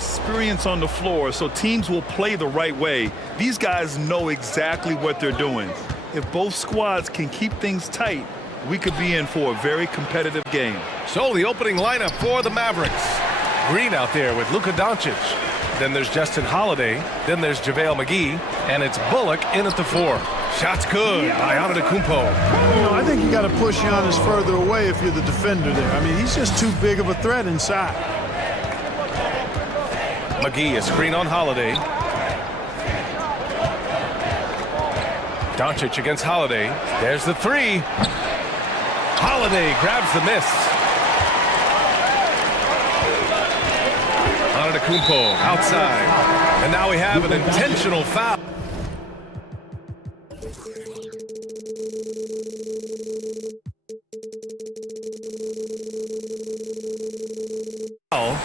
experience on the floor, so teams will play the right way. These guys know exactly what they're doing. If both squads can keep things tight, we could be in for a very competitive game. So the opening lineup for the Mavericks. Green out there with Luka Doncic. Then there's Justin Holiday. Then there's JaVale McGee. And it's Bullock in at the 4. Shot's good by Antetokounmpo. You know, I think you got to push Giannis further away if you're the defender there. I mean, he's just too big of a threat inside. McGee, a screen on Holiday. Doncic against Holiday. There's the 3. Holiday grabs the miss. Antetokounmpo outside. And now we have an intentional foul.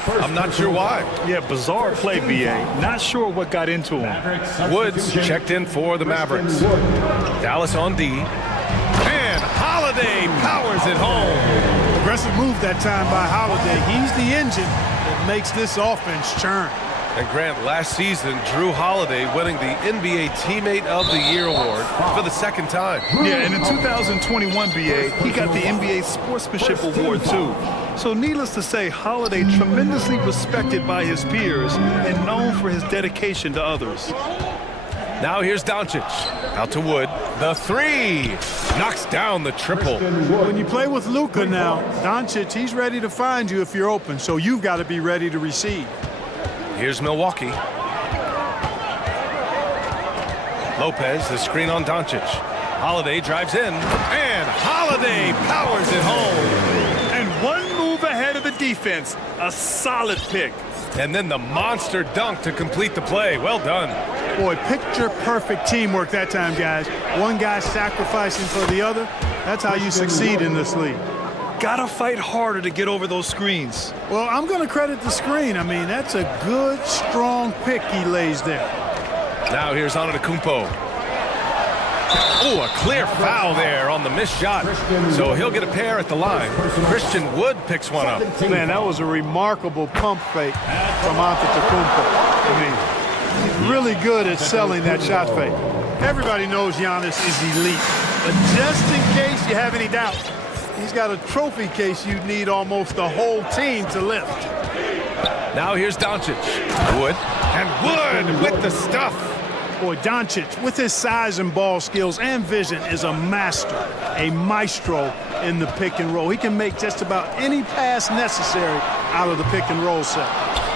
I'm not sure why. Yeah, bizarre play, B.A. Not sure what got into him. Woods checked in for the Mavericks. Dallas on D. And Holiday powers it home. Aggressive move that time by Holiday. He's the engine that makes this offense churn. And Grant, last season, Drew Holiday winning the NBA Teammate of the Year award for the 2nd time. Yeah, and in 2021, B.A., he got the NBA Sportsmanship Award, too. So needless to say, Holiday tremendously respected by his peers and known for his dedication to others. Now here's Doncic. Out to Wood. The 3. Knocks down the triple. When you play with Luka now, Doncic, he's ready to find you if you're open, so you've got to be ready to receive. Here's Milwaukee. Lopez, the screen on Doncic. Holiday drives in, and Holiday powers it home. And one move ahead of the defense. A solid pick. And then the monster dunk to complete the play. Well done. Boy, picture-perfect teamwork that time, guys. One guy sacrificing for the other. That's how you succeed in this league. Gotta fight harder to get over those screens. Well, I'm going to credit the screen. I mean, that's a good, strong pick he lays there. Now here's Antetokounmpo. Oh, a clear foul there on the missed shot. So he'll get a pair at the line. Christian Wood picks one up. Man, that was a remarkable pump fake from Antetokounmpo. I mean, he's really good at selling that shot fake. Everybody knows Giannis is elite. But just in case you have any doubt, he's got a trophy case you'd need almost the whole team to lift. Now here's Doncic. Wood. And Wood with the stuff. Boy, Doncic, with his size and ball skills and vision, is a master, a maestro in the pick and roll. He can make just about any pass necessary out of the pick and roll set.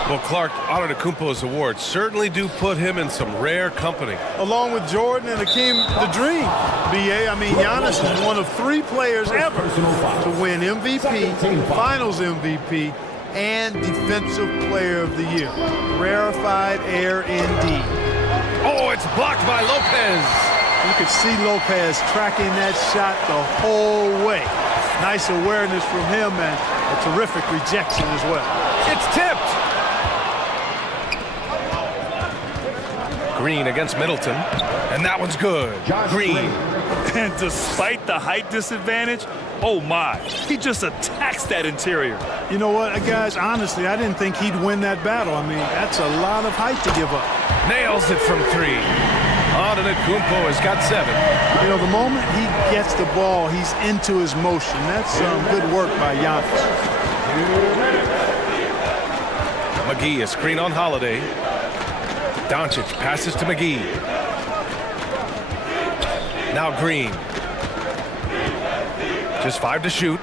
Well, Clark, Antetokounmpo's awards certainly do put him in some rare company. Along with Jordan and Hakeem the Dream, B.A., I mean, Giannis is one of 3 players ever to win MVP, Finals MVP, and Defensive Player of the Year. Rarefied air indeed. Oh, it's blocked by Lopez. You could see Lopez tracking that shot the whole way. Nice awareness from him and a terrific rejection as well. It's tipped. Green against Middleton, and that one's good. Green. And despite the height disadvantage, oh my, he just attacks that interior. You know what, guys, honestly, I didn't think he'd win that battle. I mean, that's a lot of height to give up. Nails it from 3. Antetokounmpo has got 7. You know, the moment he gets the ball, he's into his motion. That's good work by Giannis. McGee, a screen on Holiday. Doncic passes to McGee. Now Green. Just 5 to shoot.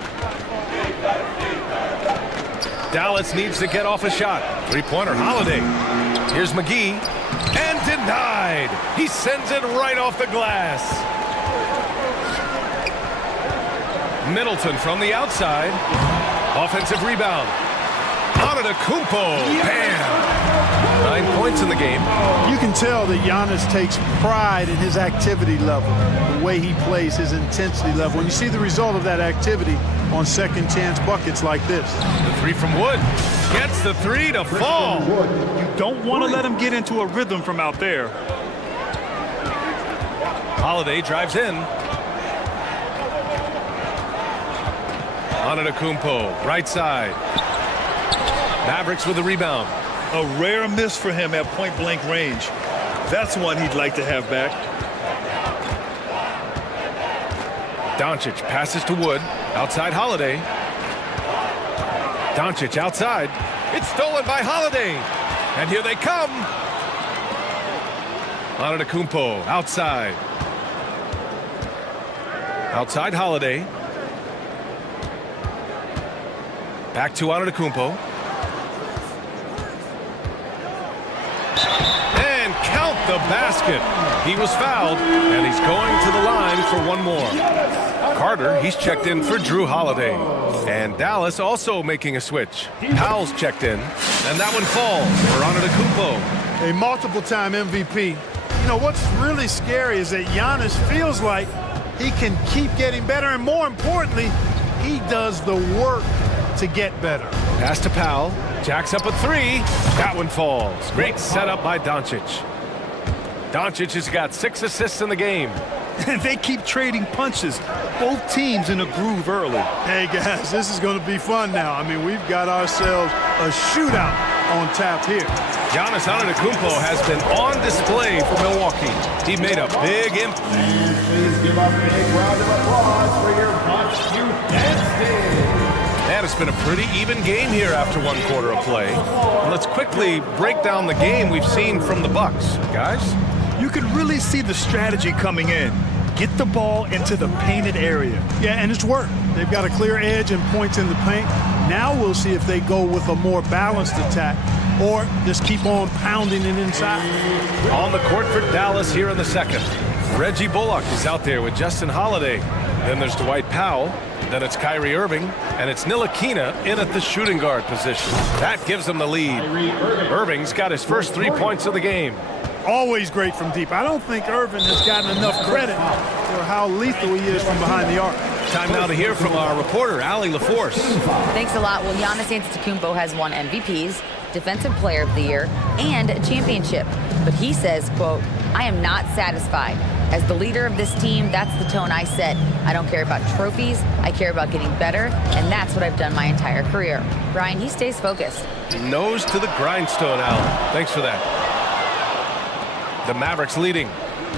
Dallas needs to get off a shot. 3-pointer, Holiday. Here's McGee. And denied. He sends it right off the glass. Middleton from the outside. Offensive rebound. Antetokounmpo. Bam. 9 points in the game. You can tell that Giannis takes pride in his activity level, the way he plays, his intensity level. And you see the result of that activity on second chance buckets like this. The 3 from Wood. Gets the 3 to fall. You don't want to let him get into a rhythm from out there. Holiday drives in. Antetokounmpo, right side. Mavericks with the rebound. A rare miss for him at point-blank range. That's one he'd like to have back. Doncic passes to Wood. Outside Holiday. Doncic outside. It's stolen by Holiday. And here they come. Antetokounmpo outside. Outside Holiday. Back to Antetokounmpo. And count the basket. He was fouled, and he's going to the line for one more. Carter, he's checked in for Drew Holiday. And Dallas also making a switch. Powell's checked in, and that one falls for Antetokounmpo. A multiple-time MVP. You know, what's really scary is that Giannis feels like he can keep getting better, and more importantly, he does the work to get better. Pass to Powell. Jacks up a three. That one falls. Great setup by Doncic. Doncic has got 6 assists in the game. And they keep trading punches. Both teams in a groove early. Hey, guys, this is going to be fun now. I mean, we've got ourselves a shootout on tap here. Giannis Antetokounmpo has been on display for Milwaukee. He made a big impact. Please give a big round of applause for your punch contestant. And it's been a pretty even game here after one quarter of play. Let's quickly break down the game we've seen from the Bucks. Guys? You can really see the strategy coming in. Get the ball into the painted area. Yeah, and it's worked. They've got a clear edge and points in the paint. Now we'll see if they go with a more balanced attack or just keep on pounding it inside. On the court for Dallas here in the second. Reggie Bullock is out there with Justin Holiday. Then there's Dwight Powell. Then it's Kyrie Irving. And it's Ntilikina in at the shooting guard position. That gives them the lead. Irving's got his first 3 points of the game. Always great from deep. I don't think Irving has gotten enough credit for how lethal he is from behind the arc. Time now to hear from our reporter, Allie LaForce. Thanks a lot. Well, Giannis Antetokounmpo has won MVPs, Defensive Player of the Year, and a championship. But he says, quote, I am not satisfied. As the leader of this team, that's the tone I set. I don't care about trophies. I care about getting better, and that's what I've done my entire career. Brian, he stays focused. Nose to the grindstone, Allie. Thanks for that. The Mavericks leading.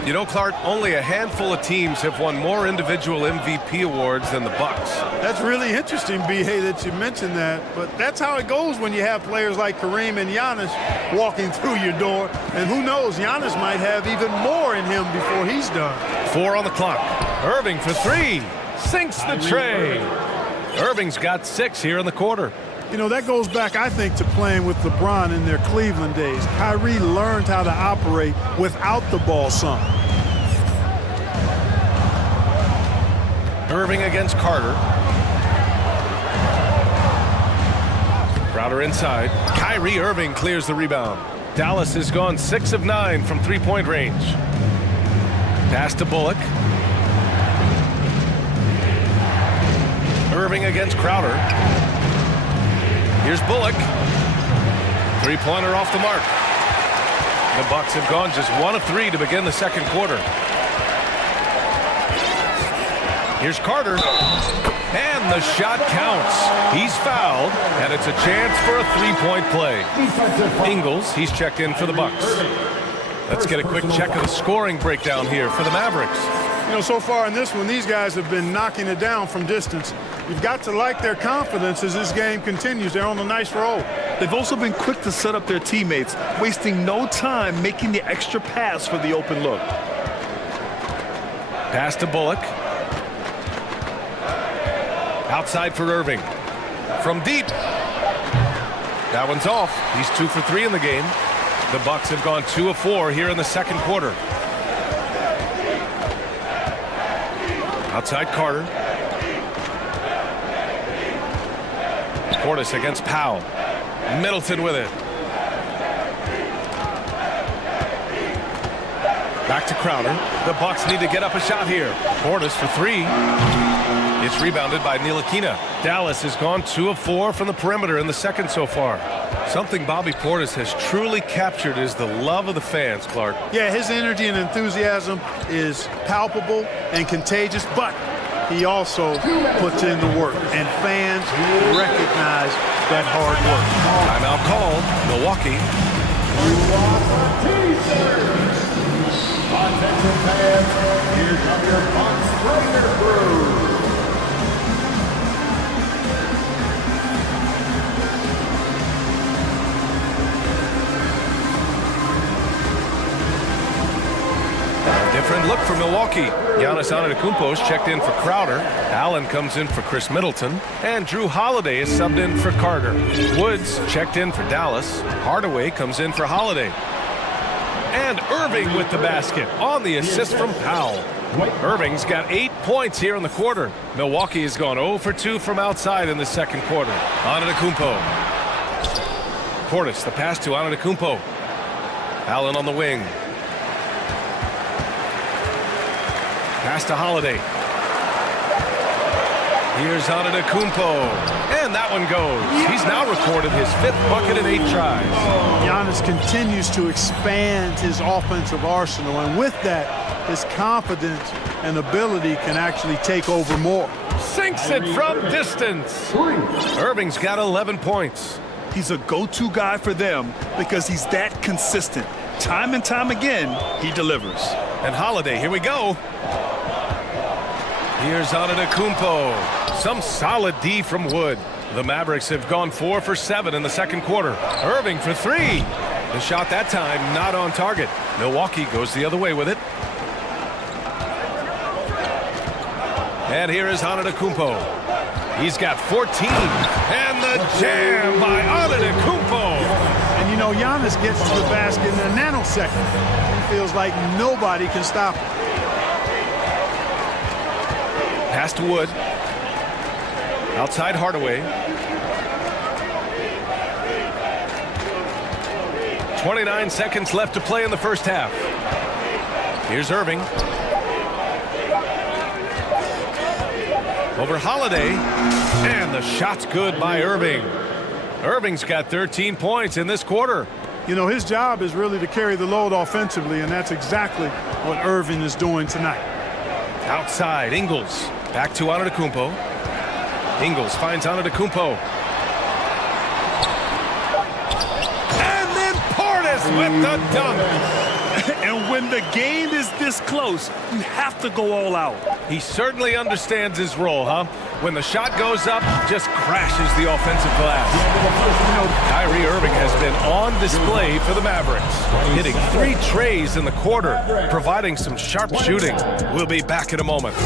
You know, Clark, only a handful of teams have won more individual MVP awards than the Bucks. That's really interesting, B.A., that you mentioned that. But that's how it goes when you have players like Kareem and Giannis walking through your door. And who knows, Giannis might have even more in him before he's done. 4 on the clock. Irving for 3. Sinks the tray. Irving's got 6 here in the quarter. You know, that goes back, I think, to playing with LeBron in their Cleveland days. Kyrie learned how to operate without the ball some. Irving against Carter. Crowder inside. Kyrie Irving clears the rebound. Dallas has gone 6 of 9 from three-point range. Pass to Bullock. Irving against Crowder. Here's Bullock. Three-pointer off the mark. The Bucks have gone just 1 of 3 to begin the second quarter. Here's Carter. And the shot counts. He's fouled, and it's a chance for a three-point play. Ingles, he's checked in for the Bucks. Let's get a quick check of the scoring breakdown here for the Mavericks. You know, so far in this one, these guys have been knocking it down from distance. You've got to like their confidence as this game continues. They're on a nice roll. They've also been quick to set up their teammates, wasting no time making the extra pass for the open look. Pass to Bullock. Outside for Irving. From deep. That one's off. He's 2 for 3 in the game. The Bucks have gone 2 of 4 here in the second quarter. Outside Carter. Portis against Powell. Middleton with it. Back to Crowder. The Bucks need to get up a shot here. Portis for 3. It's rebounded by Ntilikina. Dallas has gone 2 of 4 from the perimeter in the second so far. Something Bobby Portis has truly captured is the love of the fans, Clark. Yeah, his energy and enthusiasm is palpable and contagious, but he also puts in the work, and fans recognize that hard work. Timeout called. Milwaukee. Attention fans, here come your Bucks Raider crew. Different look for Milwaukee. Giannis Antetokounmpo's checked in for Crowder. Allen comes in for Chris Middleton. And Drew Holiday is subbed in for Carter. Woods checked in for Dallas. Hardaway comes in for Holiday. And Irving with the basket on the assist from Powell. Irving's got 8 points here in the quarter. Milwaukee has gone 0 for 2 from outside in the second quarter. Antetokounmpo. Portis, the pass to Antetokounmpo. Allen on the wing. Pass to Holiday. Here's Antetokounmpo. And that one goes. He's now recorded his 5th bucket in 8 tries. Giannis continues to expand his offensive arsenal, and with that, his confidence and ability can actually take over more. Sinks it from distance. Irving's got 11 points. He's a go-to guy for them because he's that consistent. Time and time again, he delivers. And Holiday, here we go. Here's Antetokounmpo. Some solid D from Wood. The Mavericks have gone 4 for 7 in the second quarter. Irving for 3. The shot that time not on target. Milwaukee goes the other way with it. And here is Antetokounmpo. He's got 14. And the jam by Antetokounmpo. And you know, Giannis gets to the basket in a nanosecond. He feels like nobody can stop him. Pass to Wood. Outside Hardaway. 29 seconds left to play in the first half. Here's Irving. Over Holiday. And the shot's good by Irving. Irving's got 13 points in this quarter. You know, his job is really to carry the load offensively, and that's exactly what Irving is doing tonight. Outside, Ingles. Back to Antetokounmpo. Ingles finds Antetokounmpo. And then Portis with the dunk. And when the game is this close, you have to go all out. He certainly understands his role, huh? When the shot goes up, just crashes the offensive glass. You know, Kyrie Irving has been on display for the Mavericks, hitting 3 trays in the quarter, providing some sharp shooting. We'll be back in a moment.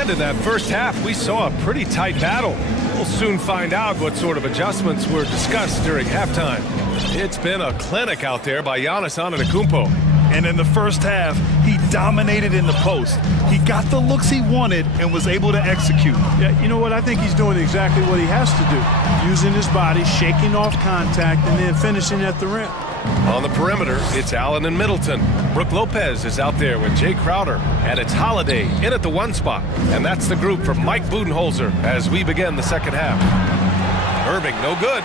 In that first half, we saw a pretty tight battle. We'll soon find out what sort of adjustments were discussed during halftime. It's been a clinic out there by Giannis Antetokounmpo. And in the first half, he dominated in the post. He got the looks he wanted and was able to execute. Yeah, you know what? I think he's doing exactly what he has to do. Using his body, shaking off contact, and then finishing at the rim. On the perimeter, it's Allen and Middleton. Brook Lopez is out there with Jay Crowder. And it's Holiday in at the 1 spot. And that's the group from Mike Budenholzer as we begin the second half. Irving, no good.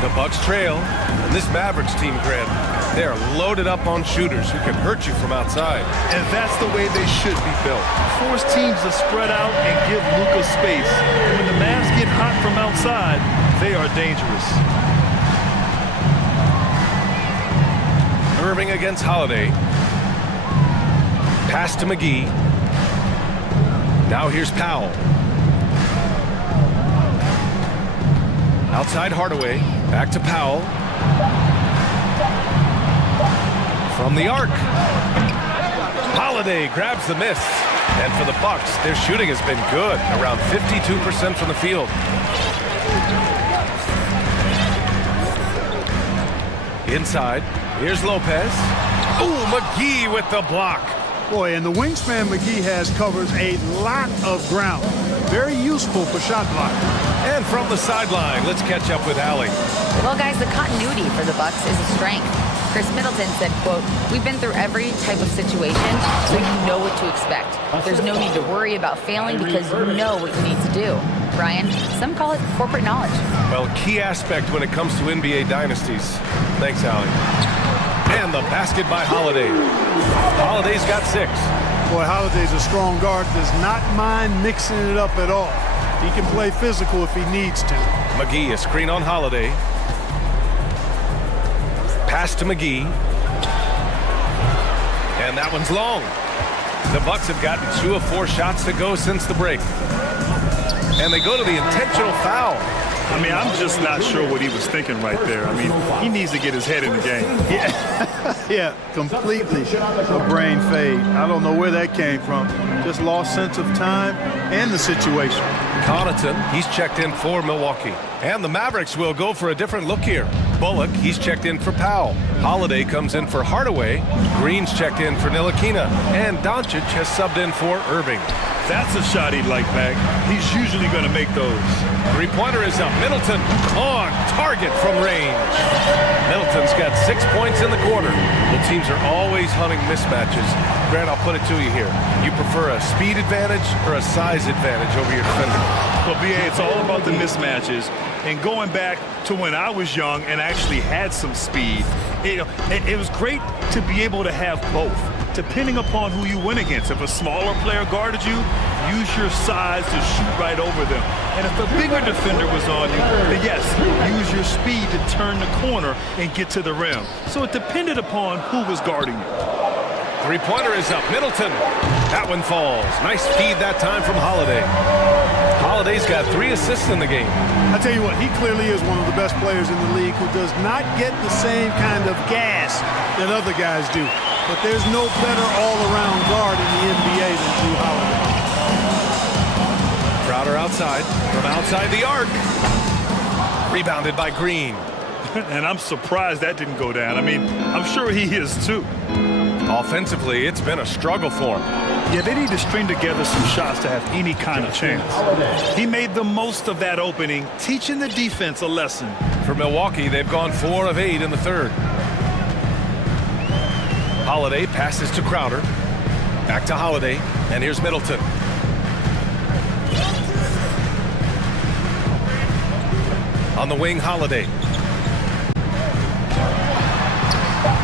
The Bucks trail. And this Mavericks team, Grant, they're loaded up on shooters who can hurt you from outside. And that's the way they should be built. Force teams to spread out and give Luka space. And when the Mavs get hot from outside, they are dangerous. Irving against Holiday. Pass to McGee. Now here's Powell. Outside Hardaway. Back to Powell. From the arc. Holiday grabs the miss. And for the Bucks, their shooting has been good. Around 52% from the field. Inside. Here's Lopez. Ooh, McGee with the block. Boy, and the wingspan McGee has covers a lot of ground. Very useful for shot blocking. And from the sideline, let's catch up with Allie. Well, guys, the continuity for the Bucks is a strength. Chris Middleton said, quote, "We've been through every type of situation, so you know what to expect. There's no need to worry about failing because you know what you need to do." Brian, some call it corporate knowledge. Well, key aspect when it comes to NBA dynasties. Thanks, Allie. And the basket by Holiday. Holiday's got 6. Boy, Holiday's a strong guard, does not mind mixing it up at all. He can play physical if he needs to. McGee, a screen on Holiday. Pass to McGee. And that one's long. The Bucks have gotten 2 of 4 shots to go since the break. And they go to the intentional foul. I mean, I'm just not sure what he was thinking right there. I mean, he needs to get his head in the game. Yeah, completely a brain fade. I don't know where that came from. Just lost sense of time and the situation. Connaughton, he's checked in for Milwaukee. And the Mavericks will go for a different look here. Bullock, he's checked in for Powell. Holiday comes in for Hardaway. Green's checked in for Ntilikina. And Doncic has subbed in for Irving. That's a shot he'd like back. He's usually going to make those. Three-pointer is up. Middleton on target from range. Middleton's got 6 points in the quarter. The teams are always hunting mismatches. Grant, I'll put it to you here. You prefer a speed advantage or a size advantage over your defender? Well, BA, it's all about the mismatches. And going back to when I was young and actually had some speed, it was great to be able to have both, depending upon who you went against. If a smaller player guarded you, use your size to shoot right over them. And if a bigger defender was on you, then yes, use your speed to turn the corner and get to the rim. So it depended upon who was guarding you. Three-pointer is up. Middleton. That one falls. Nice feed that time from Holiday. Holiday's got 3 assists in the game. I tell you what, he clearly is one of the best players in the league who does not get the same kind of gas that other guys do. But there's no better all-around guard in the NBA than Drew Holiday. Crowder outside, from outside the arc. Rebounded by Green. And I'm surprised that didn't go down. I mean, I'm sure he is too. Offensively, it's been a struggle for him. Yeah, they need to string together some shots to have any kind of chance. He made the most of that opening, teaching the defense a lesson. For Milwaukee, they've gone 4 of 8 in the third. Holiday passes to Crowder. Back to Holiday, and here's Middleton. On the wing, Holiday.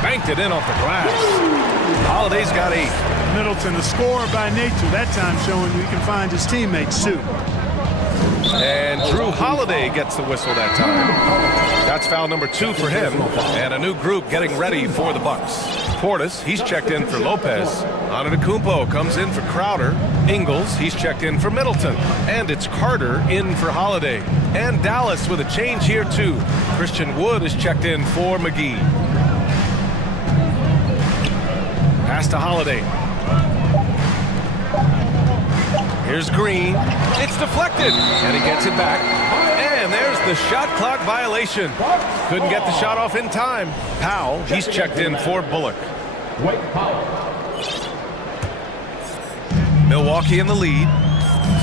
Banked it in off the glass. Holiday's got 8. Middleton, a scorer by nature, that time showing he can find his teammates too. And Drew Holiday gets the whistle that time. That's foul number 2 for him. And a new group getting ready for the Bucks. Portis, he's checked in for Lopez. Antetokounmpo comes in for Crowder. Ingles, he's checked in for Middleton. And it's Carter in for Holiday. And Dallas with a change here too. Christian Wood is checked in for McGee. Pass to Holiday. Here's Green. It's deflected. And he gets it back. And there's the shot clock violation. Couldn't get the shot off in time. Powell, he's checked in for Bullock. Milwaukee in the lead.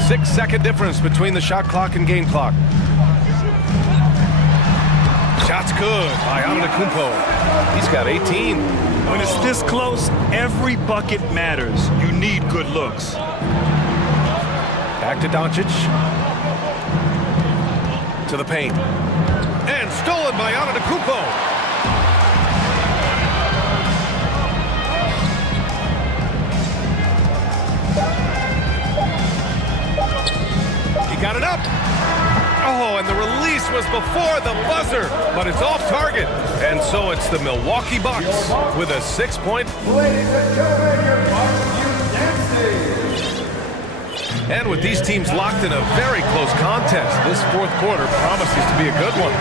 6-second difference between the shot clock and game clock. Shot's good by Antetokounmpo. He's got 18. When it's this close, every bucket matters. You need good looks. Back to Doncic. To the paint. And stolen by Antetokounmpo. He got it up. Oh, and the release was before the buzzer, but it's off target. And so it's the Milwaukee Bucks with a 6-point. Ladies and gentlemen, your Bucks Youth Dancing. And with these teams locked in a very close contest, this fourth quarter promises to be a good one.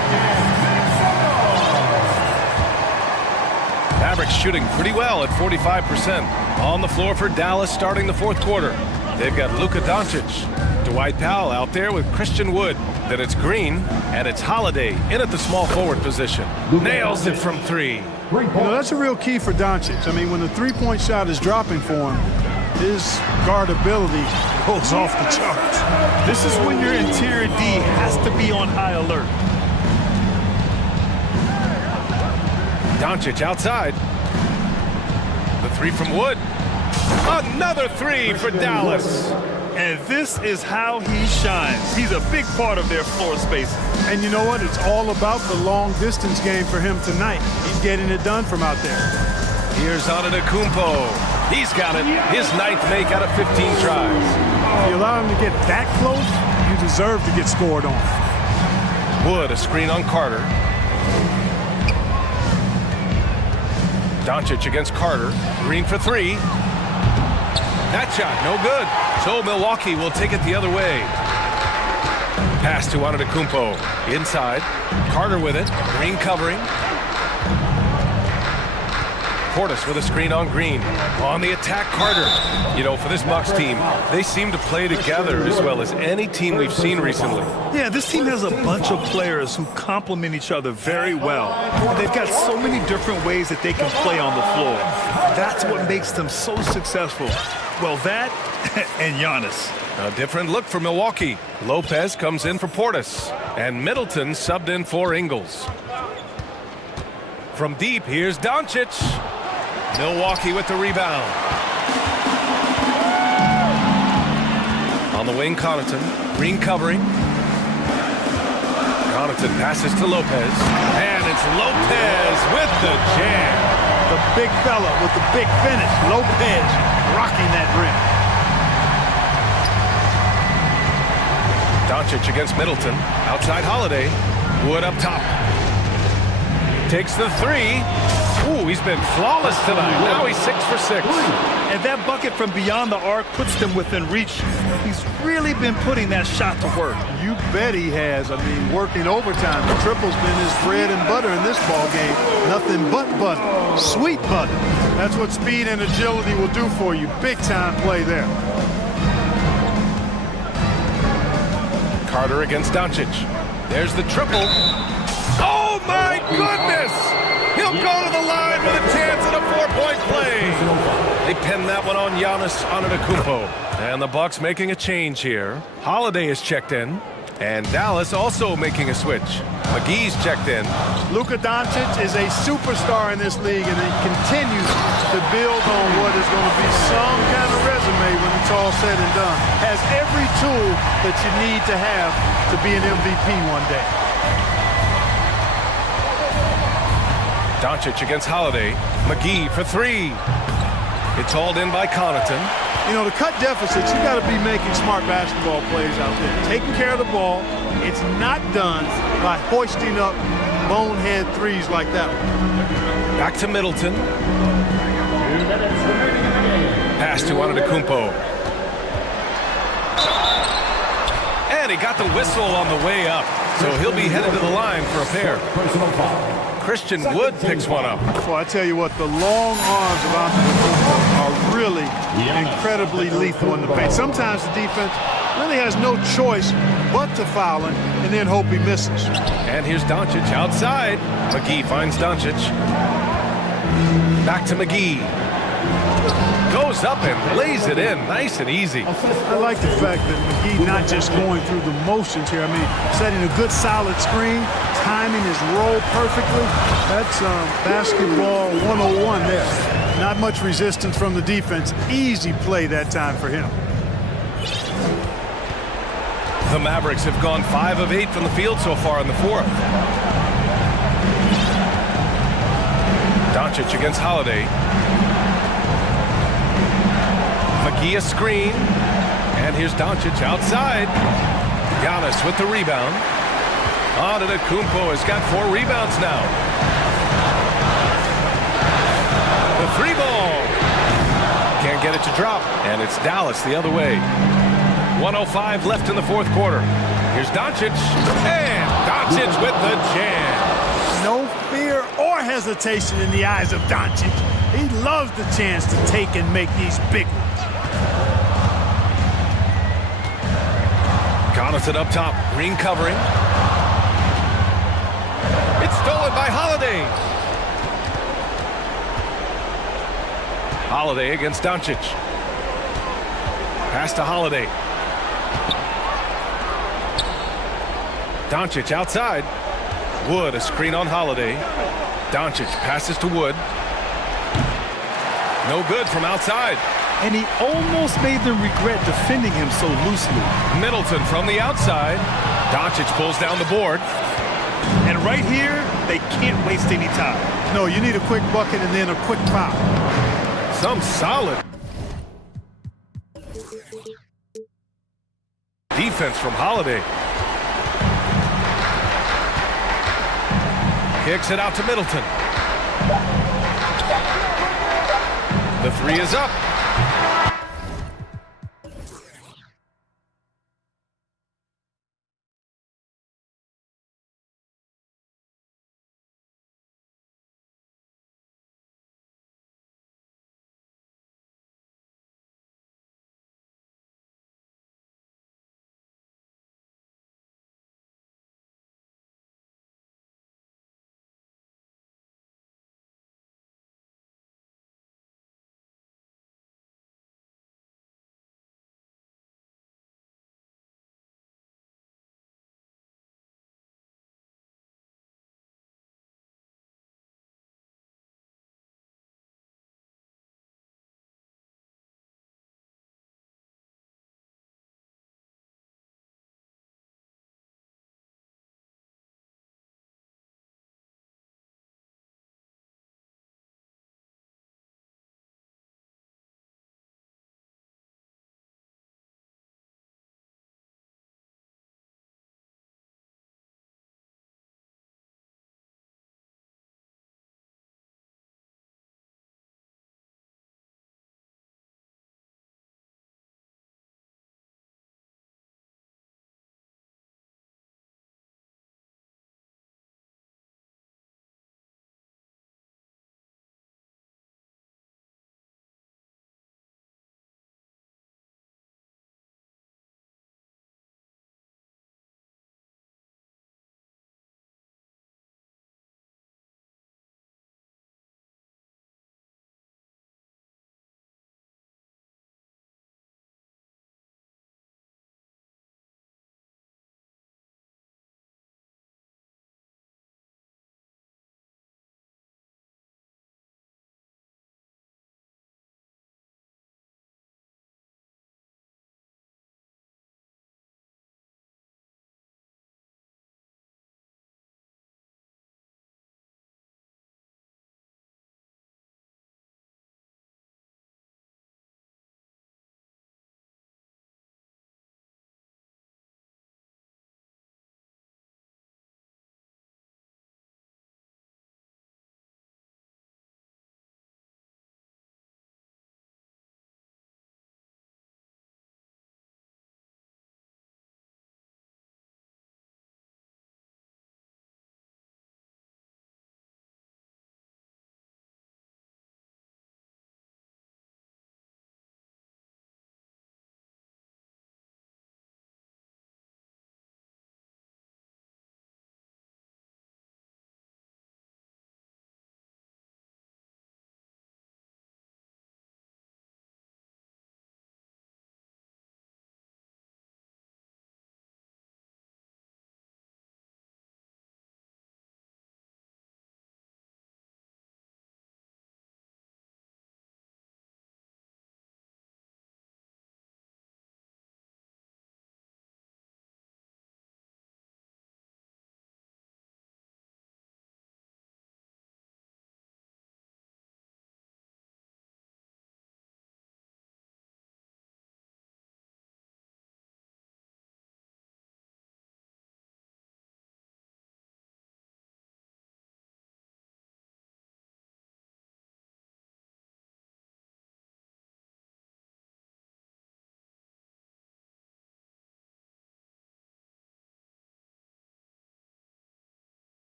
Mavericks shooting pretty well at 45%. On the floor for Dallas starting the fourth quarter. They've got Luka Doncic, Dwight Powell out there with Christian Wood. Then it's Green, and it's Holiday in at the small forward position. Nails it from 3. You know, that's a real key for Doncic. I mean, when the three-point shot is dropping for him, his guardability goes off the charts. This is when your interior D has to be on high alert. Doncic outside. The 3 from Wood. Another three for Dallas. And this is how he shines. He's a big part of their floor space. And you know what? It's all about the long distance game for him tonight. He's getting it done from out there. Here's Antetokounmpo. He's got it. His ninth make out of 15 tries. If you allow him to get that close, you deserve to get scored on. Wood, a screen on Carter. Doncic against Carter. Green for three. That shot, no good. So Milwaukee will take it the other way. Pass to Antetokounmpo. Inside. Carter with it. Green covering. Portis with a screen on Green. On the attack, Carter. You know, for this Bucks team, they seem to play together as well as any team we've seen recently. Yeah, this team has a bunch of players who complement each other very well. And they've got so many different ways that they can play on the floor. That's what makes them so successful. Well, that and Giannis. A different look for Milwaukee. Lopez comes in for Portis. And Middleton subbed in for Ingles. From deep, here's Doncic. Milwaukee with the rebound. On the wing, Connaughton. Green covering. Connaughton passes to Lopez. And it's Lopez with the jam. The big fella with the big finish. Lopez rocking that rim. Doncic against Middleton. Outside Holiday. Wood up top. Takes the three. Ooh, he's been flawless tonight. Now he's 6 for 6. And that bucket from beyond the arc puts them within reach. He's really been putting that shot to work. You bet he has. I mean, working overtime. The triple's been his bread and butter in this ball game. Nothing but butter. Sweet butter. That's what speed and agility will do for you. Big time play there. Carter against Doncic. There's the triple. Oh my goodness! He'll go to the line with a chance at a 4-point play. They pin that one on Giannis Antetokounmpo. And the Bucks making a change here. Holiday is checked in. And Dallas also making a switch. McGee's checked in. Luka Doncic is a superstar in this league, and he continues to build on what is going to be some kind of resume when it's all said and done. Has every tool that you need to have to be an MVP one day. Doncic against Holiday. McGee for three. It's hauled in by Connaughton. You know, to cut deficits, you got to be making smart basketball plays out there. Taking care of the ball. It's not done by hoisting up bonehead threes like that one. Back to Middleton. Pass to Antetokounmpo. And he got the whistle on the way up. So he'll be headed to the line for a pair. Christian Wood picks one up. Well, I tell you what, the long arms of Antetokounmpo are really incredibly lethal in the paint. Sometimes the defense really has no choice but to foul him and then hope he misses. And here's Doncic outside. McGee finds Doncic. Back to McGee. Goes up and lays it in. Nice and easy. I like the fact that McGee not just going through the motions here. I mean, setting a good solid screen, timing his roll perfectly. That's basketball 101 there. Not much resistance from the defense. Easy play that time for him. The Mavericks have gone 5 of 8 from the field so far in the fourth. Doncic against Holiday. McGee a screen. And here's Doncic outside. Giannis with the rebound. Antetokounmpo has got 4 rebounds now. The three ball. Can't get it to drop. And it's Dallas the other way. 1:05 left in the fourth quarter. Here's Doncic. And Doncic with the jam. No fear or hesitation in the eyes of Doncic. He loves the chance to take and make these big ones. Connaughton up top. Green covering. It's stolen by Holiday. Holiday against Doncic. Pass to Holiday. Doncic outside. Wood a screen on Holiday. Doncic passes to Wood. No good from outside. and he almost made them regret defending him so loosely. Middleton from the outside. Doncic pulls down the board. And right here, they can't waste any time. No, you need a quick bucket and then a quick foul. Some solid defense from Holiday. Kicks it out to Middleton. The three is up.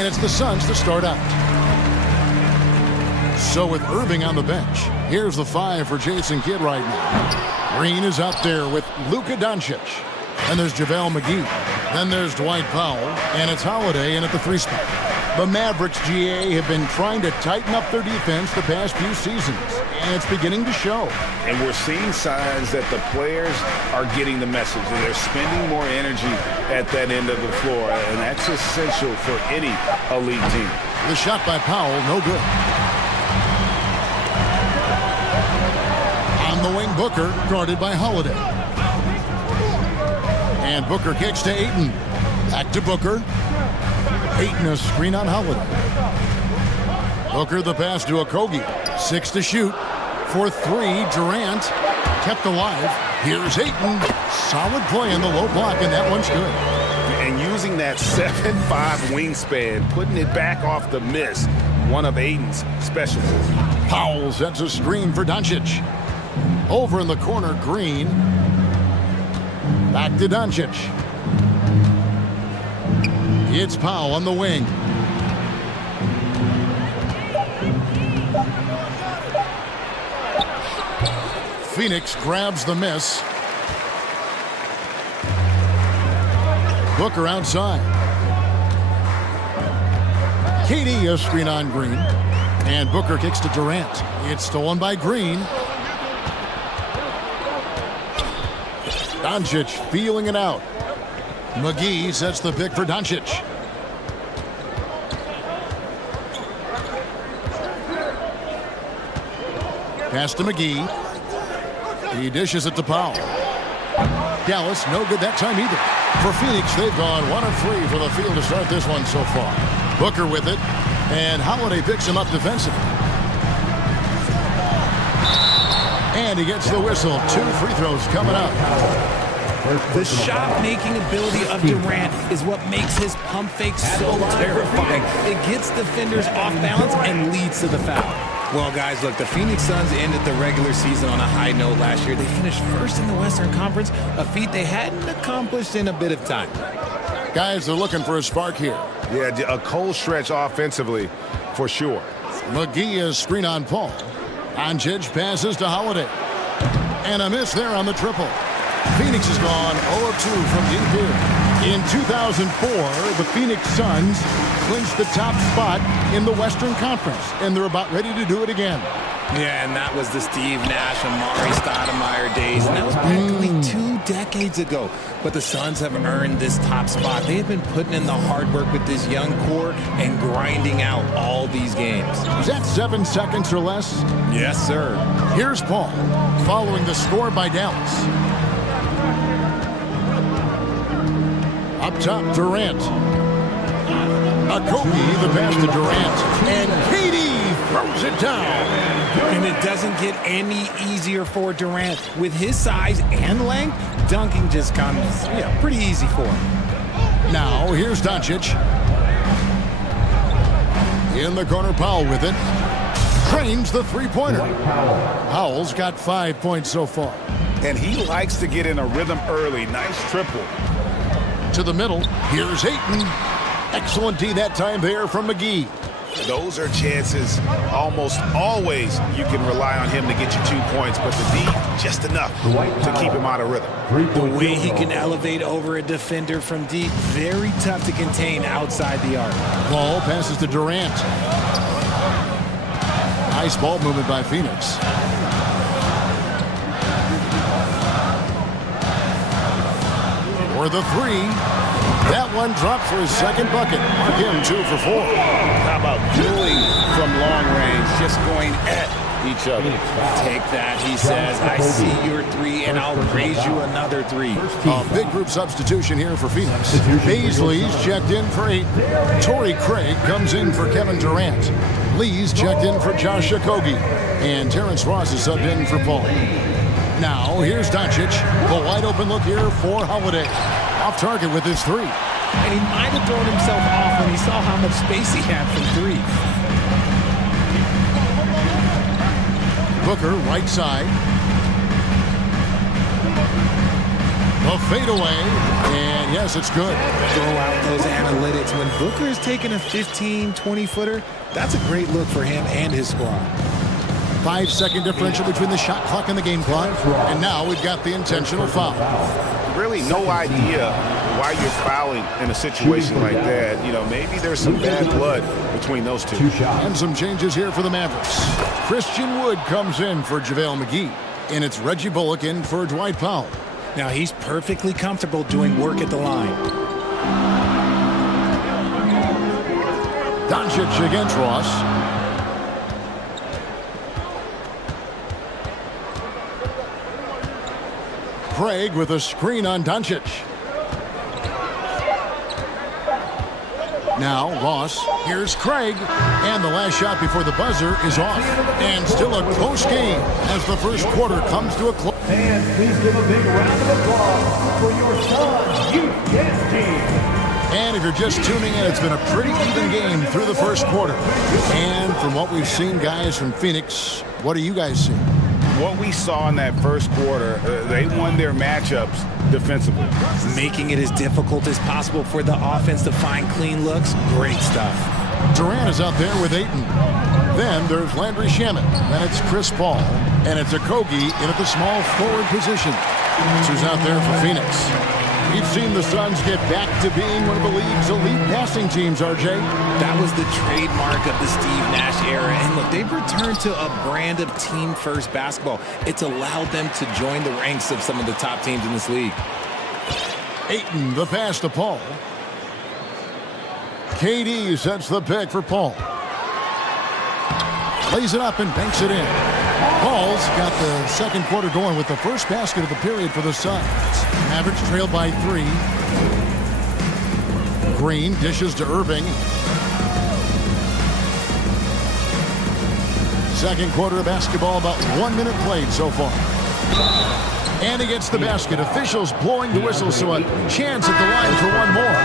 and it's the Suns to start out. So with Irving on the bench, here's the 5 for Jason Kidd right now. Green is out there with Luka Doncic. And there's JaVale McGee. Then there's Dwight Powell, and it's Holiday in at the 3 spot. The Mavericks, GA, have been trying to tighten up their defense the past few seasons, and it's beginning to show. And we're seeing signs that the players are getting the message, and they're spending more energy at that end of the floor, and that's essential for any elite team. The shot by Powell, no good. On the wing, Booker, guarded by Holiday. And Booker kicks to Ayton. Back to Booker. Ayton a screen on Holiday. Booker the pass to Okogie. 6 to shoot. For 3, Durant kept alive. Here's Ayton. Solid play in the low block, and that one's good. And using that 7'5" wingspan, putting it back off the miss, one of Ayton's specialties. Powell sets a screen for Doncic. Over in the corner, Green. Back to Doncic. It's Powell on the wing. Phoenix grabs the miss. Booker outside. KD a screen on Green. And Booker kicks to Durant. It's stolen by Green. Doncic feeling it out. McGee sets the pick for Doncic. Pass to McGee. He dishes it to Powell. Dallas, no good that time either. For Phoenix, they've gone 1 of 3 for the field to start this one so far. Booker with it, and Holiday picks him up defensively. And he gets the whistle. 2 free throws coming up. The shot-making ability of Durant is what makes his pump fake so terrifying. It gets defenders off balance and leads to the foul. Well, guys, look, the Phoenix Suns ended the regular season on a high note last year. They finished first in the Western Conference, a feat they hadn't accomplished in a bit of time. Guys, they're looking for a spark here. Yeah, a cold stretch offensively, for sure. McGee is screen on Paul. Doncic passes to Holiday. And a miss there on the triple. Phoenix has gone 0 of 2 from deep here. In 2004, the Phoenix Suns clinched the top spot in the Western Conference, and they're about ready to do it again. Yeah, and that was the Steve Nash, Amari Stoudemire days, and that was practically 2 decades ago. But the Suns have earned this top spot. They have been putting in the hard work with this young core and grinding out all these games. Is that 7 seconds or less? Yes, sir. Here's Paul, following the score by Dallas. Up top, Durant. Okogie, the pass to Durant. And KD throws it down. And it doesn't get any easier for Durant. With his size and length, dunking just comes pretty easy for him. Now, here's Doncic. In the corner, Powell with it. Trains the three-pointer. Powell's got 5 points so far. And he likes to get in a rhythm early. Nice triple. To the middle, here's Ayton. Excellent D that time there from McGee. Those are chances almost always you can rely on him to get you 2 points, but the D, just enough to keep him out of rhythm. The way he can elevate over a defender from deep, very tough to contain outside the arc. Ball passes to Durant. Nice ball movement by Phoenix. For the 3. That one dropped for his second bucket. Mark him 2 for 4. How about dueling from long range, just going at each other? Take that, he says. I see your 3, and I'll raise you another 3. A big group substitution here for Phoenix. Baisley's checked in for 8. Torrey Craig comes in for Kevin Durant. Lee's checked in for Josh Okogie. And Terrence Ross is subbed in for Paul. Now, here's Doncic. The wide open look here for Holiday. Off target with his 3. And he might have thrown himself off when he saw how much space he had from 3. Booker, right side. The fadeaway, and yes, it's good. Throw out those analytics. When Booker is taking a 15, 20-footer, that's a great look for him and his squad. 5-second differential between the shot clock and the game clock. And now we've got the intentional foul. Really no idea why you're fouling in a situation like that. You know, maybe there's some bad blood between those two. And some changes here for the Mavericks. Christian Wood comes in for JaVale McGee. And it's Reggie Bullock in for Dwight Powell. Now he's perfectly comfortable doing work at the line. Doncic against Ross. Craig with a screen on Doncic. Now Ross, here's Craig, and the last shot before the buzzer is off. And still a close game as the first quarter comes to a close. Fans, please give a big round of applause for your Suns Youth Dance Team. And if you're just tuning in, it's been a pretty even game through the first quarter. And from what we've seen, guys, from Phoenix, what do you guys see? What we saw in that first quarter, they won their matchups defensively. Making it as difficult as possible for the offense to find clean looks. Great stuff. Durant is out there with Ayton. Then there's Landry Shamet. Then it's Chris Paul. And it's Okogie in at the small forward position. That's who's out there for Phoenix. We've seen the Suns get back to being one of the league's elite passing teams, RJ. That was the trademark of the Steve Nash era. And look, they've returned to a brand of team-first basketball. It's allowed them to join the ranks of some of the top teams in this league. Ayton, the pass to Paul. KD sets the pick for Paul. Lays it up and banks it in. Paul's got the second quarter going with the first basket of the period for the Suns. Mavericks trail by 3. Green dishes to Irving. Second quarter of basketball, about 1 minute played so far. And he gets the basket. Officials blowing the whistle, so a chance at the line for one more.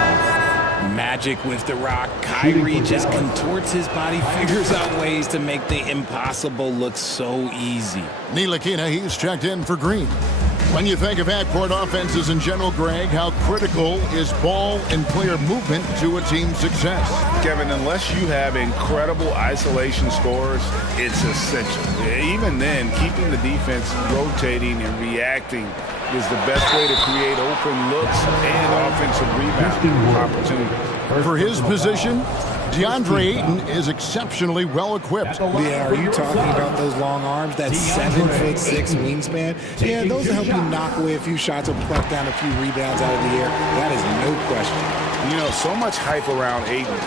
Magic with the rock. Kyrie just contorts his body, figures out ways to make the impossible look so easy. Ntilikina, he's checked in for Green. When you think of half-court offenses in general, Greg, how critical is ball and player movement to a team's success? Kevin, unless you have incredible isolation scores, it's essential. Even then, keeping the defense rotating and reacting is the best way to create open looks and offensive rebound opportunities. For his position, DeAndre Ayton is exceptionally well-equipped. Yeah, are you talking about those long arms, that 7'6" wingspan? Yeah, those will help you knock away a few shots or pluck down a few rebounds out of the air. That is no question. You know, so much hype around Ayton.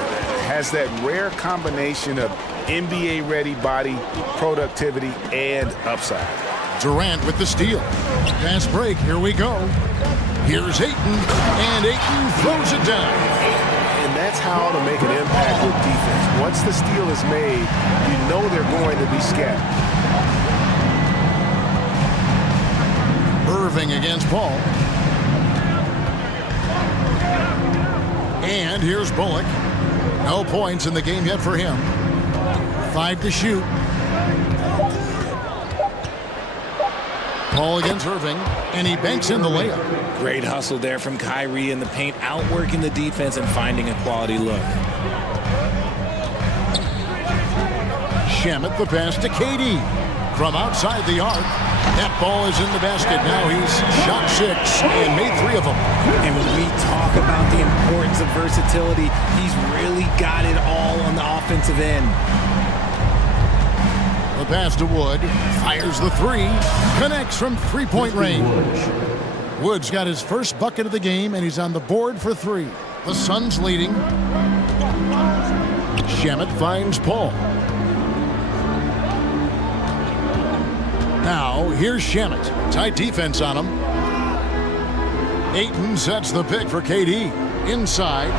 Has that rare combination of NBA-ready body, productivity, and upside. Durant with the steal. Fast break, here we go. Here's Ayton, and Ayton throws it down. And that's how to make an impact with defense. Once the steal is made, you know they're going to be scattered. Irving against Paul. And here's Bullock. No points in the game yet for him. 5 to shoot. Paul against Irving, and he banks in the layup. Great hustle there from Kyrie in the paint, outworking the defense and finding a quality look. Shamet the pass to KD. From outside the arc, that ball is in the basket. Now he's shot 6 and made 3 of them. And when we talk about the importance of versatility, he's really got it all on the offensive end. The pass to Wood, fires the 3, connects from three-point range. Wood's got his first bucket of the game, and he's on the board for 3. The Suns leading. Shamet finds Paul. Now, here's Shamet. Tight defense on him. Ayton sets the pick for KD. Inside.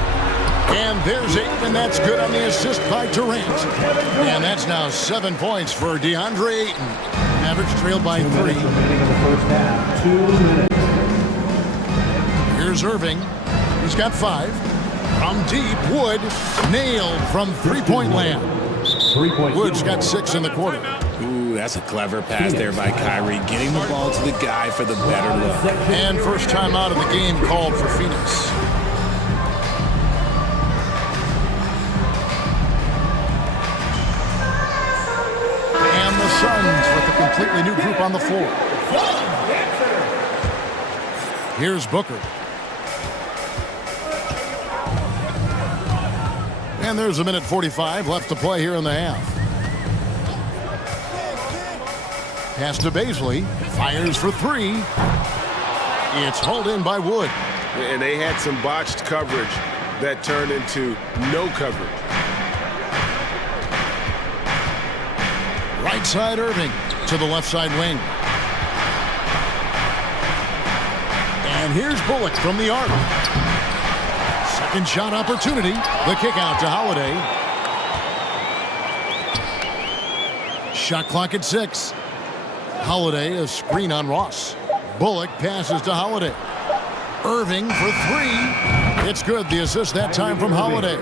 And there's Ayton, and that's good on the assist by Durant. And that's now 7 points for DeAndre Ayton. Mavericks trailed by 3. Here's Irving. He's got 5. From deep, Wood nailed from three-point land. Wood's got 6 in the quarter. Ooh, Ooh, that's a clever pass there by Kyrie, getting the ball to the guy for the better look. And first time out of the game called for Phoenix. And the Suns with a completely new group on the floor. Here's Booker. And there's a minute 45 left to play here in the half. Pass to Baisley. Fires for three. It's hauled in by Wood. And they had some botched coverage that turned into no coverage. Right side Irving to the left side wing. And here's Bullock from the arc. Second shot opportunity. The kick out to Holiday. Shot clock at 6. Holiday, a screen on Ross. Bullock passes to Holiday. Irving for three. It's good. The assist that time from Holiday.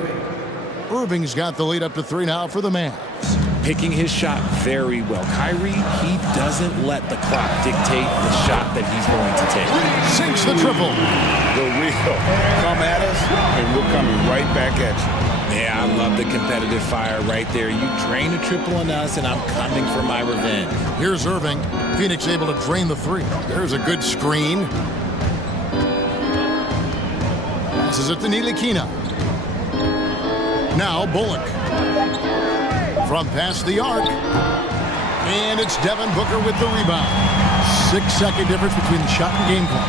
Irving's got the lead up to 3 now for the Mavs. Picking his shot very well. Kyrie, he doesn't let the clock dictate the shot that he's going to take. Sinks the triple. The wheel. Come at us, and we're coming right back at you. Yeah, I love the competitive fire right there. You drain a triple on us, and I'm coming for my revenge. Here's Irving. Phoenix able to drain the three. There's a good screen. Passes it to Ntilikina. Now Bullock. From past the arc. And it's Devin Booker with the rebound. 6-second difference between the shot and game clock.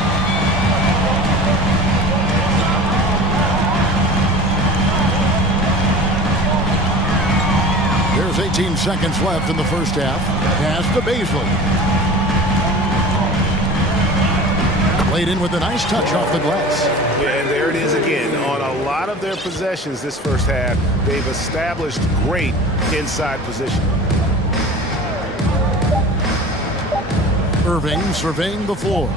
There's 18 seconds left in the first half. Pass to Baisley. Played in with a nice touch off the glass. Yeah, and there it is again. On a lot of their possessions this first half, they've established great inside position. Irving surveying the floor.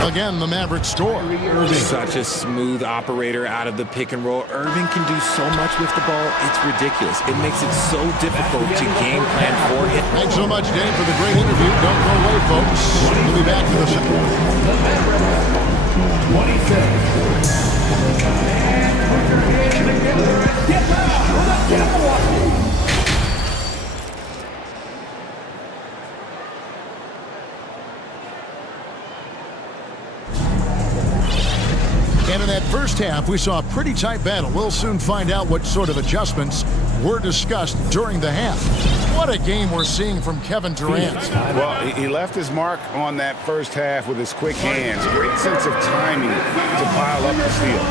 Again, the Mavericks score. Irving. Such a smooth operator out of the pick and roll. Irving can do so much with the ball, it's ridiculous. It makes it so difficult to game plan for him. Thanks so much, Dave, for the great interview. Don't go away, folks. We'll be back to the second. 26. And put your hands together and get loud for the Cowboys. And in that first half, we saw a pretty tight battle. We'll soon find out what sort of adjustments were discussed during the half. What a game we're seeing from Kevin Durant. Well, he left his mark on that first half with his quick hands. Great sense of timing to pile up the steal.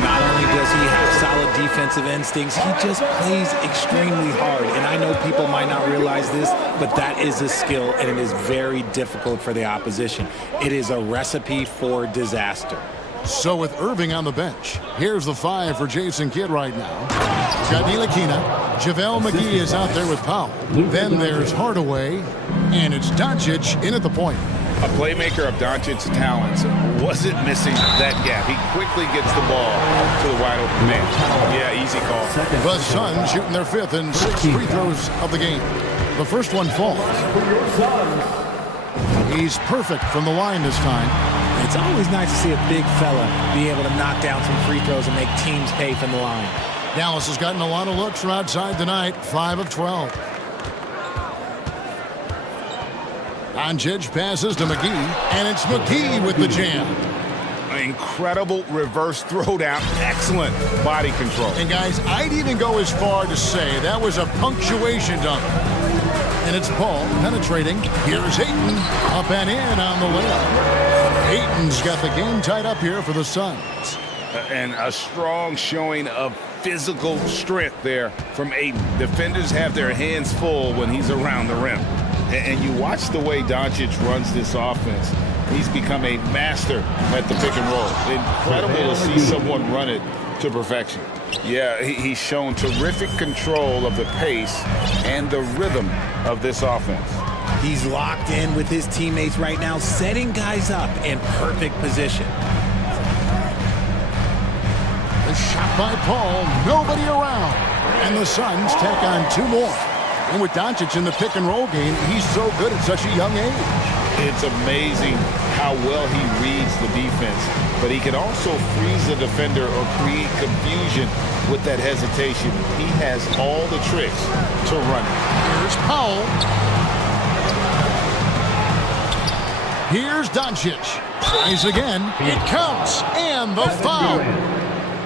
Not only does he have solid defensive instincts, he just plays extremely hard. And I know people might not realize this, but that is a skill, and it is very difficult for the opposition. It is a recipe for disaster. So with Irving on the bench, here's the 5 for Jason Kidd right now. Got Ntilikina. JaVale McGee is out there with Powell. Then there's Hardaway, and it's Doncic in at the point. A playmaker of Doncic's talents wasn't missing that gap. He quickly gets the ball to the wide open man. Yeah, easy call. The Suns shooting their 5th and 6th free throws of the game. The first one falls. He's perfect from the line this time. It's always nice to see a big fella be able to knock down some free throws and make teams pay from the line. Dallas has gotten a lot of looks from outside tonight, 5 of 12. Doncic passes to McGee, and it's McGee with the jam. Incredible reverse throwdown. Excellent body control. And guys, I'd even go as far to say that was a punctuation dunk. And it's Paul penetrating. Here's Ayton up and in on the layup. Ayton's got the game tied up here for the Suns. And a strong showing of physical strength there from Ayton. Defenders have their hands full when he's around the rim. And you watch the way Doncic runs this offense. He's become a master at the pick and roll. Incredible to see someone run it to perfection. Yeah, he's shown terrific control of the pace and the rhythm of this offense. He's locked in with his teammates right now, setting guys up in perfect position. The shot by Paul, nobody around. And the Suns tack on 2 more. And with Doncic in the pick-and-roll game, he's so good at such a young age. It's amazing how well he reads the defense, but he can also freeze the defender or create confusion with that hesitation. He has all the tricks to run it. Here's Powell. Here's Doncic. Tries again. It counts. And the foul.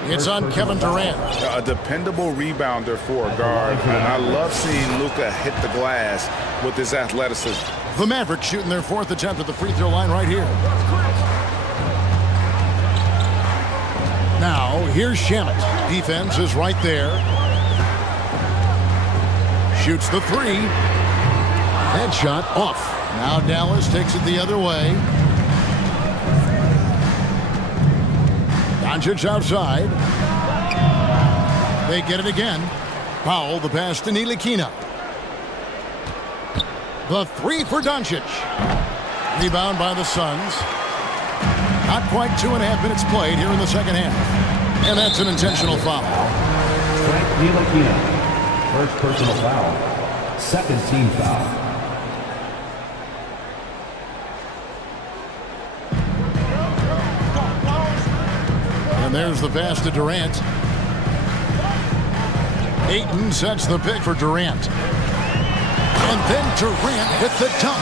It's on Kevin Durant. A dependable rebounder for a guard, and I love seeing Luka hit the glass with his athleticism. The Mavericks shooting their 4th attempt at the free throw line right here. Now, here's Shamet. Defense is right there. Shoots the 3. Headshot off. Now Dallas takes it the other way. Doncic outside. They get it again. Powell, the pass to Ntilikina. The 3 for Doncic. Rebound by the Suns. Not quite 2.5 minutes played here in the second half. And that's an intentional foul. Frank Ntilikina, first personal foul, second team foul. And there's the pass to Durant. Ayton sets the pick for Durant. And then Durant with the dunk.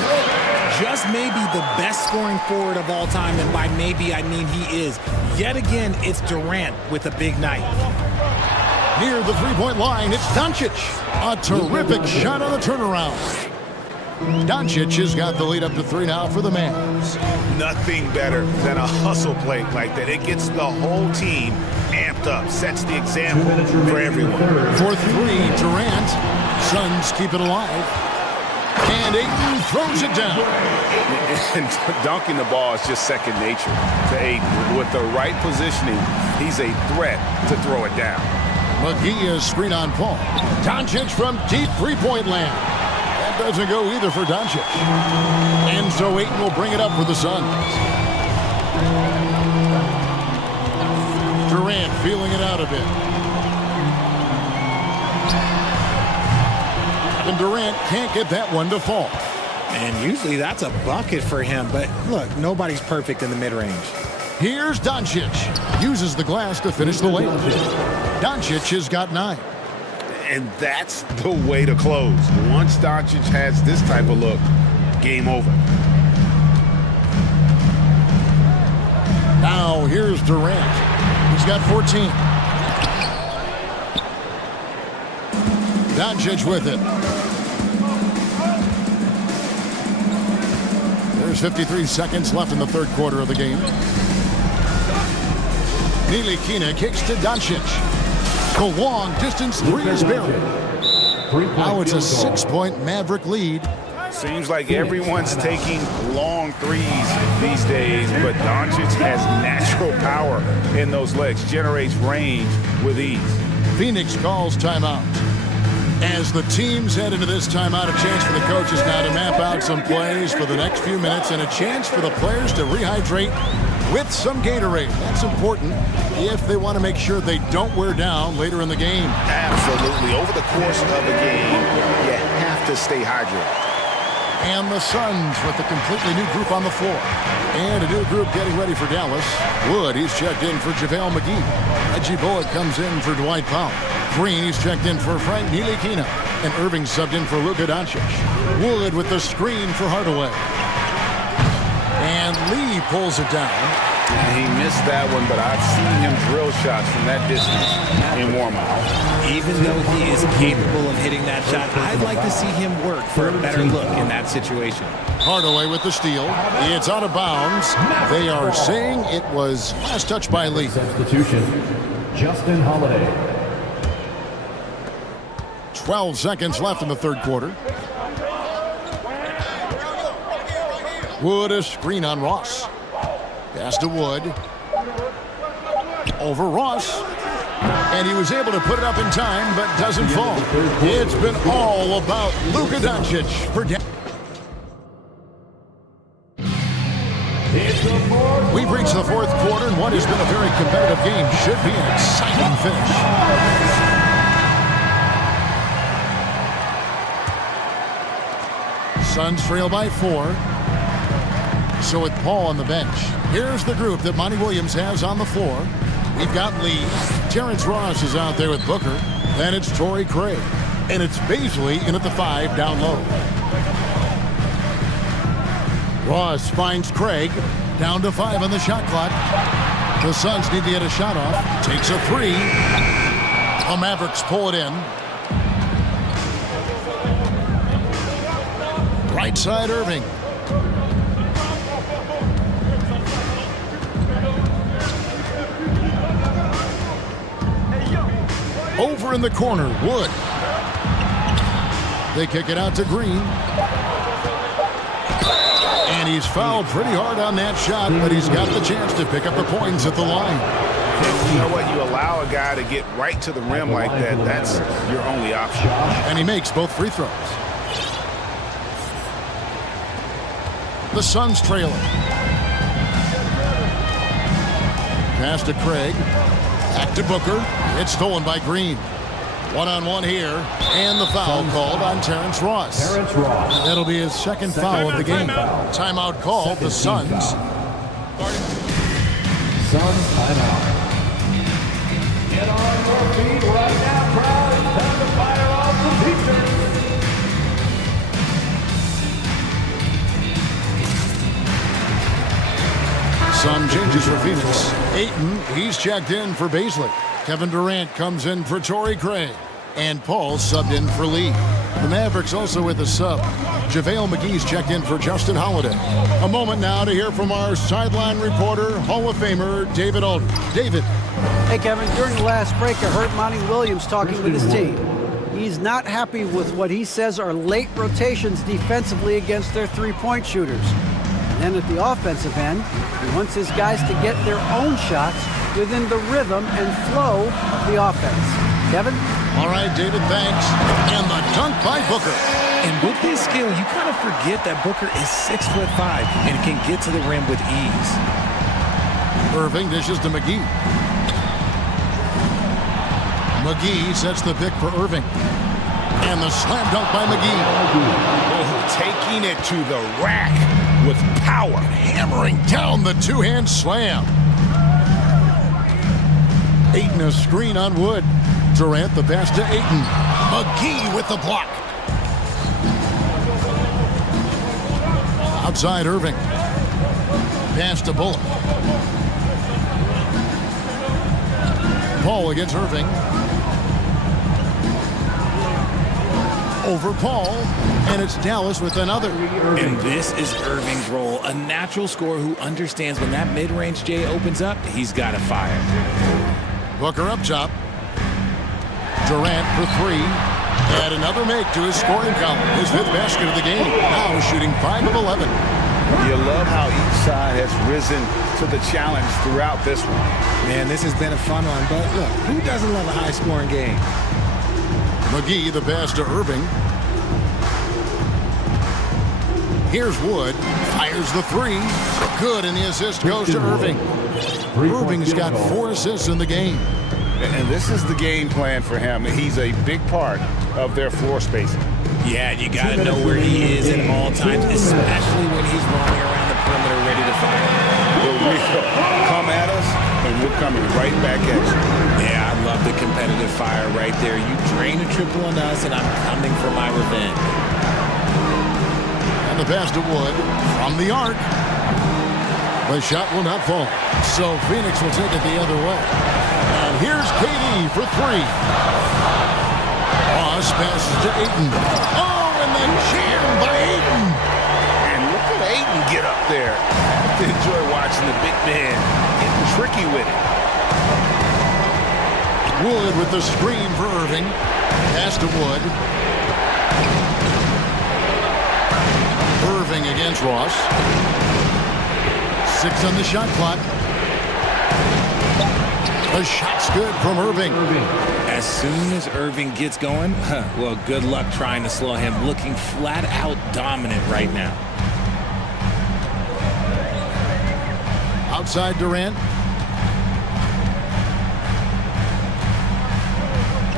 Just maybe the best scoring forward of all time, and by maybe I mean he is. Yet again, it's Durant with a big night. Near the three-point line, it's Doncic. A terrific shot on the turnaround. Doncic has got the lead up to 3 now for the Mavs. Nothing better than a hustle play like that. It gets the whole team amped up, sets the example for everyone. For 3, Durant. Suns keep it alive. And Ayton throws it down. And dunking the ball is just second nature to Ayton. With the right positioning, he's a threat to throw it down. McGee is screen on Paul. Doncic from deep three-point land. That doesn't go either for Doncic. And so Ayton will bring it up for the Suns. Durant feeling it out a bit. And Durant can't get that one to fall. And usually that's a bucket for him, but look, nobody's perfect in the mid-range. Here's Doncic. Uses the glass to finish the layup. Doncic has got 9. And that's the way to close. Once Doncic has this type of look, game over. Now here's Durant. He's got 14. Doncic with it. There's 53 seconds left in the third quarter of the game. Ntilikina kicks to Doncic. The long distance 3 is buried. Now it's a 6-point Maverick lead. Seems like everyone's taking long threes these days, but Doncic has natural power in those legs, generates range with ease. Phoenix calls timeout. As the teams head into this timeout, a chance for the coaches now to map out some plays for the next few minutes and a chance for the players to rehydrate with some Gatorade. That's important if they want to make sure they don't wear down later in the game. Absolutely. Over the course of a game, you have to stay hydrated. And the Suns with a completely new group on the floor. And a new group getting ready for Dallas. Wood, he's checked in for JaVale McGee. Reggie Bullock comes in for Dwight Powell. Green, he's checked in for Frank Ntilikina. And Irving subbed in for Luka Doncic. Wood with the screen for Hardaway. And Lee pulls it down. He missed that one, but I've seen him drill shots from that distance in warm-up. Even though he is capable of hitting that shot, I'd like to see him work for a better look in that situation. Hardaway with the steal. It's out of bounds. They are saying it was last touch by Lee. Substitution, Justin Holiday. 12 seconds left in the third quarter. Wood, a screen on Ross. Pass to Wood. Over Ross. And he was able to put it up in time, but doesn't fall. It's been all about Luka Doncic for Dallas. We've reached the fourth quarter, and what has been a very competitive game should be an exciting finish. Suns trail by 4. So with Paul on the bench, here's the group that Monty Williams has on the floor. We've got Lee. Terrence Ross is out there with Booker. Then it's Torrey Craig. And it's Baisley in at the 5 down low. Ross finds Craig. Down to 5 on the shot clock. The Suns need to get a shot off. Takes a 3. The Mavericks pull it in. Right side Irving. Over in the corner, Wood. They kick it out to Green. And he's fouled pretty hard on that shot, but he's got the chance to pick up the points at the line. You know what? You allow a guy to get right to the rim like that, that's your only option. And he makes both free throws. The Suns trailing. Pass to Craig. Back to Booker. It's stolen by Green. One-on-one here. And the foul called on Terrence Ross. That'll be his second foul of the game. Timeout called. The Suns. Suns timeout. Get on your feet right now, crowd. It's time to fire off the features. Some changes for Phoenix. Ayton, he's checked in for Baisley. Kevin Durant comes in for Torrey Craig. And Paul subbed in for Lee. The Mavericks also with a sub. JaVale McGee's checked in for Justin Holiday. A moment now to hear from our sideline reporter, Hall of Famer, David Aldridge. David. Hey, Kevin, during the last break, I heard Monty Williams talking with his team. He's not happy with what he says are late rotations defensively against their three-point shooters. And then at the offensive end, he wants his guys to get their own shots within the rhythm and flow of the offense. Kevin? All right, David, thanks. And the dunk by Booker. And with his skill, you kind of forget that Booker is 6'5" and can get to the rim with ease. Irving dishes to McGee. McGee sets the pick for Irving. And the slam dunk by McGee. Oh, taking it to the rack with power. Hammering down the two-hand slam. Ayton a screen on Wood. Durant the pass to Ayton. McGee with the block. Outside Irving. Pass to Bullock. Paul against Irving. Over Paul, and it's Dallas with another. And this is Irving's role, a natural scorer who understands when that mid-range J opens up, he's got to fire. Booker up top. Durant for 3. Add another make to his scoring column. His 5th basket of the game. Now shooting 5 of 11. You love how each side has risen to the challenge throughout this one. Man, this has been a fun one, but look, who doesn't love a high-scoring game? McGee the pass to Irving. Here's Wood. Fires the 3. Good, and the assist goes to Irving. Irving's got 4 assists in the game. And this is the game plan for him. He's a big part of their floor spacing. Yeah, you got to know where he is at all times, especially when he's roaming around the perimeter ready to fire. Come at us, and we're coming right back at you. Yeah, I love the competitive fire right there. You drain a triple on us, and I'm coming for my revenge. And the pass to Wood from the arc. The shot will not fall. So Phoenix will take it the other way. And here's KD for 3. Ross passes to Ayton. Oh, and then jammed by Ayton. And look at Ayton get up there. I enjoy watching the big man getting tricky with it. Wood with the screen for Irving. Pass to Wood. Irving against Ross. 6 on the shot clock. The shot's good from Irving. As soon as Irving gets going, well, good luck trying to slow him. Looking flat out dominant right now. Outside Durant.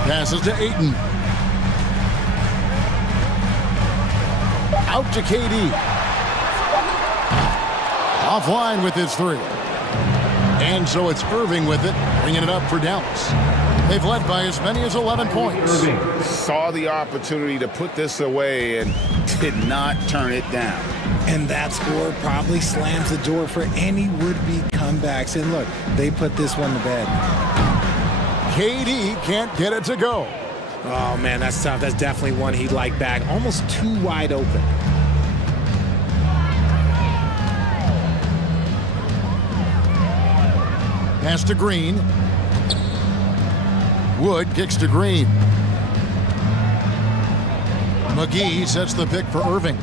Passes to Ayton. Out to KD. Offline with his three. And so it's Irving with it, bringing it up for Dallas. They've led by as many as 11 points. Saw the opportunity to put this away and did not turn it down. And that score probably slams the door for any would-be comebacks. And look, they put this one to bed. KD can't get it to go. Oh, man, that's tough. That's definitely one he'd like back. Almost too wide open. Pass to Green. Wood kicks to Green. McGee sets the pick for Irving.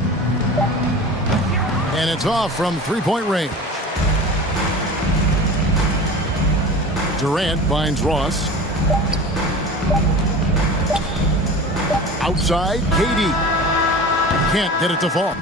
And it's off from three-point range. Durant finds Ross. Outside, KD. Can't get it to fall.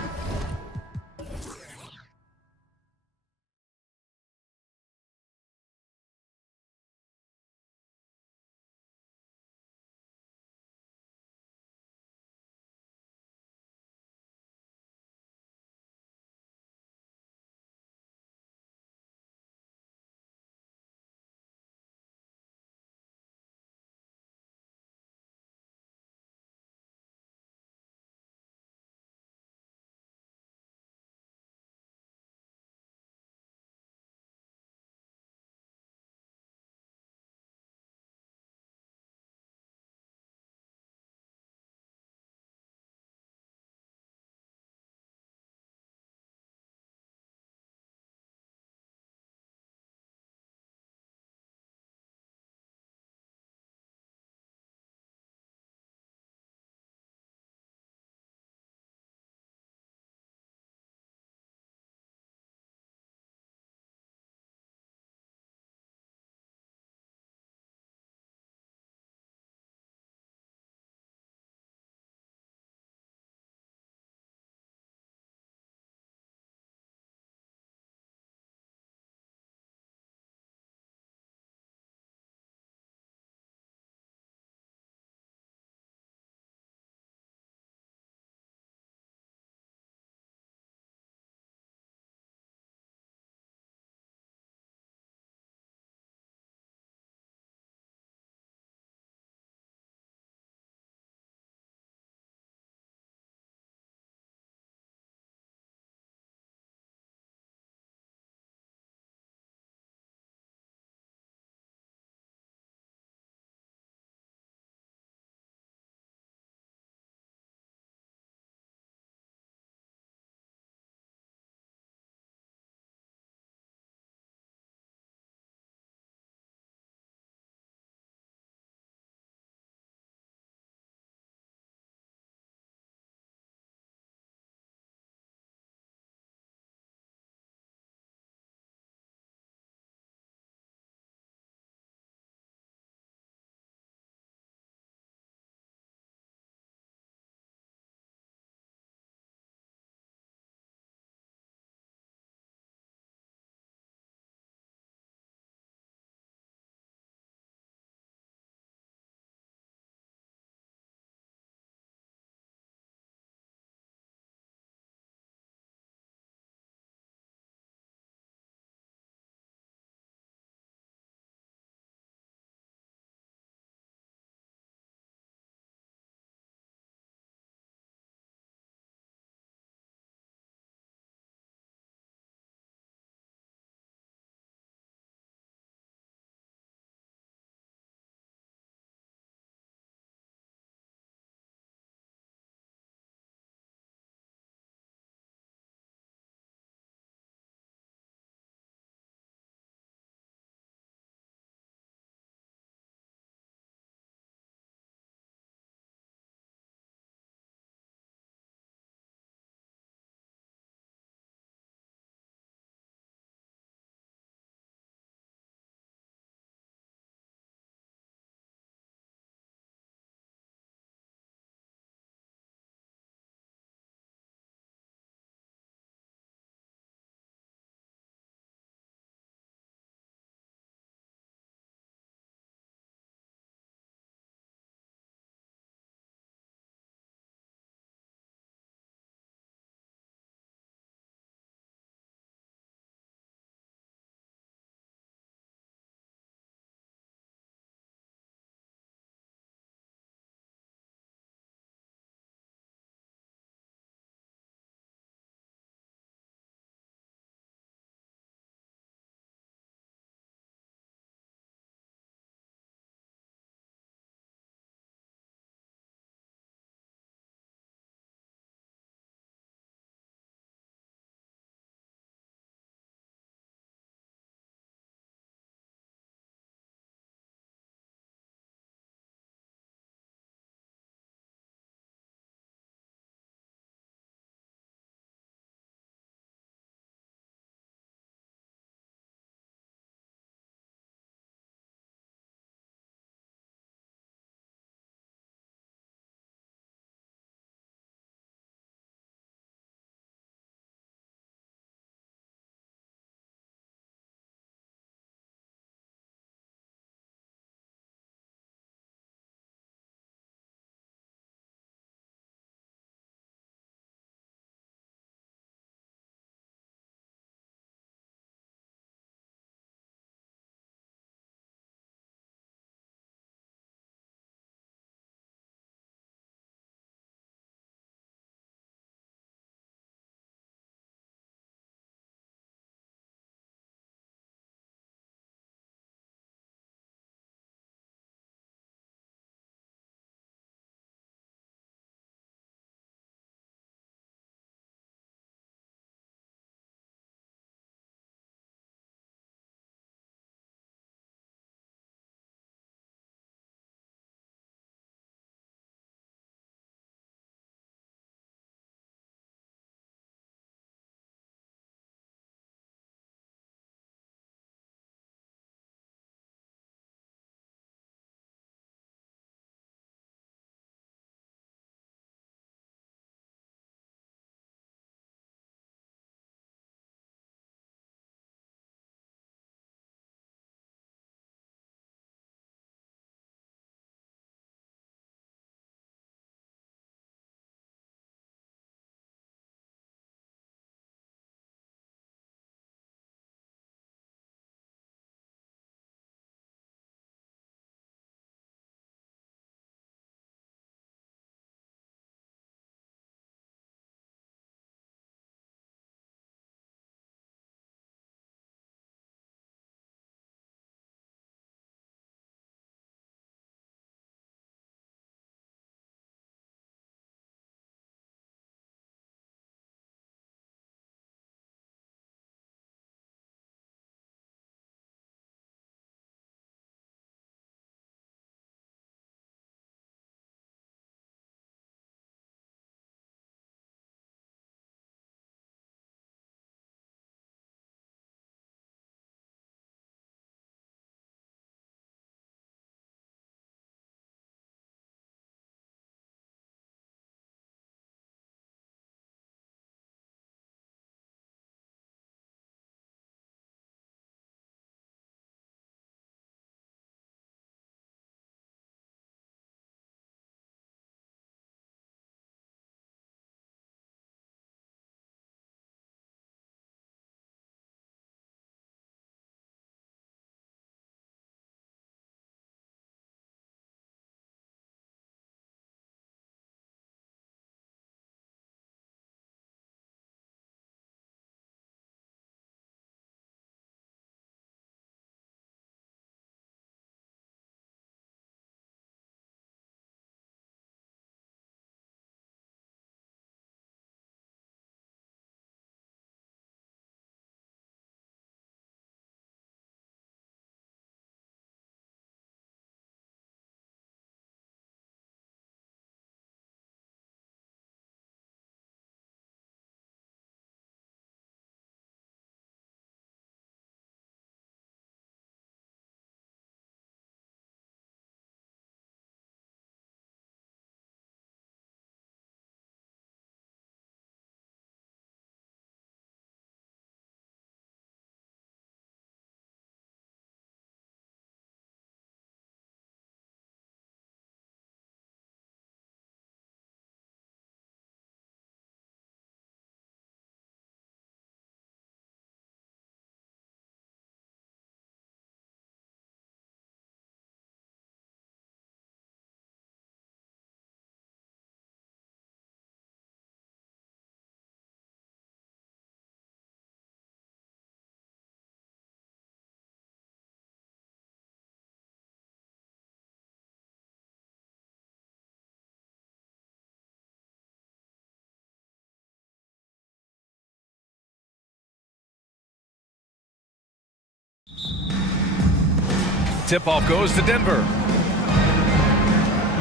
tip-off goes to Denver.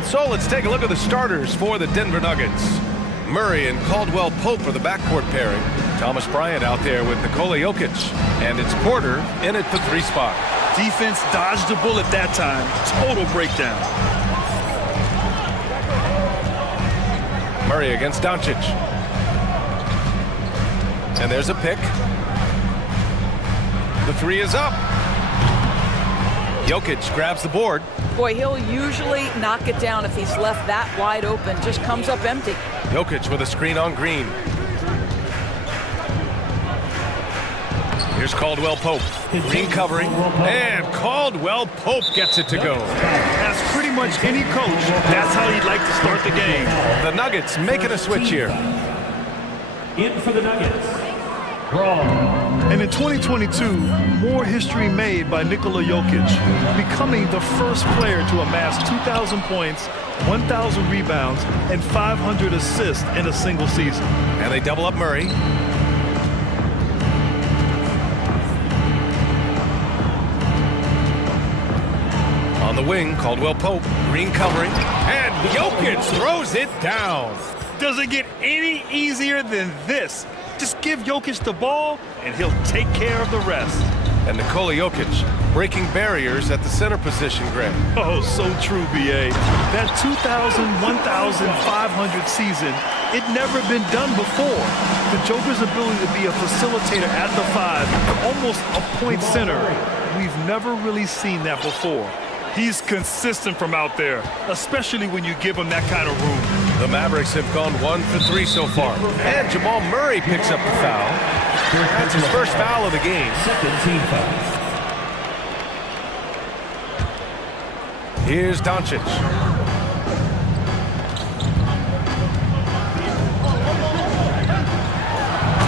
So let's take a look at the starters for the Denver Nuggets. Murray and Caldwell Pope are the backcourt pairing. Thomas Bryant out there with Nikola Jokic. And it's Porter in at the 3 spot. Defense dodged the bullet that time. Total breakdown. Murray against Doncic. And there's a pick. The 3 is up. Jokic grabs the board. Boy, he'll usually knock it down if he's left that wide open. Just comes up empty. Jokic with a screen on Green. Here's Caldwell Pope. Green covering. And Caldwell Pope gets it to go. As pretty much any coach, that's how he'd like to start the game. The Nuggets making a switch here. In for the Nuggets. And in 2022, more history made by Nikola Jokic, becoming the first player to amass 2,000 points, 1,000 rebounds, and 500 assists in a single season. And they double up Murray. On the wing, Caldwell Pope, Green covering, and Jokic throws it down. Does it get any easier than this? Just give Jokic the ball, and he'll take care of the rest. And Nikola Jokic breaking barriers at the center position, Greg. Oh, so true, B.A. That 2,000, 1,500 season, it never been done before. The Joker's ability to be a facilitator at the 5, almost a point center, we've never really seen that before. He's consistent from out there, especially when you give him that kind of room. The Mavericks have gone 1 for 3 so far. And Jamal Murray picks up the foul. That's his first foul of the game. Second team foul. Here's Doncic.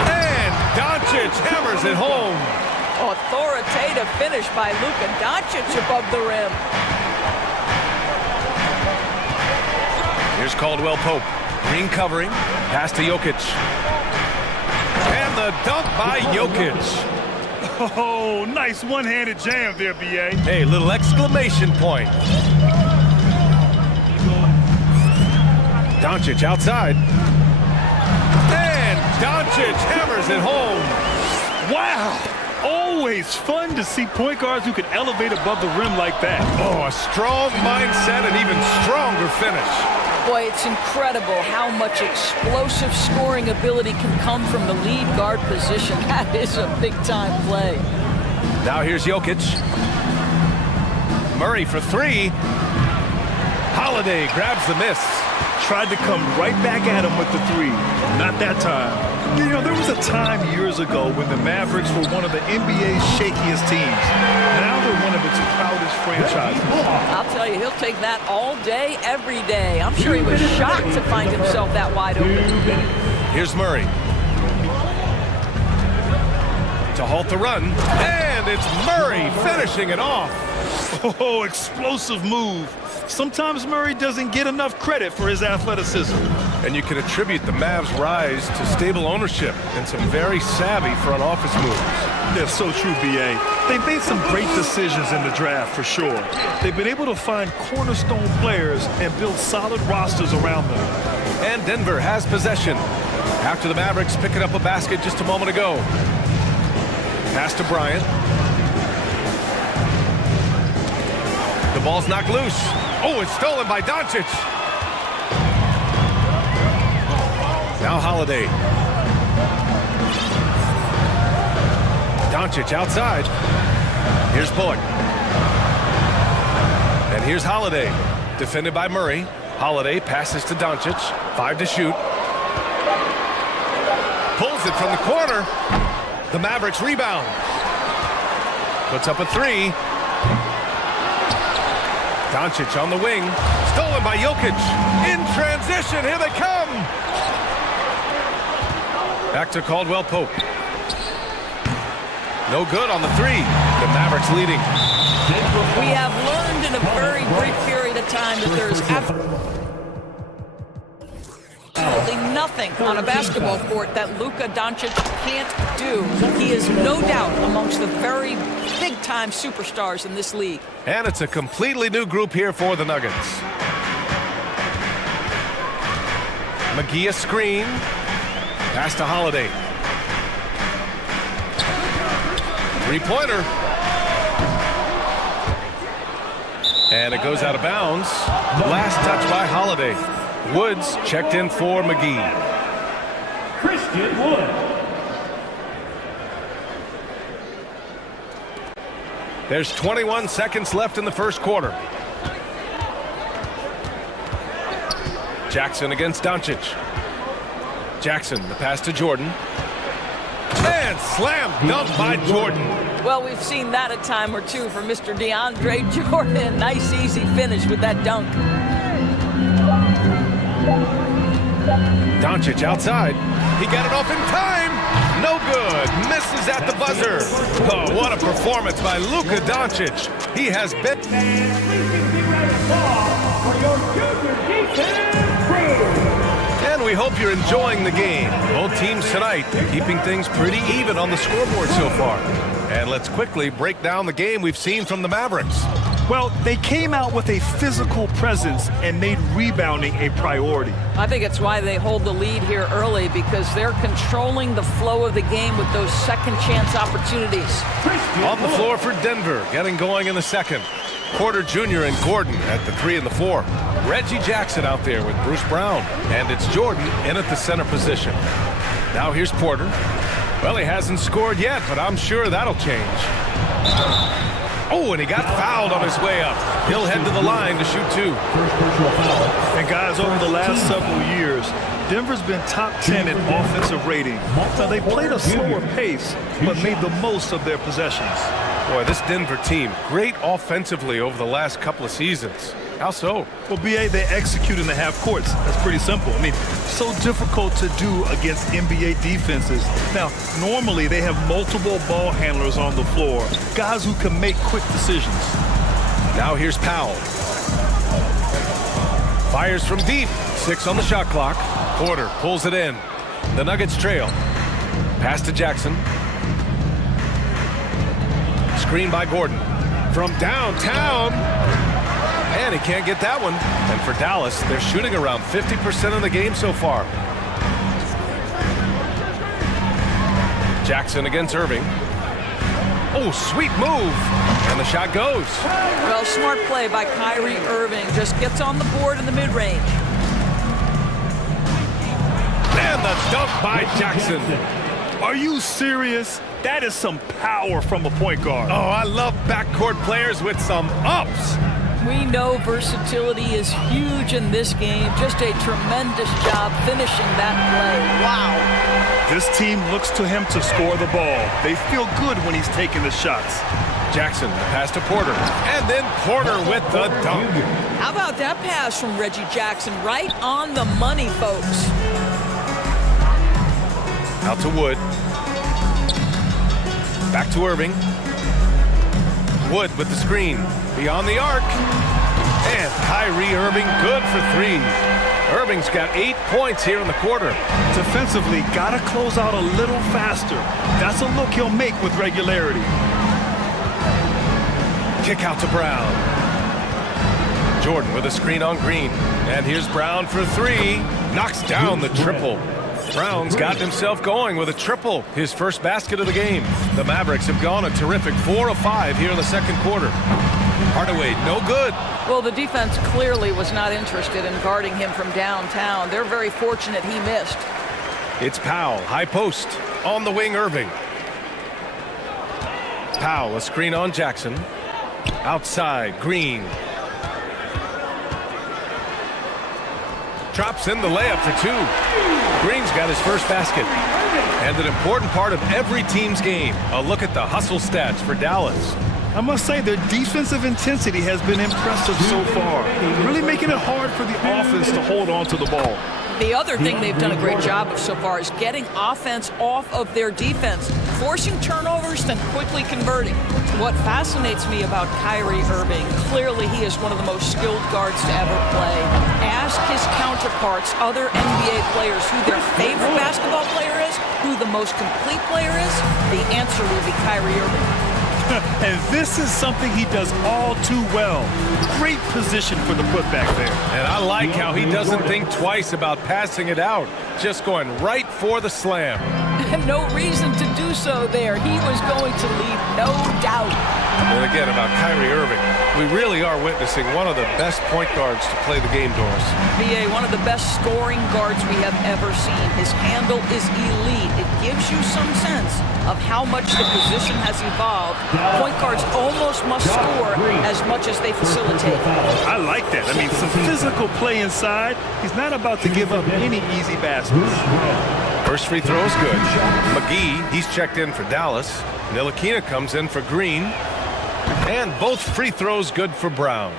And Doncic hammers it home. Authoritative finish by Luka Doncic above the rim. Here's Caldwell Pope. Green covering. Pass to Jokic. And the dunk by Jokic. Oh, nice one-handed jam there, B.A. Hey, little exclamation point. Doncic outside. And Doncic hammers it home. Wow! Always fun to see point guards who can elevate above the rim like that. Oh, a strong mindset and even stronger finish. Boy, it's incredible how much explosive scoring ability can come from the lead guard position. That is a big-time play. Now here's Jokic. Murray for 3. Holiday grabs the miss. Tried to come right back at him with the 3. Not that time. You know, there was a time years ago when the Mavericks were one of the NBA's shakiest teams. Now they're one of its proudest franchises. I'll tell you, he'll take that all day, every day. I'm sure he was shocked to find himself that wide open. Here's Murray. To halt the run. And it's Murray finishing it off. Oh, explosive move. Sometimes Murray doesn't get enough credit for his athleticism. And you can attribute the Mavs' rise to stable ownership and some very savvy front office moves. They're so true, B.A. They've made some great decisions in the draft, for sure. They've been able to find cornerstone players and build solid rosters around them. And Denver has possession. After the Mavericks picking up a basket just a moment ago. Pass to Bryant. The ball's knocked loose. Oh, it's stolen by Doncic. Now Holiday. Doncic outside. Here's Bullock. And here's Holiday. Defended by Murray. Holiday passes to Doncic. 5 to shoot. Pulls it from the corner. The Mavericks rebound. Puts up a 3. Doncic on the wing. Stolen by Jokic. In transition. Here they come. Back to Caldwell Pope. No good on the 3. The Mavericks leading. We have learned in a very brief period of time that there is absolutely nothing on a basketball court that Luka Doncic can't do. He is no doubt amongst the very big-time superstars in this league. And it's a completely new group here for the Nuggets. McGee a screen. Pass to Holiday. Three-pointer. And it goes out of bounds. Last touch by Holiday. Woods checked in for McGee. Christian Wood. There's 21 seconds left in the first quarter. Jackson against Doncic. Jackson, the pass to Jordan. And slam dunk by Jordan. Well, we've seen that a time or two from Mr. DeAndre Jordan. Nice, easy finish with that dunk. Doncic outside. He got it off in time. No good. Misses at the buzzer. Oh, what a performance by Luka Doncic. He has been... And we hope you're enjoying the game. Both teams tonight keeping things pretty even on the scoreboard so far. And let's quickly break down the game we've seen from the Mavericks. Well, they came out with a physical presence and made rebounding a priority. I think it's why they hold the lead here early, because they're controlling the flow of the game with those second chance opportunities. On the floor for Denver, getting going in the second. Porter Jr. and Gordon at the 3 and the 4. Reggie Jackson out there with Bruce Brown. And it's Jordan in at the center position. Now here's Porter. Well, he hasn't scored yet, but I'm sure that'll change. Oh, and he got fouled on his way up. He'll head to the line to shoot 2. And guys, over the last several years, Denver's been top 10 in offensive rating. So they played a slower pace, but made the most of their possessions. Boy, this Denver team, great offensively over the last couple of seasons. How so? Well, BA, they execute in the half courts. That's pretty simple. I mean, so difficult to do against NBA defenses. Now, normally they have multiple ball handlers on the floor, guys who can make quick decisions. Now here's Powell. Fires from deep. 6 on the shot clock. Porter pulls it in. The Nuggets trail. Pass to Jackson. Screen by Gordon. From downtown. And he can't get that one. And for Dallas, they're shooting around 50% of the game so far. Jackson against Irving. Oh, sweet move. And the shot goes. Well, smart play by Kyrie Irving. Just gets on the board in the mid-range. And the dunk by Jackson. Are you serious? That is some power from a point guard. Oh, I love backcourt players with some ups. We know versatility is huge in this game. Just a tremendous job finishing that play. Wow. This team looks to him to score the ball. They feel good when he's taking the shots. Jackson, the pass to Porter. And then Porter with the dunk. How about that pass from Reggie Jackson? Right on the money, folks. Out to Wood. Back to Irving. Wood with the screen. Beyond the arc. And Kyrie Irving good for 3. Irving's got 8 points here in the quarter. Defensively, gotta close out a little faster. That's a look he'll make with regularity. Kick out to Brown. Jordan with a screen on Green. And here's Brown for 3. Knocks down the triple. Brown's gotten himself going with a triple, his first basket of the game. The Mavericks have gone a terrific 4 of 5 here in the second quarter. Hardaway, no good. Well, the defense clearly was not interested in guarding him from downtown. They're very fortunate he missed. It's Powell, high post. On the wing, Irving. Powell, a screen on Jackson. Outside, Green. Drops in the layup for 2. Green's got his first basket. And an important part of every team's game. A look at the hustle stats for Dallas. I must say their defensive intensity has been impressive so far, really making it hard for the offense to hold on to the ball. The other thing they've done a great job of so far is getting offense off of their defense, forcing turnovers, then quickly converting. What fascinates me about Kyrie Irving, clearly he is one of the most skilled guards to ever play. Ask his counterparts, other NBA players, who their favorite basketball player is, who the most complete player is, the answer will be Kyrie Irving. And this is something he does all too well. Great position for the putback there. And I like how he doesn't think twice about passing it out, just going right for the slam. No reason to do so there. He was going to leave, no doubt. And again, about Kyrie Irving, we really are witnessing one of the best point guards to play the game, Doris. BA, one of the best scoring guards we have ever seen. His handle is elite. It gives you some sense of how much the position has evolved. Point guards almost must score as much as they facilitate. I like that. I mean, some physical play inside. He's not about to give up any easy baskets. First free throw is good. McGee, he's checked in for Dallas. Ntilikina comes in for Green. And both free throws good for Brown.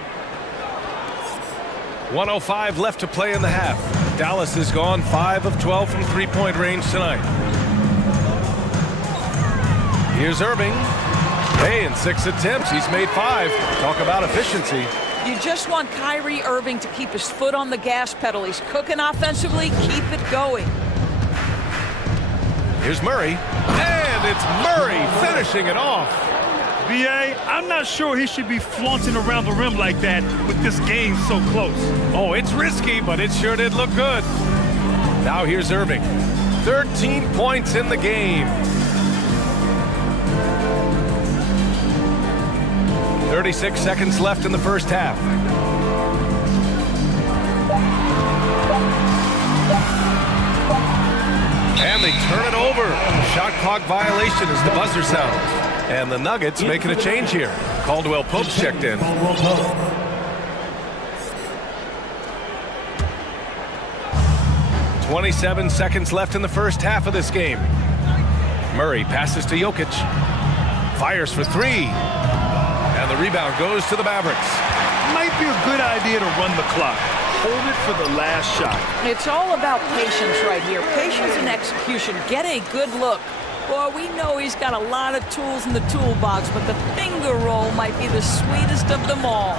1:05 left to play in the half. Dallas has gone 5 of 12 from three-point range tonight. Here's Irving. Hey, in 6 attempts, he's made 5. Talk about efficiency. You just want Kyrie Irving to keep his foot on the gas pedal. He's cooking offensively. Keep it going. Here's Murray. And it's Murray finishing it off. BA, I'm not sure he should be flaunting around the rim like that with this game so close. Oh, it's risky, but it sure did look good. Now here's Irving. 13 points in the game. 36 seconds left in the first half. And they turn it over. Shot clock violation as the buzzer sounds. And the Nuggets making a change here. Caldwell Pope's checked in. "27 seconds left in the first half of this game. Murray passes to Jokic. Fires for 3. And the rebound goes to the Mavericks. Might be a good idea to run the clock. Hold it for the last shot. It's all about patience right here. Patience and execution. Get a good look. Boy, we know he's got a lot of tools in the toolbox, but the finger roll might be the sweetest of them all.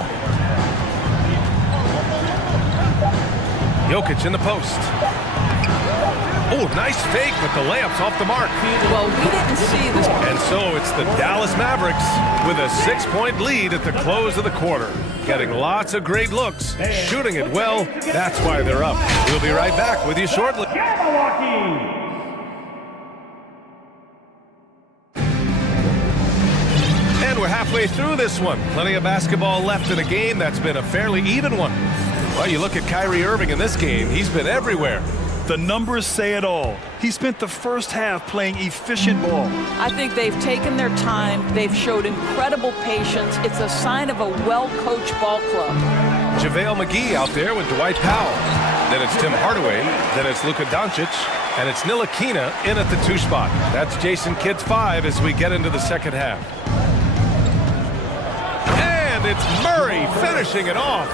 Jokic in the post. Oh, nice fake, but the layup's off the mark. Well, we didn't see this. And so it's the Dallas Mavericks with a 6-point lead at the close of the quarter. Getting lots of great looks, shooting it well. That's why they're up. We'll be right back with you shortly. And we're halfway through this one. Plenty of basketball left in a game that's been a fairly even one. Well, you look at Kyrie Irving in this game, he's been everywhere. The numbers say it all. He spent the first half playing efficient ball. I think they've taken their time. They've showed incredible patience. It's a sign of a well-coached ball club. JaVale McGee out there with Dwight Powell. Then it's Tim Hardaway. Then it's Luka Doncic. And it's Ntilikina in at the 2 spot. That's Jason Kidd's 5 as we get into the second half. And it's Murray finishing it off.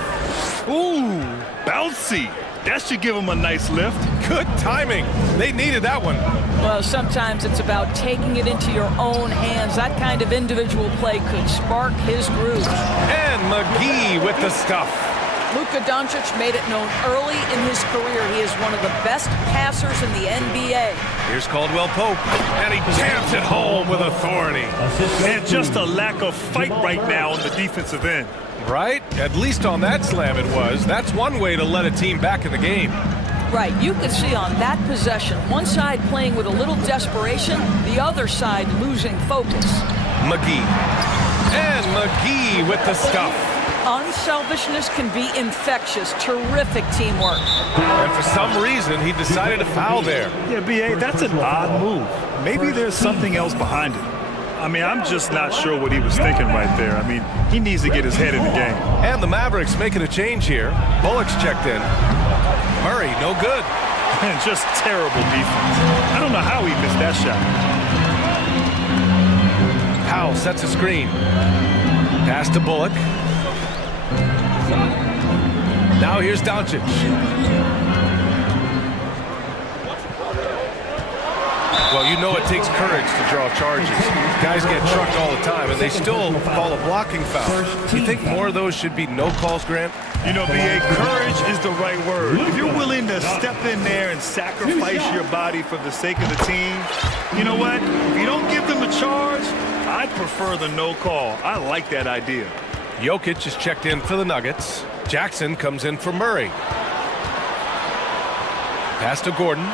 Ooh, bouncy. That should give him a nice lift. Good timing. They needed that one. Well, sometimes it's about taking it into your own hands. That kind of individual play could spark his groove. And McGee with the stuff. Luka Doncic made it known early in his career he is one of the best passers in the NBA. Here's Caldwell Pope, and he jams it home with authority. And just a lack of fight right now on the defensive end. Right? At least on that slam it was. That's one way to let a team back in the game. Right, you could see on that possession, one side playing with a little desperation, the other side losing focus. McGee. And McGee with the stuff. Unselfishness can be infectious. Terrific teamwork. And for some reason, he decided to foul there. Yeah, B.A., that's an odd move. Maybe there's something else behind it. I mean, I'm just not sure what he was thinking right there. I mean, he needs to get his head in the game. And the Mavericks making a change here. Bullock's checked in. Murray, no good. And just terrible defense. I don't know how he missed that shot. Powell sets a screen. Pass to Bullock. Now here's Doncic. Well, you know it takes courage to draw charges. Guys get trucked all the time, and they still call a blocking foul. Do you think more of those should be no calls, Grant? You know, B.A., courage is the right word. If you're willing to step in there and sacrifice your body for the sake of the team, you know what? If you don't give them a charge, I'd prefer the no call. I like that idea. Jokic is checked in for the Nuggets. Jackson comes in for Murray. Pass to Gordon.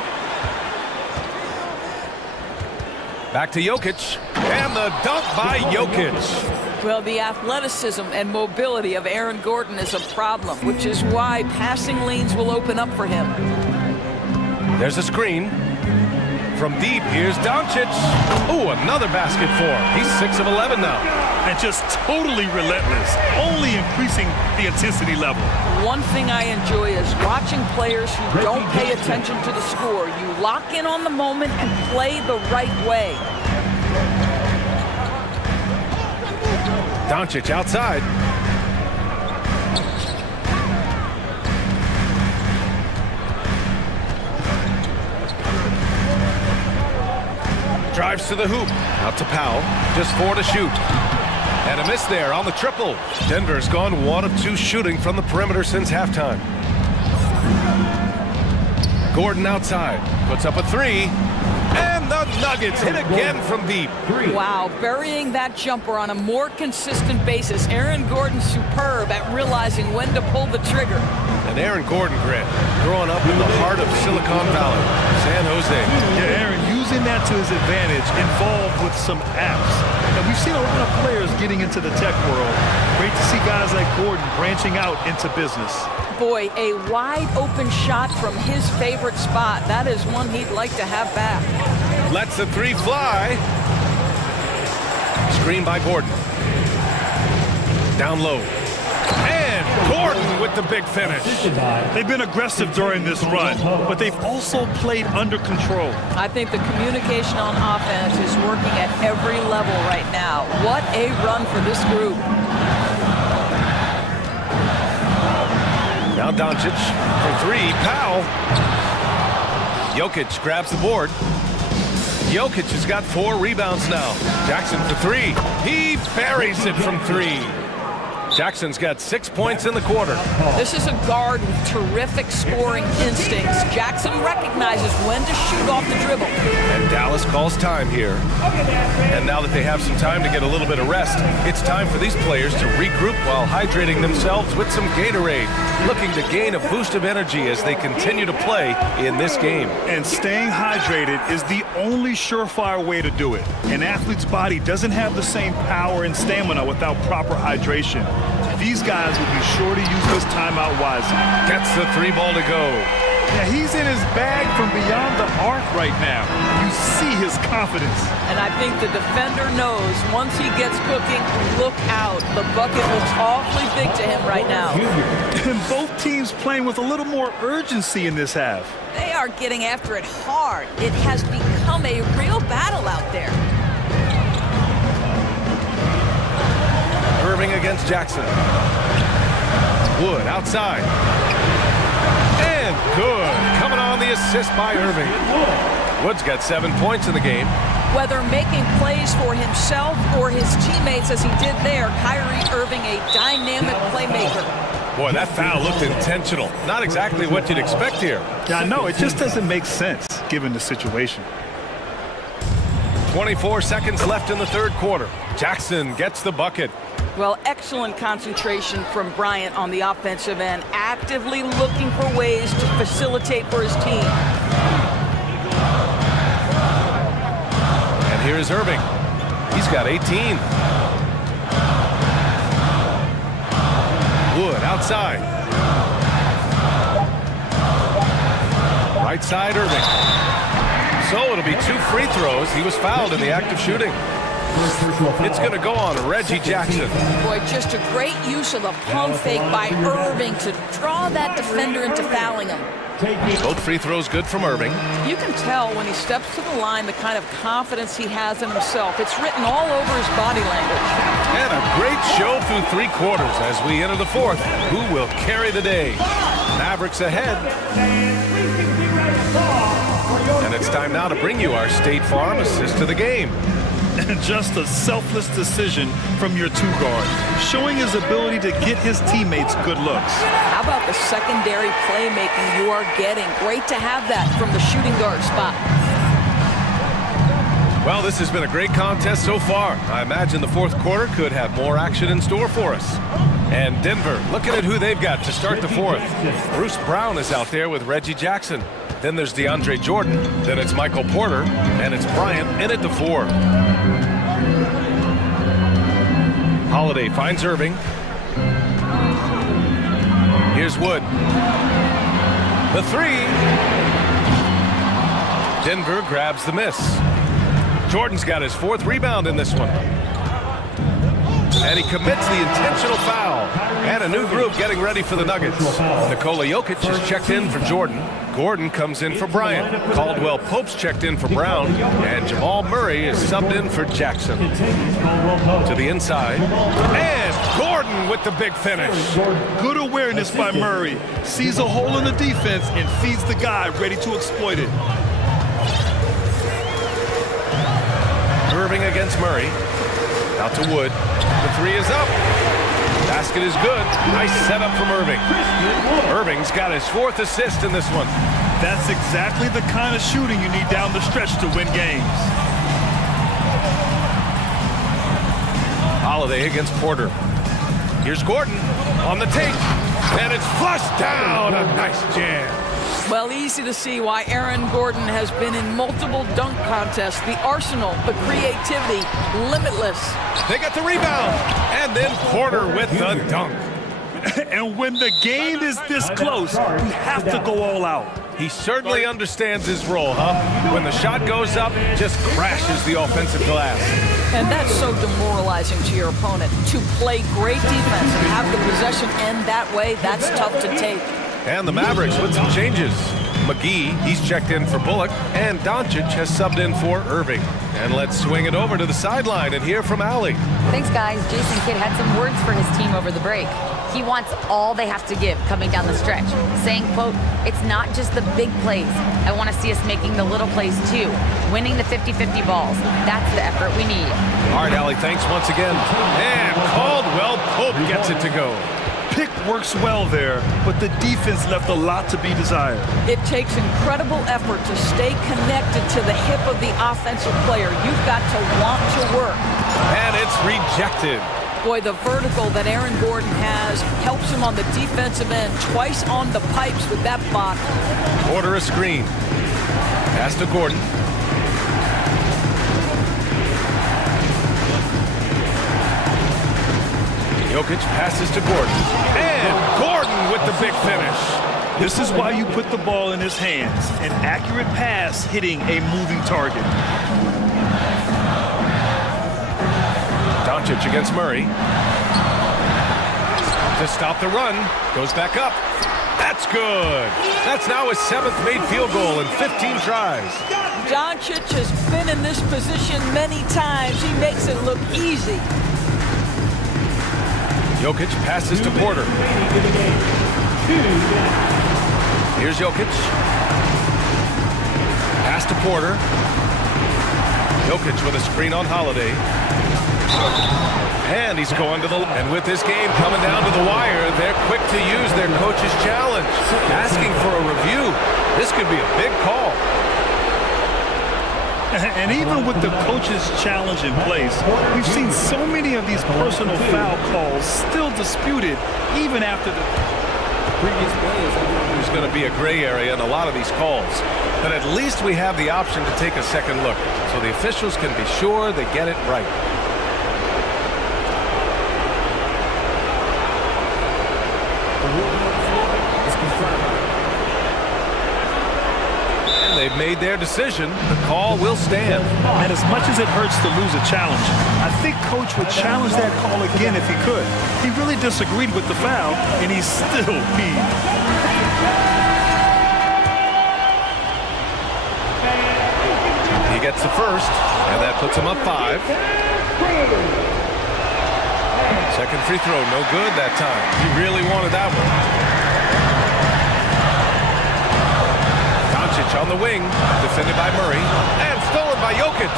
Back to Jokic. And the dunk by Jokic. Well, the athleticism and mobility of Aaron Gordon is a problem, which is why passing lanes will open up for him. There's a screen. From deep, here's Doncic. Ooh, another basket for him. He's 6 of 11 now. And just totally relentless, only increasing the intensity level. One thing I enjoy is watching players who don't pay attention to the score. You lock in on the moment and play the right way. Doncic outside. Drives to the hoop. Out to Powell. Just 4 to shoot. And a miss there on the triple. Denver's gone 1 of 2 shooting from the perimeter since halftime. Gordon outside. Puts up a 3. And the Nuggets hit again from deep. Wow, burying that jumper on a more consistent basis. Aaron Gordon's superb at realizing when to pull the trigger. And Aaron Gordon, Grant, growing up in the heart of Silicon Valley, San Jose. Yeah, Aaron using that to his advantage, involved with some apps. And we've seen a lot of players getting into the tech world. Great to see guys like Gordon branching out into business. Boy, a wide open shot from his favorite spot. That is one he'd like to have back. Lets the 3 fly. Screen by Gordon. Down low. And Gordon with the big finish. They've been aggressive during this run, but they've also played under control. I think the communication on offense is working at every level right now. What a run for this group. Now Doncic for 3. Powell. Jokic grabs the board. Jokic has got 4 rebounds now. Jackson for 3. He buries it from 3. Jackson's got 6 points in the quarter. This is a guard with terrific scoring instincts. Jackson recognizes when to shoot off the dribble. And Dallas calls time here. And now that they have some time to get a little bit of rest, it's time for these players to regroup while hydrating themselves with some Gatorade, looking to gain a boost of energy as they continue to play in this game. And staying hydrated is the only surefire way to do it. An athlete's body doesn't have the same power and stamina without proper hydration. These guys will be sure to use this timeout wisely. Gets the 3 ball to go. Yeah, he's in his bag from beyond the arc right now. You see his confidence. And I think the defender knows once he gets cooking, look out. The bucket looks awfully big to him right now. And both teams playing with a little more urgency in this half. They are getting after it hard. It has become a real battle out there. Irving against Jackson. Wood outside. And good. Coming on the assist by Irving. Wood's got 7 points in the game. Whether making plays for himself or his teammates as he did there, Kyrie Irving, a dynamic playmaker. Boy, that foul looked intentional. Not exactly what you'd expect here. Yeah, I know. It just doesn't make sense given the situation. 24 seconds left in the third quarter. Jackson gets the bucket. Well, excellent concentration from Bryant on the offensive end, actively looking for ways to facilitate for his team. And here is Irving. He's got 18. Wood outside. Right side, Irving. So it'll be 2 free throws. He was fouled in the act of shooting. It's going to go on Reggie Jackson. Boy, just a great use of the pump fake by Irving to draw that defender into fouling him. Both free throws good from Irving. You can tell when he steps to the line the kind of confidence he has in himself. It's written all over his body language. And a great show through 3 quarters as we enter the fourth. Who will carry the day? Mavericks ahead. And it's time now to bring you our State Farm assist to the game. And just a selfless decision from your 2-guard, showing his ability to get his teammates good looks. How about the secondary playmaking you are getting? Great to have that from the shooting guard spot. Well, this has been a great contest so far. I imagine the fourth quarter could have more action in store for us. And Denver, looking at who they've got to start the fourth. Bruce Brown is out there with Reggie Jackson. Then there's DeAndre Jordan. Then it's Michael Porter. And it's Bryant in at the 4. Holiday finds Irving. Here's Wood. The 3. Denver grabs the miss. Jordan's got his 4th rebound in this one. And he commits the intentional foul. And a new group getting ready for the Nuggets. Nikola Jokic is checked in for Jordan. Gordon comes in for Bryant. Caldwell Pope's checked in for Brown. And Jamal Murray is subbed in for Jackson. To the inside. And Gordon with the big finish. Good awareness by Murray. Sees a hole in the defense and feeds the guy ready to exploit it. Irving against Murray. Out to Wood. The 3 is up. Basket is good. Nice setup from Irving. Irving's got his 4th assist in this one. That's exactly the kind of shooting you need down the stretch to win games. Holiday against Porter. Here's Gordon on the take. And it's flushed down. A nice jam. Well, easy to see why Aaron Gordon has been in multiple dunk contests. The arsenal, the creativity, limitless. They got the rebound. And then Porter with the dunk. And when the game is this close, you have to go all out. He certainly understands his role, huh? When the shot goes up, just crashes the offensive glass. And that's so demoralizing to your opponent. To play great defense and have the possession end that way, that's tough to take. And the Mavericks with some changes. McGee, he's checked in for Bullock, and Doncic has subbed in for Irving. And let's swing it over to the sideline and hear from Allie. Thanks, guys. Jason Kidd had some words for his team over the break. He wants all they have to give coming down the stretch, saying, quote, "It's not just the big plays. I want to see us making the little plays too, winning the 50-50 balls. That's the effort we need." All right, Allie, thanks once again. And Caldwell Pope gets it to go. Pick works well there, but the defense left a lot to be desired. It takes incredible effort to stay connected to the hip of the offensive player. You've got to want to work. And it's rejected. Boy, the vertical that Aaron Gordon has helps him on the defensive end. Twice on the pipes with that block. Order a screen. Pass to Gordon. Jokic passes to Gordon. And Gordon with the big finish. This is why you put the ball in his hands. An accurate pass hitting a moving target. Doncic against Murray. To stop the run. Goes back up. That's good. That's now his 7th made field goal in 15 tries. Doncic has been in this position many times. He makes it look easy. Jokic passes to Porter. Here's Jokic. Pass to Porter. Jokic with a screen on Holiday. And he's going to the... And with this game coming down to the wire, they're quick to use their coach's challenge. Asking for a review. This could be a big call. And even with the coach's challenge in place, we've seen so many of these personal foul calls still disputed even after the previous play. There's going to be a gray area in a lot of these calls. But at least we have the option to take a second look, so the officials can be sure they get it right. They've made their decision. The call will stand. And as much as it hurts to lose a challenge, I think Coach would challenge that call again if he could. He really disagreed with the foul, and he's still peeved. He gets the first, and that puts him up 5. Second free throw, no good that time. He really wanted that one. On the wing, defended by Murray, and stolen by Jokic.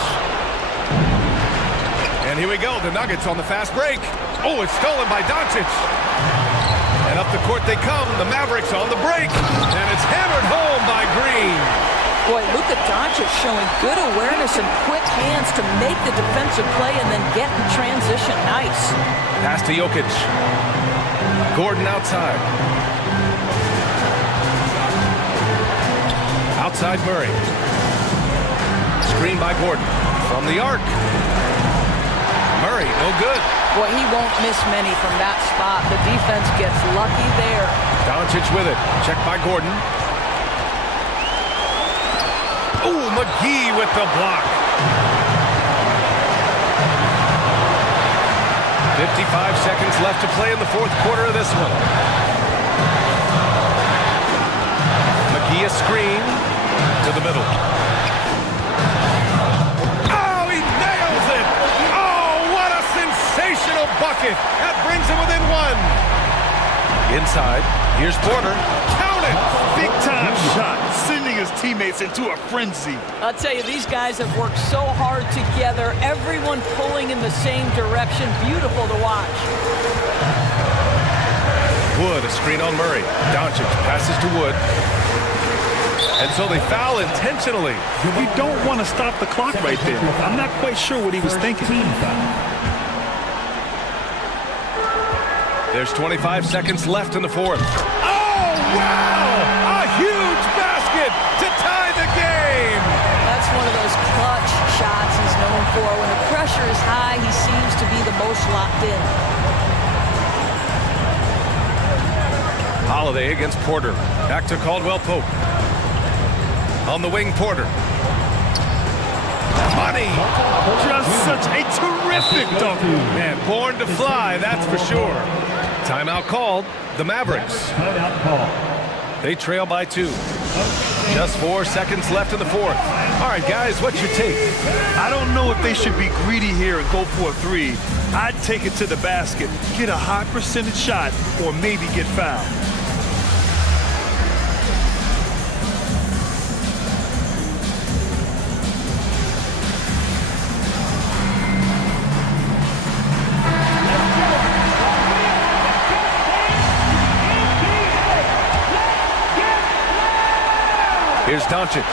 And here we go, the Nuggets on the fast break. Oh, it's stolen by Doncic. And up the court they come, the Mavericks on the break. And it's hammered home by Green. Boy, Luka Doncic showing good awareness and quick hands to make the defensive play and then get in transition. Nice. Pass to Jokic. Gordon outside. Outside Murray. Screen by Gordon. From the arc. Murray, no good. Boy, he won't miss many from that spot. The defense gets lucky there. Doncic with it. Checked by Gordon. Ooh, McGee with the block. 55 seconds left to play in the fourth quarter of this one. McGee a screen to the middle. Oh, he nails it! Oh, what a sensational bucket! That brings him within one. Inside, here's Porter. Count it! Big time shot, sending his teammates into a frenzy. I'll tell you, these guys have worked so hard together, everyone pulling in the same direction. Beautiful to watch. Wood, a screen on Murray. Doncic passes to Wood. And so they foul intentionally. You don't want to stop the clock right there. I'm not quite sure what he was thinking. There's 25 seconds left in the fourth. Oh, wow! A huge basket to tie the game! That's one of those clutch shots he's known for. When the pressure is high, he seems to be the most locked in. Holiday against Porter. Back to Caldwell Pope. On the wing, Porter. Money! Just such a terrific dunk. Man, born to fly, that's for sure. Timeout called. The Mavericks. They trail by 2. Just 4 seconds left in the fourth. All right, guys, what's your take? I don't know if they should be greedy here and go for a 3. I'd take it to the basket, get a high percentage shot, or maybe get fouled. Here's Doncic.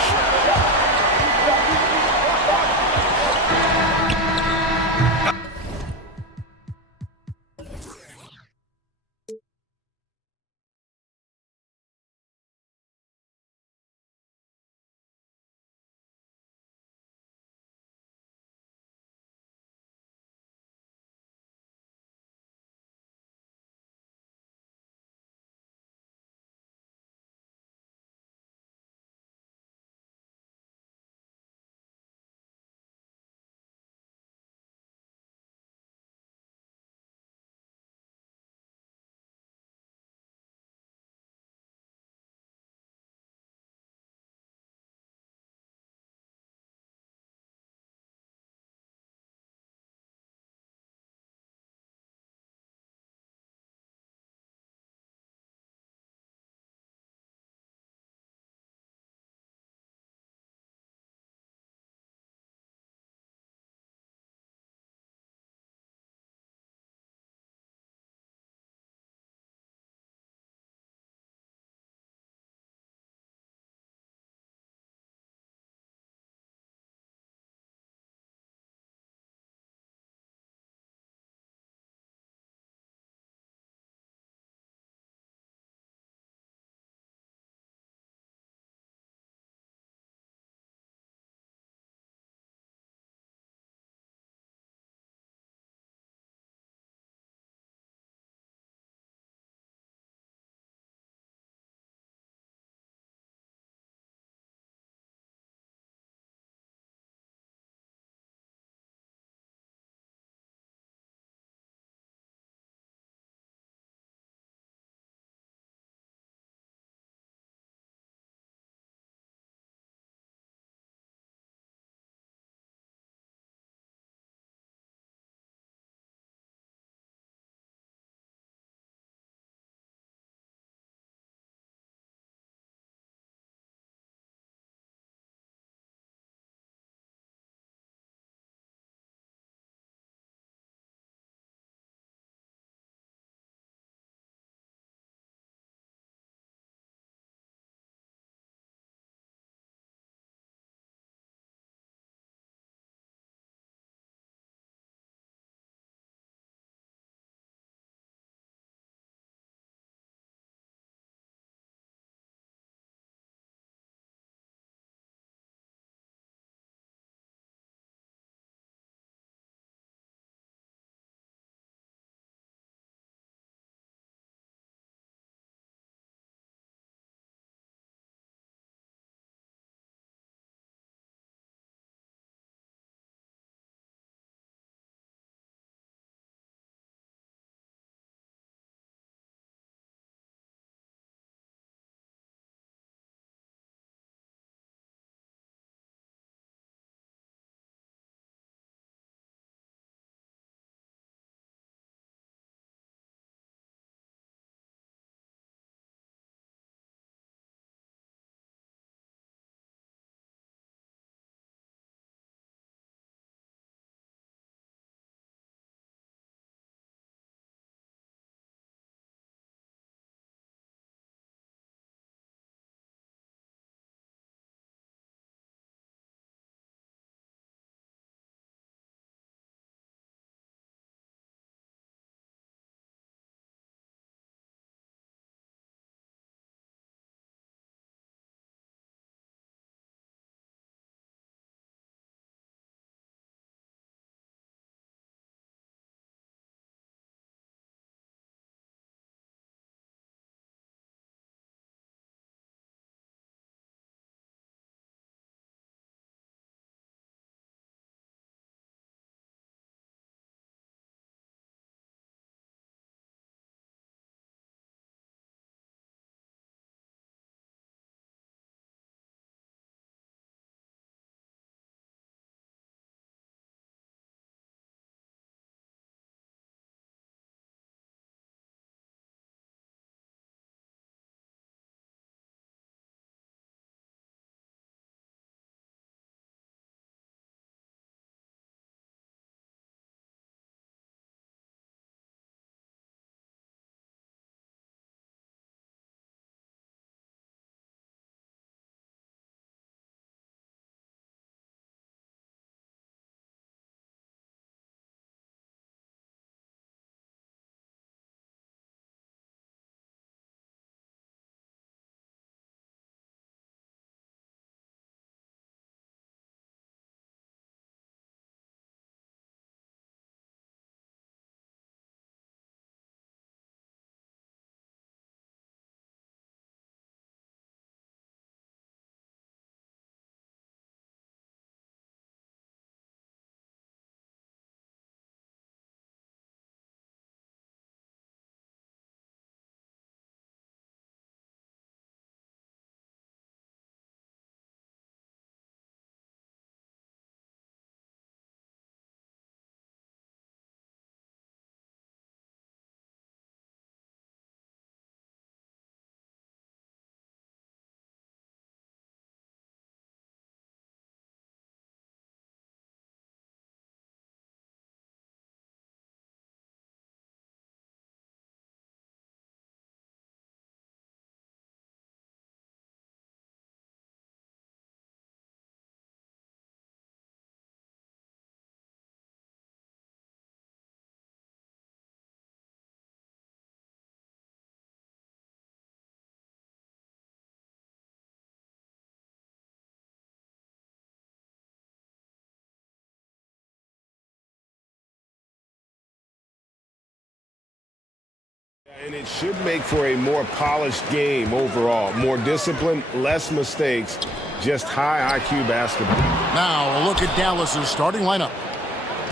And it should make for a more polished game overall. More discipline, less mistakes, just high IQ basketball. Now a look at Dallas's starting lineup.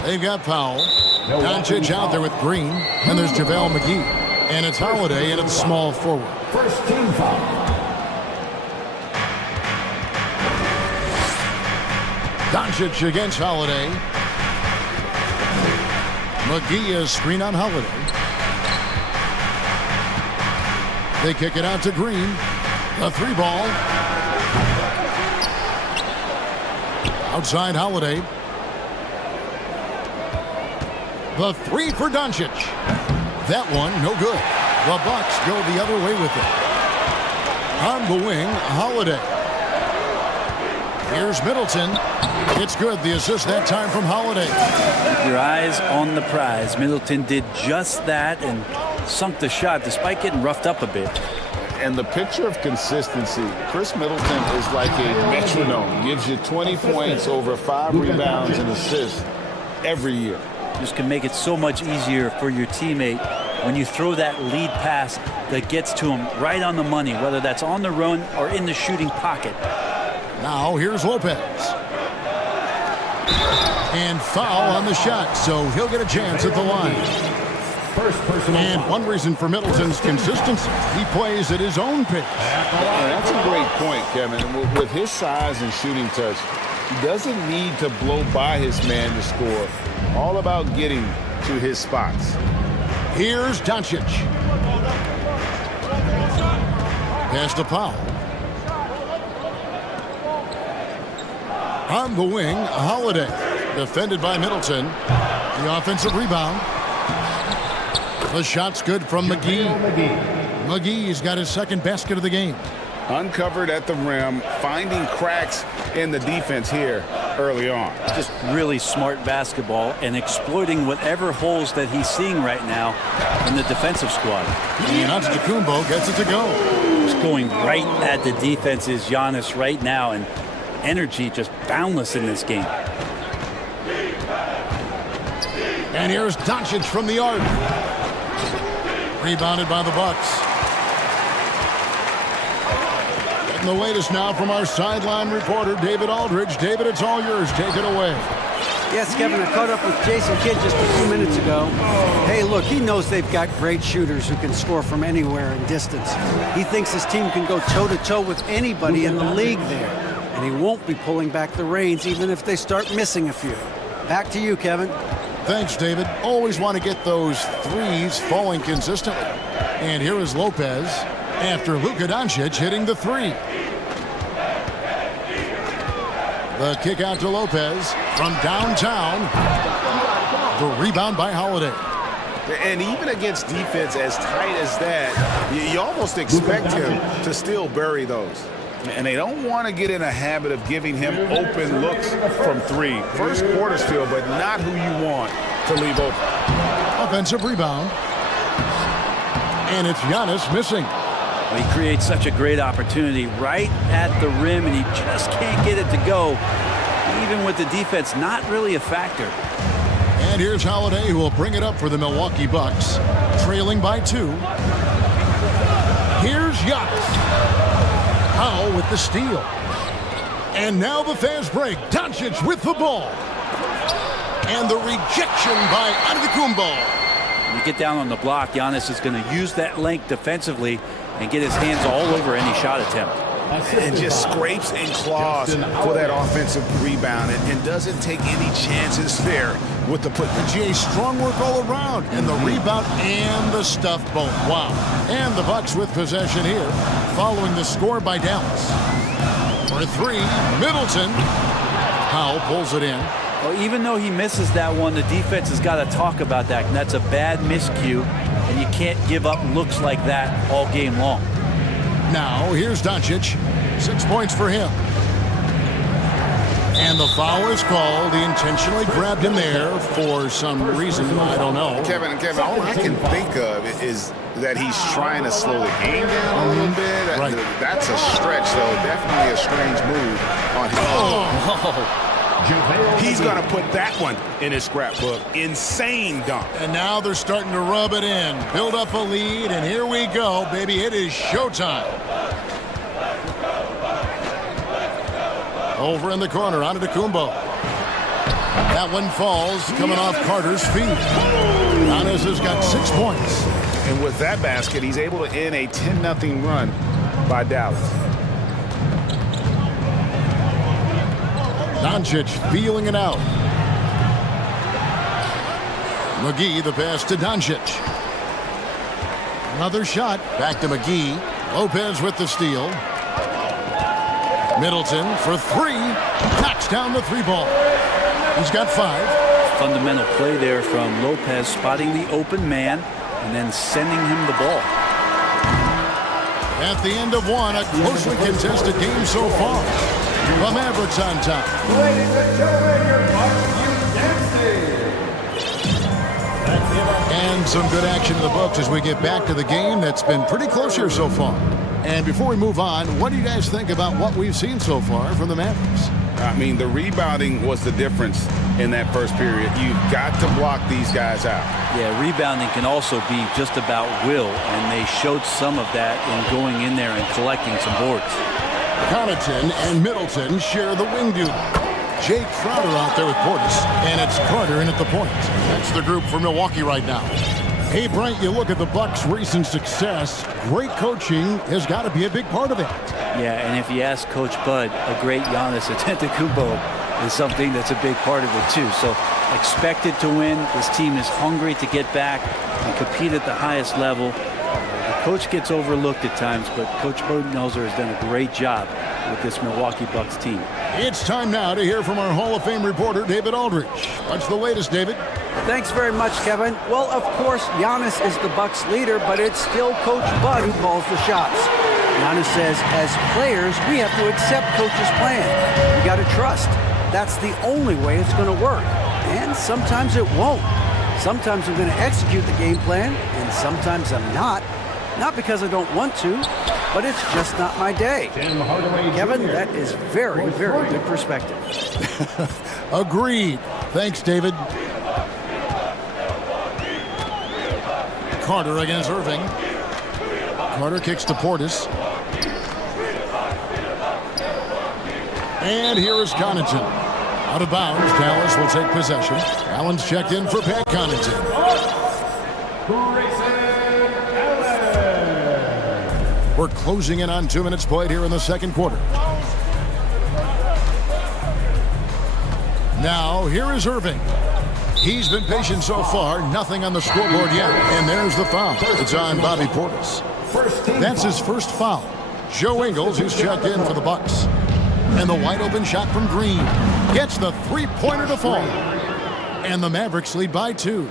They've got Powell, Doncic out there with Green, and there's JaVale McGee. And it's Holiday, and it's small forward. First team foul. Doncic against Holiday. McGee is screen on Holiday. They kick it out to Green. The three ball. Outside Holiday. The three for Doncic. That one, no good. The Bucks go the other way with it. On the wing, Holiday. Here's Middleton. It's good. The assist that time from Holiday. Keep your eyes on the prize. Middleton did just that and sunk the shot despite getting roughed up a bit. And the picture of consistency, Chris Middleton is like a metronome. Gives you 20 points, over 5 rebounds and assists every year. Just can make it so much easier for your teammate when you throw that lead pass that gets to him right on the money, whether that's on the run or in the shooting pocket. Now here's Lopez. And foul on the shot, so he'll get a chance at the line. And one reason for Middleton's consistency, he plays at his own pace. That's a great point, Kevin. With his size and shooting touch, he doesn't need to blow by his man to score. All about getting to his spots. Here's Doncic. Pass to Powell. On the wing, Holiday. Defended by Middleton. The offensive rebound. The shot's good from McGee. McGee's got his second basket of the game. Uncovered at the rim, finding cracks in the defense here early on. Just really smart basketball and exploiting whatever holes that he's seeing right now in the defensive squad. And Antetokounmpo gets it to go. He's going right at the defense's Giannis right now, and energy just boundless in this game. And here's Doncic from the arc. Rebounded by the Bucks. Getting the latest now from our sideline reporter, David Aldridge. David, it's all yours. Take it away. Yes, Kevin, I caught up with Jason Kidd just a few minutes ago. Hey, look, he knows they've got great shooters who can score from anywhere in distance. He thinks his team can go toe-to-toe with anybody in the league there. And he won't be pulling back the reins even if they start missing a few. Back to you, Kevin. Thanks, David. Always want to get those threes falling consistently. And here is Lopez after Luka Doncic hitting the three. The kick out to Lopez from downtown. The rebound by Holiday. And even against defense as tight as that, you almost expect him to still bury those. And they don't want to get in a habit of giving him open looks from three. First quarter still, but not who you want to leave open. Offensive rebound. And it's Giannis missing. Well, he creates such a great opportunity right at the rim, and he just can't get it to go, even with the defense not really a factor. And here's Holiday, who will bring it up for the Milwaukee Bucks, trailing by 2. Here's Giannis. Powell with the steal. And now the fast break. Doncic with the ball. And the rejection by Antetokounmpo. When you get down on the block, Giannis is going to use that length defensively and get his hands all over any shot attempt. And just scrapes and claws for that offensive rebound and doesn't take any chances there with the put. Jay, strong work all around, and the rebound and the stuff both. Wow. And the Bucks with possession here, following the score by Dallas. For 3, Middleton. Powell pulls it in. Well, even though he misses that one, the defense has got to talk about that, and that's a bad miscue, and you can't give up looks like that all game long. Now, here's Doncic. 6 points for him. And the foul is called. He intentionally grabbed him there for some reason. I don't know. Kevin, all I can think of is that he's trying to slow the game down a little bit. Right. That's a stretch, though. Definitely a strange move on him. He's going to put that one in his scrapbook. Insane dunk. And now they're starting to rub it in. Build up a lead, and here we go, baby. It is showtime. Over in the corner, Antetokounmpo. That one falls, coming off Carter's feet. Giannis has got 6 points. And with that basket, he's able to end a 10-0 run by Dallas. Doncic feeling it out. McGee, the pass to Doncic. Another shot. Back to McGee. Lopez with the steal. Middleton for 3. Knocks down the 3-ball. He's got 5. Fundamental play there from Lopez, spotting the open man and then sending him the ball. At the end of one, a closely contested game so far. The Mavericks on top. Ladies and gentlemen, your Mark And some good action in the books as we get back to the game that's been pretty close here so far. And before we move on, what do you guys think about what we've seen so far from the Mavericks? I mean, the rebounding was the difference in that first period. You've got to block these guys out. Yeah, rebounding can also be just about will, and they showed some of that in going in there and collecting some boards. Connaughton and Middleton share the wing duty. Jay Crowder out there with Portis, and it's Carter in at the point. That's the group for Milwaukee right now. Hey, Bryant, you look at the Bucks' recent success. Great coaching has got to be a big part of it. Yeah, and if you ask Coach Bud, a great Giannis Antetokounmpo is something that's a big part of it too. So expected to win. This team is hungry to get back and compete at the highest level. The coach gets overlooked at times, but Coach Budenholzer has done a great job with this Milwaukee Bucks team. It's time now to hear from our Hall of Fame reporter, David Aldridge. What's the latest, David? Thanks very much, Kevin. Well, of course, Giannis is the Bucks leader, but it's still Coach Bud who calls the shots. Giannis says, as players, we have to accept Coach's plan. We got to trust. That's the only way it's going to work. And sometimes it won't. Sometimes I'm going to execute the game plan, and sometimes I'm not. Not because I don't want to, but it's just not my day. Kevin, that is very, very good perspective. Agreed. Thanks, David. Carter against Irving. Carter kicks to Portis. And here is Connaughton. Out of bounds, Dallas will take possession. Allen's checked in for Pat Connaughton. We're closing in on 2 minutes played here in the second quarter. Now, here is Irving. He's been patient so far. Nothing on the scoreboard yet. And there's the foul. It's on Bobby Portis. That's his first foul. Joe Ingles, who's checked in for the Bucks. And the wide open shot from Green gets the three-pointer to fall. And the Mavericks lead by 2.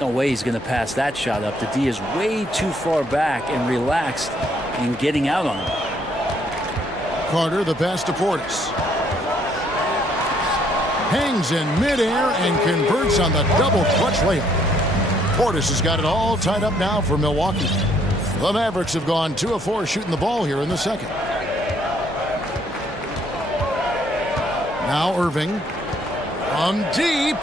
No way he's going to pass that shot up. The D is way too far back and relaxed in getting out on him. Carter, the pass to Portis. Hangs in midair and converts on the double clutch layup. Portis has got it all tied up now for Milwaukee. The Mavericks have gone 2 of 4 shooting the ball here in the second. Now Irving from deep.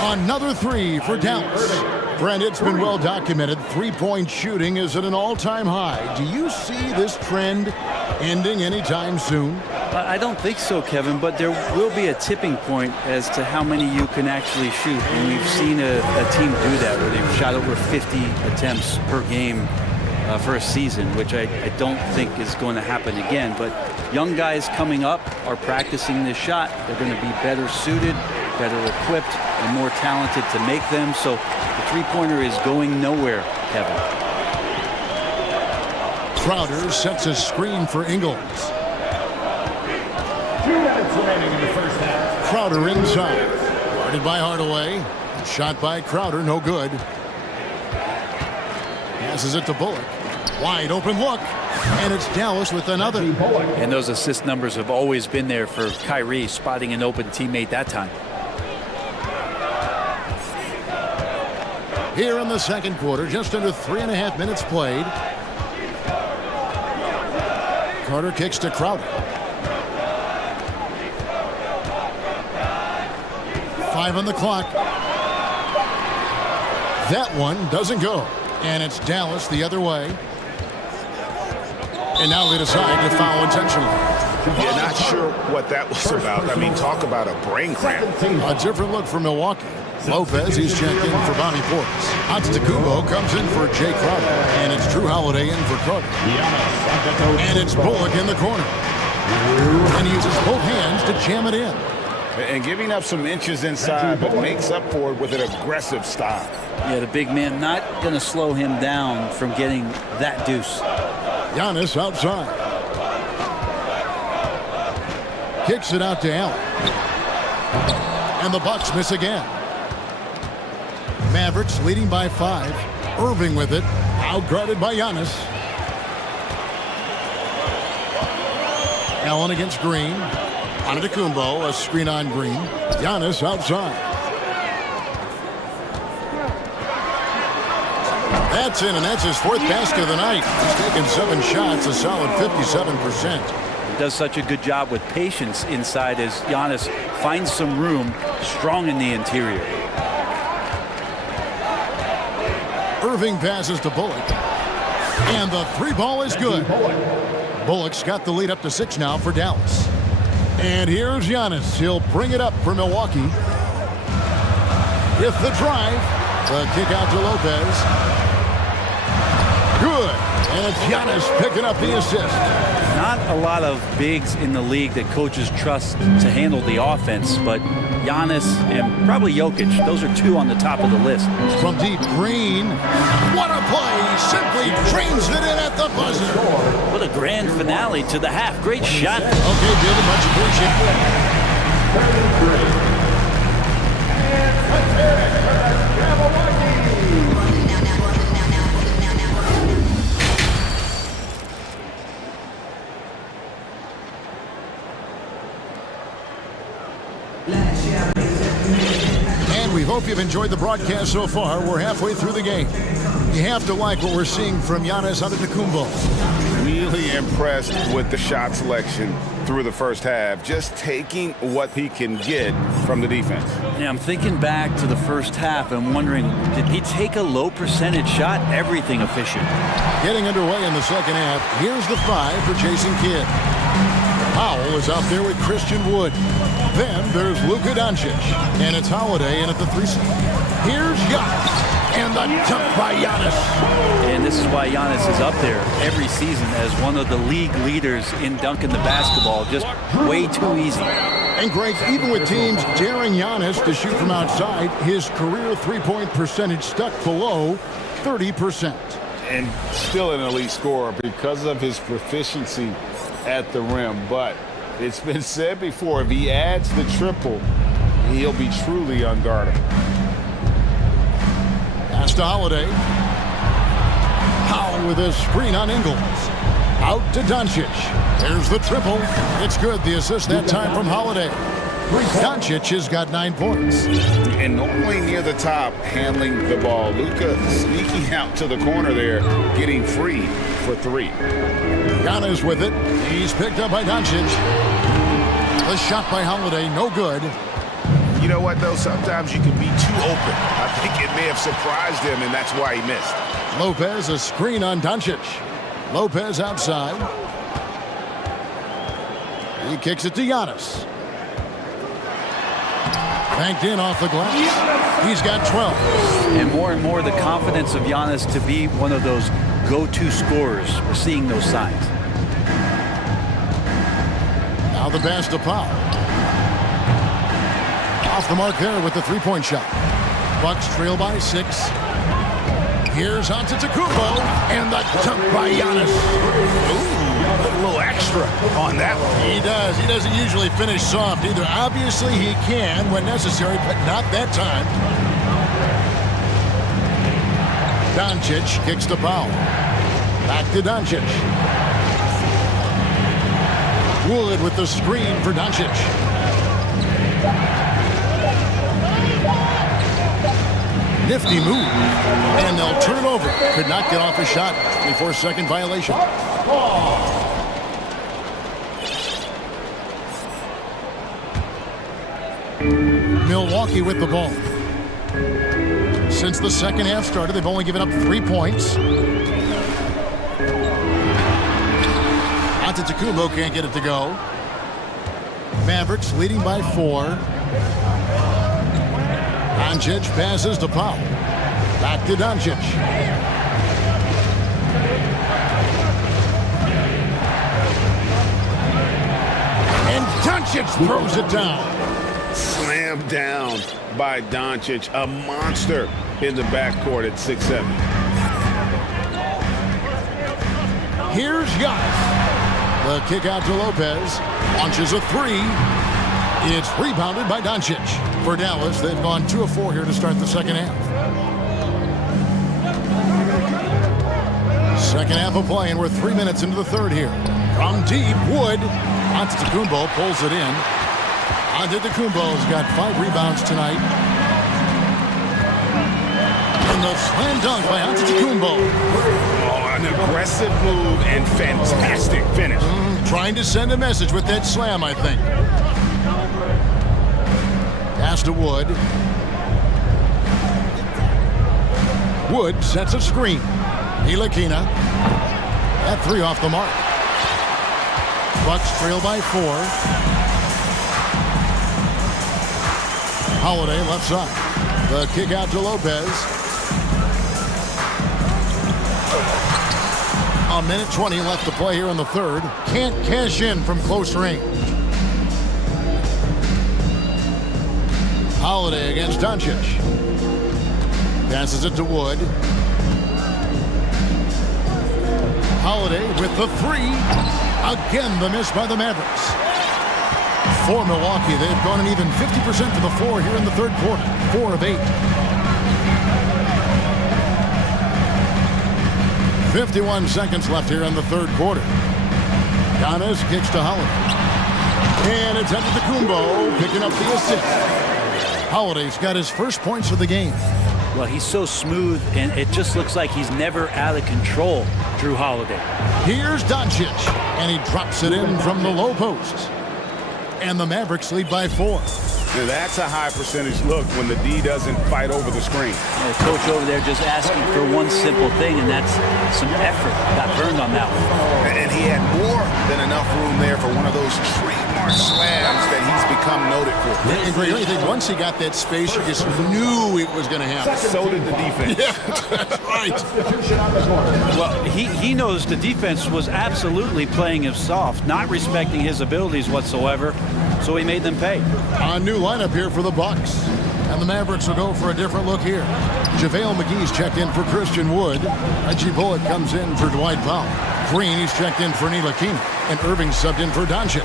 Another 3 for Dallas. Brent, it's been well documented. Three-point shooting is at an all-time high. Do you see this trend ending anytime soon? I don't think so, Kevin, but there will be a tipping point as to how many you can actually shoot. And we've seen a team do that where they've shot over 50 attempts per game for a season, which I don't think is going to happen again. But young guys coming up are practicing this shot. They're going to be better suited, better equipped, and more talented to make them. So the three-pointer is going nowhere, Kevin. Crowder sets a screen for Ingles. 2 minutes remaining in the first half. Crowder inside. Guarded by Hardaway. Shot by Crowder, no good. Passes it to Bullock. Wide open look. And it's Dallas with another. And those assist numbers have always been there for Kyrie, spotting an open teammate that time. Here in the second quarter, just under 3.5 minutes played. Carter kicks to Crowder. 5 on the clock. That one doesn't go. And it's Dallas the other way. And now they decide to foul intentionally. Yeah, not sure what that was about. I mean, talk about a brain cramp. A different look for Milwaukee. Lopez, he's checked in for Bonnie Portis. Antetokounmpo comes in for Jay Crowder. And it's Drew Holiday in for Crowder. And it's Bullock in the corner. And he uses both hands to jam it in. And giving up some inches inside, but makes up for it with an aggressive style. Yeah, the big man not going to slow him down from getting that deuce. Giannis outside. Kicks it out to Allen. And the Bucks miss again. Mavericks leading by 5. Irving with it. Outguarded by Giannis. Allen against Green. Antetokounmpo, a screen on Green. Giannis outside. That's in, and that's his 4th basket of the night. He's taken 7 shots, a solid 57%. He does such a good job with patience inside as Giannis finds some room, strong in the interior. Irving passes to Bullock. And the 3-ball is good. Bullock's got the lead up to 6 now for Dallas. And here's Giannis. He'll bring it up for Milwaukee. With the drive. The kick out to Lopez. Good. And it's Giannis picking up the assist. Not a lot of bigs in the league that coaches trust to handle the offense, but Giannis and probably Jokic, those are 2 on the top of the list. From deep, Green. What a play. Simply drains it in at the buzzer. What a grand finale to the half. Great shot. Okay, David, much appreciated. And we hope you've enjoyed the broadcast so far. We're halfway through the game. You have to like what we're seeing from Giannis Antetokounmpo. Really impressed with the shot selection through the first half, just taking what he can get from the defense. Yeah, I'm thinking back to the first half and wondering, did he take a low percentage shot? Everything efficient. Getting underway in the second half. Here's the 5 for Jason Kidd. Powell is out there with Christian Wood. Then there's Luka Doncic. And it's Holiday in at the 3 seed. Here's Giannis. And the dunk by Giannis. And this is why Giannis is up there every season as one of the league leaders in dunking the basketball. Just way too easy. And Greg, even with teams daring Giannis to shoot from outside, his career 3-point percentage stuck below 30%. And still an elite scorer because of his proficiency at the rim. But it's been said before, if he adds the triple, he'll be truly unguardable. Pass to Holiday. Powell with a screen on Ingles. Out to Doncic. There's the triple. It's good. The assist that time from Holiday. Doncic has got 9 points. And normally near the top, handling the ball. Luka sneaking out to the corner there, getting free for 3. Giannis with it. He's picked up by Doncic. The shot by Holiday, no good. You know what, though? Sometimes you can be too open. I think it may have surprised him, and that's why he missed. Lopez, a screen on Doncic. Lopez outside. He kicks it to Giannis. Banked in off the glass. He's got 12. And more the confidence of Giannis to be one of those go-to scorers. We're seeing those signs. Now the pass to Powell. Off the mark there with the 3-point shot. Bucks trail by 6. Here's Antetokounmpo, and the dunk by Giannis. Ooh, a little extra on that one. He does. He doesn't usually finish soft either. Obviously, he can when necessary, but not that time. Doncic kicks to Powell. Back to Doncic. Wood with the screen for Doncic. Nifty move. And they'll turn it over. Could not get off a shot. 24-second violation. Milwaukee with the ball. Since the second half started, they've only given up 3 points. Antetokounmpo can't get it to go. Mavericks leading by 4. Doncic passes to Powell. Back to Doncic. And Doncic throws it down. Slammed down by Doncic, a monster in the backcourt at 6'7". Here's Giannis. The kick out to Lopez. Launches a 3. It's rebounded by Doncic. For Dallas, they've gone 2 of 4 here to start the second half. Second half of play, and we're 3 minutes into the third here. From deep, Wood. Antetokounmpo pulls it in. Antetokounmpo's got 5 rebounds tonight. And the slam dunk by Antetokounmpo. Oh, an aggressive move and fantastic finish. Trying to send a message with that slam, I think. Pass to Wood. Wood sets a screen. Ntilikina. That 3 off the mark. Bucks trail by 4. Holiday left side. The kick out to Lopez. A minute 20 left to play here in the third. Can't cash in from close range. Holiday against Doncic. Passes it to Wood. Holiday with the 3. Again, the miss by the Mavericks. For Milwaukee, they've gone an even 50% to the floor here in the third quarter. 4 of 8. 51 seconds left here in the third quarter. Giannis kicks to Holiday. And it's Antetokounmpo picking up the assist. Holiday's got his first points of the game. Well, he's so smooth, and it just looks like he's never out of control, Drew Holiday. Here's Doncic, and he drops it in from the low post. And the Mavericks lead by 4. Now that's a high percentage look when the D doesn't fight over the screen. The coach over there just asking for one simple thing, and that's some effort. Got burned on that one. And he had more than enough room there for one of those trademark slams that he's become noted for. And Greg, I think once he got that space, you just knew it was going to happen. So did the defense. Yeah, that's right. Well, he knows the defense was absolutely playing him soft, not respecting his abilities whatsoever, so he made them pay. A new lineup here for the Bucks. And the Mavericks will go for a different look here. JaVale McGee's checked in for Christian Wood. Reggie Bullock comes in for Dwight Powell. Green, he's checked in for Ntilikina. And Irving subbed in for Doncic.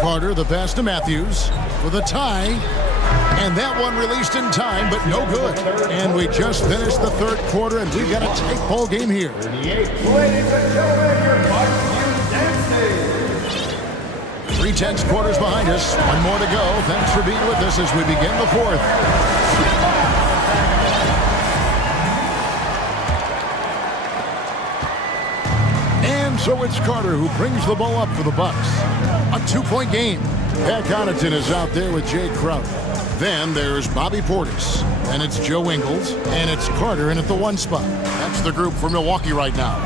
Carter, the pass to Matthews for the tie. And that one released in time, but no good. And we just finished the third quarter, and we've got a tight ball game here. 38. Ladies and gentlemen, your Bucks dancing. 3/10 quarters behind us. One more to go. Thanks for being with us as we begin the fourth. And so it's Carter who brings the ball up for the Bucks. A 2-point game. Pat Connaughton is out there with Jay Crowder. Then there's Bobby Portis. And it's Joe Ingles. And it's Carter in at the 1 spot. That's the group for Milwaukee right now.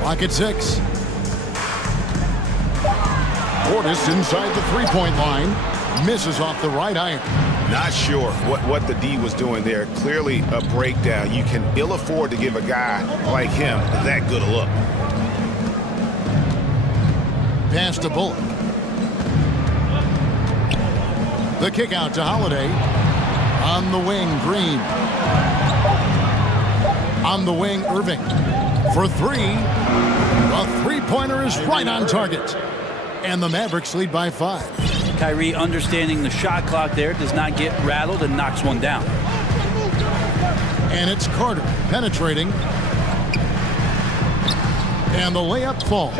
Clock at 6. Portis inside the 3-point line. Misses off the right iron. Not sure what the D was doing there. Clearly a breakdown. You can ill afford to give a guy like him that good a look. Pass to Bullock. The kick out to Holiday. On the wing, Green. On the wing, Irving. For 3. The 3-pointer is right on target. And the Mavericks lead by 5. Kyrie, understanding the shot clock there, does not get rattled and knocks one down. And it's Carter penetrating. And the layup falls.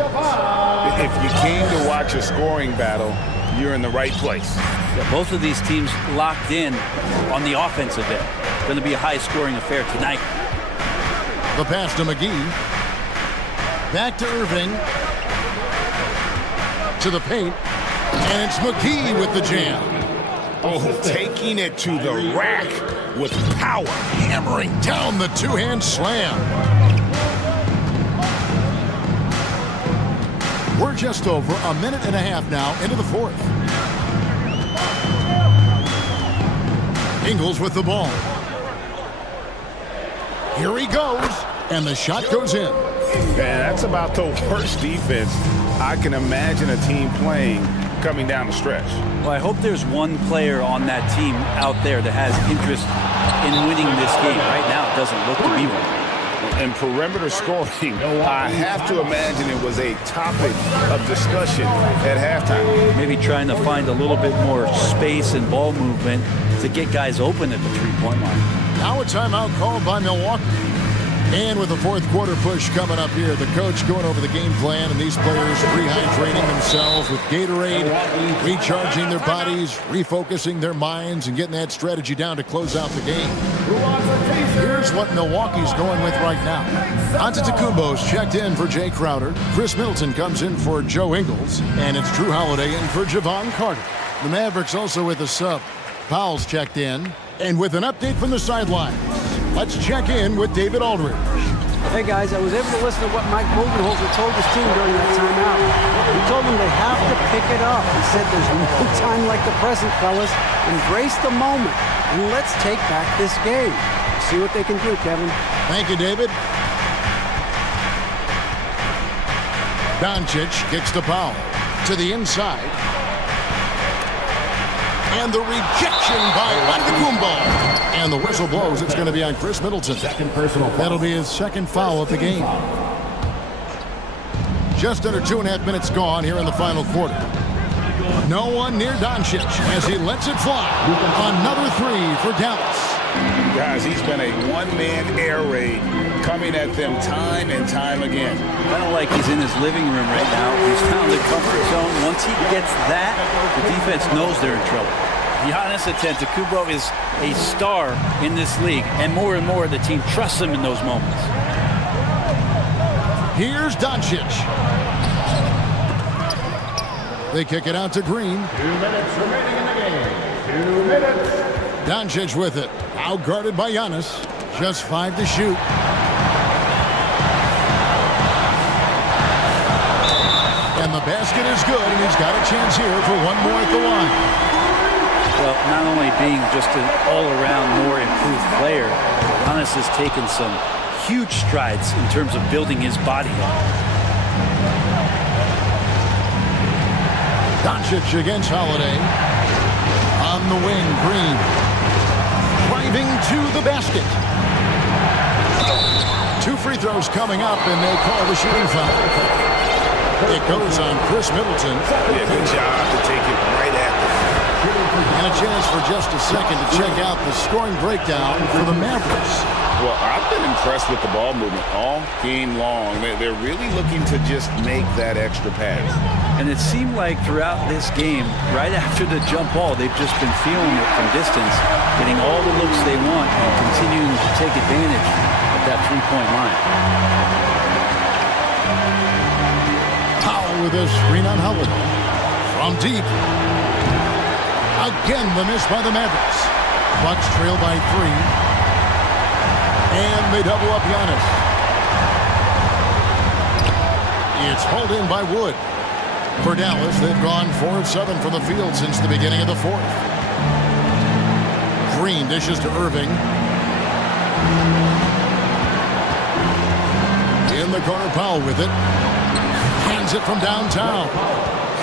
If you came to watch a scoring battle, you're in the right place. Yeah, both of these teams locked in on the offensive end. Going to be a high-scoring affair tonight. The pass to McGee. Back to Irving. To the paint. And it's McGee with the jam. Oh, taking it to the rack with power. Hammering down the two-hand slam. We're just over a minute and a half now into the fourth. Ingles with the ball. Here he goes, and the shot goes in. Man, that's about the worst defense I can imagine a team playing coming down the stretch. Well, I hope there's one player on that team out there that has interest in winning this game. Right now, it doesn't look to be one. And perimeter scoring, I have to imagine it was a topic of discussion at halftime. Maybe trying to find a little bit more space and ball movement to get guys open at the three-point line. Now a timeout called by Milwaukee. And with the fourth quarter push coming up here, the coach going over the game plan and these players rehydrating themselves with Gatorade, recharging their bodies, refocusing their minds, and getting that strategy down to close out the game. Here's what Milwaukee's going with right now. Antetokounmpo's checked in for Jay Crowder. Chris Middleton comes in for Joe Ingles. And it's Drew Holiday in for Javon Carter. The Mavericks also with a sub. Powell's checked in. And with an update from the sideline, let's check in with David Aldridge. Hey guys, I was able to listen to what Mike Budenholzer told his team during that timeout. He told them they have to pick it up. He said there's no time like the present, fellas. Embrace the moment, and let's take back this game. See what they can do, Kevin. Thank you, David. Doncic kicks to Powell. To the inside. And the rejection by Antetokounmpo. And the whistle blows. It's going to be on Chris Middleton. That'll be his second foul of the game. Just under 2.5 minutes gone here in the final quarter. No one near Doncic as he lets it fly. Another three for Dallas. Guys, he's been a one-man air raid coming at them time and time again. Kind of like he's in his living room right now. He's found the comfort zone. Once he gets that, the defense knows they're in trouble. Giannis Antetokounmpo is a star in this league, and more the team trusts him in those moments. Here's Doncic. They kick it out to Green. 2 minutes remaining in the game. 2 minutes. Doncic with it. Outguarded by Giannis. Just 5 to shoot. And the basket is good, and he's got a chance here for one more at the line. Well, not only being just an all-around more improved player, Giannis has taken some huge strides in terms of building his body up. Doncic against Holiday. On the wing, Green. Driving to the basket. 2 free throws coming up, and they call the shooting foul. It goes on Chris Middleton. Yeah, good job to take it right at them. And a chance for just a second to check out the scoring breakdown for the Mavericks. Well, I've been impressed with the ball movement all game long. They're really looking to just make that extra pass. And it seemed like throughout this game, right after the jump ball, they've just been feeling it from distance, getting all the looks they want and continuing to take advantage of that three-point line. Powell with a screen on Holiday. From deep. Again, the miss by the Mavericks. Bucks trail by 3. And they double up Giannis. It's hauled in by Wood. For Dallas, they've gone 4 of 7 from the field since the beginning of the fourth. Green dishes to Irving. In the corner, Powell with it. Hands it from downtown.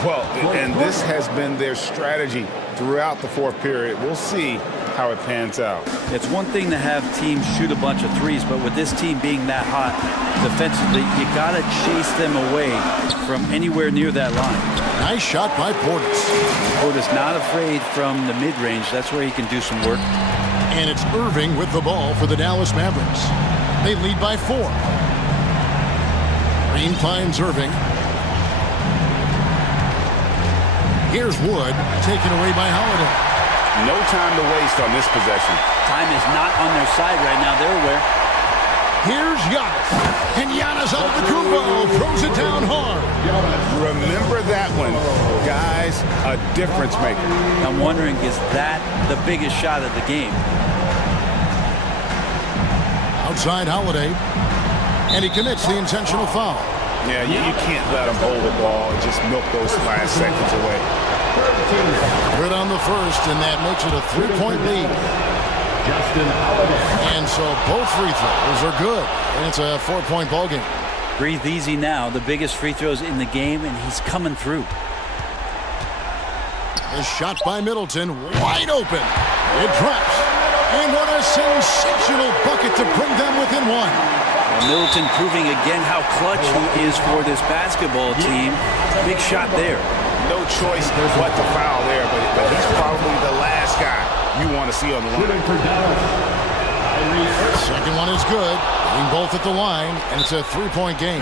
Well, and this has been their strategy throughout the fourth period. We'll see how it pans out. It's one thing to have teams shoot a bunch of threes, but with this team being that hot defensively, you got to chase them away from anywhere near that line. Nice shot by Portis. Portis not afraid from the mid-range. That's where he can do some work. And it's Irving with the ball for the Dallas Mavericks. They lead by 4. Green finds Irving. Here's Wood, taken away by Holiday. No time to waste on this possession. Time is not on their side right now. They're aware. Here's Giannis. And Giannis Antetokounmpo throws it down hard. Remember that one, guys, a difference maker. I'm wondering, is that the biggest shot of the game? Outside Holiday. And he commits the intentional foul. Yeah, you can't let him hold the ball and just milk those last seconds away. Good on the first, and that makes it a 3-point lead. And so both free throws are good, and it's a 4-point ball game. Breathe easy now. The biggest free throws in the game, and he's coming through. A shot by Middleton, wide open. It drops. And what a sensational bucket to bring them within one. Middleton proving again how clutch he is for this basketball team. Big shot there. No choice but to foul there, but he's probably the last guy you want to see on the line. Second one is good. Being both at the line, and it's a 3-point game.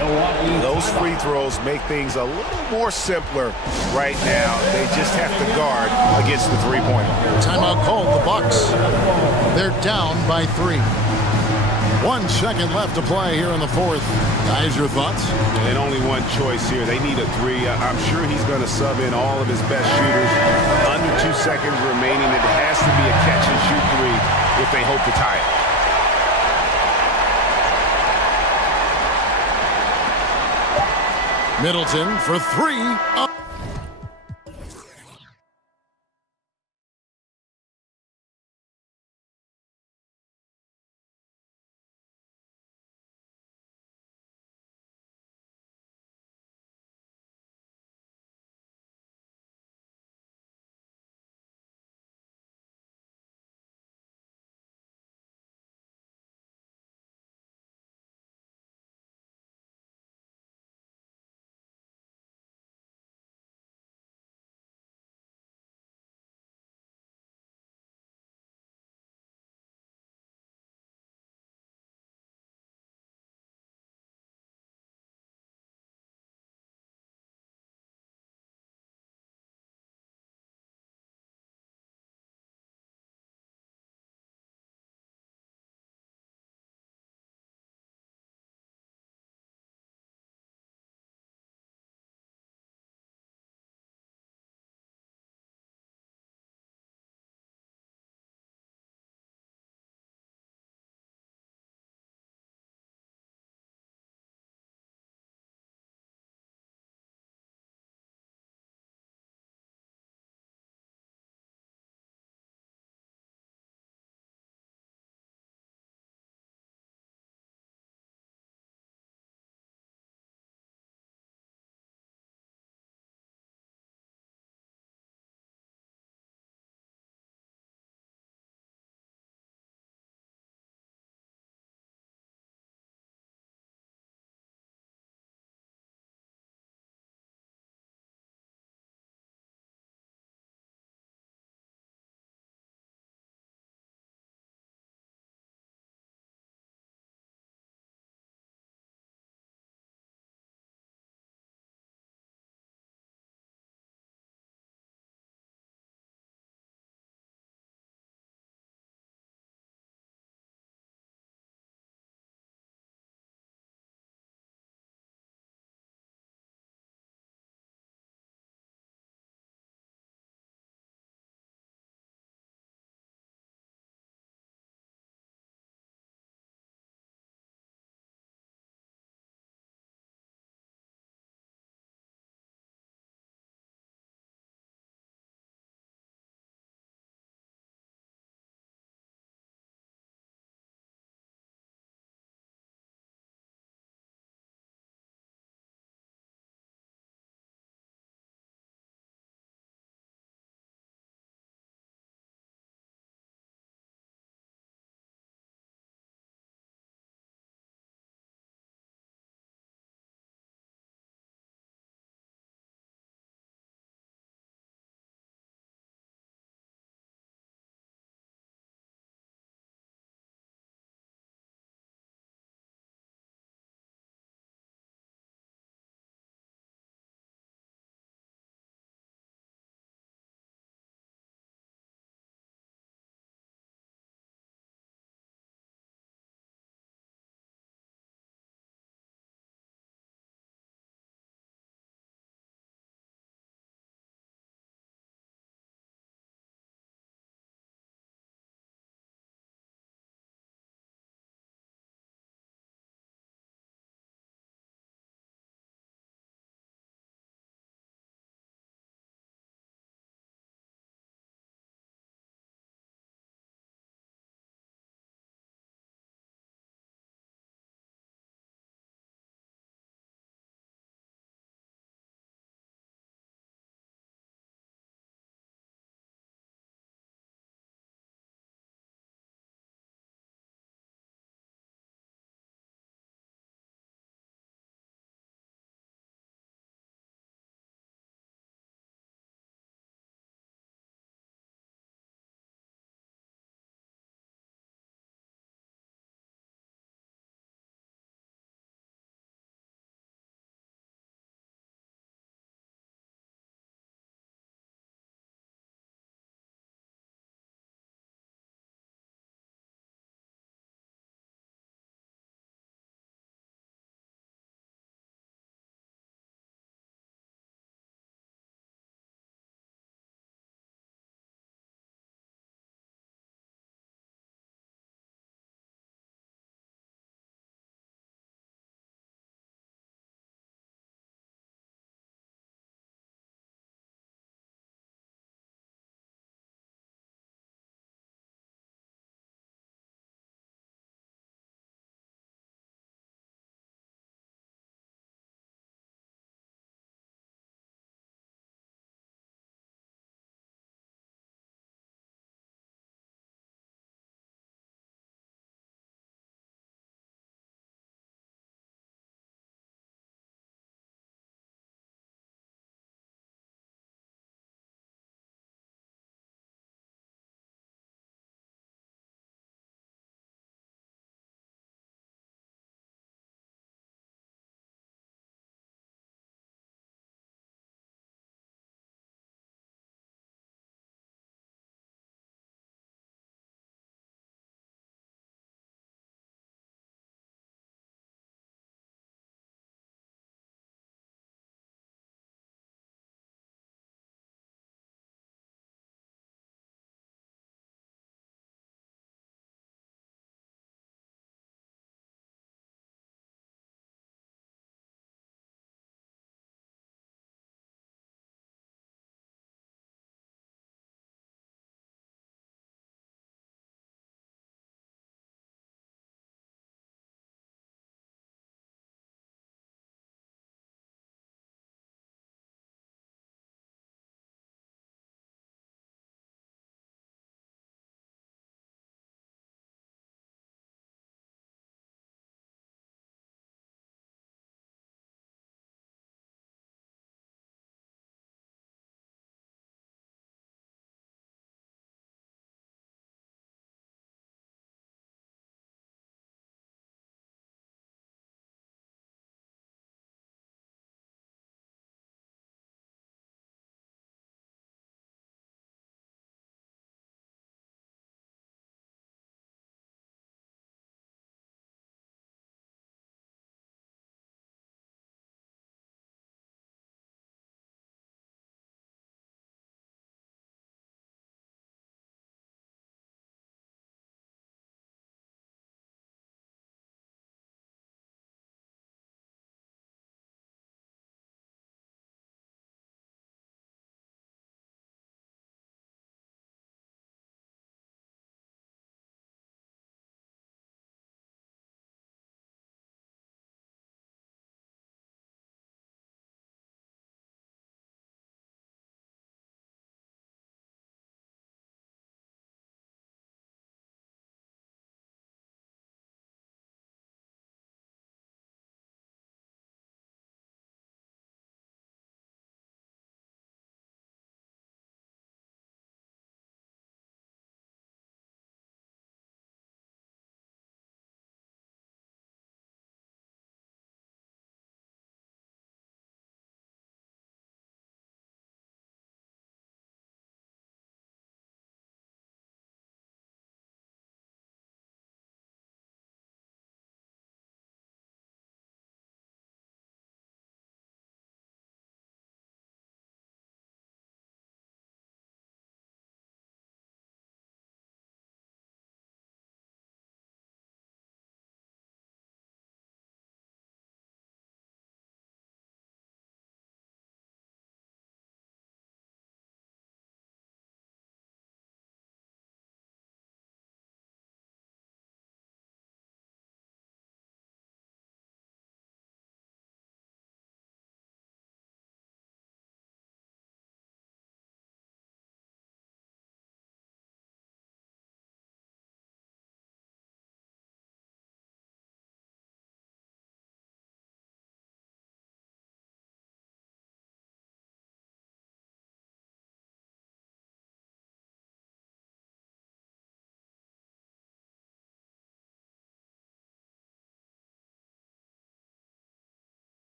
Those free throws make things a little more simpler right now. They just have to guard against the three-pointer. Timeout called, the Bucks. They're down by 3. 1 second left to play here in the fourth. Guys, your thoughts? And only one choice here. They need a 3. I'm sure he's going to sub in all of his best shooters. Under 2 seconds remaining. It has to be a catch-and-shoot 3 if they hope to tie it. Middleton for 3.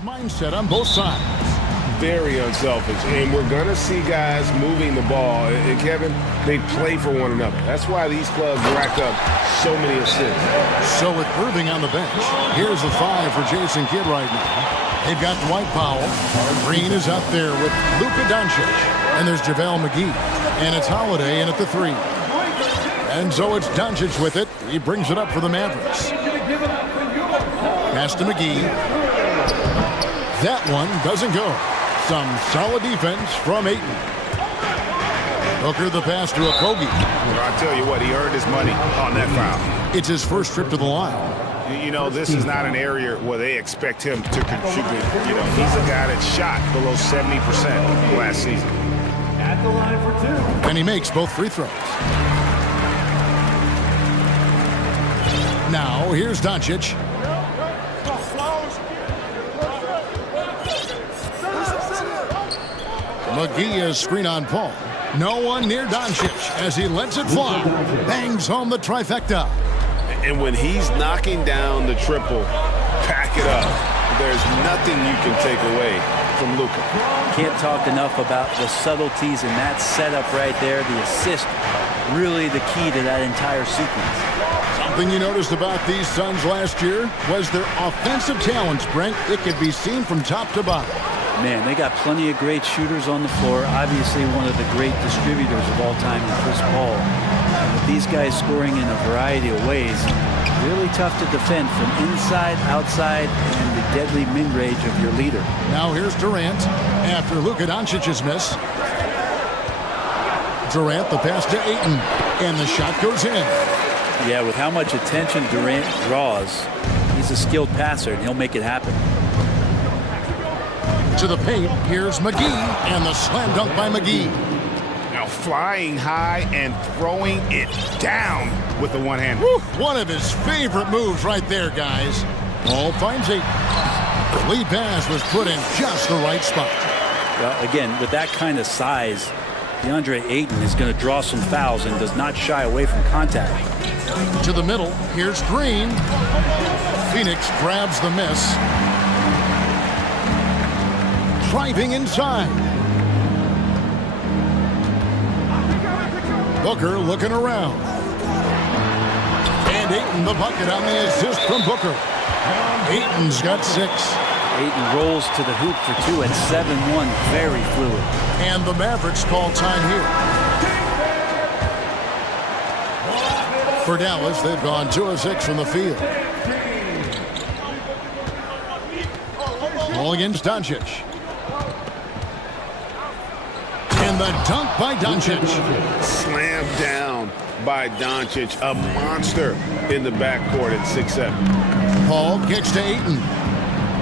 Mindset on both sides. Very unselfish, and we're going to see guys moving the ball. And Kevin, they play for one another. That's why these clubs rack up so many assists. So with Irving on the bench, here's the 5 for Jason Kidd right now. They've got Dwight Powell. Green is up there with Luka Doncic. And there's JaVale McGee. And it's Holiday in at the 3. And so it's Doncic with it. He brings it up for the Mavericks. Pass to McGee. That one doesn't go. Some solid defense from Ayton. Booker the pass to Okogie. I tell you what, he earned his money on that foul. It's his first trip to the line. You know, this is not an area where they expect him to contribute. You know, he's a guy that shot below 70% last season. At the line for 2. And he makes both free throws. Now, here's Doncic. McGee is screen on Paul. No one near Doncic as he lets it fly. Bangs home the trifecta. And when he's knocking down the triple, pack it up. There's nothing you can take away from Luka. Can't talk enough about the subtleties in that setup right there. The assist, really the key to that entire sequence. Something you noticed about these Suns last year was their offensive talents, Brent. It could be seen from top to bottom. Man, they got plenty of great shooters on the floor. Obviously, one of the great distributors of all time in Chris Paul. With these guys scoring in a variety of ways, really tough to defend from inside, outside, and the deadly mid-range of your leader. Now here's Durant after Luka Doncic's miss. Durant the pass to Ayton, and the shot goes in. Yeah, with how much attention Durant draws, he's a skilled passer, and he'll make it happen. To the paint, here's McGee, and the slam dunk by McGee. Now flying high and throwing it down with the one-hand. One of his favorite moves right there, guys. Paul finds Ayton. The lead pass was put in just the right spot. Well, again, with that kind of size, DeAndre Ayton is going to draw some fouls and does not shy away from contact. To the middle, here's Green. Phoenix grabs the miss. Driving inside. Booker looking around. And Ayton the bucket on the assist from Booker. Ayton's got 6. Ayton rolls to the hoop for 2 at 7-1. Very fluid. And the Mavericks call time here. For Dallas, they've gone 2 of 6 from the field. Ball against Doncic. And the dunk by Doncic. Slammed down by Doncic, a monster in the backcourt at 6'7". Paul kicks to Ayton.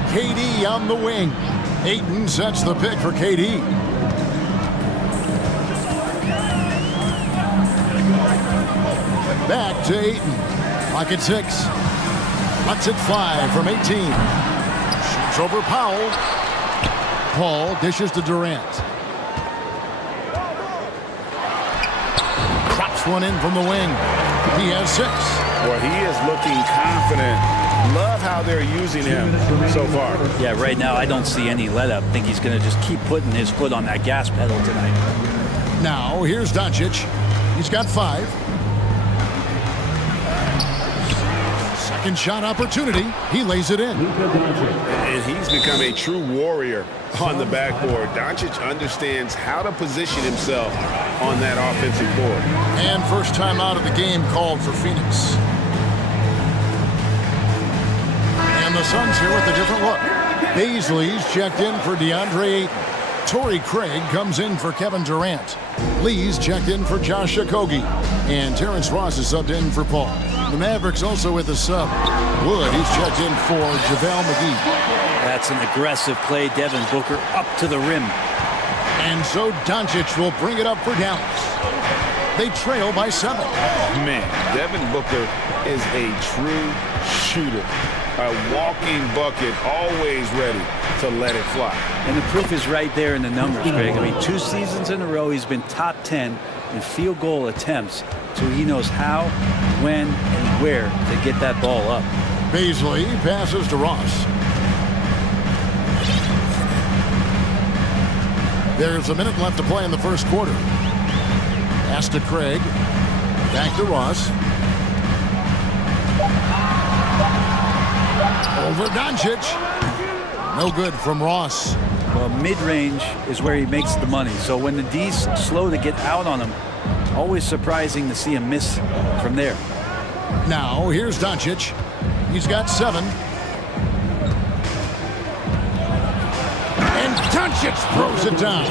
KD on the wing. Ayton sets the pick for KD. Back to Ayton. Pocket 6. Lets it fly from 18. Shoots over Powell. Paul dishes to Durant. Drops one in from the wing. He has 6. Well, he is looking confident. Love how they're using him so far. Yeah, right now I don't see any let up. I think he's going to just keep putting his foot on that gas pedal tonight. Now here's Doncic. He's got 5. Second shot opportunity. He lays it in. And he's become a true warrior on the backboard. Doncic understands how to position himself on that offensive board. And first time out of the game called for Phoenix. And the Suns here with a different look. Baisley's checked in for DeAndre Ayton. Torrey Craig comes in for Kevin Durant. Lee's checked in for Josh Okogie. And Terrence Ross is subbed in for Paul. The Mavericks also with a sub. Wood, he's checked in for JaVale McGee. That's an aggressive play. Devin Booker up to the rim. And so Doncic will bring it up for Dallas. They trail by 7. Man, Devin Booker is a true shooter. A walking bucket, always ready to let it fly. And the proof is right there in the numbers, Greg. I mean, 2 seasons in a row, he's been top 10 in field goal attempts. So he knows how, when, and where to get that ball up. Baisley passes to Ross. There's a minute left to play in the first quarter. Pass to Craig. Back to Ross. Over Doncic. No good from Ross. Well, mid-range is where he makes the money. So when the D's slow to get out on him, always surprising to see him miss from there. Now, here's Doncic. He's got 7. And Doncic throws it down.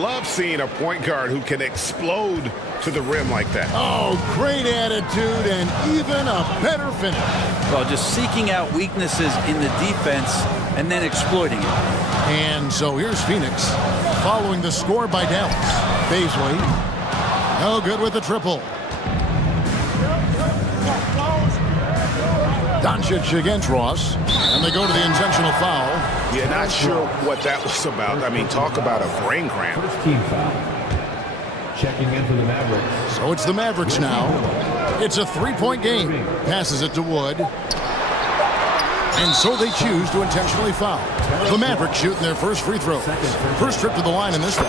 Love seeing a point guard who can explode to the rim like that. Oh, great attitude and even a better finish. Well, just seeking out weaknesses in the defense and then exploiting it. And so here's Phoenix following the score by Dallas. Baisley, no good with the triple. Doncic against Ross, and they go to the intentional foul. Yeah, not sure what that was about. I mean, talk about a brain cramp. First team foul. Checking in for the Mavericks. So it's the Mavericks now. It's a 3-point game. Passes it to Wood. And so they choose to intentionally foul. The Mavericks shooting their first free throw. First trip to the line in this one.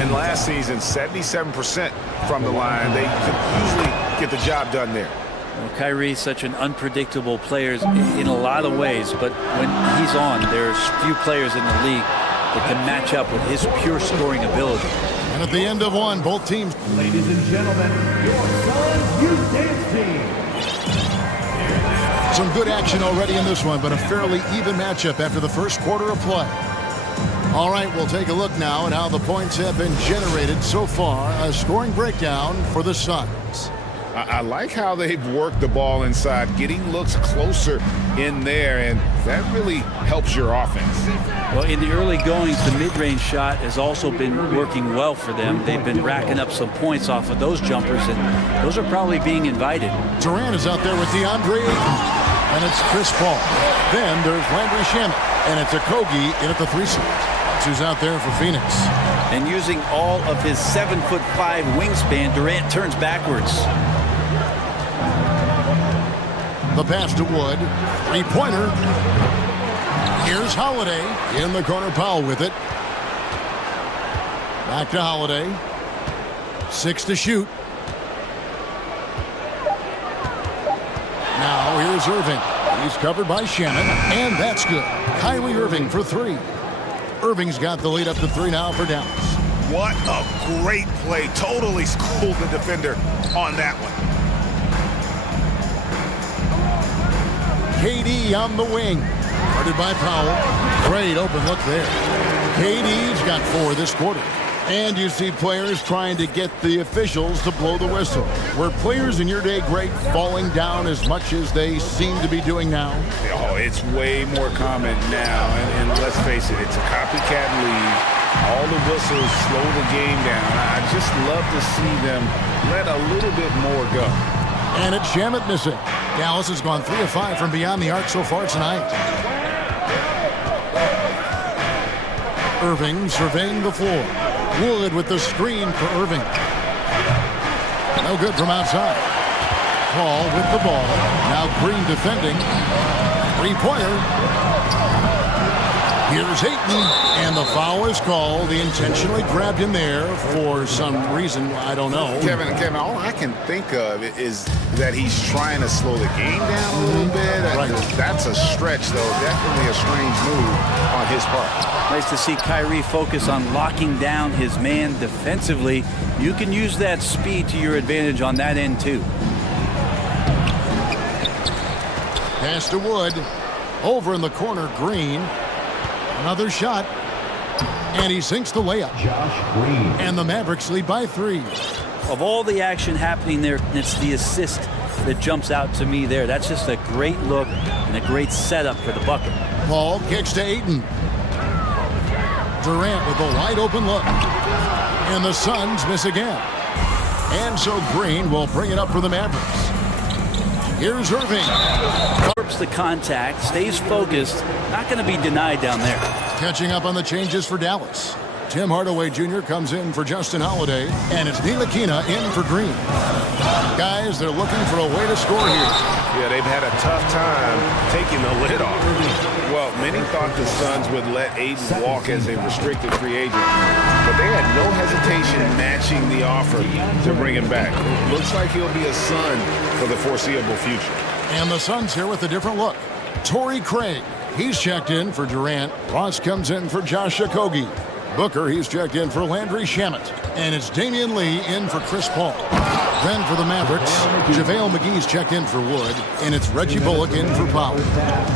And last season, 77% from the line. They could usually get the job done there. Well, Kyrie's such an unpredictable player in a lot of ways, but when he's on, there's few players in the league that can match up with his pure scoring ability. And at the end of one, both teams. Ladies and gentlemen, your Suns Youth Dance Team. Some good action already in this one, but a fairly even matchup after the first quarter of play. All right, we'll take a look now at how the points have been generated so far. A scoring breakdown for the Suns. I like how they've worked the ball inside, getting looks closer in there, and that really helps your offense. Well, in the early goings, the mid-range shot has also been working well for them. They've been racking up some points off of those jumpers, and those are probably being invited. Durant is out there with DeAndre Ayton, and it's Chris Paul. Then there's Landry Shamet, and it's Okogie in at the 3 slot. Who's out there for Phoenix. And using all of his 7'5" wingspan, Durant turns backwards. The pass to Wood. 3-pointer. Here's Holiday. In the corner, Powell with it. Back to Holiday. 6 to shoot. Now here's Irving. He's covered by Shannon, and that's good. Kyrie Irving for 3. Irving's got the lead up to 3 now for Dallas. What a great play. Totally schooled the defender on that one. KD on the wing. Guarded by Powell. Great open look there. KD's got 4 this quarter. And you see players trying to get the officials to blow the whistle. Were players in your day great falling down as much as they seem to be doing now? Oh, it's way more common now. And let's face it, it's a copycat league. All the whistles slow the game down. I just love to see them let a little bit more go. And it's Shamet missing. Dallas has gone 3 of 5 from beyond the arc so far tonight. Irving surveying the floor. Wood with the screen for Irving. No good from outside. Paul with the ball. Now Green defending. 3-pointer. Here's Ayton, and the foul is called. He intentionally grabbed him there for some reason, I don't know. Kevin, all I can think of is that he's trying to slow the game down a little bit. Right. That's a stretch, though. Definitely a strange move on his part. Nice to see Kyrie focus on locking down his man defensively. You can use that speed to your advantage on that end, too. Pass to Wood. Over in the corner, Green. Another shot. And he sinks the layup. Josh Green. And the Mavericks lead by 3. Of all the action happening there, it's the assist that jumps out to me there. That's just a great look and a great setup for the bucket. Paul kicks to Ayton. Durant with a wide open look. And the Suns miss again. And so Green will bring it up for the Mavericks. Here's Irving. Absorbs the contact, stays focused, not going to be denied down there. Catching up on the changes for Dallas. Tim Hardaway Jr. comes in for Justin Holiday, and it's Ntilikina in for Green. Guys, they're looking for a way to score here. Yeah, they've had a tough time taking the lid off. Well, many thought the Suns would let Aiden walk as a restricted free agent, but they had no hesitation matching the offer to bring him back. It looks like he'll be a Sun for the foreseeable future. And the Suns here with a different look. Torrey Craig, he's checked in for Durant. Ross comes in for Josh Okogie. Booker, he's checked in for Landry Shamet. And it's Damian Lee in for Chris Paul. Then for the Mavericks, JaVale McGee's checked in for Wood, and it's Reggie Bullock in for Powell.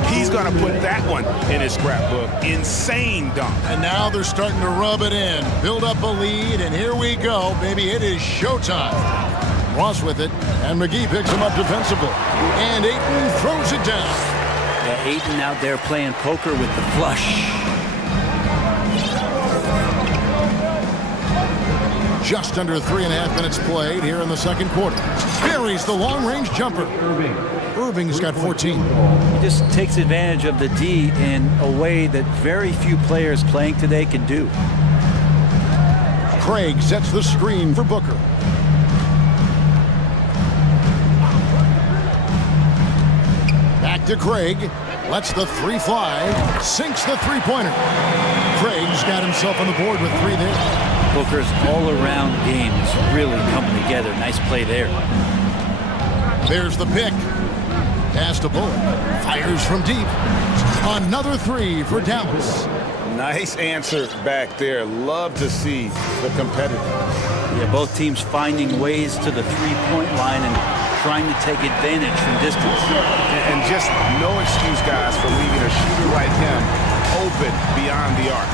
He's going to put that one in his scrapbook. Insane dunk. And now they're starting to rub it in, build up a lead, and here we go, baby. It is showtime. Ross with it, and McGee picks him up defensively. And Ayton throws it down. Yeah, Ayton out there playing poker with the flush. Just under 3.5 minutes played here in the second quarter. Buries the long-range jumper. Irving's got 14. He just takes advantage of the D in a way that very few players playing today can do. Craig sets the screen for Booker. Back to Craig. Lets the three fly. Sinks the three-pointer. Craig's got himself on the board with 3 there. Booker's all-around game is really coming together. Nice play there. There's the pick. Pass to Bullock. Fires from deep. Another 3 for Dallas. Nice answer back there. Love to see the competitive. Yeah, both teams finding ways to the three-point line and trying to take advantage from distance. And just no excuse, guys, for leaving a shooter like him open beyond the arc.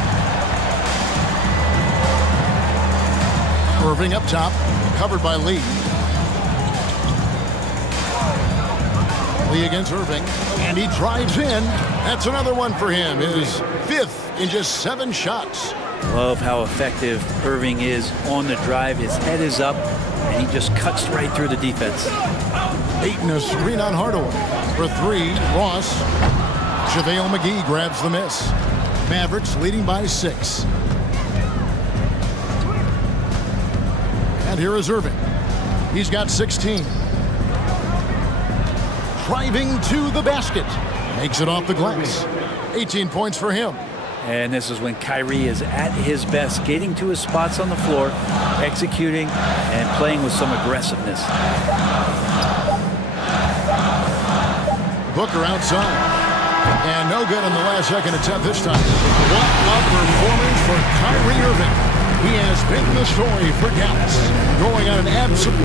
Irving up top, covered by Lee. Lee against Irving, and he drives in. That's another one for him. His 5th in just 7 shots. Love how effective Irving is on the drive. His head is up, and he just cuts right through the defense. Ayton a screen on Hardaway. For 3, Ross. JaVale McGee grabs the miss. Mavericks leading by 6. And here is Irving. He's got 16. Driving to the basket. Makes it off the glass. 18 points for him. And this is when Kyrie is at his best, getting to his spots on the floor, executing, and playing with some aggressiveness. Booker outside. And no good in the last second attempt this time. What a performance for Kyrie Irving. He has been the story for Dallas, going on an absolute...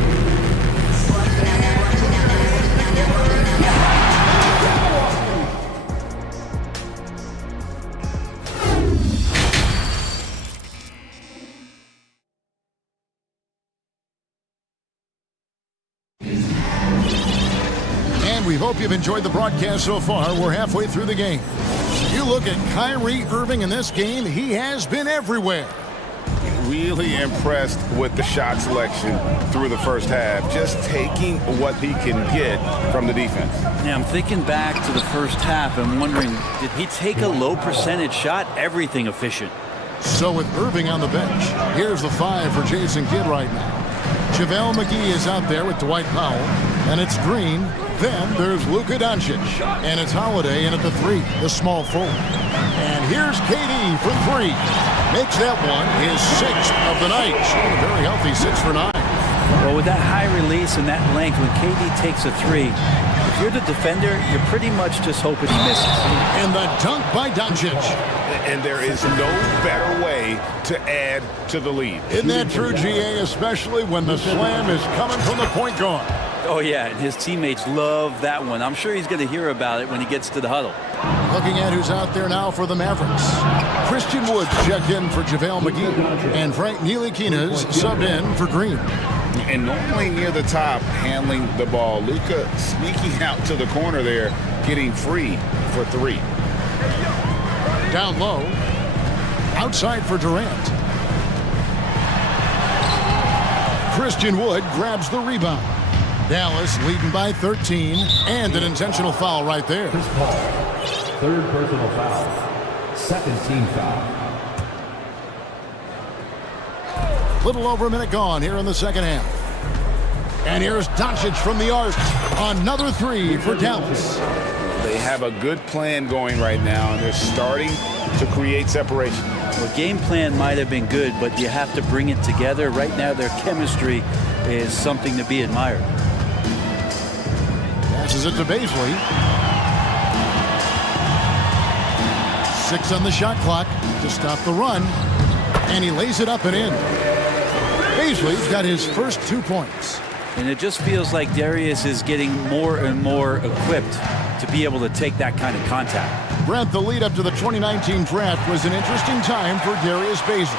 And we hope you've enjoyed the broadcast so far. We're halfway through the game. You look at Kyrie Irving in this game, he has been everywhere. Really impressed with the shot selection through the first half, just taking what he can get from the defense. Yeah, I'm thinking back to the first half and wondering, did he take a low percentage shot? Everything efficient. So with Irving on the bench, here's the 5 for Jason Kidd right now. JaVale McGee is out there with Dwight Powell, and it's Green. Then there's Luka Doncic, and it's Holiday in at the 3, the small forward. And here's KD for 3. Makes that one his 6th of the night. Showing a very healthy 6 for 9. Well, with that high release and that length, when KD takes a 3, if you're the defender, you're pretty much just hoping he misses. And the dunk by Doncic. And there is no better way to add to the lead. Isn't that true, GA, especially when the slam is coming from the point guard? Oh, yeah, and his teammates love that one. I'm sure he's going to hear about it when he gets to the huddle. Looking at who's out there now for the Mavericks. Christian Woods checked in for JaVale McGee. And Frank Ntilikina's subbed in for Green. And normally near the top, handling the ball. Luka sneaking out to the corner there, getting free for 3. Down low. Outside for Durant. Christian Wood grabs the rebound. Dallas leading by 13, and an intentional foul right there. Chris Paul, 3rd personal foul, 2nd team foul. Little over a minute gone here in the second half. And here's Doncic from the arc. Another three for Dallas. They have a good plan going right now, and they're starting to create separation. The game plan might have been good, but you have to bring it together. Right now, their chemistry is something to be admired. Passes it to Baisley. 6 on the shot clock to stop the run. And he lays it up and in. Baisley's got his first 2 points. And it just feels like Darius is getting more and more equipped to be able to take that kind of contact. Brent, the lead up to the 2019 draft was an interesting time for Darius Baisley.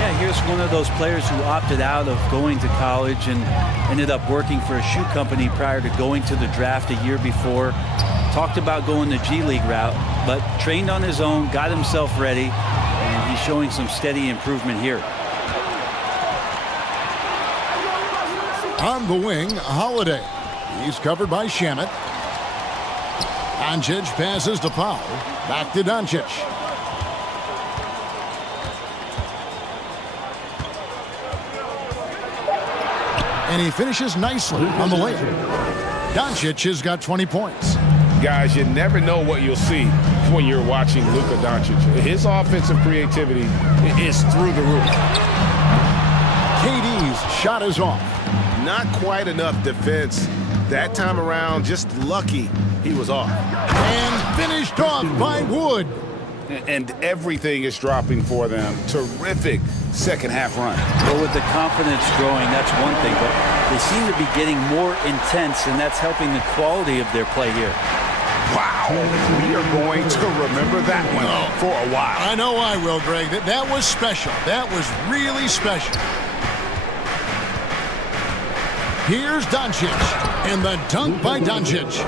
Yeah, here's one of those players who opted out of going to college and ended up working for a shoe company prior to going to the draft a year before. Talked about going the G League route, but trained on his own, got himself ready, and he's showing some steady improvement here. On the wing, Holiday. He's covered by Shamet. Doncic passes to Powell. Back to Doncic. And he finishes nicely on the layup. Doncic has got 20 points. Guys, you never know what you'll see when you're watching Luka Doncic. His offensive creativity is through the roof. KD's shot is off. Not quite enough defense. That time around, just lucky he was off. And finished off by Wood. And everything is dropping for them. Terrific second half run. Well, with the confidence growing, that's one thing, but they seem to be getting more intense, and that's helping the quality of their play here. Wow. We are going to remember that one for a while. I know I will, Greg. That was special. That was really special. Here's Doncic, and the dunk by Doncic.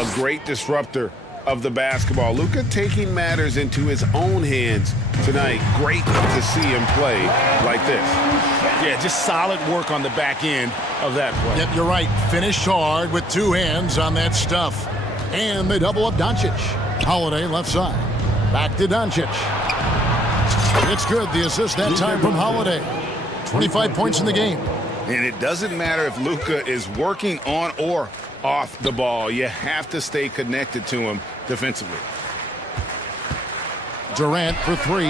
A great disruptor of the basketball. Luka taking matters into his own hands tonight. Great to see him play like this. Yeah, just solid work on the back end of that play. Yep, you're right. Finished hard with 2 hands on that stuff. And they double up Doncic. Holiday left side. Back to Doncic. It's good. The assist that time from Holiday. 25 points in the game. And it doesn't matter if Luka is working on or off the ball. You have to stay connected to him defensively. Durant for 3.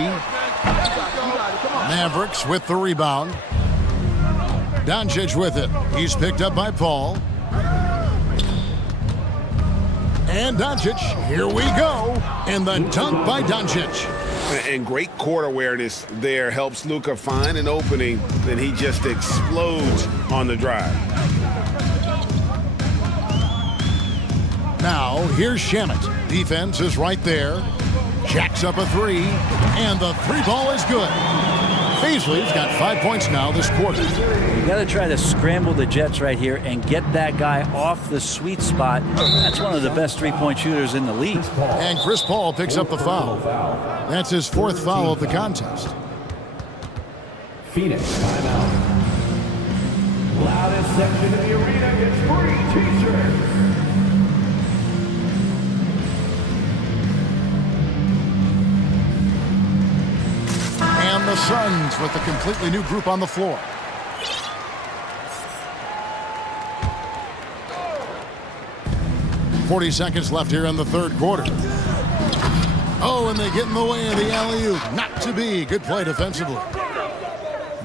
Mavericks with the rebound. Doncic with it. He's picked up by Paul. And Doncic, here we go. And the dunk by Doncic. And great court awareness there helps Luka find an opening. Then he just explodes on the drive. Now, here's Shamet. Defense is right there. Jacks up a 3. And the 3 ball is good. Baisley's got 5 points now this quarter. You got to try to scramble the Jets right here and get that guy off the sweet spot. That's one of the best three-point shooters in the league. And Chris Paul picks up the foul. That's his 4th foul of the contest. Phoenix timeout. Loudest section in the arena gets free t-shirts. And the Suns with a completely new group on the floor. .40 seconds left here in the third quarter. Oh, and they get in the way of the alley-oop. Not to be. Good play defensively.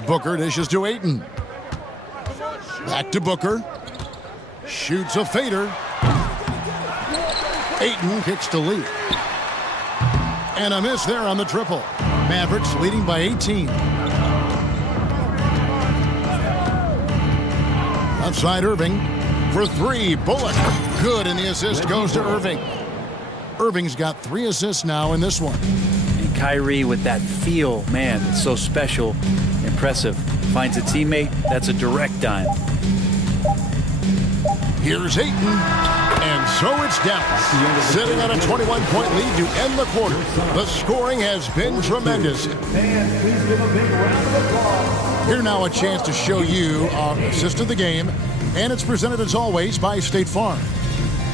Booker dishes to Ayton. Back to Booker. Shoots a fader. Ayton kicks to Lee. And a miss there on the triple. Mavericks leading by 18. Outside Irving for 3. Bullock. Good, and the assist goes to Irving. Irving's got 3 assists now in this one. And Kyrie with that feel, man, it's so special, impressive. Finds a teammate, that's a direct dime. Here's Ayton, and so it's Dallas, sitting on a 21-point lead to end the quarter. The scoring has been tremendous. Fans, please give a big round of applause. Here now a chance to show you our assist of the game, and it's presented as always by State Farm.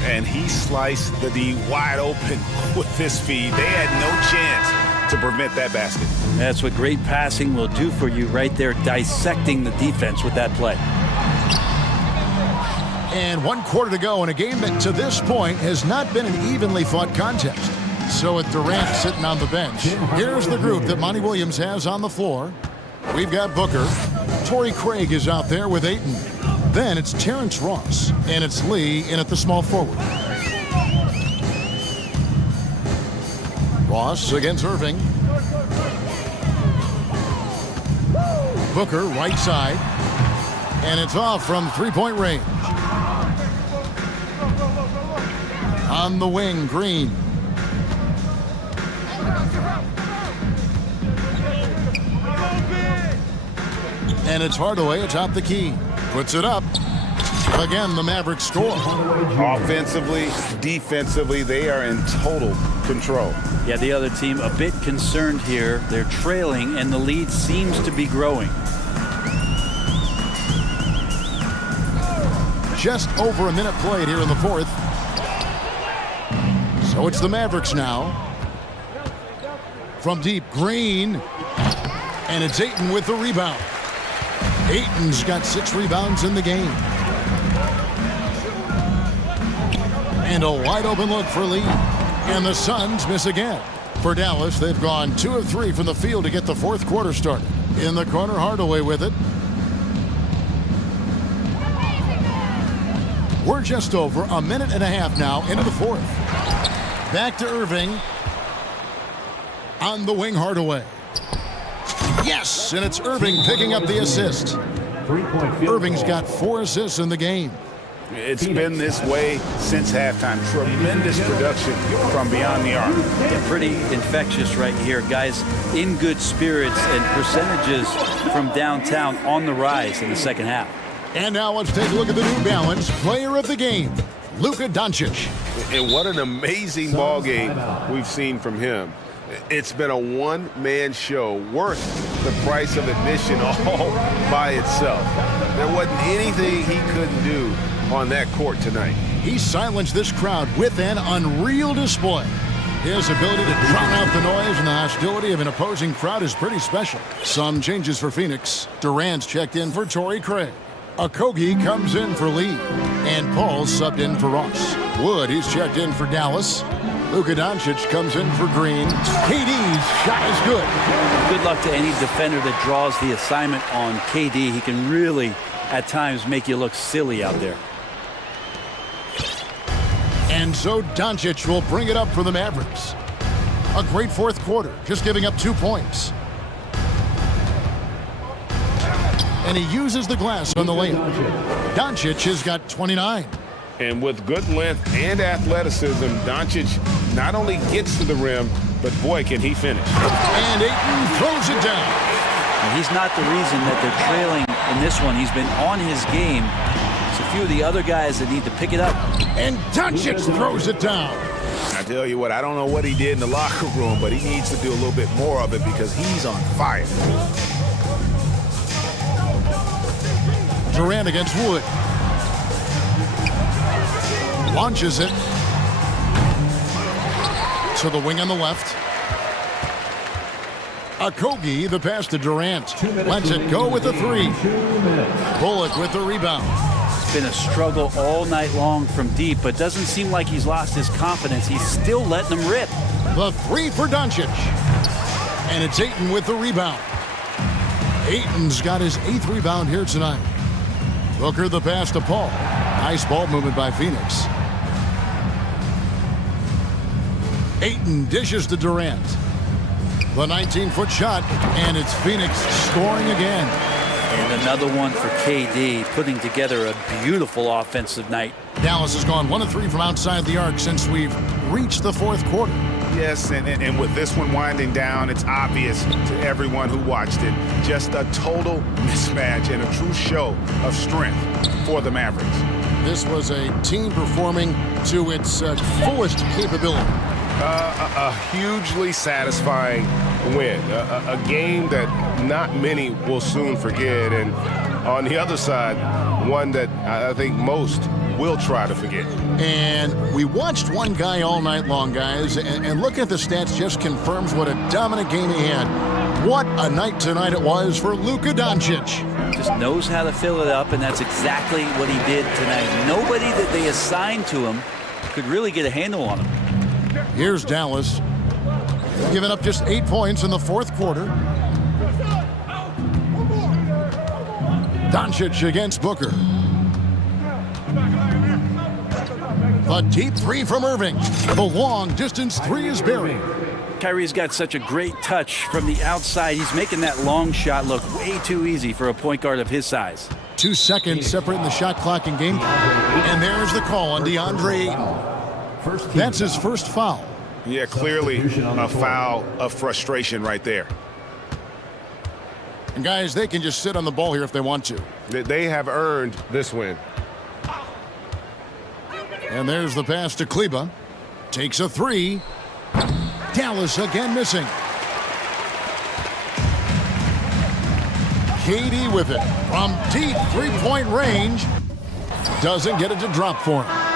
And he sliced the D wide open with this feed. They had no chance to prevent that basket. That's what great passing will do for you right there, dissecting the defense with that play. And 1 quarter to go in a game that to this point has not been an evenly fought contest. So with Durant sitting on the bench, here's the group that Monty Williams has on the floor. We've got Booker. Torrey Craig is out there with Ayton. Then it's Terrence Ross, and it's Lee in at the small forward. Ross against Irving. Booker, right side. And it's off from three-point range. On the wing, Green. And it's Hardaway atop the key. Puts it up. Again, the Mavericks score. Offensively, defensively, they are in total control. Yeah, the other team a bit concerned here. They're trailing, and the lead seems to be growing. Just over a minute played here in the fourth. So it's the Mavericks now. From deep, Green. And it's Ayton with the rebound. Ayton's got 6 rebounds in the game. And a wide open look for Lee. And the Suns miss again. For Dallas, they've gone 2 of 3 from the field to get the fourth quarter started. In the corner, Hardaway with it. We're just over a minute and a half now into the fourth. Back to Irving. On the wing, Hardaway. Yes, and it's Irving picking up the assist. Irving's got 4 assists in the game. It's been this way since halftime. Tremendous production from beyond the arc. Yeah, pretty infectious right here. Guys in good spirits, and percentages from downtown on the rise in the second half. And now let's take a look at the New Balance player of the game, Luka Doncic. And what an amazing ball game we've seen from him. It's been a one-man show worth the price of admission all by itself. There wasn't anything he couldn't do on that court tonight. He silenced this crowd with an unreal display. His ability to drown out the noise and the hostility of an opposing crowd is pretty special. Some changes for Phoenix. Durant's checked in for Torrey Craig. Okogie comes in for Lee. And Paul subbed in for Ross. Wood, he's checked in for Dallas. Luka Doncic comes in for Green. KD's shot is good. Good luck to any defender that draws the assignment on KD. He can really, at times, make you look silly out there. And so Doncic will bring it up for the Mavericks. A great fourth quarter, just giving up 2 points. And he uses the glass on the layup. Doncic has got 29. And with good length and athleticism, Doncic not only gets to the rim, but boy, can he finish. And Ayton throws it down. And he's not the reason that they're trailing in this one. He's been on his game. It's a few of the other guys that need to pick it up. And Doncic throws it down. I tell you what, I don't know what he did in the locker room, but he needs to do a little bit more of it because he's on fire. Durant against Wood. Launches it to the wing on the left. Okogie, the pass to Durant. Lets it go with the 3. Bullock with the rebound. It's been a struggle all night long from deep, but doesn't seem like he's lost his confidence. He's still letting them rip. The 3 for Doncic. And it's Ayton with the rebound. Ayton's got his 8th rebound here tonight. Booker the pass to Paul. Nice ball movement by Phoenix. Ayton dishes to Durant. The 19-foot shot, and it's Phoenix scoring again. And another one for KD, putting together a beautiful offensive night. Dallas has gone 1 of 3 from outside the arc since we've reached the fourth quarter. Yes, and with this one winding down, it's obvious to everyone who watched it. Just a total mismatch and a true show of strength for the Mavericks. This was a team performing to its fullest capability. A hugely satisfying win. A game that not many will soon forget. And on the other side, one that I think most will try to forget. And we watched one guy all night long, guys, and looking at the stats just confirms what a dominant game he had. What a night tonight it was for Luka Doncic. Just knows how to fill it up, and that's exactly what he did tonight. Nobody that they assigned to him could really get a handle on him. Here's Dallas, giving up just 8 points in the fourth quarter. Doncic against Booker. A deep three from Irving. The long-distance three is buried. Kyrie's got such a great touch from the outside. He's making that long shot look way too easy for a point guard of his size. 2 seconds separating the shot clock and game. And there's the call on DeAndre Ayton. That's his first foul. Yeah, clearly a foul of frustration right there. And guys, they can just sit on the ball here if they want to. They have earned this win. And there's the pass to Kleba. Takes a three. Dallas again missing. Katie with it from deep three-point range. Doesn't get it to drop for him.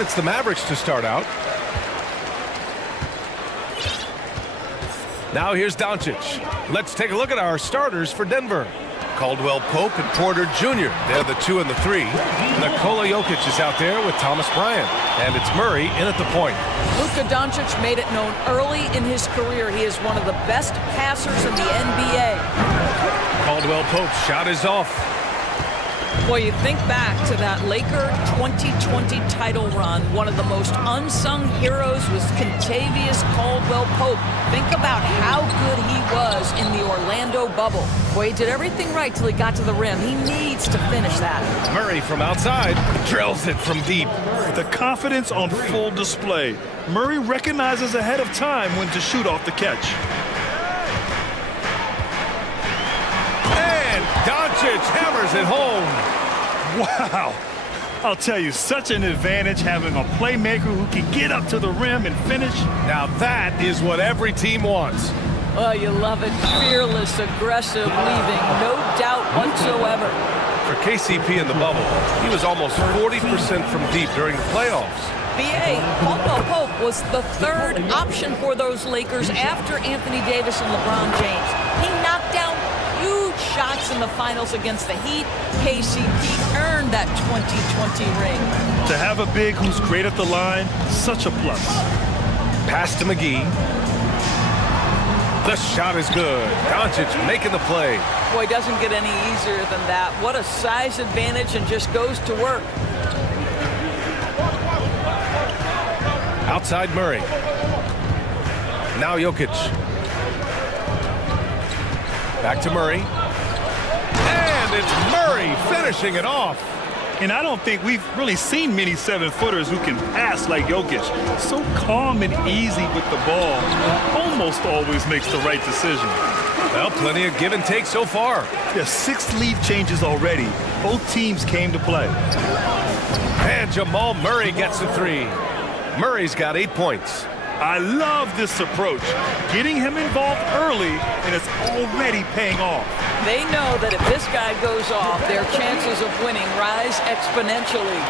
And it's the Mavericks to start out. Now here's Doncic. Let's take a look at our starters for Denver. Caldwell Pope and Porter Jr. They're the 2 and the 3. Nikola Jokic is out there with Thomas Bryant. And it's Murray in at the point. Luka Doncic made it known early in his career he is one of the best passers in the NBA. Caldwell Pope's shot is off. Boy, you think back to that Laker 2020 title run. One of the most unsung heroes was Kentavious Caldwell-Pope. Think about how good he was in the Orlando bubble. Boy, he did everything right till he got to the rim. He needs to finish that. Murray from outside drills it from deep. The confidence on full display. Murray recognizes ahead of time when to shoot off the catch. And Doncic hammers it home. Wow. I'll tell you, such an advantage having a playmaker who can get up to the rim and finish. Now that is what every team wants. Oh, you love it. Fearless, aggressive, leaving. No doubt whatsoever. For KCP in the bubble, he was almost 40% from deep during the playoffs. B.A. Caldwell-Pope was the third option for those Lakers after Anthony Davis and LeBron James. He knocked down huge shots in the finals against the Heat. KCP earned that 2020 ring. To have a big who's great at the line, such a plus. Pass to McGee. The shot is good. Doncic making the play. Boy, doesn't get any easier than that. What a size advantage, and just goes to work. Outside Murray. Now Jokic. Back to Murray. And it's Murray finishing it off. And I don't think we've really seen many 7-footers who can pass like Jokic. So calm and easy with the ball. Almost always makes the right decision. Well, plenty of give and take so far. There's 6 lead changes already. Both teams came to play. And Jamal Murray gets the 3. Murray's got 8 points. I love this approach. Getting him involved early, and it's already paying off. They know that if this guy goes off, their chances of winning rise exponentially.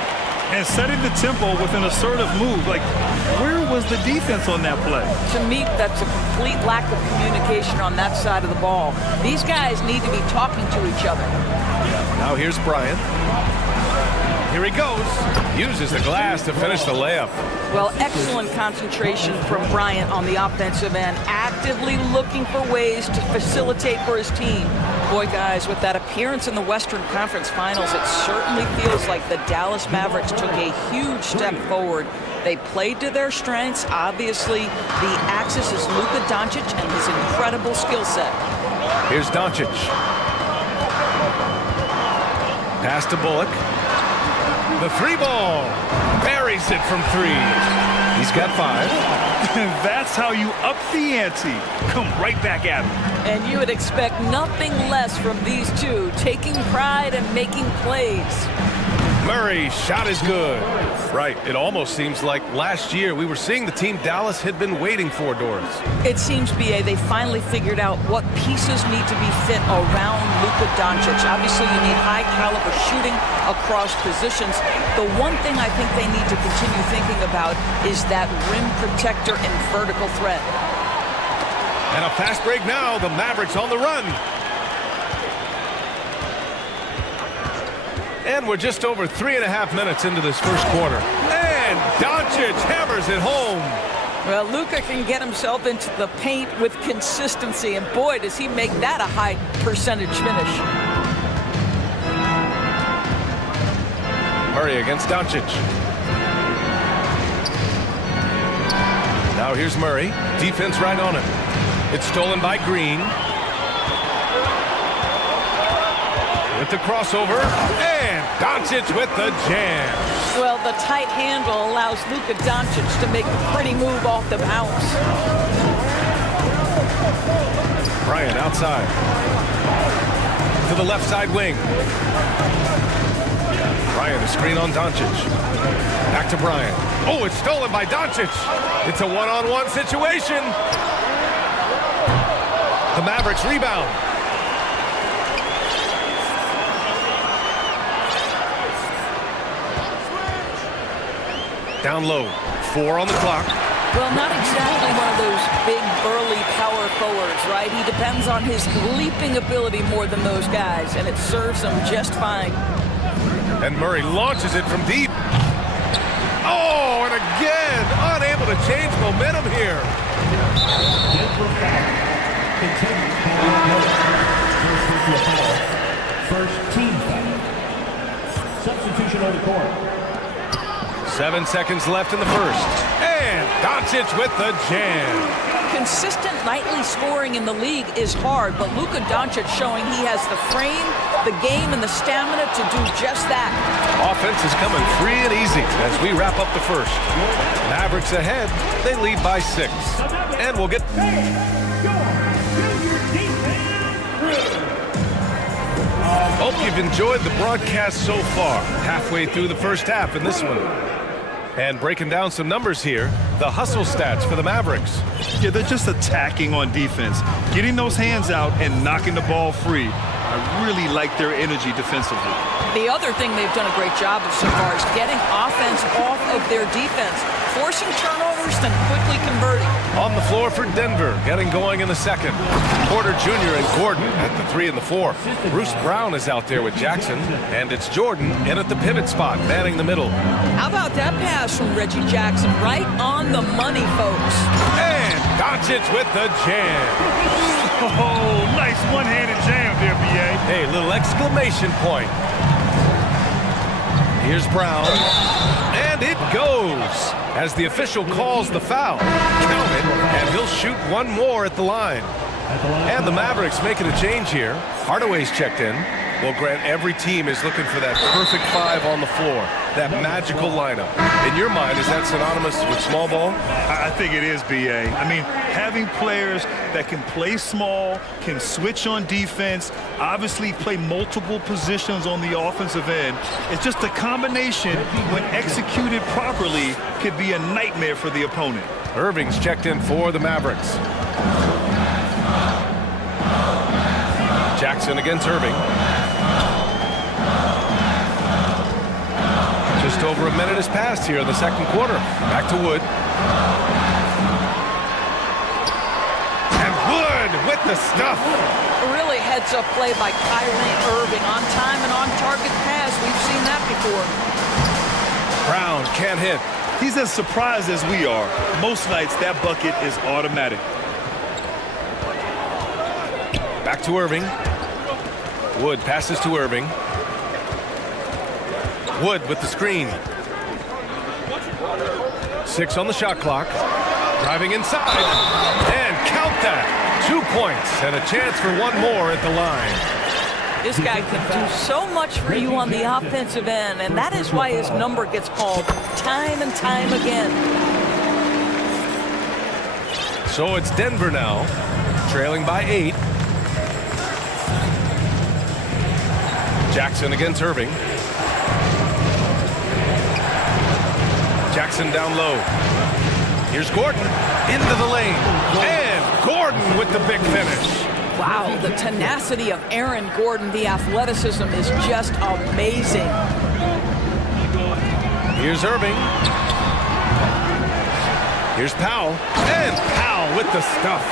And setting the tempo with an assertive move. Like, where was the defense on that play? To me, that's a complete lack of communication on that side of the ball. These guys need to be talking to each other. Now here's Bryant. Here he goes. Uses the glass to finish the layup. Well, excellent concentration from Bryant on the offensive end, actively looking for ways to facilitate for his team. Boy, guys, with that appearance in the Western Conference Finals, it certainly feels like the Dallas Mavericks took a huge step forward. They played to their strengths. Obviously, the axis is Luka Doncic and his incredible skill set. Here's Doncic. Pass to Bullock. The 3 ball. Buries it from 3. He's got 5. That's how you up the ante. Come right back at him. And you would expect nothing less from these two, taking pride and making plays. Murray's shot is good. Right, it almost seems like last year we were seeing the team Dallas had been waiting for, Doris. It seems, B.A., they finally figured out what pieces need to be fit around Luka Doncic. Obviously, you need high-caliber shooting across positions. The one thing I think they need to continue thinking about is that rim protector and vertical threat. And a fast break now. The Mavericks on the run. And we're just over 3.5 minutes into this first quarter. And Doncic hammers it home. Well, Luka can get himself into the paint with consistency, and boy, does he make that a high percentage finish. Murray against Doncic. Now here's Murray. Defense right on him. It's stolen by Green. With the crossover, and Doncic with the jam. Well, the tight handle allows Luka Doncic to make a pretty move off the bounce. Bryant outside. To the left side wing. Bryant, a screen on Doncic. Back to Bryant. Oh, it's stolen by Doncic. It's a one-on-one situation. The Mavericks rebound. Down low. 4 on the clock. Well, not exactly one of those big, burly power forwards, right? He depends on his leaping ability more than those guys, and it serves him just fine. And Murray launches it from deep. Oh, and again, unable to change momentum here. First team foul. Substitution on the court. 7 seconds left in the first. And Doncic with the jam. Consistent nightly scoring in the league is hard, but Luka Doncic showing he has the frame, the game, and the stamina to do just that. Offense is coming free and easy as we wrap up the first. Mavericks ahead. They lead by 6. And we'll get... Hope you've enjoyed the broadcast so far. Halfway through the first half in this one. And breaking down some numbers here, the hustle stats for the Mavericks. Yeah, they're just attacking on defense, getting those hands out and knocking the ball free. I really like their energy defensively. The other thing they've done a great job of so far is getting offense off of their defense, forcing turnovers, then quickly converting. On the floor for Denver, getting going in the second. Porter Jr. and Gordon at the 3 and the 4. Bruce Brown is out there with Jackson, and it's Jordan in at the pivot spot, manning the middle. How about that pass from Reggie Jackson? Right on the money, folks. And Doncic with the jam. Oh, nice one-handed jam there, B.A. Hey, little exclamation point. Here's Brown, and it goes as the official calls the foul. Count it, and he'll shoot one more at the line. And the Mavericks making a change here. Hardaway's checked in. Well, Grant, every team is looking for that perfect 5 on the floor, that magical lineup. In your mind, is that synonymous with small ball? I think it is, B.A. I mean, having players that can play small, can switch on defense, obviously play multiple positions on the offensive end. It's just a combination, when executed properly, could be a nightmare for the opponent. Irving's checked in for the Mavericks. Jackson against Irving. Just over a minute has passed here in the second quarter. Back to Wood. And Wood with the stuff. Really heads-up play by Kyrie Irving. On time and on target pass. We've seen that before. Brown can't hit. He's as surprised as we are. Most nights, that bucket is automatic. Back to Irving. Wood passes to Irving. Wood with the screen. 6 on the shot clock. Driving inside. And count that. 2 points and a chance for one more at the line. This guy can do so much for you on the offensive end, and that is why his number gets called time and time again. So it's Denver now, trailing by 8. Jackson against Irving. Jackson down low. Here's Gordon into the lane. And Gordon with the big finish. Wow, the tenacity of Aaron Gordon, the athleticism is just amazing. Here's Irving. Here's Powell. And Powell with the stuff.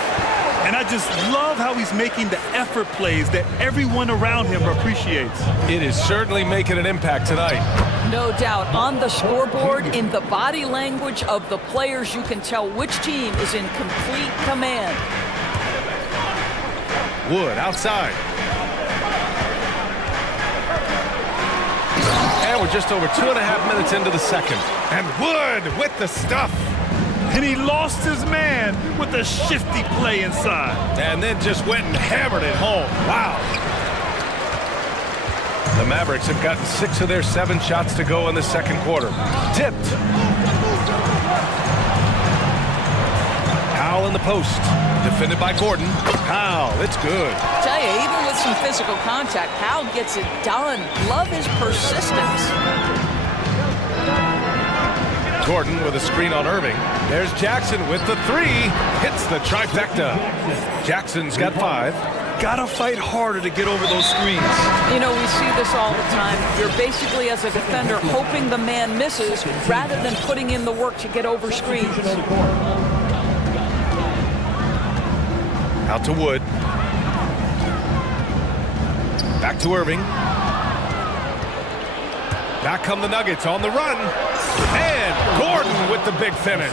And I just love how he's making the effort plays that everyone around him appreciates. It is certainly making an impact tonight. No doubt. On the scoreboard, in the body language of the players, you can tell which team is in complete command. Wood outside. And we're just over 2.5 minutes into the second. And Wood with the stuff. And he lost his man with a shifty play inside. And then just went and hammered it home. Wow. The Mavericks have gotten 6 of their 7 shots to go in the second quarter. Tipped. Powell in the post. Defended by Gordon. Powell, it's good. I tell you, even with some physical contact, Powell gets it done. Love his persistence. Gordon with a screen on Irving. There's Jackson with the 3. Hits the trifecta. Jackson's got 5. Gotta fight harder to get over those screens. You know, we see this all the time. You're basically, as a defender, hoping the man misses rather than putting in the work to get over screens. Out to Wood. Back to Irving. Back come the Nuggets on the run. And Gordon with the big finish.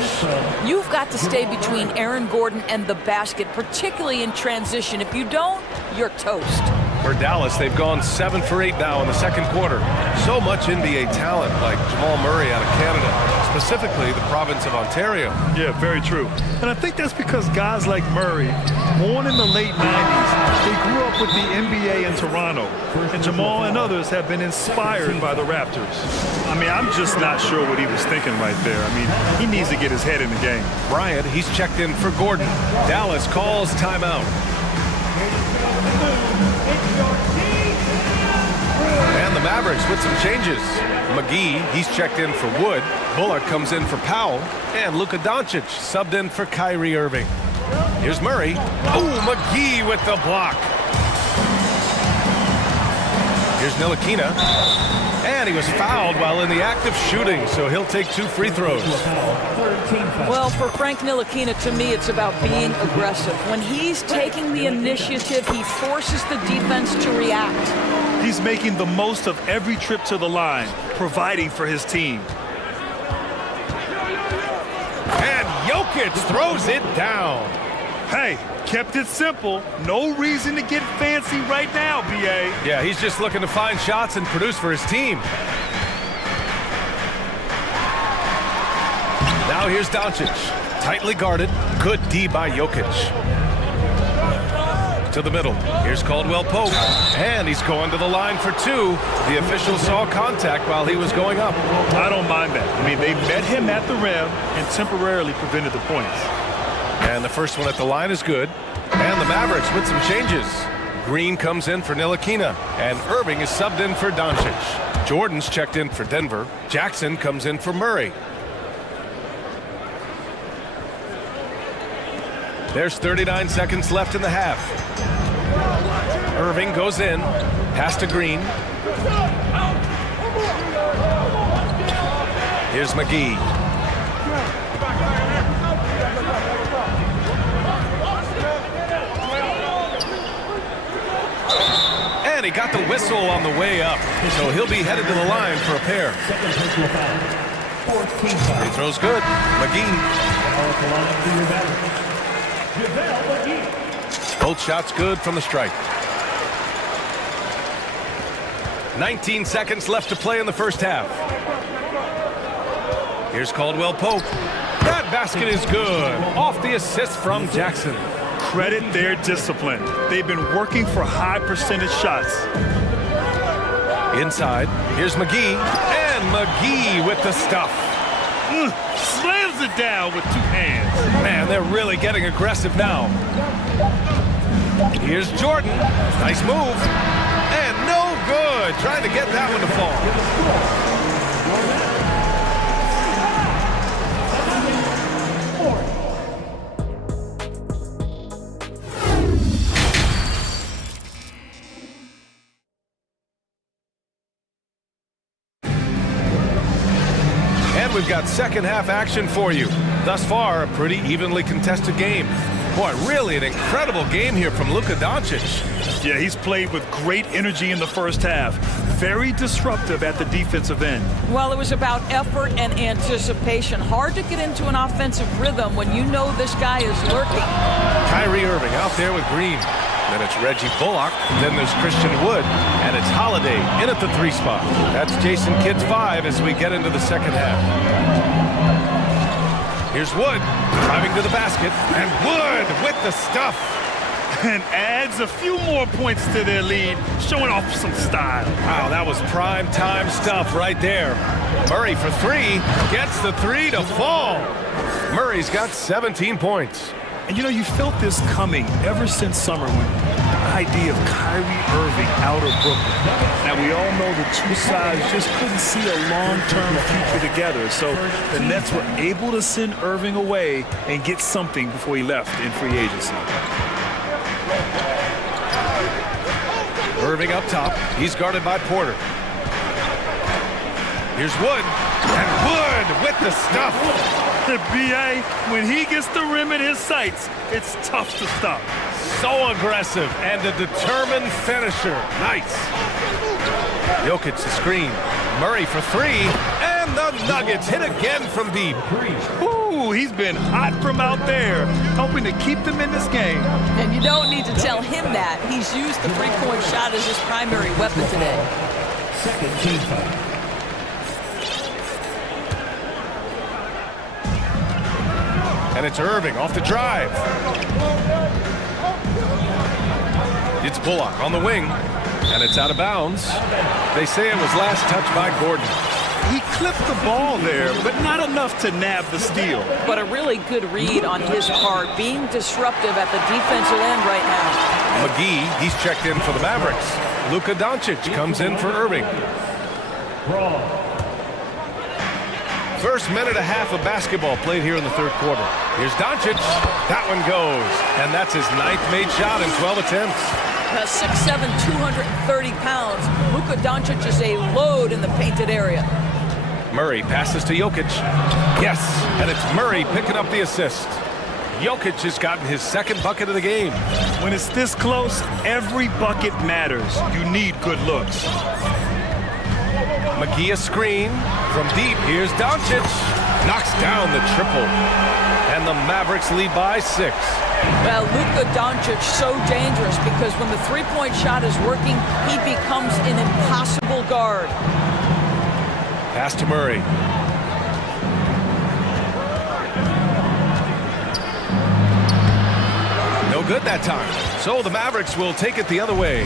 You've got to stay between Aaron Gordon and the basket, particularly in transition. If you don't, you're toast. For Dallas, they've gone 7 for 8 now in the second quarter. So much NBA talent like Jamal Murray out of Canada, specifically the province of Ontario. Yeah, very true. And I think that's because guys like Murray, born in the late 90s, they grew up with the NBA in Toronto. And Jamal and others have been inspired by the Raptors. I mean, I'm just not sure what he was thinking right there. I mean, he needs to get his head in the game. Bryant, he's checked in for Gordon. Dallas calls timeout. And the Mavericks with some changes. McGee, he's checked in for Wood. Bullock comes in for Powell. And Luka Doncic subbed in for Kyrie Irving. Here's Murray. Oh, McGee with the block. Here's Ntilikina. And he was fouled while in the act of shooting, so he'll take 2 free throws. Well, for Frank Ntilikina, to me, it's about being aggressive. When he's taking the initiative, he forces the defense to react. He's making the most of every trip to the line, providing for his team. And Jokic throws it down. Hey, kept it simple. No reason to get fancy right now, B.A. Yeah, he's just looking to find shots and produce for his team. Now here's Doncic. Tightly guarded. Good D by Jokic. To the middle. Here's Caldwell Pope. And he's going to the line for 2. The official saw contact while he was going up. I don't mind that. I mean, they met him at the rim and temporarily prevented the points. And the first one at the line is good. And the Mavericks with some changes. Green comes in for Ntilikina. And Irving is subbed in for Doncic. Jordan's checked in for Denver. Jackson comes in for Murray. There's 39 seconds left in the half. Irving goes in. Pass to Green. Here's McGee. And he got the whistle on the way up. So he'll be headed to the line for a pair. He throws good. McGee. Both shots good from the stripe. 19 seconds left to play in the first half. Here's Caldwell Pope. That basket is good. Off the assist from Jackson. Credit their discipline. They've been working for high percentage shots. Inside, here's McGee. And McGee with the stuff. Slams it down with 2 hands. Man, they're really getting aggressive now. Here's Jordan. Nice move. And no good. Trying to get that one to fall. We've got second half action for you. Thus far, a pretty evenly contested game. Boy, really an incredible game here from Luka Doncic. Yeah, he's played with great energy in the first half. Very disruptive at the defensive end. Well, it was about effort and anticipation. Hard to get into an offensive rhythm when you know this guy is lurking. Kyrie Irving out there with Green. Then it's Reggie Bullock. Then there's Christian Wood. And it's Holiday in at the 3 spot. That's Jason Kidd's 5 as we get into the second half. Here's Wood driving to the basket. And Wood with the stuff. And adds a few more points to their lead, showing off some style. Wow, that was prime time stuff right there. Murray for 3. Gets the 3 to fall. Murray's got 17 points. And you know, you felt this coming ever since summer when the idea of Kyrie Irving out of Brooklyn. Now, we all know the two sides just couldn't see a long-term future together. So the Nets were able to send Irving away and get something before he left in free agency. Irving up top. He's guarded by Porter. Here's Wood. And Wood with the stuff. The B.A., when he gets the rim in his sights, it's tough to stop. So aggressive and a determined finisher. Nice. Jokic the screen. Murray for 3. And And the Nuggets hit again from deep. Ooh, he's been hot from out there, helping to keep them in this game. And you don't need to tell him that. He's used the three-point shot as his primary weapon today. Second team foul. And it's Irving off the drive. It's Bullock on the wing, and it's out of bounds. They say it was last touched by Gordon. He clipped the ball there, but not enough to nab the steal. But a really good read on his part, being disruptive at the defensive end right now. McGee, he's checked in for the Mavericks. Luka Doncic comes in for Irving. First minute and a half of basketball played here in the third quarter. Here's Doncic. That one goes. And that's his ninth made shot in 12 attempts. 6'7", 230 pounds. Luka Doncic is a load in the painted area. Murray passes to Jokic. Yes, and it's Murray picking up the assist. Jokic has gotten his second bucket of the game. When it's this close, every bucket matters. You need good looks. McGee a screen. From deep, here's Doncic. Knocks down the triple. And the Mavericks lead by 6. Well, Luka Doncic so dangerous because when the three-point shot is working, he becomes an impossible guard. Pass to Murray. No good that time. So the Mavericks will take it the other way.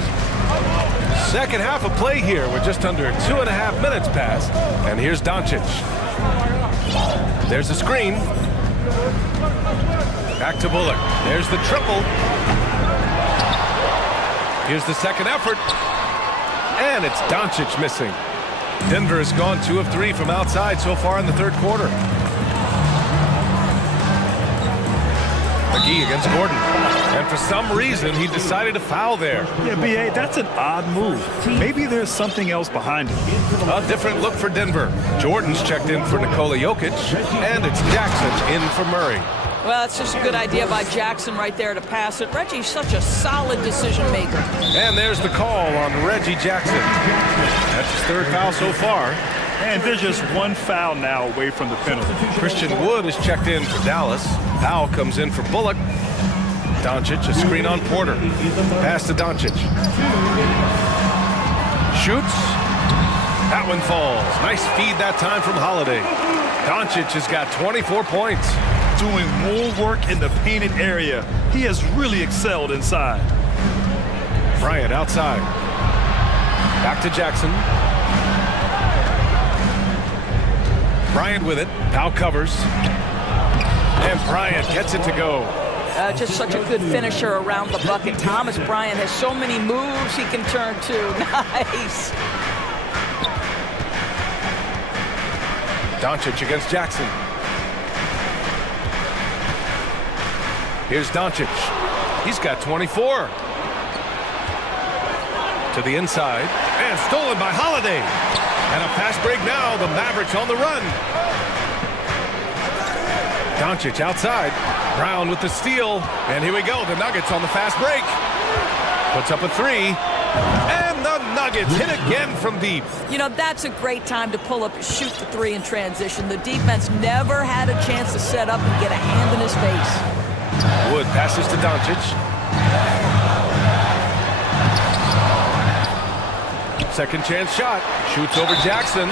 Second half of play here with just under 2.5 minutes passed. And here's Doncic. There's a screen. Back to Bullock. There's the triple. Here's the second effort. And it's Doncic missing. Denver has gone 2 of 3 from outside so far in the third quarter. McGee against Gordon. And for some reason, he decided to foul there. Yeah, B.A., that's an odd move. Maybe there's something else behind it. A different look for Denver. Jordan's checked in for Nikola Jokic. And it's Jackson in for Murray. Well, it's just a good idea by Jackson right there to pass it. Reggie's such a solid decision maker. And there's the call on Reggie Jackson. That's his third foul so far. And there's just one foul now away from the penalty. Christian Wood is checked in for Dallas. Powell comes in for Bullock. Doncic, a screen on Porter. Pass to Doncic. Shoots. That one falls. Nice feed that time from Holiday. Doncic has got 24 points. Doing more work in the painted area. He has really excelled inside. Bryant outside. Back to Jackson. Bryant with it. Powell covers. And Bryant gets it to go. Just such a good finisher around the bucket. Thomas Bryant has so many moves he can turn to. Nice. Doncic against Jackson. Here's Doncic. He's got 24. To the inside. And stolen by Holiday. And a fast break now. The Mavericks on the run. Doncic outside. Brown with the steal. And here we go. The Nuggets on the fast break. Puts up a 3. And the Nuggets hit again from deep. You know, that's a great time to pull up and shoot the 3 in transition. The defense never had a chance to set up and get a hand in his face. Wood passes to Doncic. Second chance shot. Shoots over Jackson.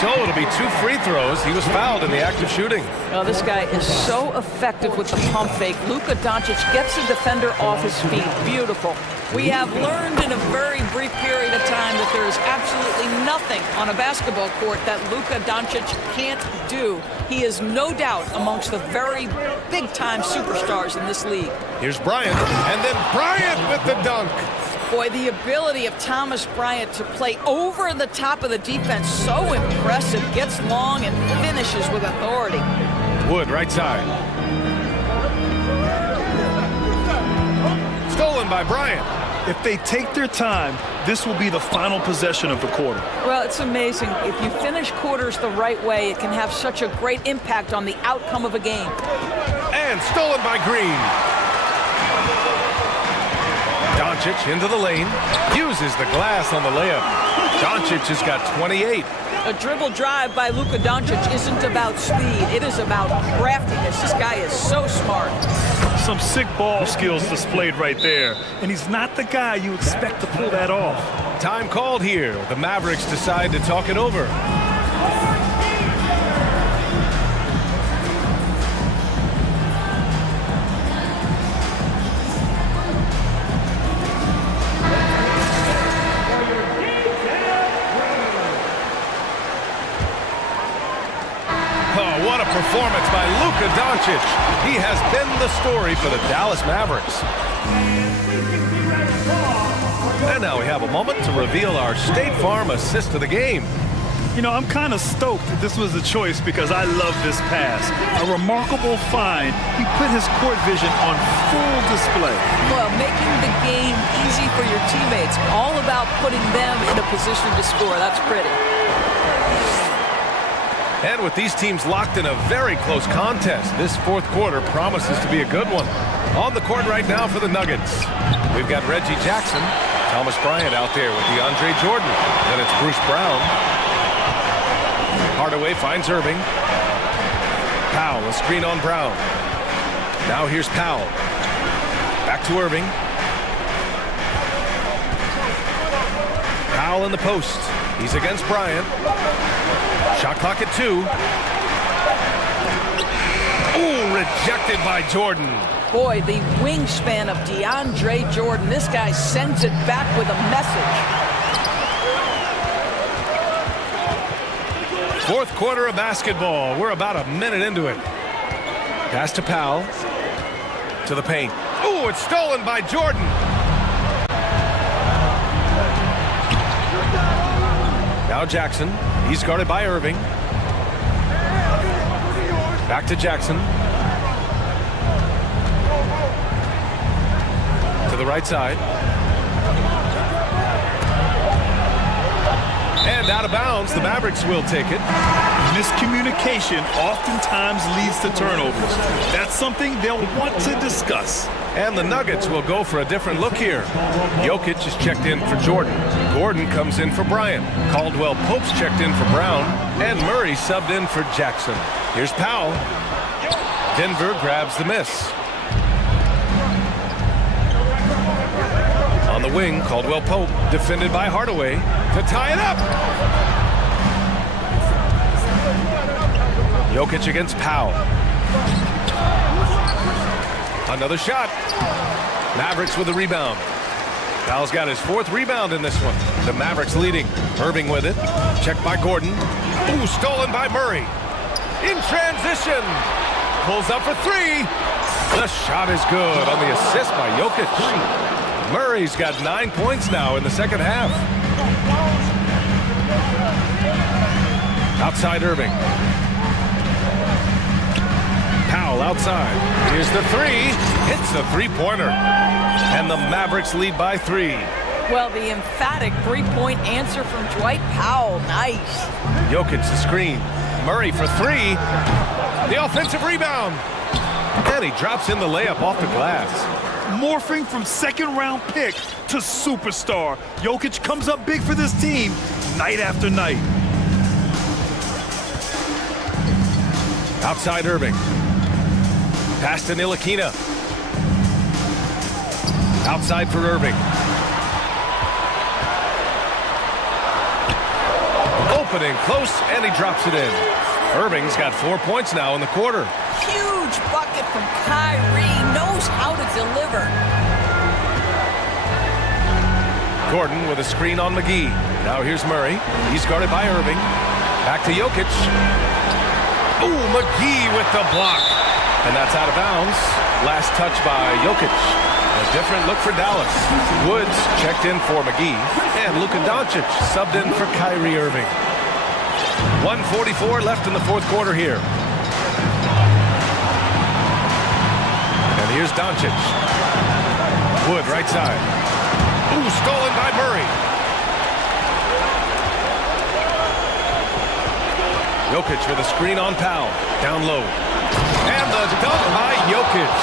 So it'll be 2 free throws. He was fouled in the act of shooting. Oh, this guy is so effective with the pump fake. Luka Doncic gets the defender off his feet. Beautiful. We have learned in a very brief period of time that there is absolutely nothing on a basketball court that Luka Doncic can't do. He is no doubt amongst the very big-time superstars in this league. Here's Bryant, and then Bryant with the dunk. Boy, the ability of Thomas Bryant to play over the top of the defense, so impressive. Gets long and finishes with authority. Wood, right side. Stolen by Bryant. If they take their time, this will be the final possession of the quarter. Well, it's amazing. If you finish quarters the right way, it can have such a great impact on the outcome of a game. And stolen by Green. Doncic into the lane. Uses the glass on the layup. Doncic has got 28. A dribble drive by Luka Doncic isn't about speed. It is about craftiness. This guy is so smart. Some sick ball skills displayed right there. And he's not the guy you expect to pull that off. Time called here. The Mavericks decide to talk it over. What a performance by Luka Doncic. He has been the story for the Dallas Mavericks. And now we have a moment to reveal our State Farm assist of the game. You know, I'm kind of stoked that this was a choice because I love this pass. A remarkable find. He put his court vision on full display. Well, making the game easy for your teammates. All about putting them in a position to score. That's pretty. And with these teams locked in a very close contest, this fourth quarter promises to be a good one. On the court right now for the Nuggets, we've got Reggie Jackson, Thomas Bryant out there with DeAndre Jordan. Then it's Bruce Brown. Hardaway finds Irving. Powell, a screen on Brown. Now here's Powell. Back to Irving. Powell in the post. He's against Bryant. Shot clock at 2. Ooh, rejected by Jordan. Boy, the wingspan of DeAndre Jordan. This guy sends it back with a message. Fourth quarter of basketball. We're about a minute into it. Pass to Powell. To the paint. Ooh, it's stolen by Jordan. Now Jackson. He's guarded by Irving. Back to Jackson. To the right side. And out of bounds, the Mavericks will take it. Miscommunication oftentimes leads to turnovers. That's something they'll want to discuss. And the Nuggets will go for a different look here. Jokic is checked in for Jordan. Gordon comes in for Bryant. Caldwell Pope's checked in for Brown. And Murray subbed in for Jackson. Here's Powell. Denver grabs the miss. On the wing, Caldwell Pope defended by Hardaway to tie it up. Jokic against Powell. Another shot. Mavericks with a rebound. Powell's got his fourth rebound in this one. The Mavericks leading. Irving with it. Checked by Gordon. Ooh, stolen by Murray. In transition. Pulls up for 3. The shot is good on the assist by Jokic. Murray's got 9 points now in the second half. Outside Irving. Powell outside. Here's the 3. Hits the three-pointer. And the Mavericks lead by 3. Well, the emphatic three-point answer from Dwight Powell. Nice. Jokic the screen. Murray for 3. The offensive rebound. And he drops in the layup off the glass. Morphing from second-round pick to superstar. Jokic comes up big for this team night after night. Outside Irving. Pass to Ntilikina. Outside for Irving. Opening close, and he drops it in. Irving's got 4 points now in the quarter. Huge bucket from Kyrie. Knows how to deliver. Gordon with a screen on McGee. Now here's Murray. He's guarded by Irving. Back to Jokic. Ooh, McGee with the block. And that's out of bounds. Last touch by Jokic. A different look for Dallas. Woods checked in for McGee. And Luka Doncic subbed in for Kyrie Irving. 1:44 left in the fourth quarter here. And here's Doncic. Wood right side. Ooh, stolen by Murray. Jokic with a screen on Powell. Down low. And the dunk by Jokic.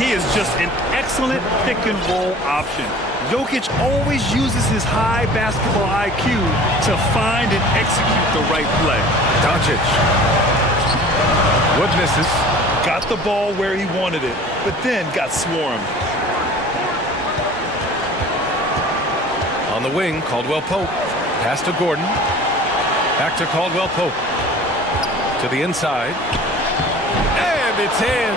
He is just an excellent pick-and-roll option. Jokic always uses his high basketball IQ to find and execute the right play. Doncic. Wood misses. Got the ball where he wanted it, but then got swarmed. On the wing, Caldwell-Pope. Pass to Gordon. Back to Caldwell-Pope. To the inside. And it's in.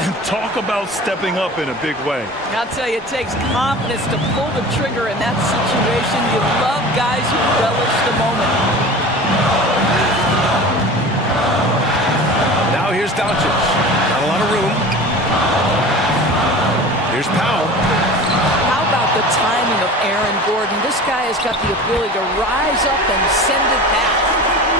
And talk about stepping up in a big way. I'll tell you, it takes confidence to pull the trigger in that situation. You love guys who relish the moment. Now here's Doncic. Not a lot of room. Here's Powell. How about the timing of Aaron Gordon? This guy has got the ability to rise up and send it back.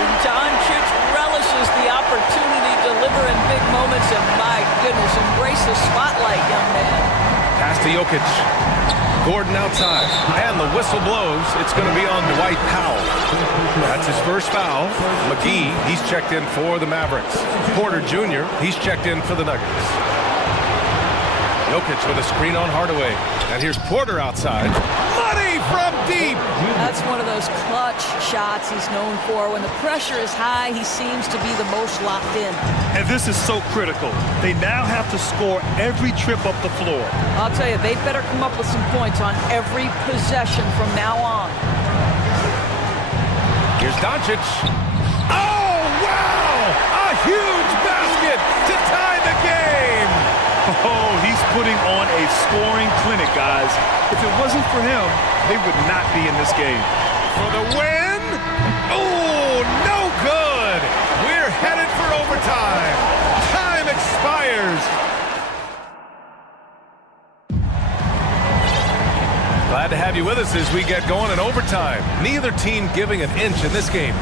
And Doncic relishes the opportunity to deliver in big moments, and my goodness, embrace the spotlight, young man. Pass to Jokic. Gordon outside. And the whistle blows. It's going to be on Dwight Powell. That's his first foul. McGee, he's checked in for the Mavericks. Porter Jr., he's checked in for the Nuggets. Jokic with a screen on Hardaway. And here's Porter outside. Money from deep! That's one of those clutch shots he's known for. When the pressure is high, he seems to be the most locked in. And this is so critical. They now have to score every trip up the floor. I'll tell you, they better come up with some points on every possession from now on. Here's Doncic. Oh, wow! A huge basket to tie the game! Oh, he's putting on a scoring clinic, guys. If it wasn't for him, they would not be in this game. For the win! Oh, no good! We're headed for overtime. Time expires. Glad to have you with us as we get going in overtime. Neither team giving an inch in this game.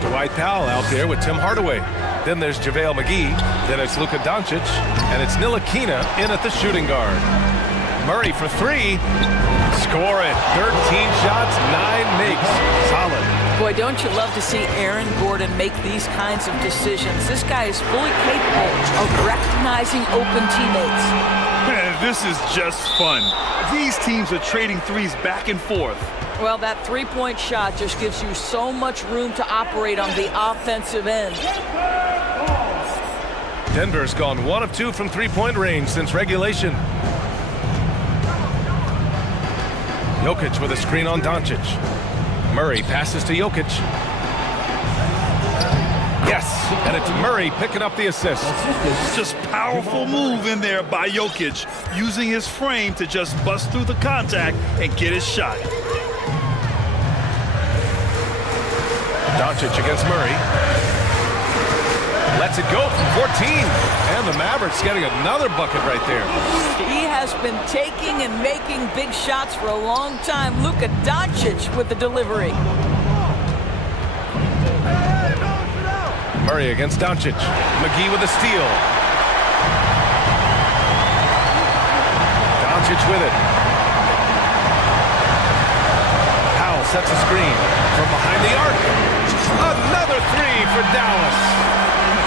Dwight Powell out there with Tim Hardaway. Then there's JaVale McGee. Then it's Luka Doncic. And it's Ntilikina in at the shooting guard. Murray for three. Score it. 13 shots, 9 makes. Solid. Boy, don't you love to see Aaron Gordon make these kinds of decisions. This guy is fully capable of recognizing open teammates. Man, this is just fun. These teams are trading threes back and forth. Well, that three-point shot just gives you so much room to operate on the offensive end. Denver's gone 1 of 2 from three-point range since regulation. Jokic with a screen on Doncic. Murray passes to Jokic. Yes, and it's Murray picking up the assist. Just powerful move in there by Jokic, using his frame to just bust through the contact and get his shot. Doncic against Murray. Lets it go from 14. And the Mavericks getting another bucket right there. He has been taking and making big shots for a long time. Luka Doncic with the delivery. Murray against Doncic. McGee with a steal. Doncic with it. Powell sets a screen from behind the arc. Another three for Dallas.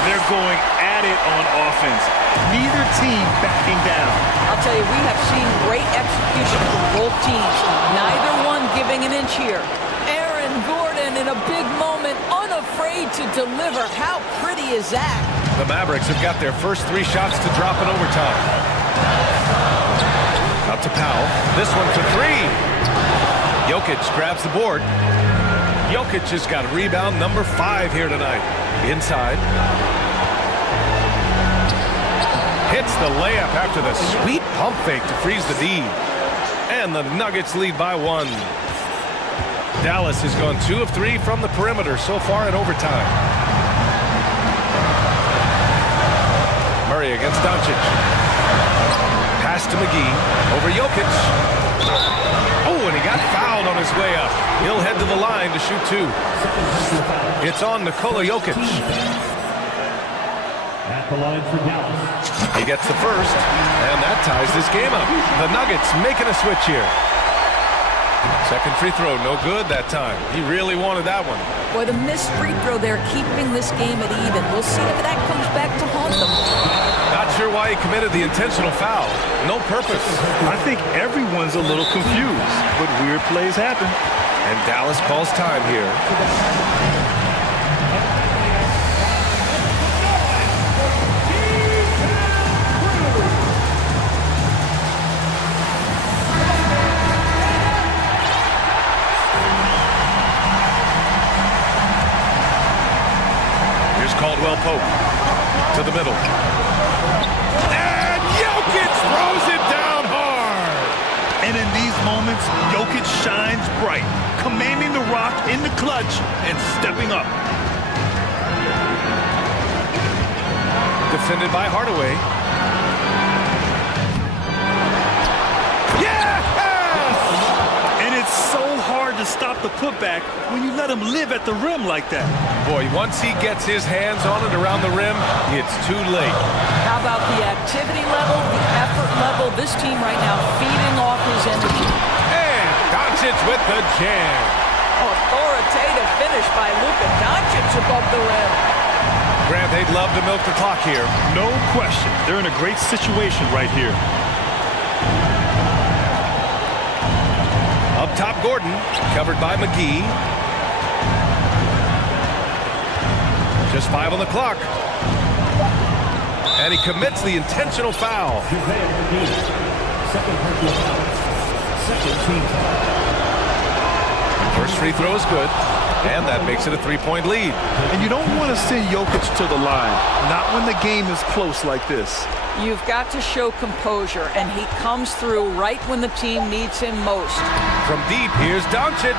They're going at it on offense. Neither team backing down. I'll tell you, we have seen great execution from both teams. Neither one giving an inch here. Aaron Gordon in a big moment, unafraid to deliver. How pretty is that? The Mavericks have got their first 3 shots to drop in overtime. Out to Powell. This one for 3. Jokic grabs the board. Jokic has got rebound number 5 here tonight. Inside. Hits the layup after the sweet pump fake to freeze the D. And the Nuggets lead by 1. Dallas has gone 2 of 3 from the perimeter so far in overtime. Murray against Doncic. Pass to McGee. Over Jokic. Oh, and he got fouled on his way up. He'll head to the line to shoot 2. It's on Nikola Jokic. At the line for Dallas. He gets the first, and that ties this game up. The Nuggets making a switch here. 3 seconds Second free throw, no good that time. He really wanted that one. Boy, the missed free throw there, keeping this game at even. We'll see if that comes back to haunt them. Not sure why he committed the intentional foul. No purpose. I think everyone's a little confused, but weird plays happen. And Dallas calls time here. Caldwell Pope to the middle. And Jokic throws it down hard. And in these moments, Jokic shines bright, commanding the rock in the clutch and stepping up. Defended by Hardaway. Yes! And it's so hard to stop the putback when you let him live at the rim like that. Boy, once he gets his hands on it around the rim, it's too late. How about the activity level, the effort level? This team right now feeding off his energy. And Doncic with the jam. Authoritative finish by Luka Doncic above the rim. Grant, they'd love to milk the clock here. No question. They're in a great situation right here. Up top, Gordon, covered by McGee. Just 5 on the clock. And he commits the intentional foul. First free throw is good. And that makes it a 3-point lead. And you don't want to send Jokic to the line, not when the game is close like this. You've got to show composure, and he comes through right when the team needs him most. From deep, here's Doncic.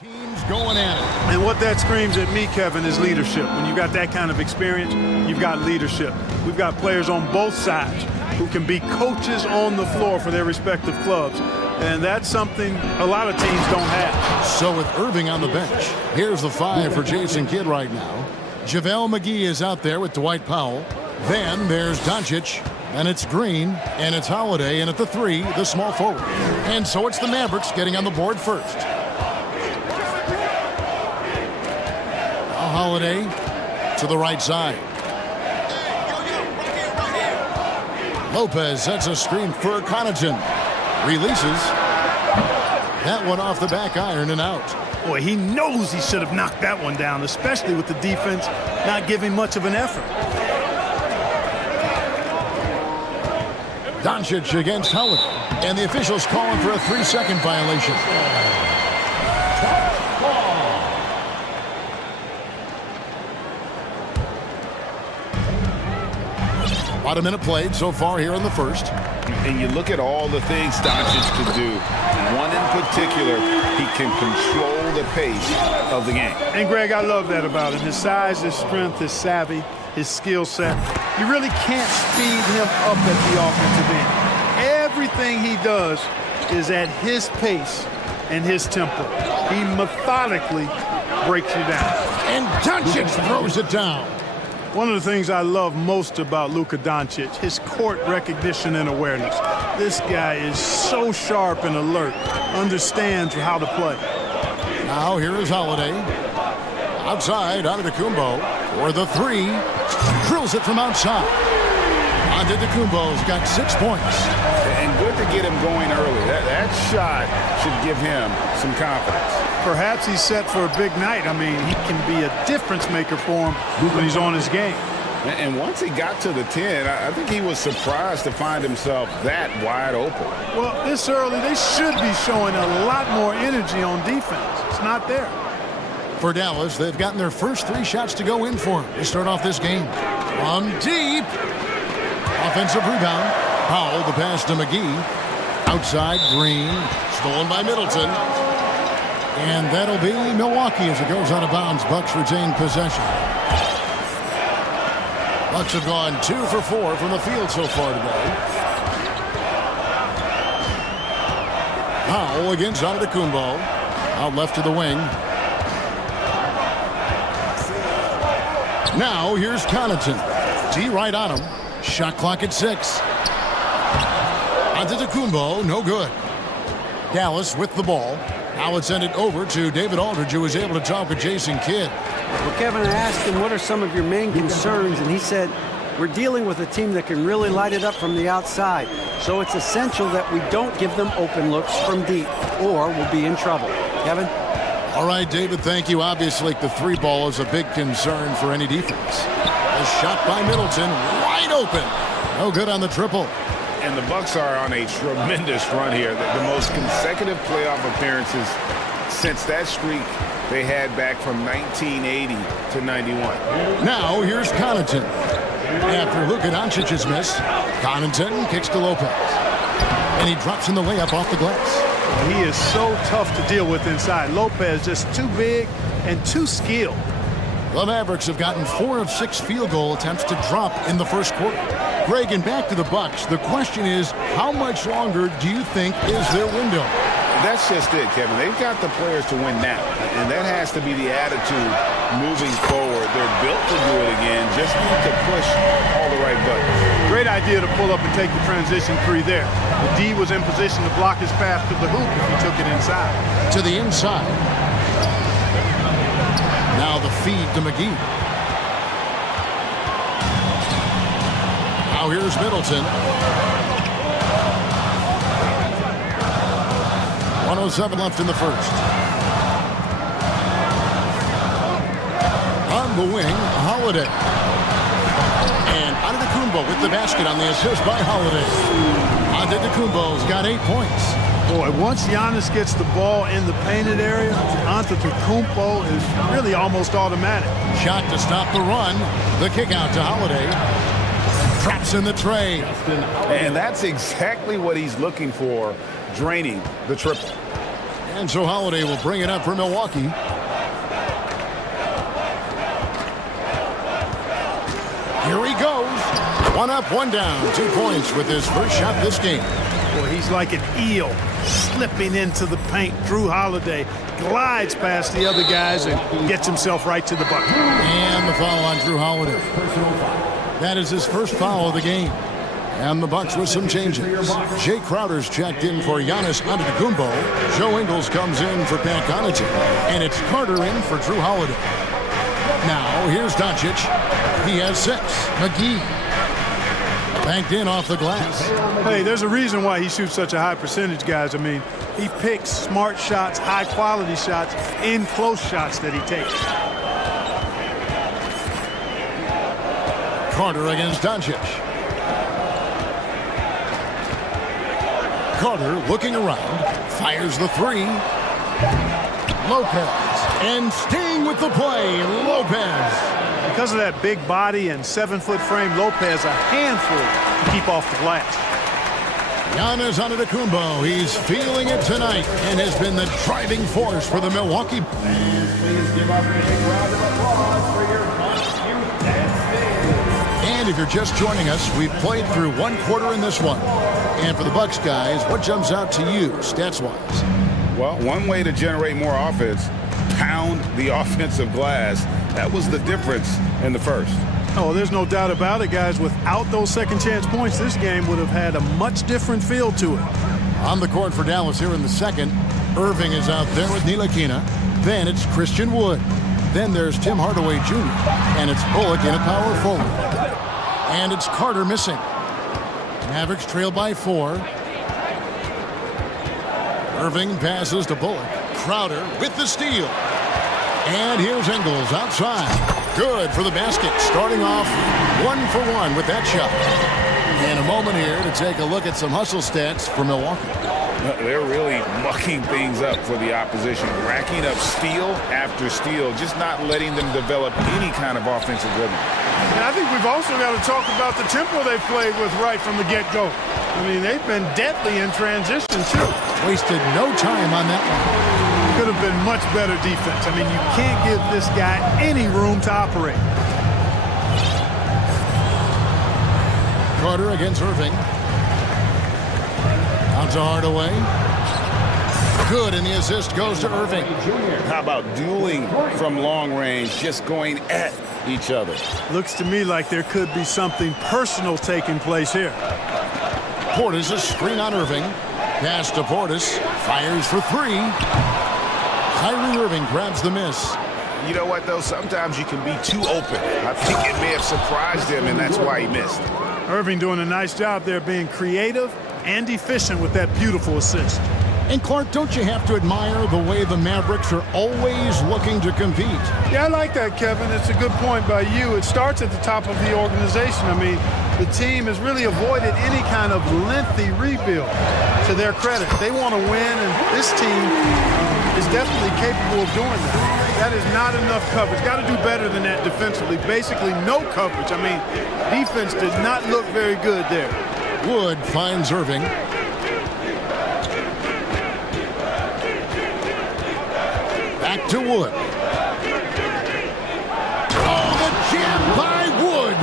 Teams going at it. And what that screams at me, Kevin, is leadership. When you've got that kind of experience, you've got leadership. We've got players on both sides who can be coaches on the floor for their respective clubs. And that's something a lot of teams don't have. So with Irving on the bench, here's the 5 for Jason Kidd right now. JaVale McGee is out there with Dwight Powell. Then there's Doncic. And it's Green, and it's Holiday, and at the 3, the small forward. And so it's the Mavericks getting on the board first. Now Holiday to the right side. Lopez sets a screen for Connaughton. Releases. That one off the back iron and out. Boy, he knows he should have knocked that one down, especially with the defense not giving much of an effort. Doncic against Howard, and the officials calling for a 3-second violation. About a minute played so far here in the first. And you look at all the things Doncic could do. One in particular, he can control the pace of the game. And Greg, I love that about him. His size, his strength, his savvy, his skill set. You really can't speed him up at the offensive end. Everything he does is at his pace and his tempo. He methodically breaks you down. And Doncic throws it down. One of the things I love most about Luka Doncic, his court recognition and awareness. This guy is so sharp and alert, understands how to play. Now here is Holiday. Outside, Antetokounmpo for the 3. Drills it from outside. Antetokounmpo's got 6 points. And good to get him going early. That shot should give him some confidence. Perhaps he's set for a big night. I mean, he can be a difference maker for him when he's on his game. And once he got to the 10, I think he was surprised to find himself that wide open. Well, this early, they should be showing a lot more energy on defense. It's not there. For Dallas, they've gotten their first 3 shots to go in for him to start off this game. From deep. Offensive rebound. Powell, the pass to McGee. Outside, Green. Stolen by Middleton. And that'll be Milwaukee as it goes out of bounds. Bucks retain possession. Bucks have gone 2 for 4 from the field so far today. Powell against Antetokounmpo. Out left to the wing. Now here's Connaughton. D right on him. Shot clock at 6. Antetokounmpo, no good. Dallas with the ball. Now it's sent it over to David Aldridge, who was able to talk with Jason Kidd. Well, Kevin, I asked him, what are some of your main concerns? And he said, we're dealing with a team that can really light it up from the outside. So it's essential that we don't give them open looks from deep, or we'll be in trouble. Kevin? All right, David, thank you. Obviously, the 3 ball is a big concern for any defense. A shot by Middleton, wide open. No good on the triple. And the Bucks are on a tremendous run here. The most consecutive playoff appearances since that streak they had back from 1980 to 91. Now here's Connaughton. After Luka Doncic's miss, Connaughton kicks to Lopez. And he drops in the layup off the glass. He is so tough to deal with inside. Lopez just too big and too skilled. The Mavericks have gotten 4 of 6 field goal attempts to drop in the first quarter. Greg, and back to the Bucks. The question is, how much longer do you think is their window? That's just it, Kevin. They've got the players to win now, and that has to be the attitude moving forward. They're built to do it again, just need to push all the right buttons. Great idea to pull up and take the transition 3 there. The D was in position to block his path to the hoop if he took it inside. To the inside. Now the feed to McGee. Now here's Middleton. 1:07 left in the first. On the wing, Holiday. And Antetokounmpo with the basket on the assist by Holiday. Antetokounmpo's got 8 points. Boy, once Giannis gets the ball in the painted area, Antetokounmpo is really almost automatic. Shot to stop the run. The kick out to Holiday. Traps in the tray. And that's exactly what he's looking for, draining the triple. And so Holiday will bring it up for Milwaukee. Here he goes. 1 up, 1 down. 2 points with his first shot this game. Boy, he's like an eel slipping into the paint. Drew Holiday glides past the other guys and gets himself right to the bucket. And the foul on Drew Holiday. That is his first foul of the game. And the Bucks with some changes. Jay Crowder's checked in for Giannis Antetokounmpo. Joe Ingles comes in for Pat Connaughton. And it's Carter in for Drew Holiday. Now, here's Doncic. He has 6. McGee. Banked in off the glass. Hey, there's a reason why he shoots such a high percentage, guys. I mean, he picks smart shots, high-quality shots, in close shots that he takes. Carter against Doncic. Carter looking around, fires the 3. Lopez, and staying with the play, Lopez. Because of that big body and 7-foot frame, Lopez a handful to keep off the glass. Giannis Antetokounmpo, he's feeling it tonight and has been the driving force for the Milwaukee. Please give up a big round of applause for your And if you're just joining us, we've played through 1 quarter in this one. And for the Bucks guys, what jumps out to you, stats-wise? Well, one way to generate more offense, pound the offensive glass. That was the difference in the first. Oh, there's no doubt about it, guys. Without those second chance points, this game would have had a much different feel to it. On the court for Dallas here in the second, Irving is out there with Ntilikina. Then it's Christian Wood. Then there's Tim Hardaway Jr. And it's Bullock in a power forward. And it's Carter missing. Mavericks trail by 4. Irving passes to Bullock. Crowder with the steal. And here's Ingles outside. Good for the basket. Starting off 1 for 1 with that shot. And a moment here to take a look at some hustle stats for Milwaukee. They're really mucking things up for the opposition. Racking up steal after steal. Just not letting them develop any kind of offensive rhythm. And I think we've also got to talk about the tempo they've played with right from the get-go. I mean, they've been deadly in transition, too. Wasted no time on that one. Could have been much better defense. I mean, you can't give this guy any room to operate. Carter against Irving. Out to Hardaway. Good, and the assist goes to Irving. How about dueling from long range, just going at each other? Looks to me like there could be something personal taking place here. Portis, a screen on Irving. Pass to Portis. Fires for 3. Kyrie Irving grabs the miss. You know what, though? Sometimes you can be too open. I think it may have surprised him, and that's why he missed. Irving doing a nice job there being creative and efficient with that beautiful assist. And Clark, don't you have to admire the way the Mavericks are always looking to compete? Yeah, I like that, Kevin. It's a good point by you. It starts at the top of the organization. I mean, the team has really avoided any kind of lengthy rebuild. To their credit, they want to win, and this team is definitely capable of doing that. That is not enough coverage. Got to do better than that defensively. Basically, no coverage. I mean, defense did not look very good there. Wood finds Irving. Back to Wood. Oh, the jam by Wood.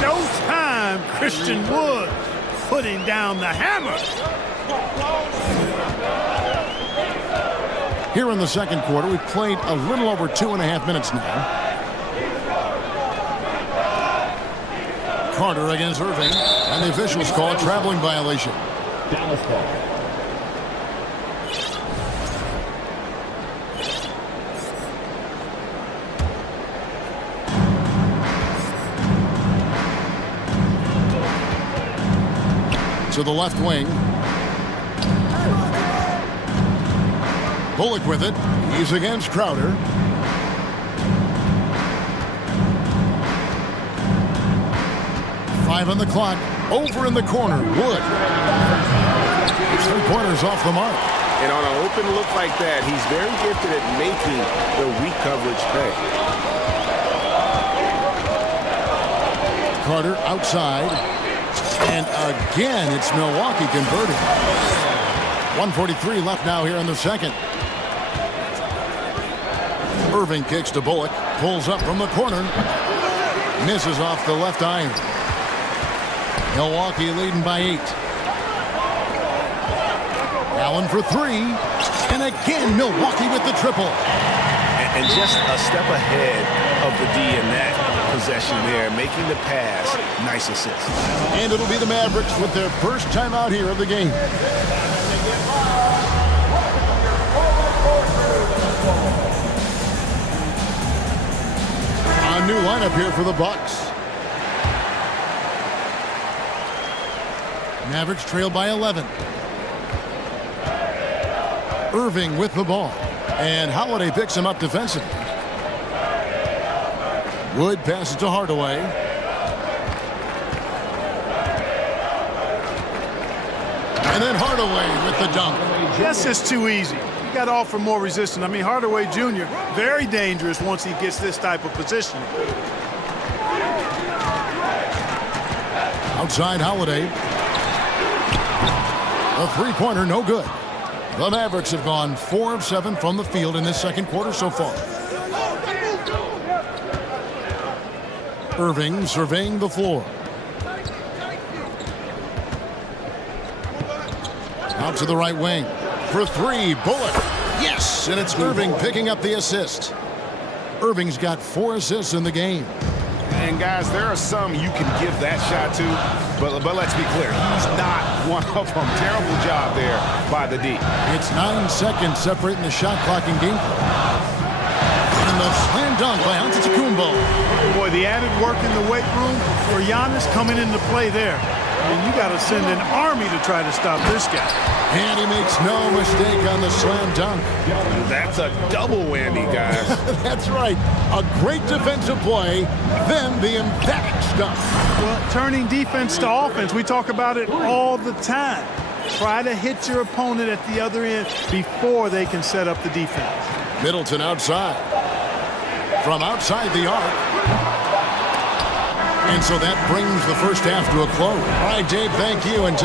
Showtime, Christian Wood putting down the hammer. Here in the second quarter, we've played a little over 2.5 minutes now. Carter against Irving, and the officials call a traveling violation. Dallas ball. To the left wing. Bullock with it. He's against Crowder. Five on the clock. Over in the corner. Wood. 3-pointers off the mark. And on an open look like that, he's very gifted at making the weak coverage pay. Carter outside. And again, it's Milwaukee converting. 1:43 left now here in the second. Irving kicks to Bullock. Pulls up from the corner. Misses off the left iron. Milwaukee leading by 8. Allen for three. And again, Milwaukee with the triple. And just a step ahead of the D in that possession there, making the pass. Nice assist. And it'll be the Mavericks with their first time out here of the game. A new lineup here for the Bucks. Mavericks trail by 11. Irving with the ball. And Holiday picks him up defensively. Wood passes to Hardaway. And then Hardaway with the dunk. That's just too easy. You got to offer more resistance. I mean, Hardaway Jr., very dangerous once he gets this type of position. Outside Holiday. A three-pointer, no good. The Mavericks have gone 4 of 7 from the field in this second quarter so far. Irving surveying the floor. Out to the right wing. For three, Bullock. Yes, and it's Irving picking up the assist. Irving's got 4 assists in the game. And guys, there are some you can give that shot to, but let's be clear, he's not one of them. Terrible job there by the D. It's 9 seconds separating the shot clock and game clock. And the slam dunk by Antetokounmpo. Boy, the added work in the weight room for Giannis coming into play there. I mean, you got to send an army to try to stop this guy. And he makes no mistake on the slam dunk. That's a double whammy, guys. That's right. A great defensive play, then the emphatic stuff. Well, turning defense to offense, we talk about it all the time. Try to hit your opponent at the other end before they can set up the defense. Middleton outside. From outside the arc. And so that brings the first half to a close. All right, Dave, thank you. And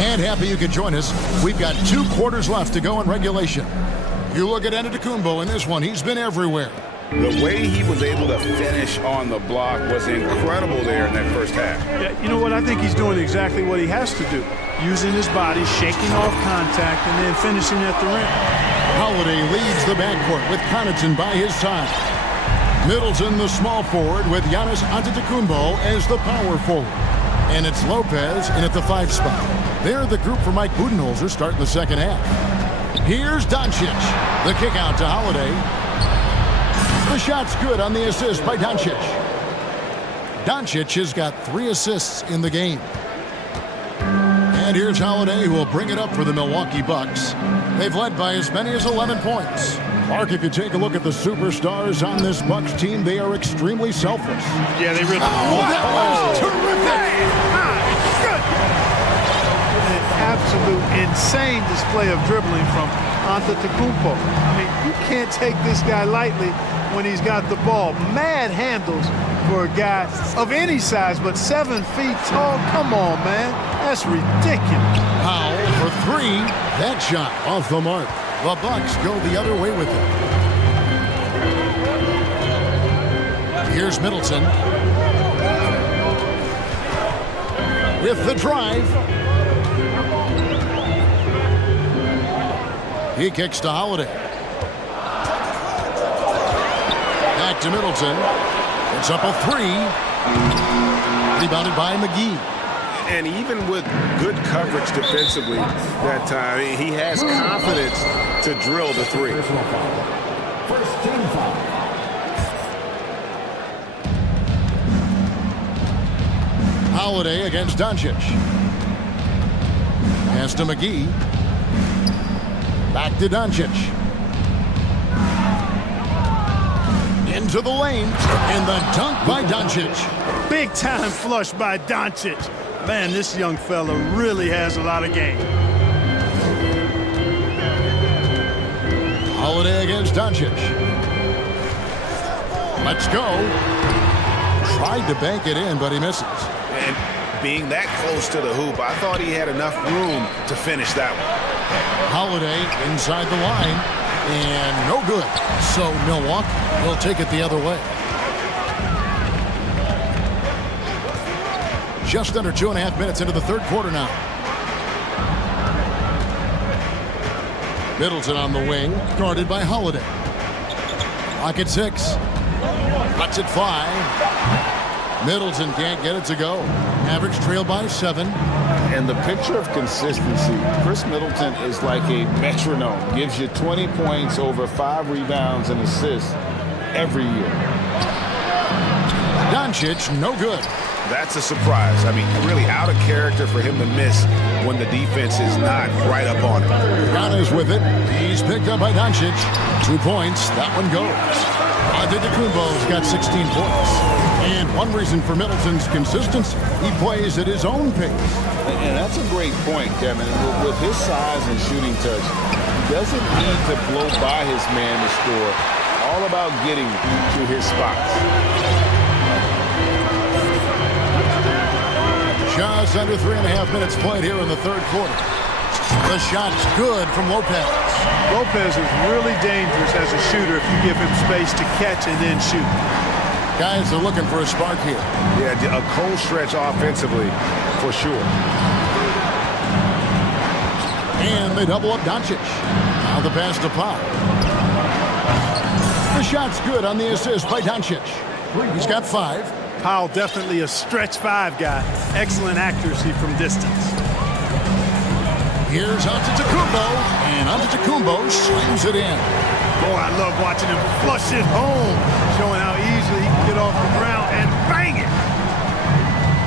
And happy you could join us. We've got 2 quarters left to go in regulation. You look at Antetokounmpo in this one. He's been everywhere. The way he was able to finish on the block was incredible there in that first half. Yeah, you know what? I think he's doing exactly what he has to do. Using his body, shaking off contact, and then finishing at the rim. Holiday leads the backcourt with Connaughton by his side. Middleton, the small forward, with Giannis Antetokounmpo as the power forward. And it's Lopez in at the 5 spot. They're the group for Mike Budenholzer starting the second half. Here's Doncic. The kick out to Holiday. The shot's good on the assist by Doncic. Doncic has got 3 assists in the game. And here's Holiday, who will bring it up for the Milwaukee Bucks. They've led by as many as 11 points. Mark, if you take a look at the superstars on this Bucks team, they are extremely selfless. Yeah, they really are. Oh, that was terrific! Good! An absolute insane display of dribbling from Antetokounmpo. I mean, you can't take this guy lightly when he's got the ball. Mad handles for a guy of any size, but 7 feet tall. Come on, man. That's ridiculous. Powell for 3. That shot off the mark. The Bucks go the other way with it. Here's Middleton. With the drive. He kicks to Holiday. Back to Middleton. It's up a 3. Rebounded by McGee. And even with good coverage defensively that time, he has confidence to drill the 3. First team foul. Holiday against Doncic. Pass to McGee. Back to Doncic. Into the lane. And the dunk by Doncic. Big time flush by Doncic. Man, this young fella really has a lot of game. Holiday against Doncic. Let's go. Tried to bank it in, but he misses. And being that close to the hoop, I thought he had enough room to finish that one. Holiday inside the line, and no good. So Milwaukee will take it the other way. Just under 2.5 minutes into the third quarter now. Middleton on the wing, guarded by Holiday. Clock at 6. Cuts at 5. Middleton can't get it to go. Mavericks trail by 7. And the picture of consistency, Chris Middleton is like a metronome. Gives you 20 points, over 5 rebounds and assists every year. Doncic, no good. That's a surprise. I mean, really out of character for him to miss when the defense is not right up on him. Giannis with it. He's picked up by Doncic. 2 points. That one goes. Antetokounmpo's got 16 points. And one reason for Middleton's consistency, he plays at his own pace. And that's a great point, Kevin. With his size and shooting touch, he doesn't need to blow by his man to score. All about getting to his spots. Just under 3.5 minutes played here in the third quarter. The shot's good from Lopez. Lopez is really dangerous as a shooter if you give him space to catch and then shoot. Guys are looking for a spark here. Yeah, a cold stretch offensively, for sure. And they double up Doncic. Now the pass to Powell. The shot's good on the assist by Doncic. He's got 5. Powell definitely a stretch 5 guy. Excellent accuracy from distance. Here's Antetokounmpo, and Antetokounmpo slings it in. Boy, I love watching him flush it home, showing how easily he can get off the ground and bang it.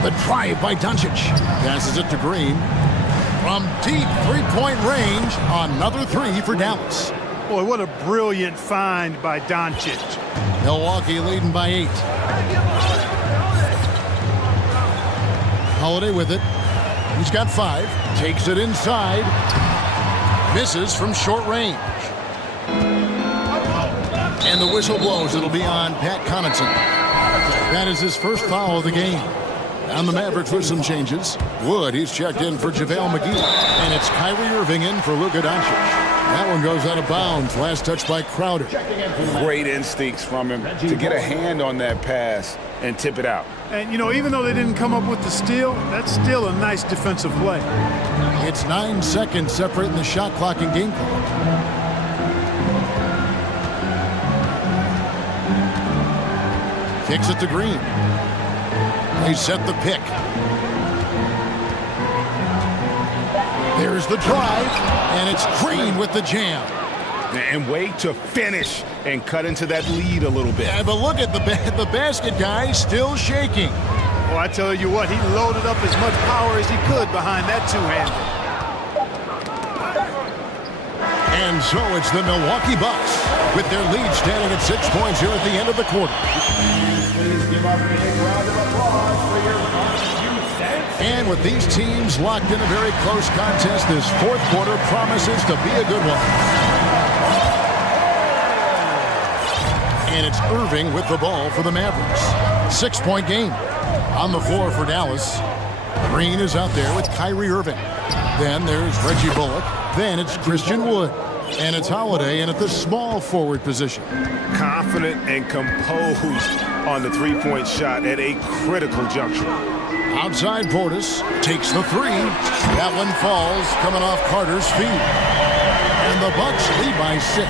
The drive by Doncic. Passes it to Green. From deep three-point range, another 3 for Dallas. Boy, what a brilliant find by Doncic. Milwaukee leading by 8. Holiday with it. He's got 5. Takes it inside. Misses from short range. And the whistle blows. It'll be on Pat Connaughton. That is his first foul of the game. And the Mavericks with some changes. Wood, he's checked in for JaVale McGee. And it's Kyrie Irving in for Luka Doncic. That one goes out of bounds. Last touch by Crowder. Great instincts from him to get a hand on that pass and tip it out. And, you know, even though they didn't come up with the steal, that's still a nice defensive play. It's 9 seconds separating the shot clock and game clock. Kicks it to Green. They set the pick. There's the drive, and it's Green with the jam. And wait to finish and cut into that lead a little bit. Yeah, but look at the basket guy still shaking. Well, I tell you what, he loaded up as much power as he could behind that two-hander. And so it's the Milwaukee Bucks with their lead standing at 6 points here at the end of the quarter. Please give up a big round of applause for your contribution. And with these teams locked in a very close contest, this fourth quarter promises to be a good one. And it's Irving with the ball for the Mavericks. 6-point game. On the floor for Dallas. Green is out there with Kyrie Irving. Then there's Reggie Bullock. Then it's Christian Wood. And it's Holiday in at the small forward position. Confident and composed on the three-point shot at a critical juncture. Outside Portis takes the 3. That one falls coming off Carter's feet. And the Bucks lead by 6.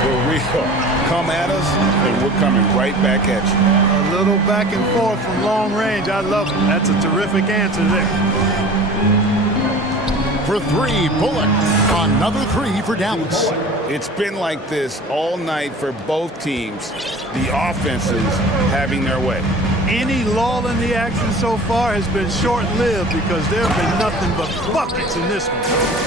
For real. Come at us, and we're coming right back at you. A little back and forth from long range. I love it. That's a terrific answer there. For 3, Bullock. Another 3 for Dallas. It's been like this all night for both teams. The offenses having their way. Any lull in the action so far has been short-lived because there have been nothing but buckets in this one.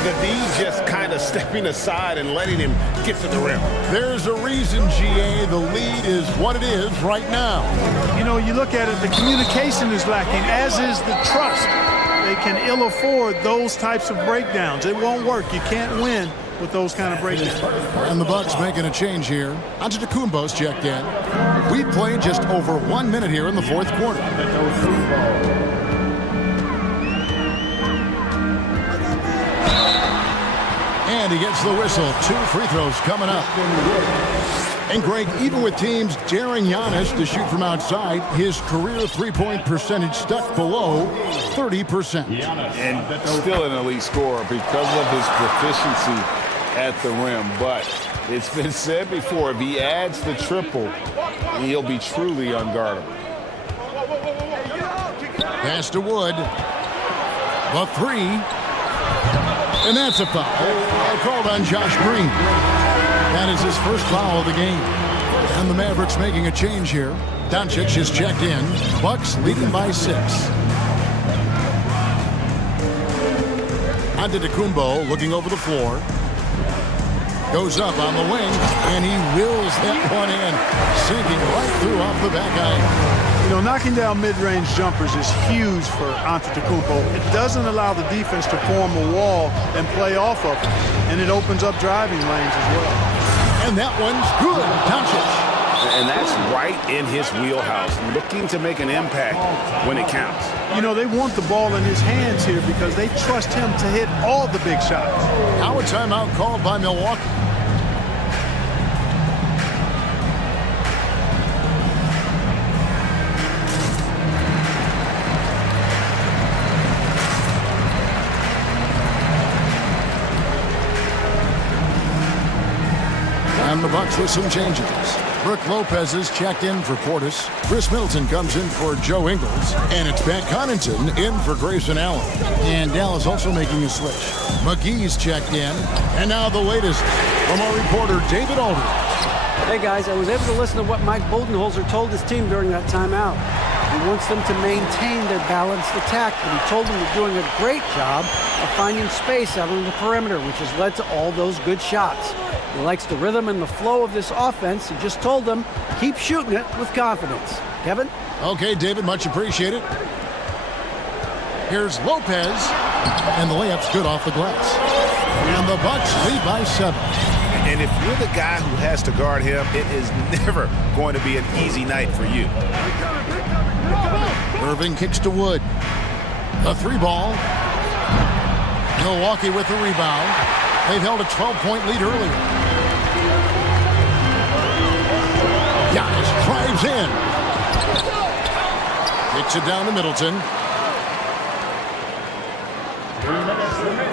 The D just kind of stepping aside and letting him get to the rim. There's a reason, GA, the lead is what it is right now. You know, you look at it, the communication is lacking, as is the trust. They can ill afford those types of breakdowns. It won't work. You can't win with those kind of breakdowns. And the Bucks making a change here. Antetokounmpo's checked in. We've played just over 1 minute here in the fourth quarter. And he gets the whistle. 2 free throws coming up. And Greg, even with teams daring Giannis to shoot from outside, his career three-point percentage stuck below 30%. And still an elite scorer because of his proficiency at the rim. But it's been said before, if he adds the triple, he'll be truly unguardable. Pass to Wood. The 3. And that's a foul. Called on Josh Green. That is his first foul of the game. And the Mavericks making a change here. Doncic is checked in. Bucks leading by 6. Antetokounmpo looking over the floor. Goes up on the wing, and he wills that one in, sinking right through off the back iron. You know, knocking down mid-range jumpers is huge for Antetokounmpo. It doesn't allow the defense to form a wall and play off of it, and it opens up driving lanes as well. And that one's good. Doncic. And that's right in his wheelhouse, looking to make an impact when it counts. You know, they want the ball in his hands here because they trust him to hit all the big shots. Now a timeout called by Milwaukee. And the Bucks with some changes. Brooke Lopez is checked in for Portis. Chris Middleton comes in for Joe Ingles. And it's Pat Connaughton in for Grayson Allen. And Dallas also making a switch. McGee's checked in. And now the latest from our reporter, David Aldridge. Hey guys, I was able to listen to what Mike Budenholzer told his team during that timeout. He wants them to maintain their balanced attack, but he told them they're doing a great job of finding space out on the perimeter, which has led to all those good shots. He likes the rhythm and the flow of this offense. He just told them, keep shooting it with confidence. Kevin? Okay, David, much appreciated. Here's Lopez, and the layup's good off the glass. And the Bucks lead by 7. And if you're the guy who has to guard him, it is never going to be an easy night for you. Irving kicks to Wood. A 3-ball. Milwaukee with the rebound. They've held a 12-point lead earlier. Giannis drives in. Kicks it down to Middleton.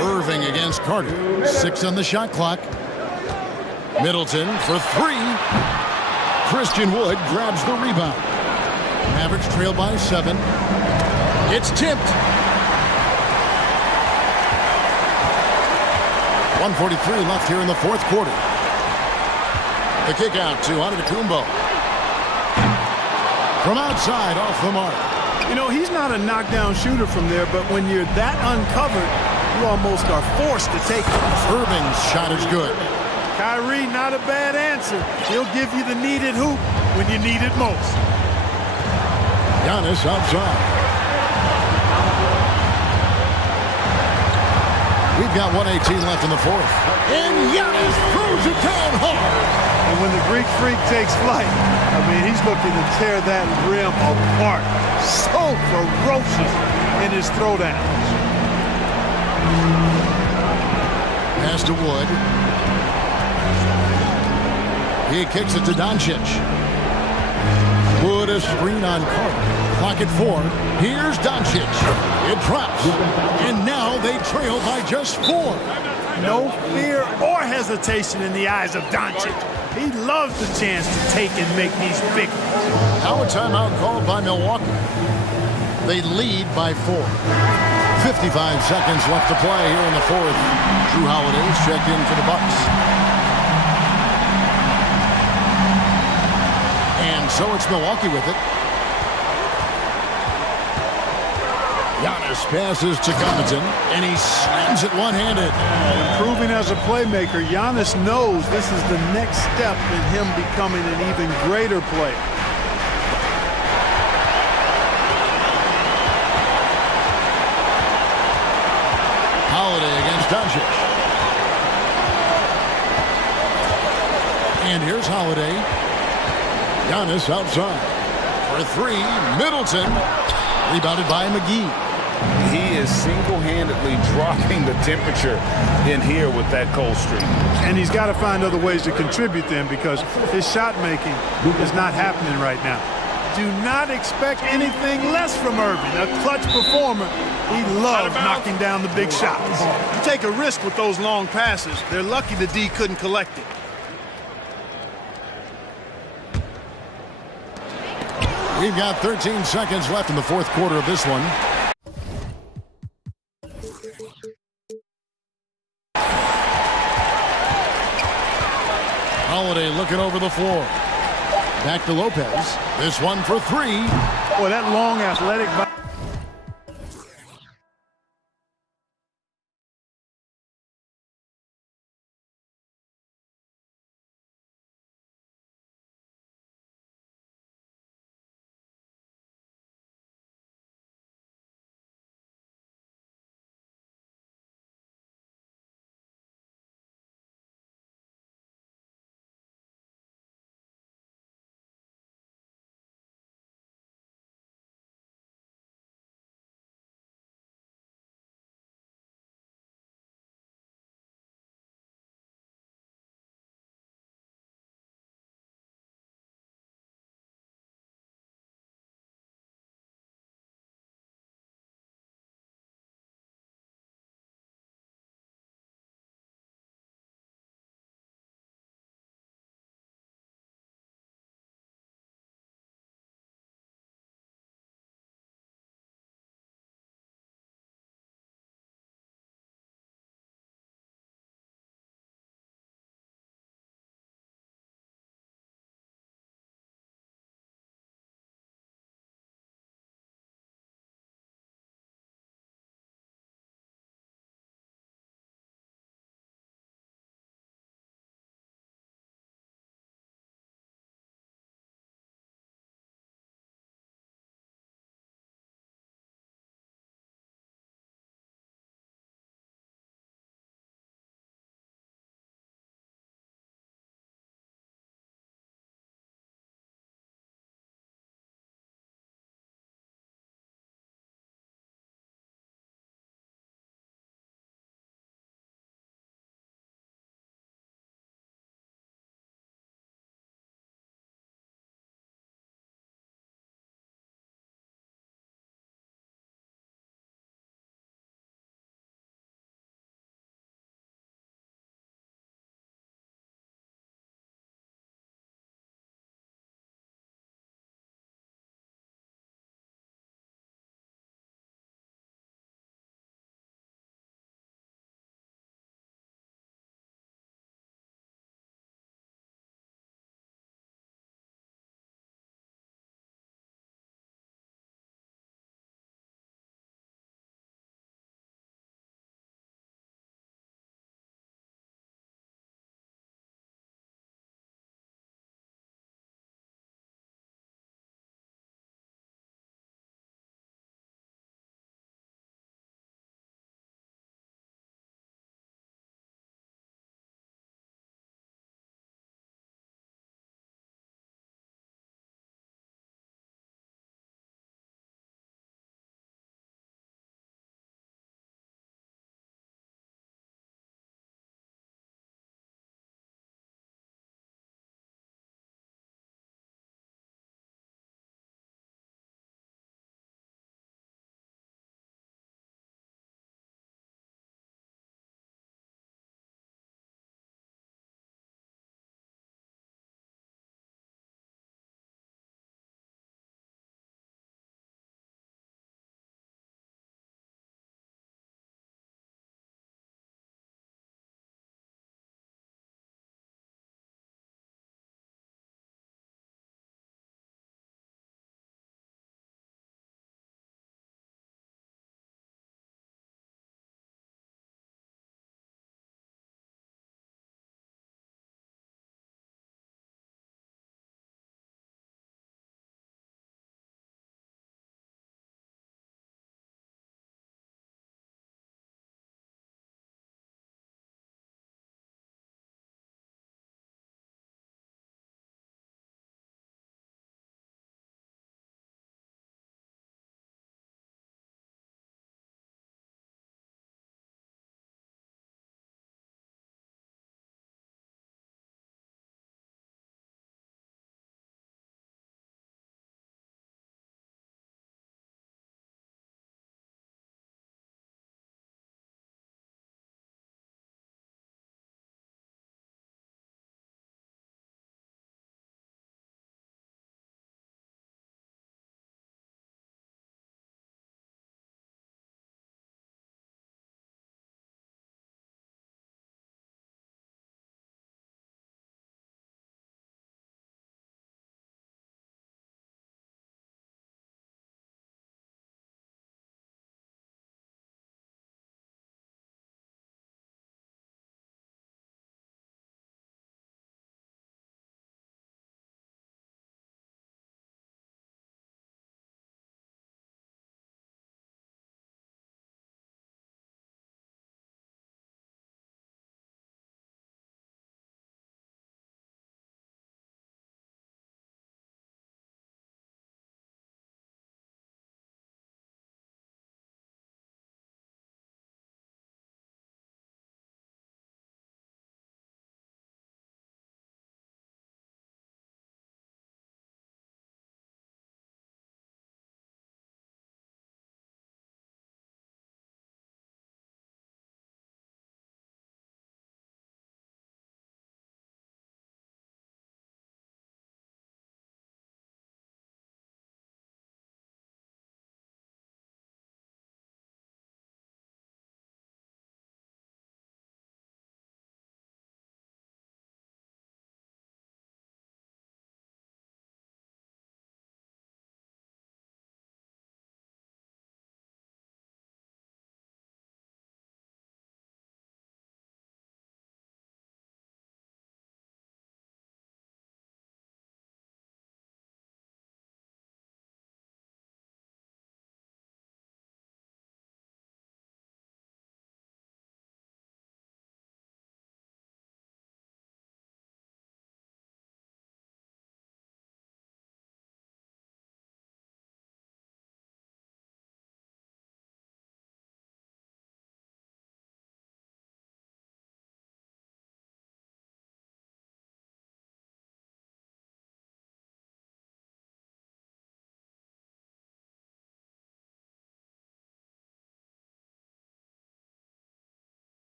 Irving against Carter. 6 on the shot clock. Middleton for 3. Christian Wood grabs the rebound. Mavericks trail by 7. It's tipped. 1:43 left here in the fourth quarter. The kick out to Antetokounmpo. From outside, off the mark. You know, he's not a knockdown shooter from there, but when you're that uncovered, you almost are forced to take it. Irving's shot is good. Kyrie, not a bad answer. He'll give you the needed hoop when you need it most. Giannis outside. We've got 1:18 left in the fourth. And Giannis throws it down hard. And when the Greek Freak takes flight, I mean, he's looking to tear that rim apart. So ferocious in his throwdowns. Pass to Wood. He kicks it to Doncic. Wood a screen on Carter. Clock at 4. Here's Doncic. It drops. And now they trail by just 4. No fear or hesitation in the eyes of Doncic. He loves the chance to take and make these big ones. Now a timeout called by Milwaukee. They lead by 4. 55 seconds left to play here in the fourth. Drew Holiday's checked in for the Bucks. And so it's Milwaukee with it. Giannis passes to Connaughton, and he slams it one-handed. Improving as a playmaker, Giannis knows this is the next step in him becoming an even greater player. Holiday against Doncic. And here's Holiday. Giannis outside. For 3, Middleton. Rebounded by McGee. he is single-handedly dropping the temperature in here with that cold streak. And he's got to find other ways to contribute then because his shot making is not happening right now. Do not expect anything less from Irving, a clutch performer. He loves knocking down the big shots. You take a risk with those long passes. They're lucky the D couldn't collect it. We've got 13 seconds left in the fourth quarter of this one. Holiday looking over the floor. Back to Lopez. This one for three. Boy, that long athletic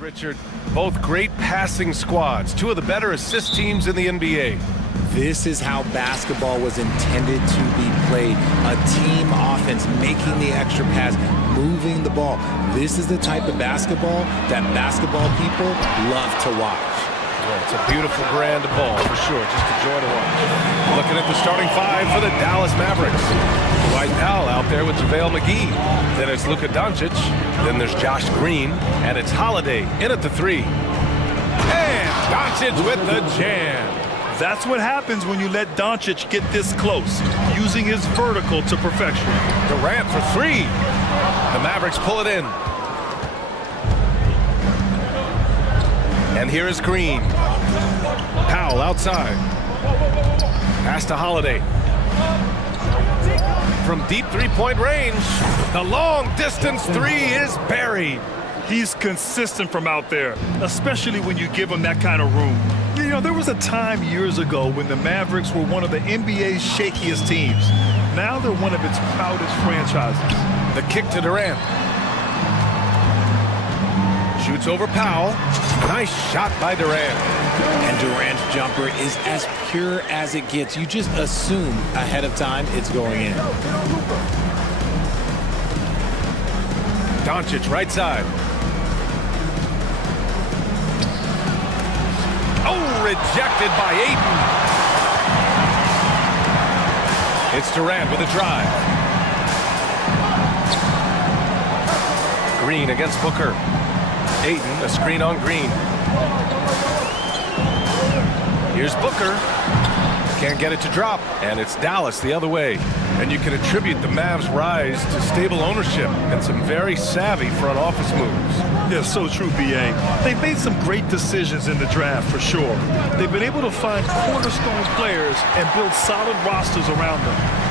Richard, both great passing squads, two of the better assist teams in the NBA. This is how basketball was intended to be played. A team offense, making the extra pass, moving the ball. This is the type of basketball that basketball people love to watch. Yeah, it's a beautiful brand of ball, for sure. Just a joy to watch. Looking at the starting five for the Dallas Mavericks. Dwight Powell out there with JaVale McGee. Then it's Luka Doncic. Then there's Josh Green. And it's Holiday in at the three. And Doncic with the jam. That's what happens when you let Doncic get this close, using his vertical to perfection. Durant for three. The Mavericks pull it in. And here is Green. Powell outside. Pass to Holiday. From deep three-point range, the long-distance three is buried. He's consistent from out there, especially when you give him that kind of room. You know, there was a time years ago when the Mavericks were one of the NBA's shakiest teams. Now they're one of its proudest franchises. The kick to Durant. Shoots over Powell. Nice shot by Durant. And Durant's jumper is as pure as it gets. You just assume ahead of time it's going in. Doncic right side. Oh, rejected by Ayton. It's Durant with a drive. Green against Booker. Ayton, a screen on Green. Here's Booker. Can't get it to drop. And it's Dallas the other way. And you can attribute the Mavs' rise to stable ownership and some very savvy front office moves. Yeah, so true, B.A. They've made some great decisions in the draft, for sure. They've been able to find cornerstone players and build solid rosters around them.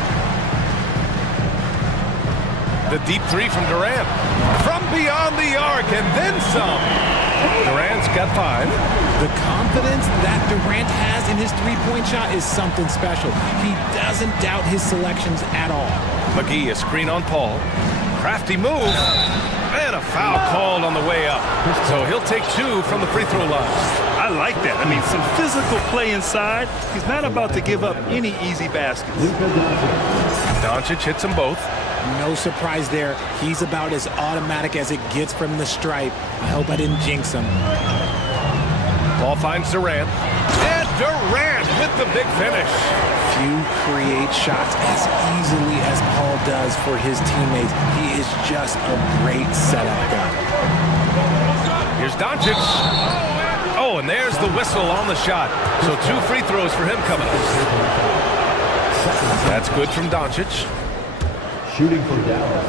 The deep three from Durant. From beyond the arc and then some. Durant's got five. The confidence that Durant has in his three-point shot is something special. He doesn't doubt his selections at all. McGee, a screen on Paul. Crafty move. And a foul called on the way up. So he'll take two from the free throw line. I like that. I mean, some physical play inside. He's not about to give up any easy baskets. Doncic hits them both. No surprise there. He's about as automatic as it gets from the stripe. I hope I didn't jinx him. Ball finds Durant. And Durant with the big finish. Few create shots as easily as Paul does for his teammates. He is just a great setup guy. Here's Doncic. Oh, and there's the whistle on the shot. So two free throws for him coming up. That's good from Doncic. Shooting for Dallas.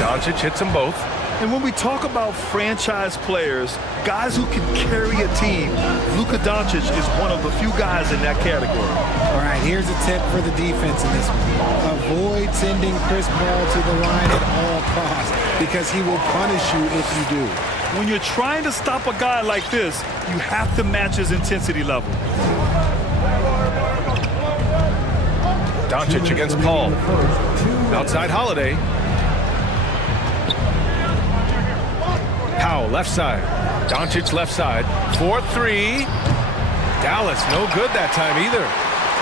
Doncic hits them both. And when we talk about franchise players, guys who can carry a team, Luka Doncic is one of the few guys in that category. All right, here's a tip for the defense in this one. Avoid sending Chris Paul to the line at all costs because he will punish you if you do. When you're trying to stop a guy like this, you have to match his intensity level. Doncic against Paul. Outside Holiday. Powell left side. Doncic left side. 4-3. Dallas no good that time either.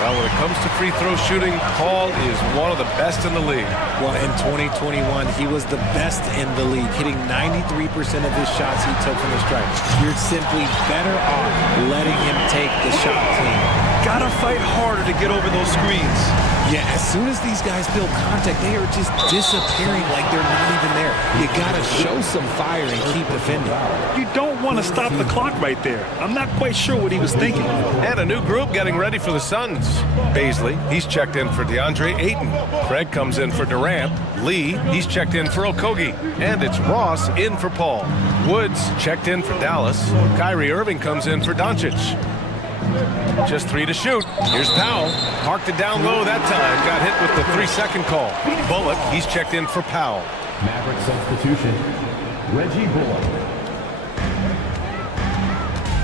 Well, when it comes to free throw shooting, Paul is one of the best in the league. Well, in 2021, he was the best in the league, hitting 93% of his shots he took from the stripe. You're simply better off letting him take the shot clean. Gotta fight harder to get over those screens. Yeah, as soon as these guys feel contact, they are just disappearing like they're not even there. You gotta show some fire and keep defending. You don't want to stop the clock right there. I'm not quite sure what he was thinking. And a new group getting ready for the Suns. Baisley, he's checked in for DeAndre Ayton. Craig comes in for Durant. Lee, he's checked in for Okogie. And it's Ross in for Paul. Woods checked in for Dallas. Kyrie Irving comes in for Doncic. Just three to shoot. Here's Powell. Parked it down low that time. Got hit with the 3-second call. Bullock, he's checked in for Powell. Maverick substitution, Reggie Bullock.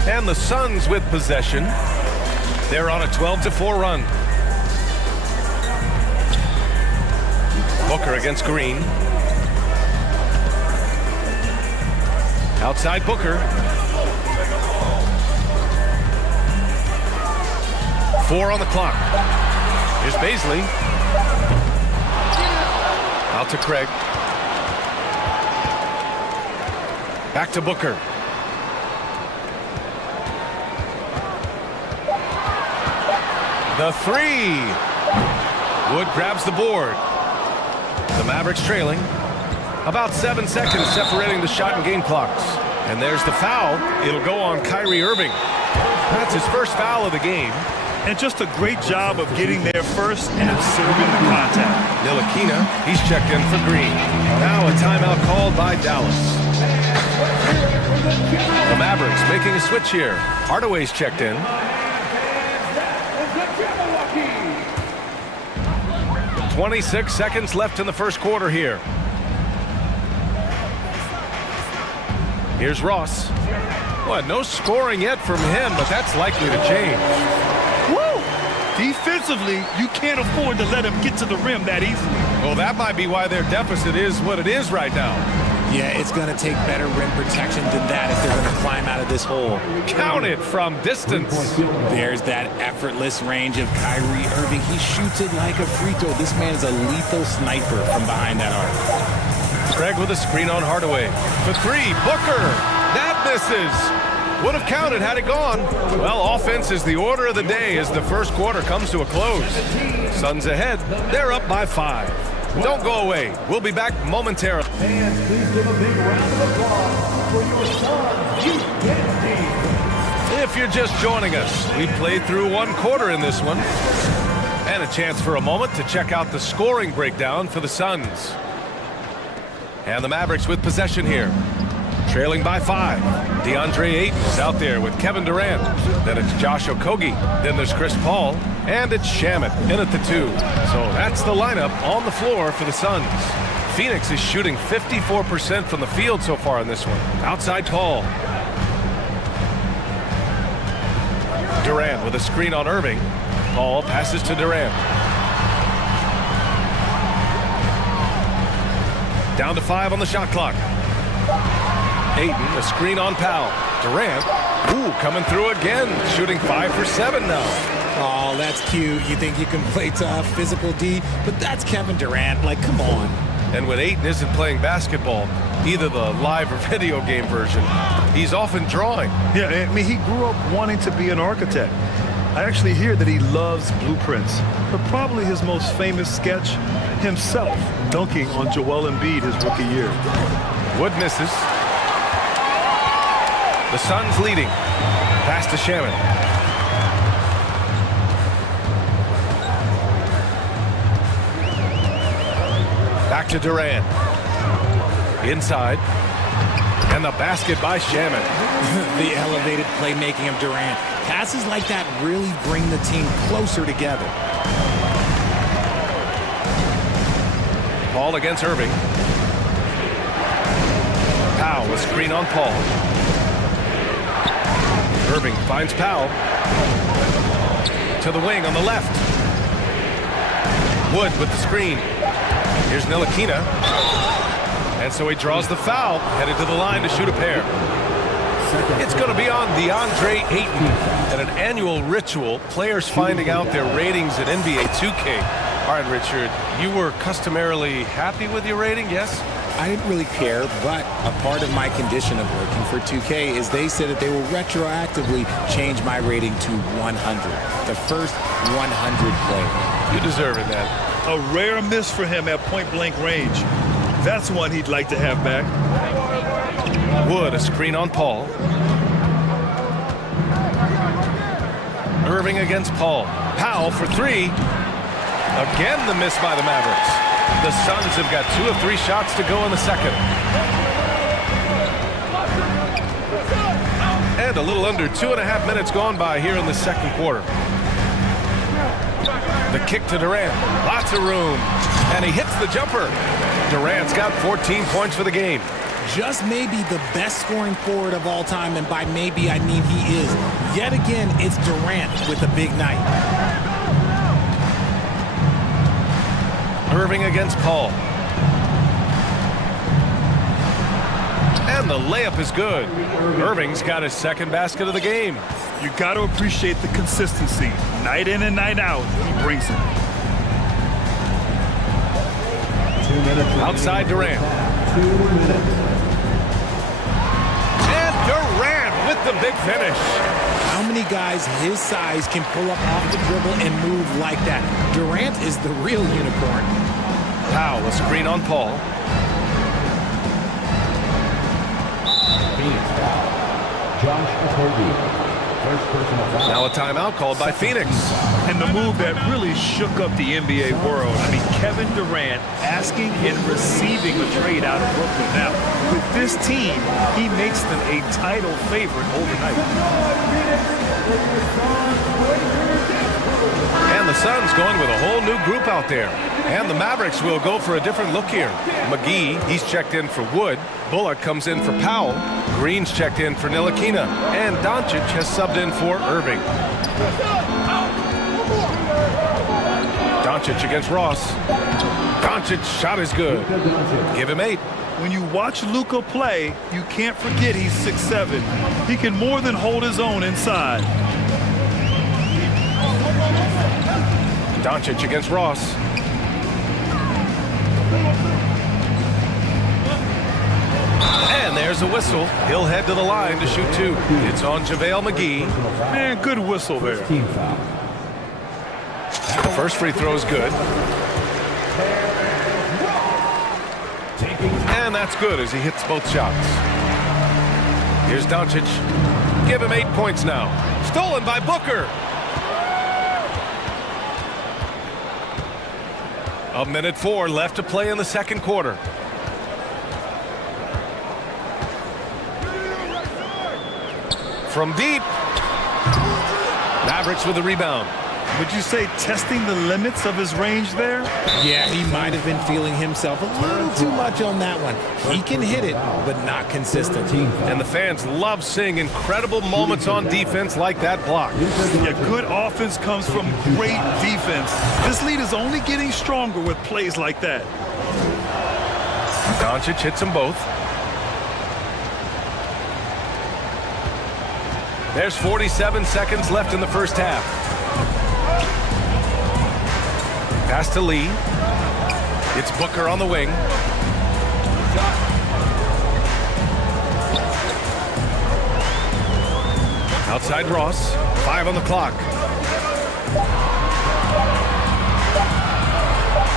And the Suns with possession. They're on a 12-4 run. Booker against Green. Outside Booker. 4 on the clock. Here's Baisley. Out to Craig. Back to Booker. The three. Wood grabs the board. The Mavericks trailing. About 7 seconds separating the shot and game clocks. And there's the foul. It'll go on Kyrie Irving. That's his first foul of the game. And just a great job of getting there first and absorbing the contact. Ntilikina, he's checked in for Green. Now a timeout called by Dallas. The Mavericks making a switch here. Hardaway's checked in. .26 seconds left in the first quarter here. Here's Ross. Well, no scoring yet from him, but that's likely to change. Woo! Defensively, you can't afford to let him get to the rim that easily. Well, that might be why their deficit is what it is right now. Yeah, it's going to take better rim protection than that if they're going to climb out of this hole. Count it from distance. There's that effortless range of Kyrie Irving. He shoots it like a free throw. This man is a lethal sniper from behind that arc. Craig with a screen on Hardaway. For three, Booker. That misses. Would have counted had it gone. Well, offense is the order of the day as the first quarter comes to a close. Suns ahead. They're up by 5. Don't go away. We'll be back momentarily. Fans, please give a big round of applause for your Suns youth tennis team. If you're just joining us, we played through 1 quarter in this one. And a chance for a moment to check out the scoring breakdown for the Suns. And the Mavericks with possession here. Trailing by 5. DeAndre Ayton is out there with Kevin Durant. Then it's Josh Okogie. Then there's Chris Paul. And it's Shamet in at the 2. So that's the lineup on the floor for the Suns. Phoenix is shooting 54% from the field so far in this one. Outside Paul. Durant with a screen on Irving. Paul passes to Durant. Down to 5 on the shot clock. Ayton, a screen on Powell. Durant, coming through again, shooting 5 for 7 now. Oh, that's cute. You think you can play tough, physical D, but that's Kevin Durant. Like, come on. And when Ayton isn't playing basketball, either the live or video game version, he's often drawing. Yeah, I mean, he grew up wanting to be an architect. I actually hear that he loves blueprints, but probably his most famous sketch, himself dunking on Joel Embiid his rookie year. Wood misses. The Suns leading. Pass to Shamet. Back to Durant. Inside. And the basket by Shamet. The elevated playmaking of Durant. Passes like that really bring the team closer together. Paul against Irving. Powell, a screen on Paul. Irving finds Powell. To the wing on the left. Wood with the screen. Here's Ntilikina. And so he draws the foul, headed to the line to shoot a pair. It's going to be on DeAndre Ayton. And an annual ritual, players finding out their ratings in NBA 2K. All right, Richard, you were customarily happy with your rating, yes? I didn't really care, but a part of my condition of working for 2K is they said that they will retroactively change my rating to 100. The first 100 player. You deserve it, man. A rare miss for him at point-blank range. That's one he'd like to have back. Wood, a screen on Paul. Irving against Paul. Powell for 3. Again, the miss by the Mavericks. The Suns have got 2 of 3 shots to go in the second. And a little under 2.5 minutes gone by here in the second quarter. The kick to Durant. Lots of room. And he hits the jumper. Durant's got 14 points for the game. Just maybe the best scoring forward of all time, and by maybe I mean he is. Yet again, it's Durant with a big night. Irving against Paul. And And the layup is good. Irving's got his second basket of the game. You got to appreciate the consistency. Night in and night out, he brings it. 2 minutes. Outside Durant. 2 minutes. And Durant with the big finish. How many guys his size can pull up off the dribble and move like that? Durant is the real unicorn. Powell, a screen on Paul. Phoenix foul. Josh Okogie. First personal foul. Now a timeout called by Phoenix. And the move that really shook up the NBA world. I mean, Kevin Durant asking and receiving a trade out of Brooklyn. Now, with this team, he makes them a title favorite overnight. And the Suns going with a whole new group out there. And the Mavericks will go for a different look here. McGee, he's checked in for Wood. Bullock comes in for Powell. Green's checked in for Ntilikina. And Doncic has subbed in for Irving. Doncic against Ross. Doncic shot is good. Give him 8. When you watch Luka play, you can't forget he's 6'7". He can more than hold his own inside. Doncic against Ross. And there's a whistle. He'll head to the line to shoot 2. It's on JaVale McGee. Man, good whistle there. Team foul. The first free throw is good. And that's good as he hits both shots. Here's Doncic. Give him 8 points now. Stolen by Booker. A minute 4 left to play in the second quarter. From deep. Mavericks with the rebound. Would you say testing the limits of his range there? Yeah, he might have been feeling himself a little too much on that one. He can hit it, but not consistent. And the fans love seeing incredible moments on defense like that block. Yeah, good offense comes from great defense. This lead is only getting stronger with plays like that. Doncic hits them both. There's 47 seconds left in the first half. Pass to Lee. It's Booker on the wing. Outside Ross. 5 on the clock.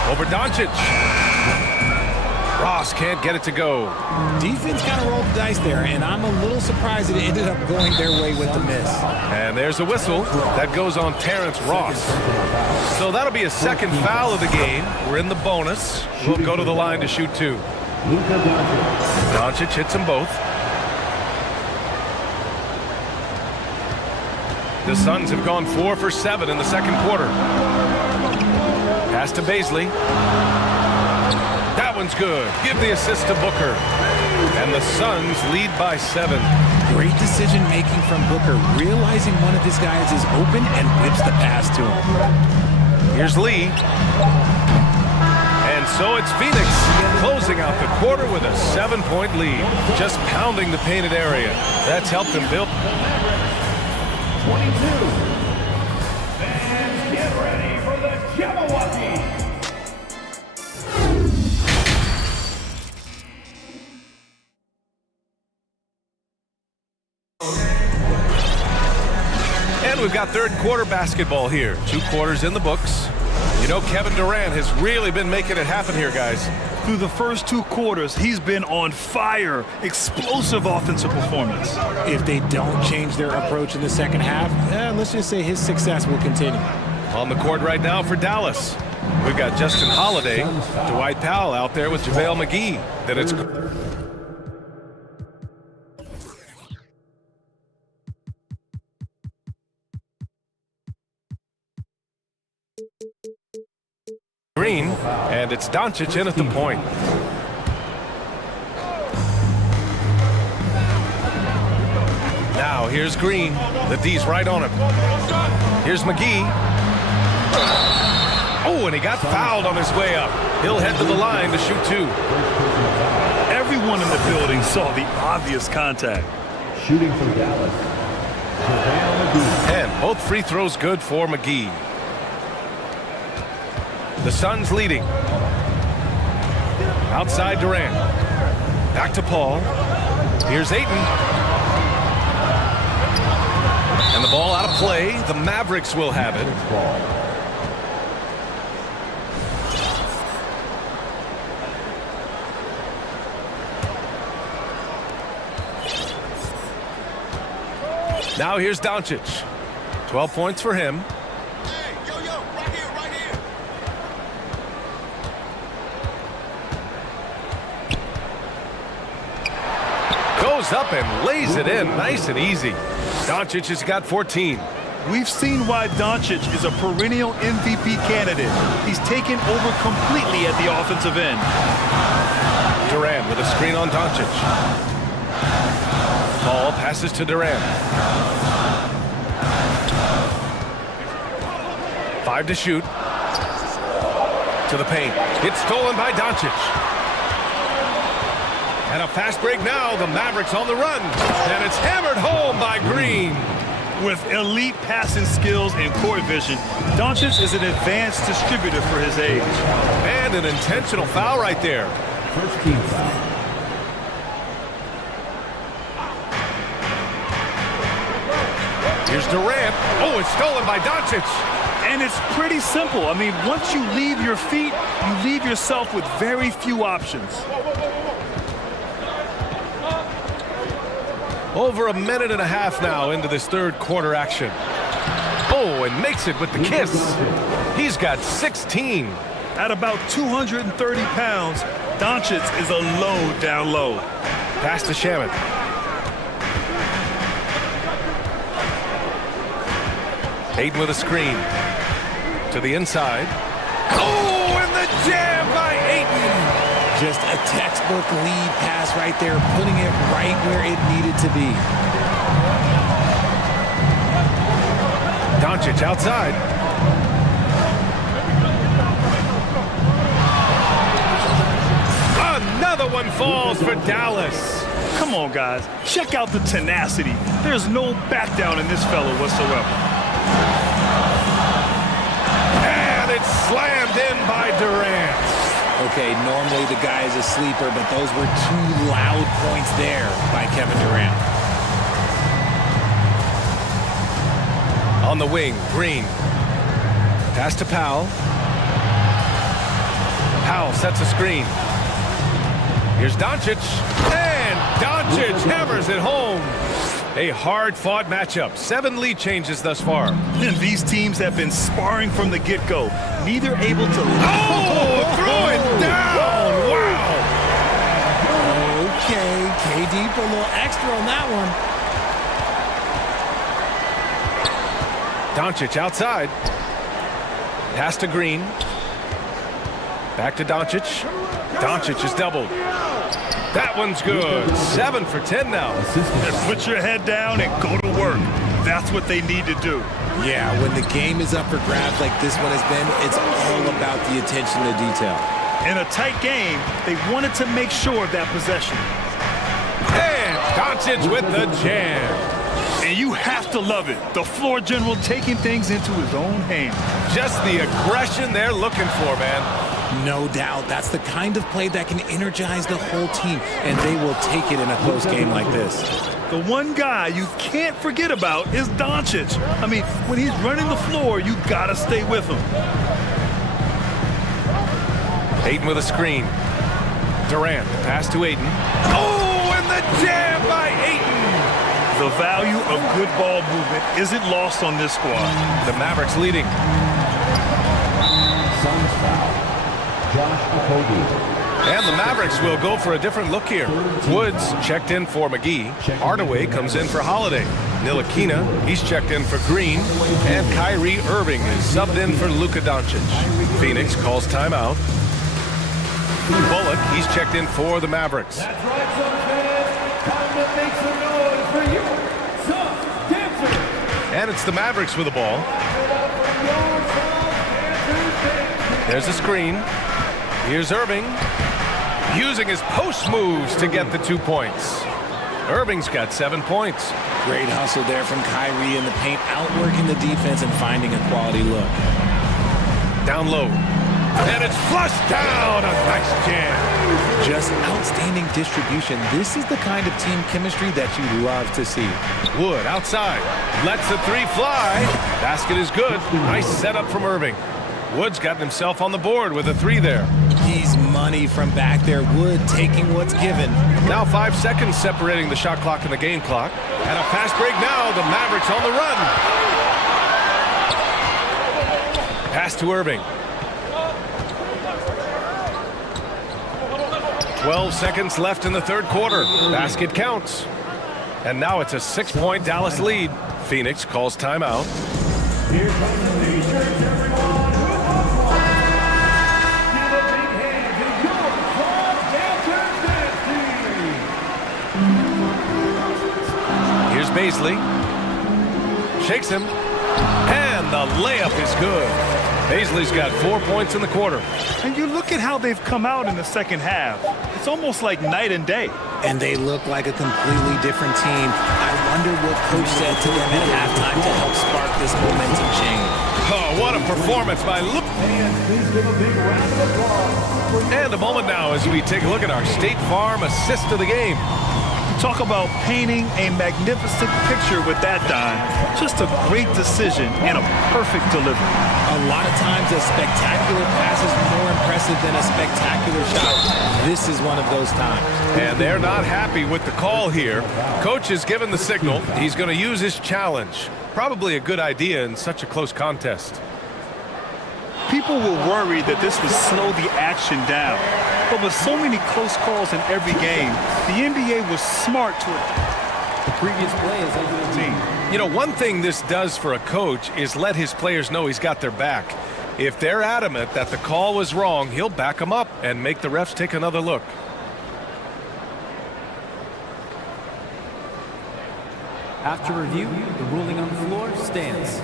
Over Doncic. Ross can't get it to go. Defense kind of rolled the dice there, and I'm a little surprised that it ended up going their way with the miss. And there's a whistle. That goes on Terrence Ross. So that'll be a second foul of the game. We're in the bonus. We'll go to the line to shoot 2. Doncic hits them both. The Suns have gone 4 for 7 in the second quarter. Pass to Baisley. That one's good. Give the assist to Booker. And the Suns lead by 7. Great decision-making from Booker, realizing one of his guys is open and whips the pass to him. Here's Lee. And so it's Phoenix closing out the quarter with a 7-point lead. Just pounding the painted area. That's helped them build. 22. Fans, get ready for the Jabberwocky. And we've got third quarter basketball here. 2 quarters in the books. You know, Kevin Durant has really been making it happen here, guys. Through the first 2 quarters, he's been on fire. Explosive offensive performance. If they don't change their approach in the second half, let's just say his success will continue. On the court right now for Dallas. We've got Justin Holiday, Dwight Powell out there with JaVale McGee. Then it's... Green, and it's Doncic in at the point. Now here's Green. The D's right on him. Here's McGee. Oh, and he got fouled on his way up. He'll head to the line to shoot 2. Everyone in the building saw the obvious contact. Shooting for Dallas, And both free throws good for McGee. The Suns leading. Outside Durant. Back to Paul. Here's Ayton. And the ball out of play. The Mavericks will have it. Now here's Doncic. 12 points for him. Hey, yo, right here, right here. Goes up and lays it in nice and easy. Doncic has got 14. We've seen why Doncic is a perennial MVP candidate. He's taken over completely at the offensive end. Durant with a screen on Doncic. Ball passes to Durant. 5 to shoot. To the paint. It's stolen by Doncic. And a fast break now. The Mavericks on the run. And it's hammered home by Green. With elite passing skills and court vision, Doncic is an advanced distributor for his age. And an intentional foul right there. first team foul. Here's Durant. Oh, it's stolen by Doncic. And it's pretty simple. I mean, once you leave your feet, you leave yourself with very few options. Over a minute and a half now into this third quarter action. Oh, and makes it with the kiss. He's got 16. At about 230 pounds, Doncic is a load down low. Pass to Shaman. Ayton with a screen. To the inside. Oh, and the jam by Ayton. Just a textbook lead pass right there, putting it right where it needed to be. Doncic outside. Another one falls for Dallas. Come on, guys. Check out the tenacity. There's no back down in this fellow whatsoever. And it's slammed in by Durant. Okay, normally the guy is a sleeper, but those were two loud points there by Kevin Durant. On the wing, Green. Pass to Powell. Powell sets a screen. Here's Doncic. And Doncic hammers it home. A hard-fought matchup. 7 lead changes thus far. And these teams have been sparring from the get-go. Neither able to... Oh, throw it down! Wow! Okay, KD put a little extra on that one. Doncic outside. Pass to Green. Back to Doncic. Doncic is doubled. That one's good. 7 for 10 now. And put your head down and go to work. That's what they need to do. Yeah, when the game is up for grabs like this one has been, it's all about the attention to detail. In a tight game, they wanted to make sure of that possession. And Doncic with the jam. And you have to love it. The floor general taking things into his own hands. Just the aggression they're looking for, man. No doubt. That's the kind of play that can energize the whole team, and they will take it in a close game like this. The one guy you can't forget about is Doncic. I mean, when he's running the floor, you gotta stay with him. Ayton with a screen. Durant, pass to Ayton. Oh, and the jam by Ayton. The value of good ball movement isn't lost on this squad. The Mavericks leading. Suns foul. Josh Okogie. And the Mavericks will go for a different look here. Woods checked in for McGee. Hardaway comes in for Holiday. Ntilikina, he's checked in for Green. And Kyrie Irving is subbed in for Luka Doncic. Phoenix calls timeout. Bullock, he's checked in for the Mavericks. That's right, Suns fans. Time to make some noise for you, Suns dancers. And it's the Mavericks with the ball. There's a screen. Here's Irving. using his post moves to get the 2 points. Irving's got 7 points. Great hustle there from Kyrie in the paint, outworking the defense and finding a quality look. Down low. And it's flushed down. A nice jam. Just outstanding distribution. This is the kind of team chemistry that you love to see. Wood outside. Lets the three fly. Basket is good. Nice setup from Irving. Wood's gotten himself on the board with a 3 there. He's money from back there. Wood taking what's given. Now 5 seconds separating the shot clock and the game clock. And a fast break now. The Mavericks on the run. Pass to Irving. 12 seconds left in the third quarter. Basket counts. And now it's a 6-point Dallas lead. Phoenix calls timeout. Here comes the t-shirts, everyone. Give a big hand to your club dancer. Here's Baisley. Shakes him. And the layup is good. Baisley's got 4 points in the quarter. And you look at how they've come out in the second half. It's almost like night and day. And they look like a completely different team. I wonder what coach said to them at halftime to help spark this momentum change. Oh, what a performance by Luke. Please give a big round of applause. And a moment now as we take a look at our State Farm assist of the game. Talk about painting a magnificent picture with that dime. Just a great decision and a perfect delivery. A lot of times a spectacular pass is more impressive than a spectacular shot. This is one of those times. And they're not happy with the call here. Coach has given the signal. He's going to use his challenge. Probably a good idea in such a close contest. People were worried that this would slow the action down. But with so many close calls in every game, the NBA was smart to it. The previous play is under the team. You know, one thing this does for a coach is let his players know he's got their back. If they're adamant that the call was wrong, he'll back them up and make the refs take another look. After review, the ruling on the floor stands.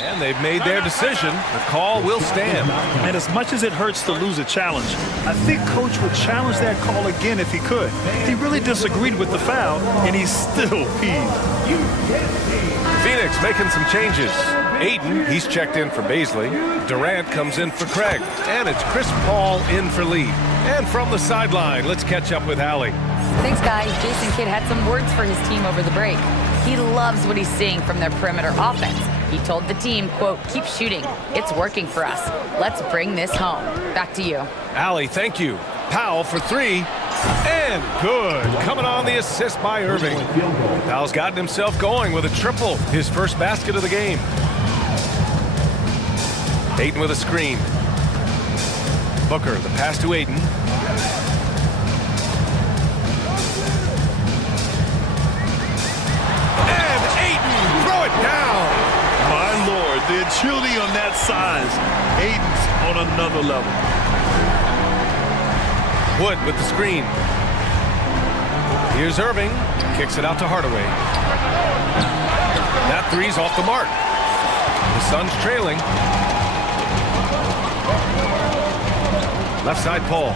And they've made their decision. The call will stand. And as much as it hurts to lose a challenge, I think Coach would challenge that call again if he could. He really disagreed with the foul, and he's still peeved. Phoenix making some changes. Aiden, he's checked in for Baisley. Durant comes in for Craig. And it's Chris Paul in for Lee. And from the sideline, let's catch up with Allie. Thanks, guys. Jason Kidd had some words for his team over the break. He loves what he's seeing from their perimeter offense. He told the team, quote, keep shooting. It's working for us. Let's bring this home. Back to you. Allie, thank you. Powell for 3. And good. Coming on the assist by Irving. Powell's gotten himself going with a triple. His first basket of the game. Aiden with a screen. Booker, the pass to Aiden. And Aiden, throw it down. My Lord, the agility on that size. Aiden's on another level. Wood with the screen. Here's Irving. Kicks it out to Hardaway. That three's off the mark. The Suns trailing. Left side, Paul.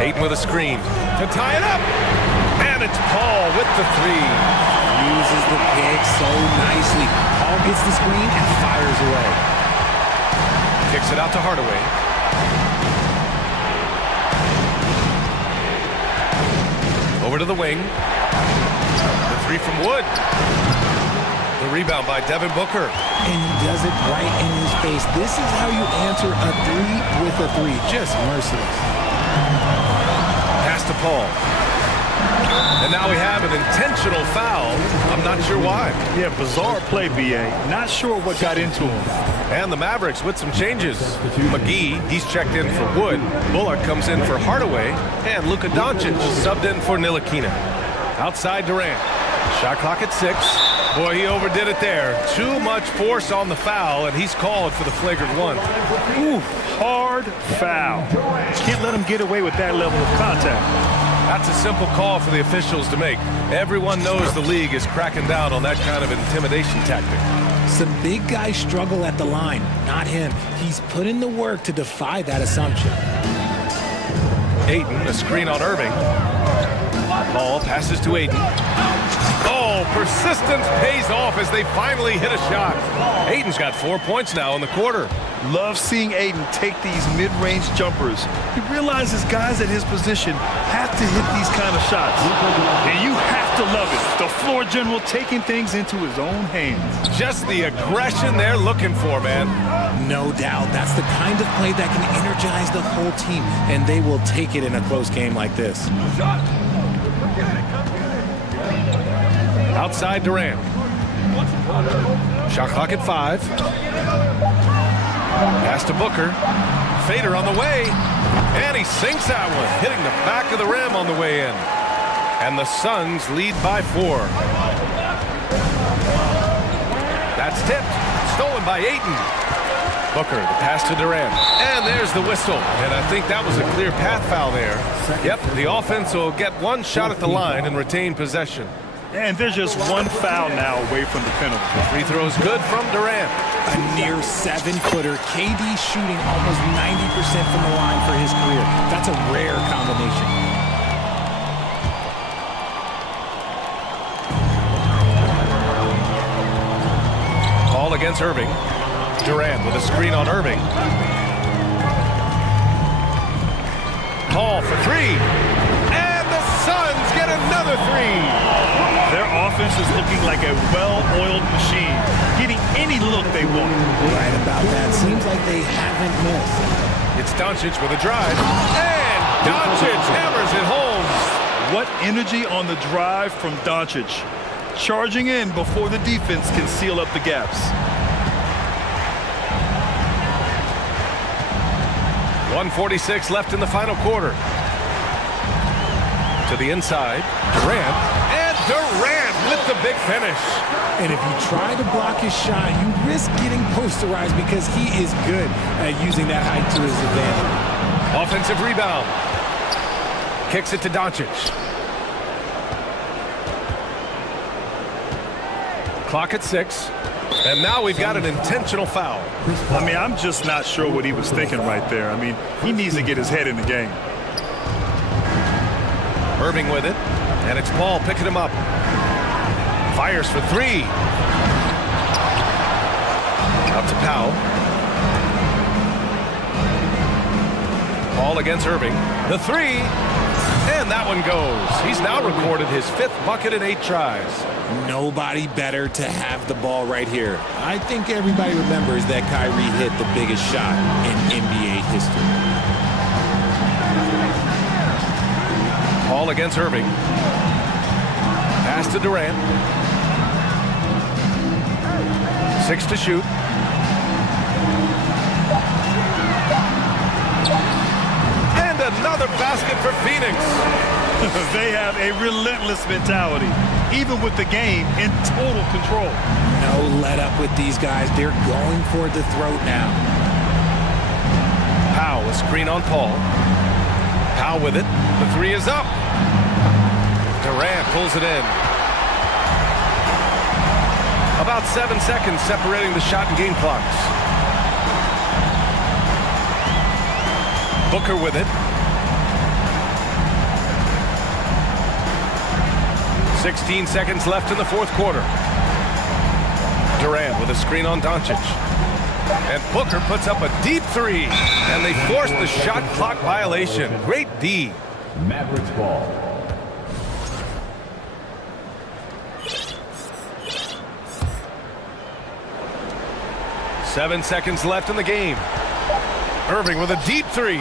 Aiden with a screen to tie it up. And it's Paul with the 3. Uses the pick so nicely. Paul gets the screen and fires away. Kicks it out to Hardaway. Over to the wing. The 3 from Wood. The rebound by Devin Booker. And he does it right in his face. This is how you answer a 3 with a 3. Just merciless. Pass to Paul. And now we have an intentional foul. I'm not sure why. Yeah, bizarre play, B.A. Not sure what got into him. And the Mavericks with some changes. McGee, he's checked in for Wood. Bullock comes in for Hardaway. And Luka Doncic subbed in for Ntilikina. Outside Durant. Shot clock at 6. Boy, he overdid it there. Too much force on the foul, and he's called for the flagrant 1. Ooh, hard foul. Can't let him get away with that level of contact. That's a simple call for the officials to make. Everyone knows the league is cracking down on that kind of intimidation tactic. Some big guys struggle at the line, not him. He's put in the work to defy that assumption. Ayton, a screen on Irving. Ball passes to Ayton. Oh, persistence pays off as they finally hit a shot. Ayton's got 4 points now in the quarter. Love seeing Ayton take these mid-range jumpers. He realizes guys at his position have to hit these kind of shots. And you have to love it. The floor general taking things into his own hands. Just the aggression they're looking for, man. No doubt. That's the kind of play that can energize the whole team, and they will take it in a close game like this. Outside Durant. Shot clock at 5. Pass to Booker. Fader on the way. And he sinks that one, hitting the back of the rim on the way in. And the Suns lead by 4. That's tipped. Stolen by Ayton. Booker, the pass to Durant. And there's the whistle. And I think that was a clear path foul there. Yep, the offense will get one shot at the line and retain possession. And they're just one foul now away from the penalty. Free throw's good from Durant. A near 7-footer. KD shooting almost 90% from the line for his career. That's a rare combination. Ball against Irving. Durant with a screen on Irving. Paul for 3. And the Suns get another 3. Their offense is looking like a well-oiled machine, getting any look they want. Right about that. Seems like they haven't missed. It's Doncic with a drive. And Doncic hammers it home. What energy on the drive from Doncic. Charging in before the defense can seal up the gaps. 1:46 left in the final quarter. To the inside, Durant. And Durant with the big finish. And if you try to block his shot, you risk getting posterized because he is good at using that height to his advantage. Offensive rebound. Kicks it to Doncic. Clock at 6. And now we've got an intentional foul. I mean, I'm just not sure what he was thinking right there. I mean, he needs to get his head in the game. Irving with it. And it's Paul picking him up. Fires for 3. Out to Powell. Paul against Irving. The 3. And that one goes. He's now recorded his 5th bucket in 8 tries. Nobody better to have the ball right here. I think everybody remembers that Kyrie hit the biggest shot in NBA history. Paul against Irving. Pass to Durant. 6 to shoot. And another basket for Phoenix. They have a relentless mentality, even with the game in total control. No let up with these guys. They're going for the throat now. Powell, a screen on Paul. Powell with it. The 3 is up. Durant pulls it in. About 7 seconds separating the shot and game clocks. Booker with it. 16 seconds left in the 4th quarter. Durant with a screen on Doncic. And Booker puts up a deep 3. And they force the shot clock violation. Great D. Mavericks ball. Seven seconds left in the game. Irving with a deep 3.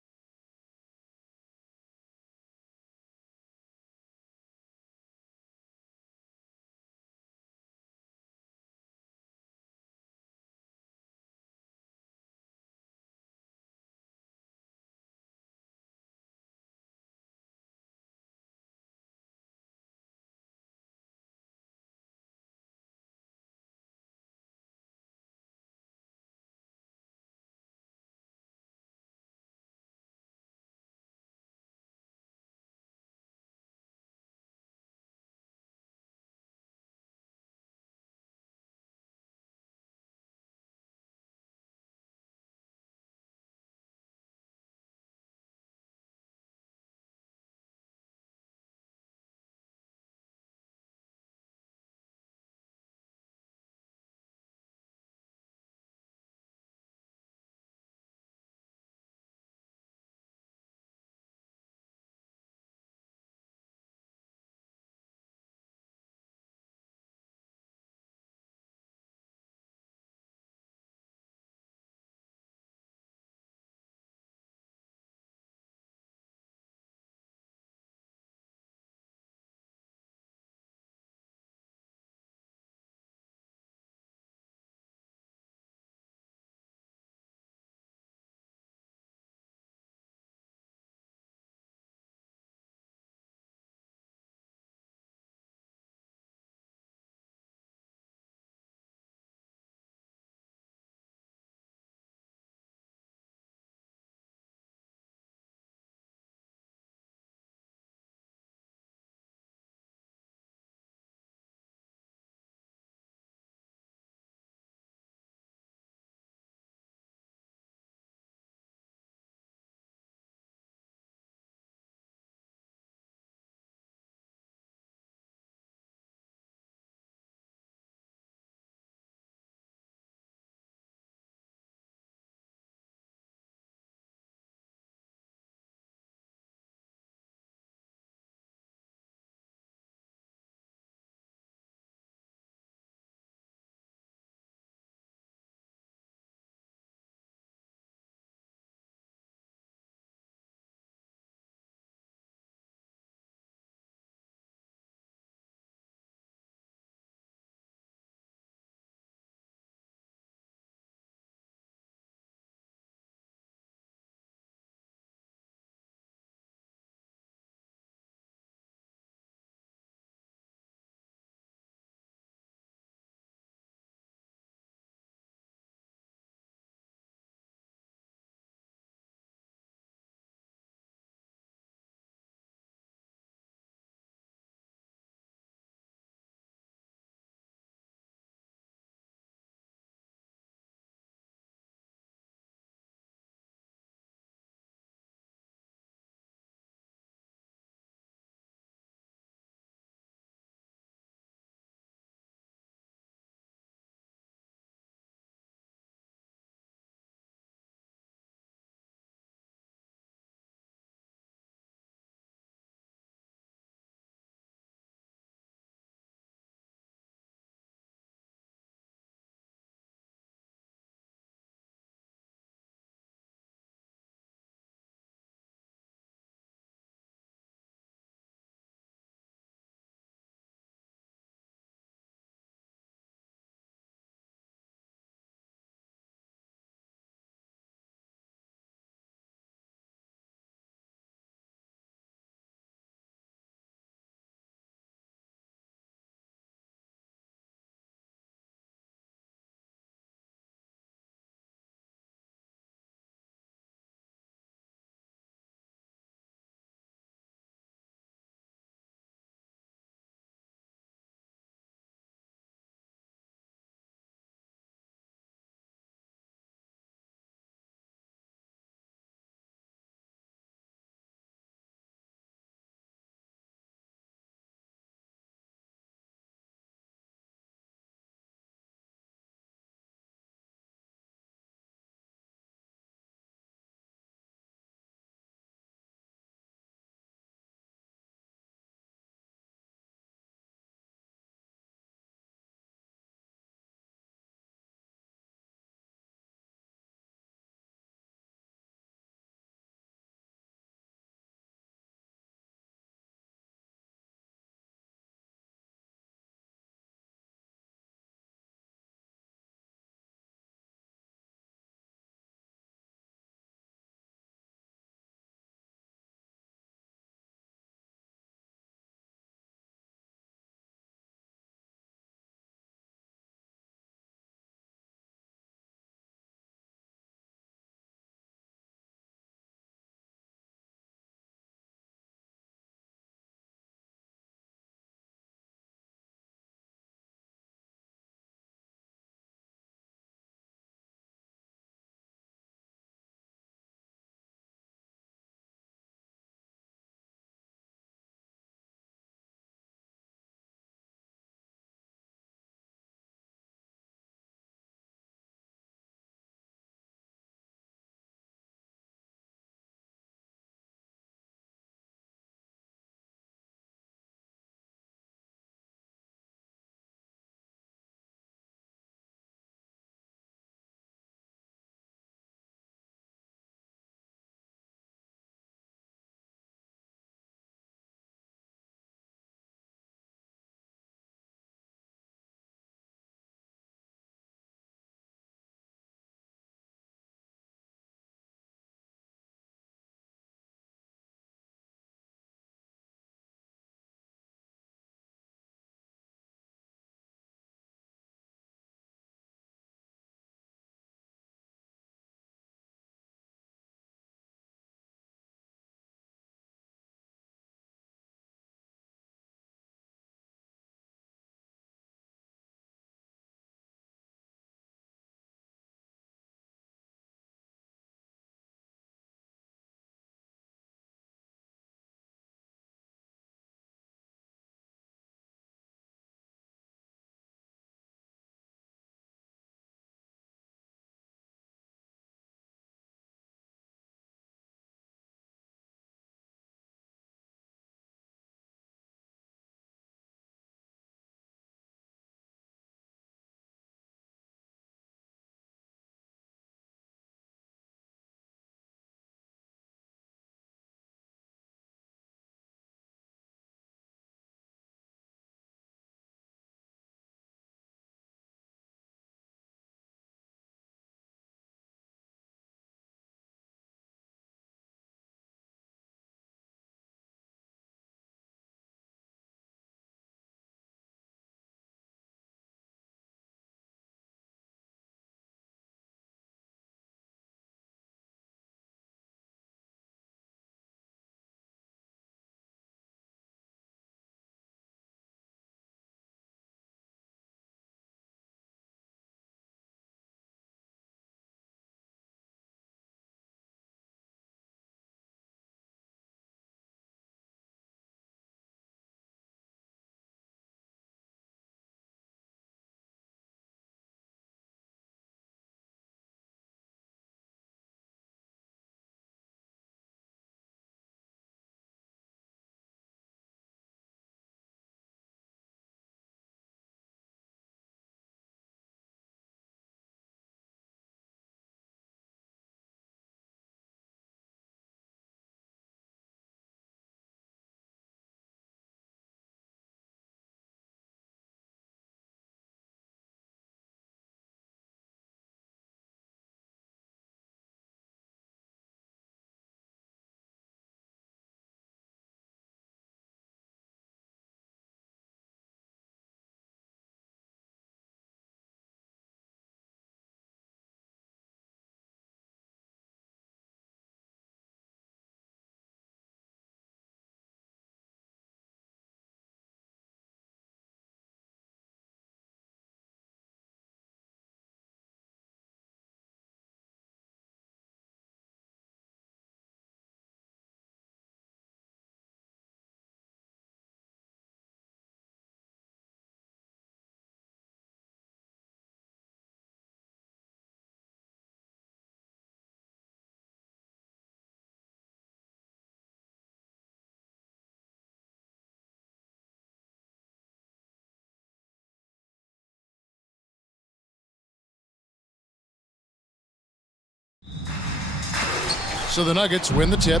So the Nuggets win the tip.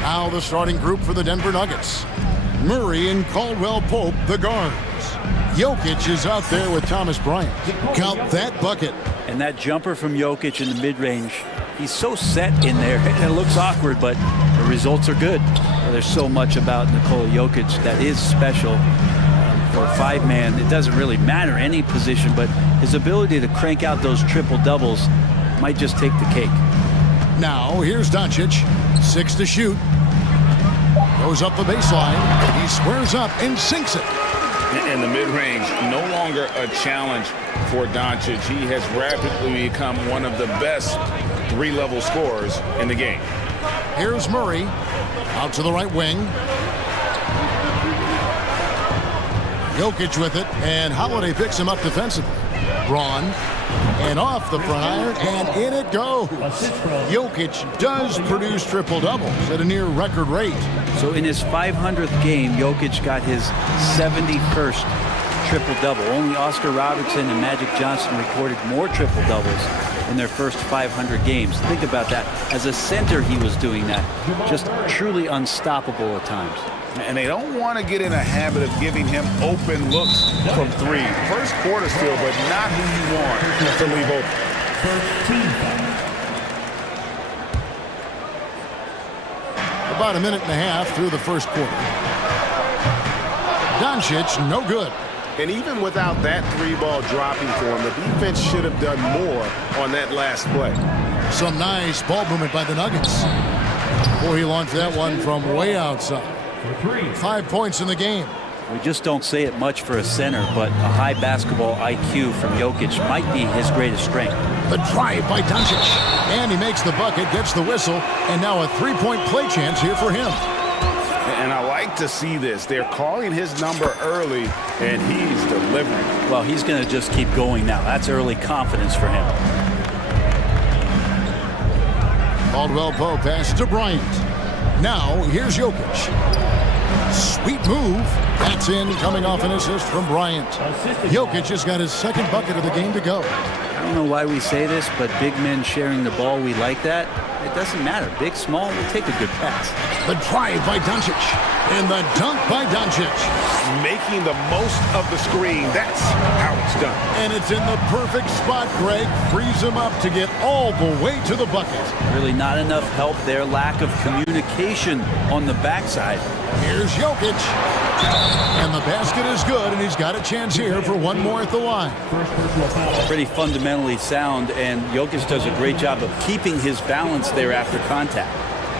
Now the starting group for the Denver Nuggets. Murray and Caldwell Pope, the guards. Jokic is out there with Thomas Bryant. Count that bucket. And that jumper from Jokic in the mid-range, he's so set in there. It looks awkward, but the results are good. There's so much about Nikola Jokic that is special. For a five-man, it doesn't really matter any position, but his ability to crank out those triple-doubles might just take the cake. Now, here's Doncic. 6 to shoot. Goes up the baseline. He squares up and sinks it. In the mid-range, no longer a challenge for Doncic. He has rapidly become one of the best three-level scorers in the game. Here's Murray. Out to the right wing. Jokic with it, and Holiday picks him up defensively. Braun, and off the front iron, and in it goes. Jokic does produce triple-doubles at a near record rate. So in his 500th game, Jokic got his 71st triple-double. Only Oscar Robertson and Magic Johnson recorded more triple-doubles in their first 500 games. Think about that. As a center, he was doing that. Just truly unstoppable at times. And they don't want to get in a habit of giving him open looks from three. First quarter still, but not who you want to leave open. About a minute and a half through the first quarter. Doncic, no good. And even without that three ball dropping for him, the defense should have done more on that last play. Some nice ball movement by the Nuggets. Boy, he launched that one from way outside. 5 points in the game. We just don't say it much for a center, but a high basketball IQ from Jokic might be his greatest strength. The drive by Doncic. And he makes the bucket, gets the whistle, and now a three-point play chance here for him. And I like to see this. They're calling his number early, and he's delivering. Well, he's going to just keep going now. That's early confidence for him. Caldwell Pope pass to Bryant. Now, here's Jokic. Sweet move. That's in, coming off an assist from Bryant. Jokic has got his second bucket of the game to go. I don't know why we say this, but big men sharing the ball, we like that. It doesn't matter. Big, small, we'll take a good pass. The drive by Doncic. And the dunk by Doncic. Making the most of the screen. That's how it's done. And it's in the perfect spot, Greg. Frees him up to get all the way to the bucket. Really not enough help there. Lack of communication on the backside. Here's Jokic. And the basket is good, and he's got a chance here for one more at the line. Pretty fundamentally sound, and Jokic does a great job of keeping his balance there after contact.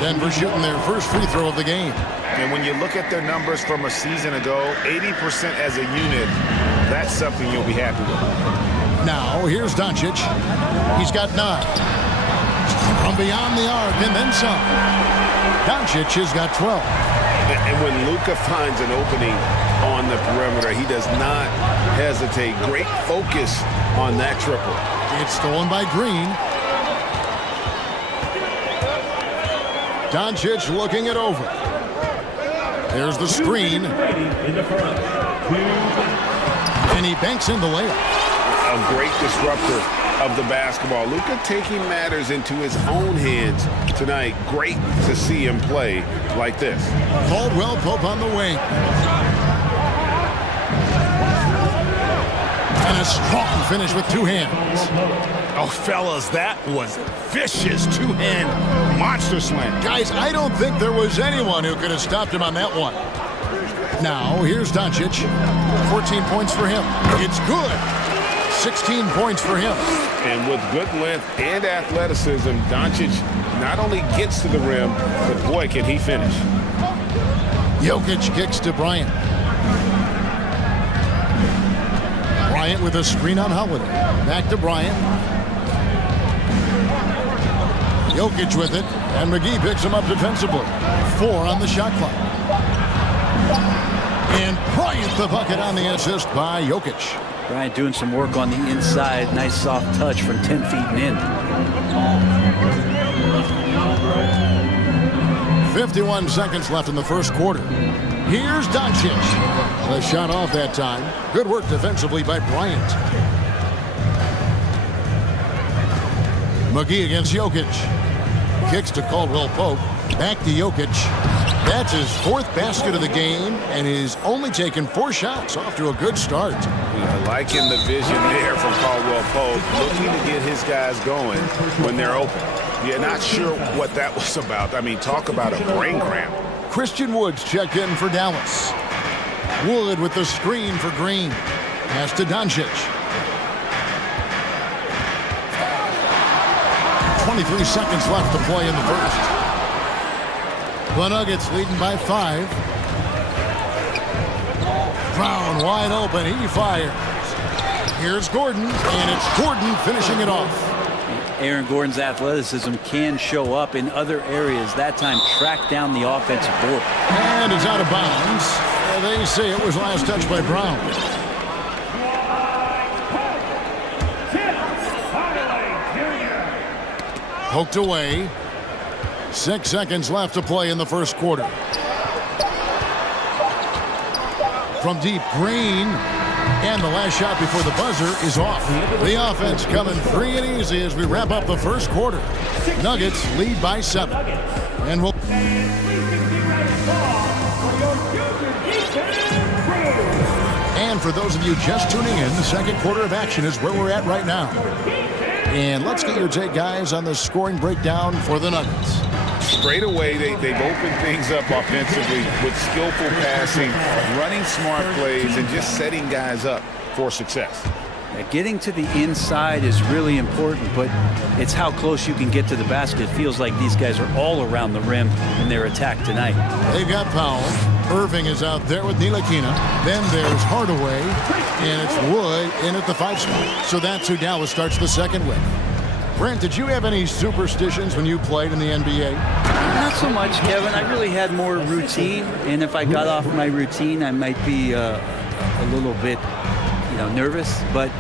Denver shooting their first free throw of the game. And when you look at their numbers from a season ago, 80% as a unit, that's something you'll be happy with. Now, here's Doncic. He's got 9. From beyond the arc, and then some. Doncic has got 12. And when Luka finds an opening on the perimeter, he does not hesitate. Great focus on that triple. It's stolen by Green. Doncic looking it over. There's the screen. And he banks in the layup. A great disruptor of the basketball. Luka taking matters into his own hands tonight. Great to see him play like this. Caldwell Pope on the wing. And a strong finish with two hands. Oh, fellas, that was vicious two-hand monster slam. Guys, I don't think there was anyone who could have stopped him on that one. Now, here's Doncic. 14 points for him. It's good. 16 points for him. And with good length and athleticism, Doncic not only gets to the rim, but boy, can he finish. Jokic kicks to Bryant. Bryant with a screen on Holiday. Back to Bryant. Jokic with it, and McGee picks him up defensively. 4 on the shot clock. And Bryant the bucket on the assist by Jokic. Bryant doing some work on the inside. Nice soft touch from 10 feet and in. 51 seconds left in the first quarter. Here's Doncic. The shot off that time. Good work defensively by Bryant. McGee against Jokic. Kicks to Caldwell Pope. Back to Jokic. That's his 4th basket of the game, and he's only taken 4 shots. Off to a good start. Yeah, liking the vision there from Caldwell Pope, looking to get his guys going when they're open. Yeah, not sure what that was about. I mean, talk about a brain cramp. Christian Woods checked in for Dallas. Wood with the screen for Green. Pass to Doncic. 23 seconds left to play in the first. The Nuggets leading by 5. Brown wide open. He fires. Here's Gordon, and it's Gordon finishing it off. Aaron Gordon's athleticism can show up in other areas. That time, track down the offensive board. And it's out of bounds. They say it was last touched by Brown. Poked away. 6 seconds left to play in the first quarter. From deep, Green. And the last shot before the buzzer is off. The offense coming free and easy as we wrap up the first quarter. Nuggets lead by 7. And we'll... And for those of you just tuning in, the second quarter of action is where we're at right now. And let's get your take, guys, on the scoring breakdown for the Nuggets. Straight away, they've opened things up offensively with skillful passing, running smart plays, and just setting guys up for success. Getting to the inside is really important, but it's how close you can get to the basket. It feels like these guys are all around the rim in their attack tonight. They've got Powell. Irving is out there with Ntilikina. Then there's Hardaway, and it's Wood in at the 5 spot. So that's who Dallas starts the second with. Brent, did you have any superstitions when you played in the NBA? Not so much, Kevin. I really had more routine, and if I got off my routine, I might be a little bit, nervous, but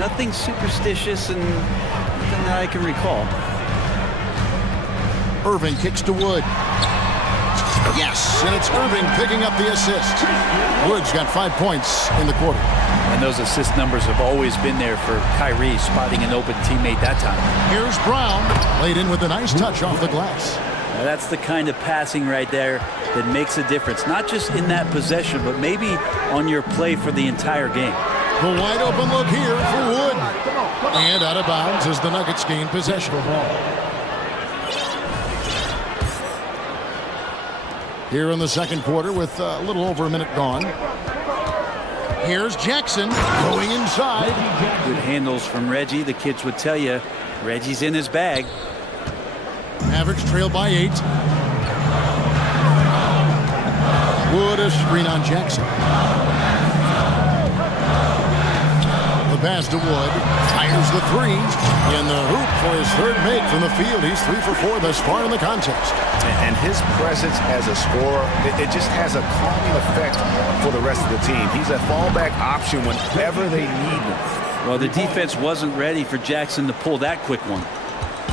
nothing superstitious and nothing that I can recall. Irving kicks to Wood. Yes, and it's Irving picking up the assist. Wood's got 5 points in the quarter. And those assist numbers have always been there for Kyrie, spotting an open teammate that time. Here's Brown, laid in with a nice touch off the glass. Now that's the kind of passing right there that makes a difference, not just in that possession, but maybe on your play for the entire game. The wide open look here for Wood. And out of bounds as the Nuggets gain possession. Here in the second quarter with a little over a minute gone. Here's Jackson going inside. Good handles from Reggie. The kids would tell you Reggie's in his bag. Mavericks trail by 8. Wood a screen on Jackson. The pass to Wood. Fires the 3. In the hoop for his third make from the field. He's 3 for 4 thus far in the contest. And his presence as a scorer, it just has a calming effect for the rest of the team. He's a fallback option whenever they need him. Well, the defense wasn't ready for Jackson to pull that quick one.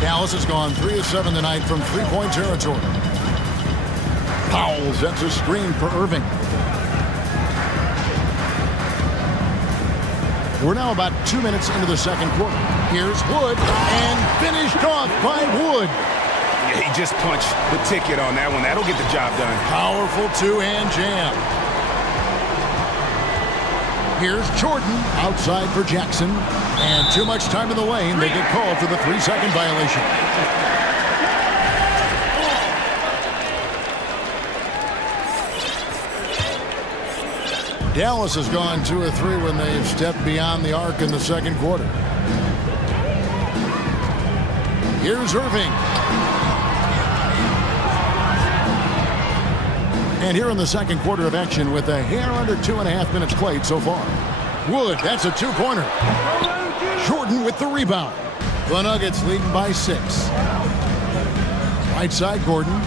Dallas has gone 3 of 7 tonight from three-point territory. Powell sets a screen for Irving. We're now about 2 minutes into the second quarter. Here's Wood, and finished off by Wood. Yeah, he just punched the ticket on that one. That'll get the job done. Powerful two-hand jam. Here's Jordan outside for Jackson. And too much time in the lane. They get called for the 3-second violation. Dallas has gone 2 of 3 when they've stepped beyond the arc in the second quarter. Here's Irving. And here in the second quarter of action with a hair under 2.5 minutes played so far. Wood, that's a 2-pointer. Jordan with the rebound. The Nuggets leading by 6. Right side, Gordon.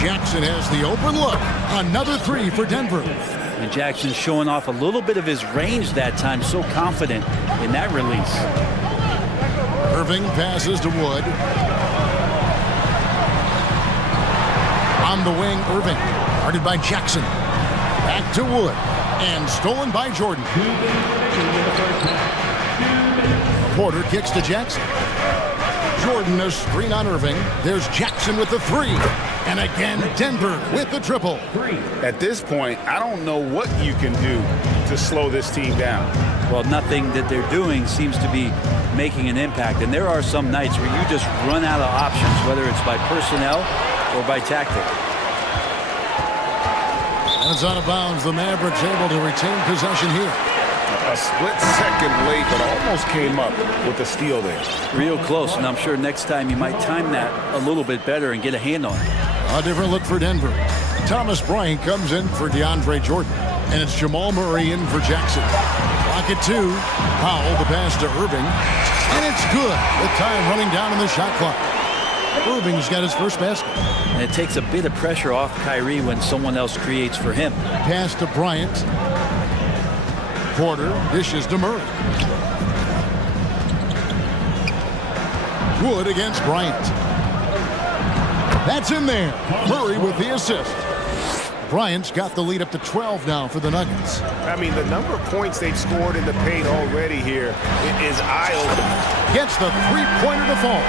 Jackson has the open look. Another 3 for Denver. And Jackson showing off a little bit of his range that time. So confident in that release. Irving passes to Wood. On the wing, Irving. Guarded by Jackson. Back to Wood. And stolen by Jordan. Porter kicks to Jackson. Jordan a screen on Irving. There's Jackson with the three. And again, Denver with the triple. At this point, I don't know what you can do to slow this team down. Well, nothing that they're doing seems to be making an impact. And there are some nights where you just run out of options, whether it's by personnel or by tactic. And it's out of bounds. The Mavericks able to retain possession here. A split second late, but almost came up with the steal there. Real close, and I'm sure next time you might time that a little bit better and get a hand on it. A different look for Denver. Thomas Bryant comes in for DeAndre Jordan. And it's Jamal Murray in for Jackson. Clock at 2. Powell, the pass to Irving. And it's good. The time running down in the shot clock. Irving's got his first basket. And it takes a bit of pressure off Kyrie when someone else creates for him. Pass to Bryant. Porter dishes to Murray. Wood against Bryant. That's in there. Murray with the assist. Bryant's got the lead up to 12 now for the Nuggets. I mean, the number of points they've scored in the paint already here is eye-opening. Gets the three-pointer to fall.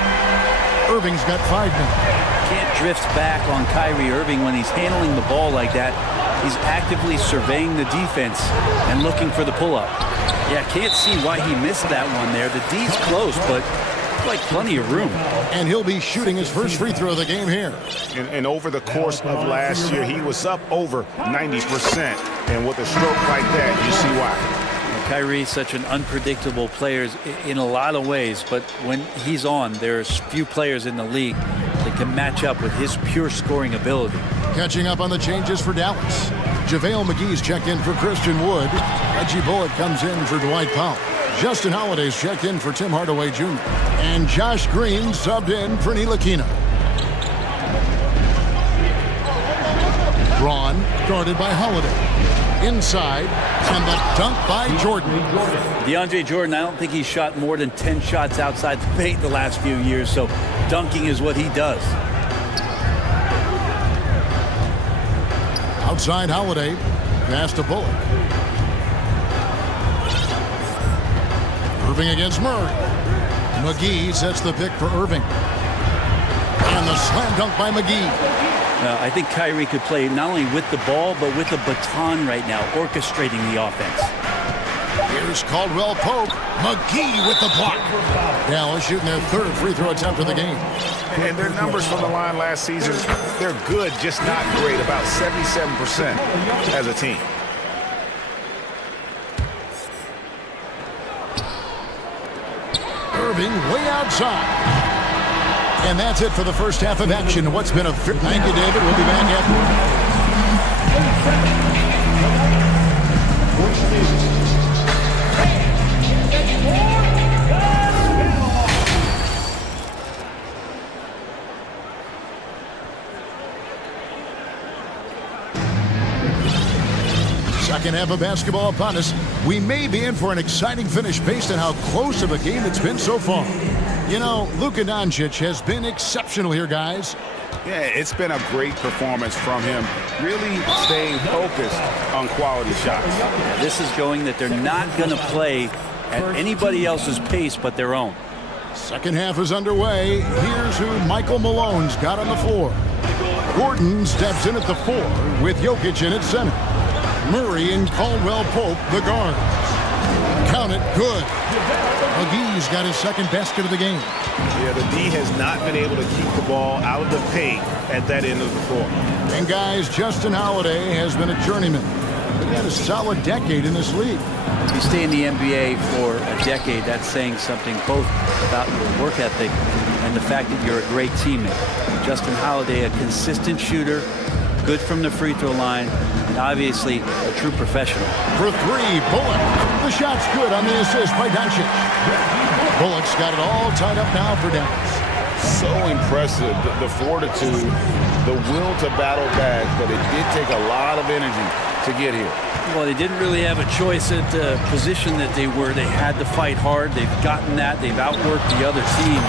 Irving's got 5 now. Can't drift back on Kyrie Irving when he's handling the ball like that. He's actively surveying the defense and looking for the pull-up. Yeah, can't see why he missed that one there. The D's close, but like plenty of room. And he'll be shooting his first free throw of the game here. And over the course of last year, he was up over 90%. And with a stroke like that, you see why. Kyrie's such an unpredictable player in a lot of ways, but when he's on, there's few players in the league that can match up with his pure scoring ability. Catching up on the changes for Dallas. JaVale McGee's checked in for Christian Wood. Reggie Bullock comes in for Dwight Powell. Justin Holiday's checked in for Tim Hardaway Jr. And Josh Green subbed in for Ntilikina. Braun guarded by Holiday. Inside, and the dunk by Jordan. DeAndre Jordan, I don't think he's shot more than 10 shots outside the paint the last few years, so dunking is what he does. Outside Holiday, pass to Bullock. Irving against Murray. McGee sets the pick for Irving. And the slam dunk by McGee. I think Kyrie could play not only with the ball, but with the baton right now, orchestrating the offense. Here's Caldwell Pope. McGee with the block. Dallas shooting their third free throw attempt of the game. And their numbers from the line last season, they're good, just not great, about 77% as a team. Irving way outside. And that's it for the first half of action. What's been a... Thank you, David. We'll be back after. Second half of basketball upon us. We may be in for an exciting finish based on how close of a game it's been so far. You know, Luka Doncic has been exceptional here, guys. Yeah, it's been a great performance from him, really staying focused on quality shots. This is showing that they're not going to play at anybody else's pace but their own. Second half is underway. Here's who Michael Malone's got on the floor. Gordon steps in at the 4 with Jokic in at center. Murray and Caldwell Pope, the guards. Count it, good. McGee's got his second basket of the game. Yeah, the D has not been able to keep the ball out of the paint at that end of the floor. And guys, Justin Holiday has been a journeyman. He had a solid decade in this league. If you stay in the NBA for a decade, that's saying something both about your work ethic and the fact that you're a great teammate. Justin Holiday, a consistent shooter, good from the free throw line, and obviously a true professional. For 3, Bullock. The shot's good on the assist by Doncic. Bullock's got it all tied up now for Dallas. So impressive, the fortitude, the will to battle back, but it did take a lot of energy to get here. Well, they didn't really have a choice at the position that they were. They had to fight hard. They've gotten that. They've outworked the other team.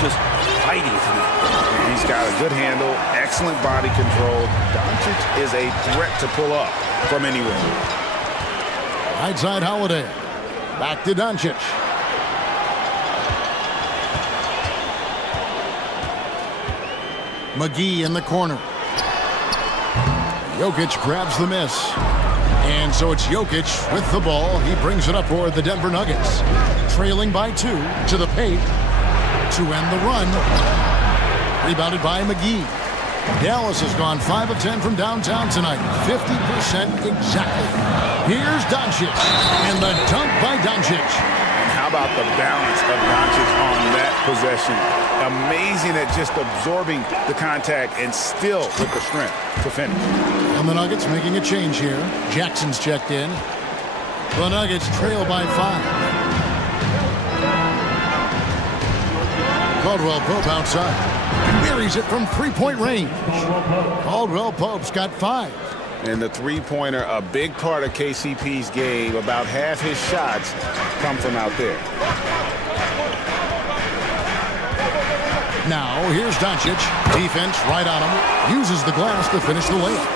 Just fighting tonight. He's got a good handle, excellent body control. Doncic is a threat to pull up from anywhere. Right side Holiday. Back to Doncic. McGee in the corner. Jokic grabs the miss. And so it's Jokic with the ball. He brings it up for the Denver Nuggets. Trailing by 2 to the paint to end the run. Rebounded by McGee. Dallas has gone 5 of 10 from downtown tonight. 50% exactly. Here's Doncic. And the dunk by Doncic. And how about the balance of Doncic on that possession? Amazing at just absorbing the contact and still with the strength to finish. And the Nuggets making a change here. Jackson's checked in. The Nuggets trail by 5. Caldwell Pope outside. Buries it from three-point range. Caldwell Pope's got 5. And the three-pointer, a big part of KCP's game. About half his shots come from out there. Now, here's Doncic. Defense right on him. Uses the glass to finish the layup.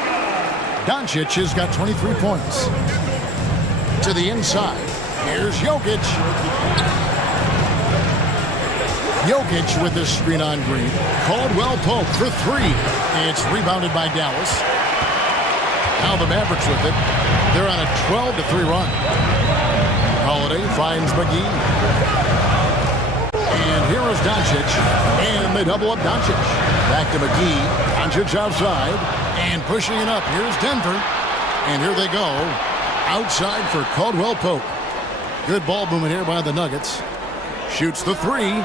Doncic has got 23 points. To the inside. Here's Jokic. Jokic with this screen on Green. Caldwell Pope for 3. It's rebounded by Dallas. Now the Mavericks with it. They're on a 12-3 run. Holiday finds McGee. And here is Doncic. And they double up Doncic. Back to McGee. Doncic outside. And pushing it up. Here's Denver. And here they go. Outside for Caldwell Pope. Good ball movement here by the Nuggets. Shoots the 3.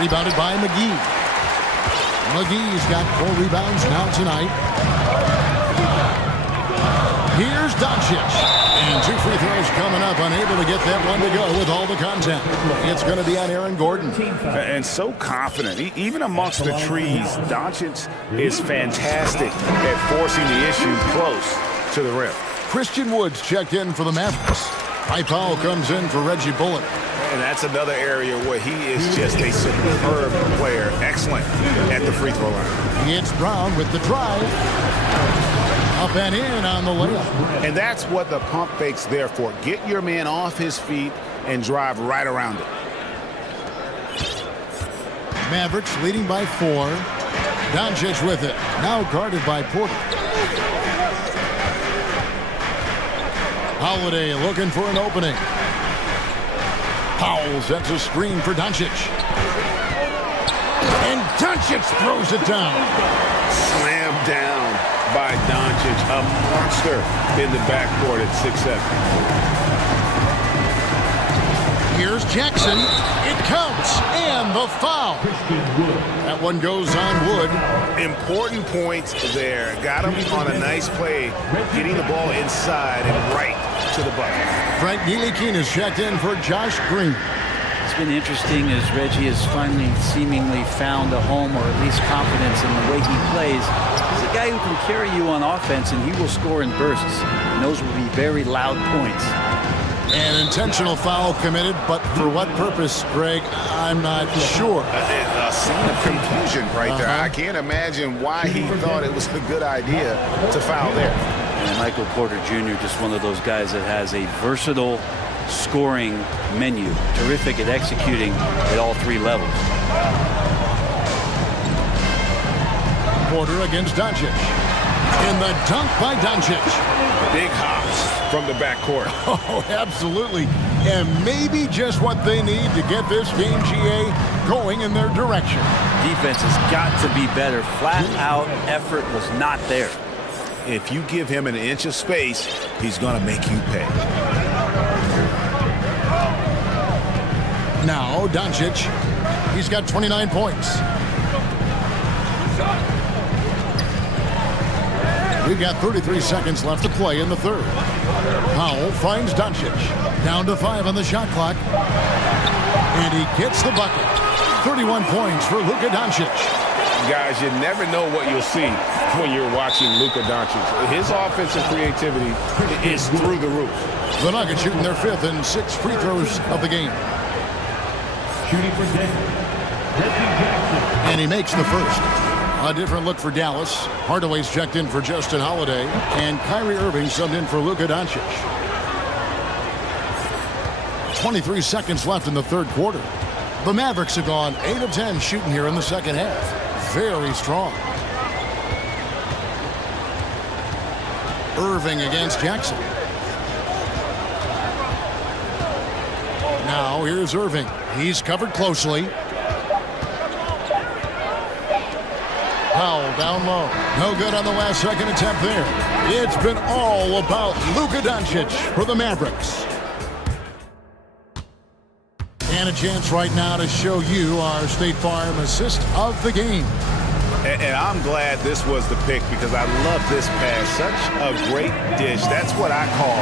Rebounded by McGee. McGee's got 4 rebounds now tonight. Here's Doncic. And 2 free throws coming up. Unable to get that one to go with all the contact. It's going to be on Aaron Gordon. And so confident. Even amongst the trees, Doncic is fantastic at forcing the issue close to the rim. Christian Woods checked in for the Mavericks. Mike Powell comes in for Reggie Bullock. And that's another area where he is just a superb player. Excellent at the free throw line. It's Brown with the drive. Up and in on the layup. And that's what the pump fake's there for. Get your man off his feet and drive right around it. Mavericks leading by 4. Doncic with it. Now guarded by Porter. Holiday looking for an opening. Powell sets a screen for Doncic. And Doncic throws it down. Slammed down by Doncic. A monster in the backcourt at 6'7". Here's Jackson. It counts. And the foul. That one goes on Wood. Important points there. Got him on a nice play. Getting the ball inside and right to the bucket. Frank Ntilikina is checked in for Josh Green. It's been interesting as Reggie has finally seemingly found a home, or at least confidence in the way he plays. He's a guy who can carry you on offense, and he will score in bursts. And those will be very loud points. An intentional foul committed, but for what purpose, Greg, I'm not sure. A scene of confusion right there. I can't imagine why he thought it was a good idea to foul there. And Michael Porter Jr., just one of those guys that has a versatile scoring menu. Terrific at executing at all 3 levels. Porter against Doncic. And the dunk by Doncic. Big hops from the backcourt. Oh, absolutely. And maybe just what they need to get this game, GA, going in their direction. Defense has got to be better. Flat out effort was not there. If you give him an inch of space, he's going to make you pay. Now, Doncic. He's got 29 points. We've got 33 seconds left to play in the third. Powell finds Doncic. Down to 5 on the shot clock. And he gets the bucket. 31 points for Luka Doncic. Guys, you never know what you'll see when you're watching Luka Doncic. His offensive creativity is through the roof. The Nuggets shooting their 5th and 6th free throws of the game. Shooting for Jackson. And he makes the first. A different look for Dallas. Hardaway's checked in for Justin Holiday. And Kyrie Irving subbed in for Luka Doncic. 23 seconds left in the third quarter. The Mavericks have gone 8 of 10 shooting here in the second half. very strong. Irving against Jackson. Now here's Irving. He's covered closely. Powell down low. No good on the last second attempt there. It's been all about Luka Doncic for the Mavericks. And a chance right now to show you our State Farm assist of the game. And I'm glad this was the pick because I love this pass. Such a great dish. That's what I call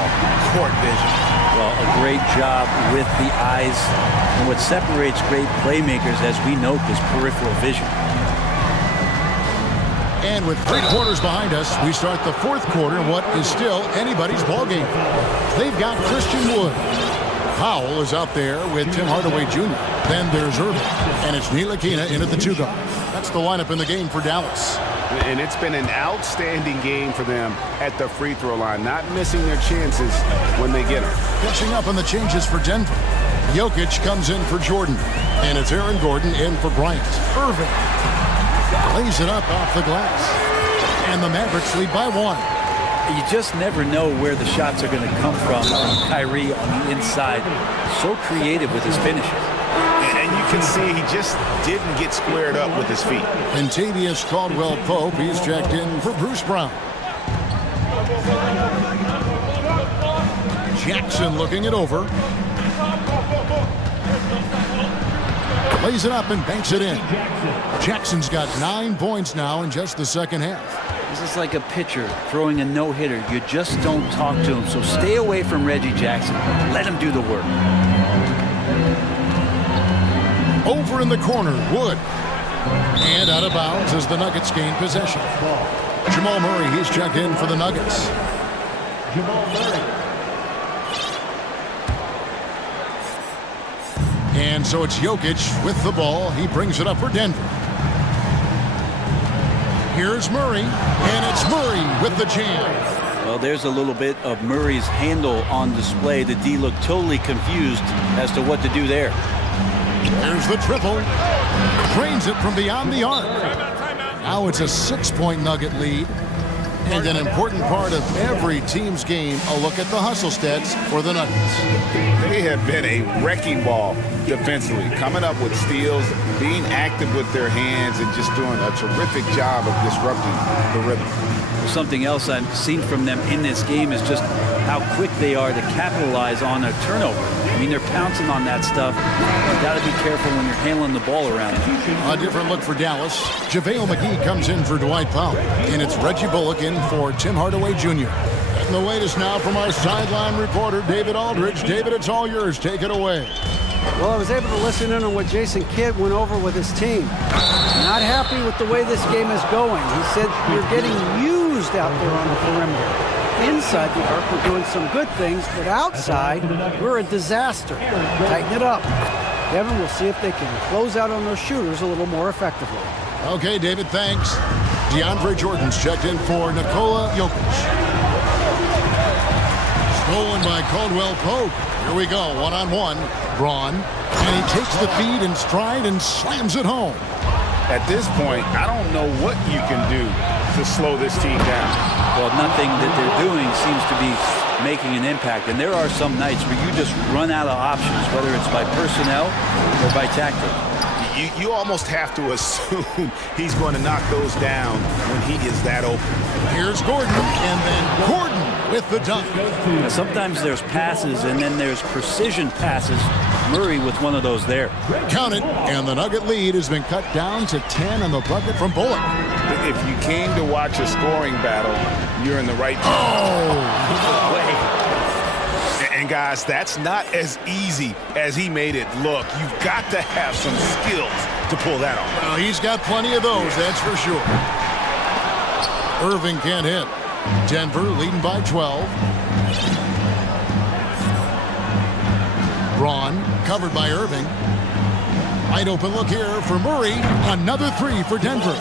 court vision. Well, a great job with the eyes. And what separates great playmakers, as we note, is peripheral vision. And with 3 quarters behind us, we start the 4th quarter, what is still anybody's ballgame. They've got Christian Wood. Powell is out there with Tim Hardaway Jr. Then there's Irving. And it's Ntilikina in at the 2-guard. That's the lineup in the game for Dallas. And it's been an outstanding game for them at the free throw line, not missing their chances when they get them. Catching up on the changes for Denver. Jokic comes in for Jordan. And it's Aaron Gordon in for Bryant. Irving lays it up off the glass. And the Mavericks lead by 1. You just never know where the shots are going to come from. Kyrie on the inside, so creative with his finishes. And you can see he just didn't get squared up with his feet. Kentavious Caldwell-Pope, he's checked in for Bruce Brown. Jackson looking it over. Lays it up and banks it in. Jackson's got 9 points now in just the second half. This is like a pitcher throwing a no-hitter. You just don't talk to him. So stay away from Reggie Jackson. Let him do the work. Over in the corner, Wood. And out of bounds as the Nuggets gain possession. Jamal Murray, he's checked in for the Nuggets. And so it's Jokic with the ball. He brings it up for Denver. Here's Murray, and it's Murray with the jam. Well, there's a little bit of Murray's handle on display. The D looked totally confused as to what to do there. There's the triple. Drains it from beyond the arc. Now it's a 6-point Nugget lead. And an important part of every team's game, a look at the hustle stats for the Nuggets. They have been a wrecking ball defensively, coming up with steals, being active with their hands, and just doing a terrific job of disrupting the rhythm. Something else I've seen from them in this game is just how quick they are to capitalize on a turnover. I mean, they're pouncing on that stuff. You've got to be careful when you're handling the ball around them. A different look for Dallas. JaVale McGee comes in for Dwight Powell. And it's Reggie Bullock in for Tim Hardaway Jr. And the latest now from our sideline reporter, David Aldridge. David, it's all yours. Take it away. Well, I was able to listen in on what Jason Kidd went over with his team. Not happy with the way this game is going. He said you're getting used out there on the perimeter. Inside the arc, we're doing some good things, but outside, we're a disaster. Tighten it up. Kevin, we'll see if they can close out on those shooters a little more effectively. Okay, David, thanks. DeAndre Jordan's checked in for Nikola Jokic. Stolen by Caldwell-Pope. Here we go, one-on-one. Braun, and he takes the feed in stride and slams it home. At this point, I don't know what you can do to slow this team down. Well, nothing that they're doing seems to be making an impact. And there are some nights where you just run out of options, whether it's by personnel or by tactic. You almost have to assume he's going to knock those down when he is that open. Here's Gordon, and then Gordon with the dunk. Now, sometimes there's passes, and then there's precision passes. Murray with one of those there. Count it, and the Nugget lead has been cut down to 10 on the bucket from Bullock. If you came to watch a scoring battle, you're in the right place. Oh! And guys, that's not as easy as he made it look. You've got to have some skills to pull that off. Well, he's got plenty of those, that's for sure. Irving can't hit. Denver leading by 12. Braun covered by Irving. Wide open look here for Murray. Another 3 for Denver.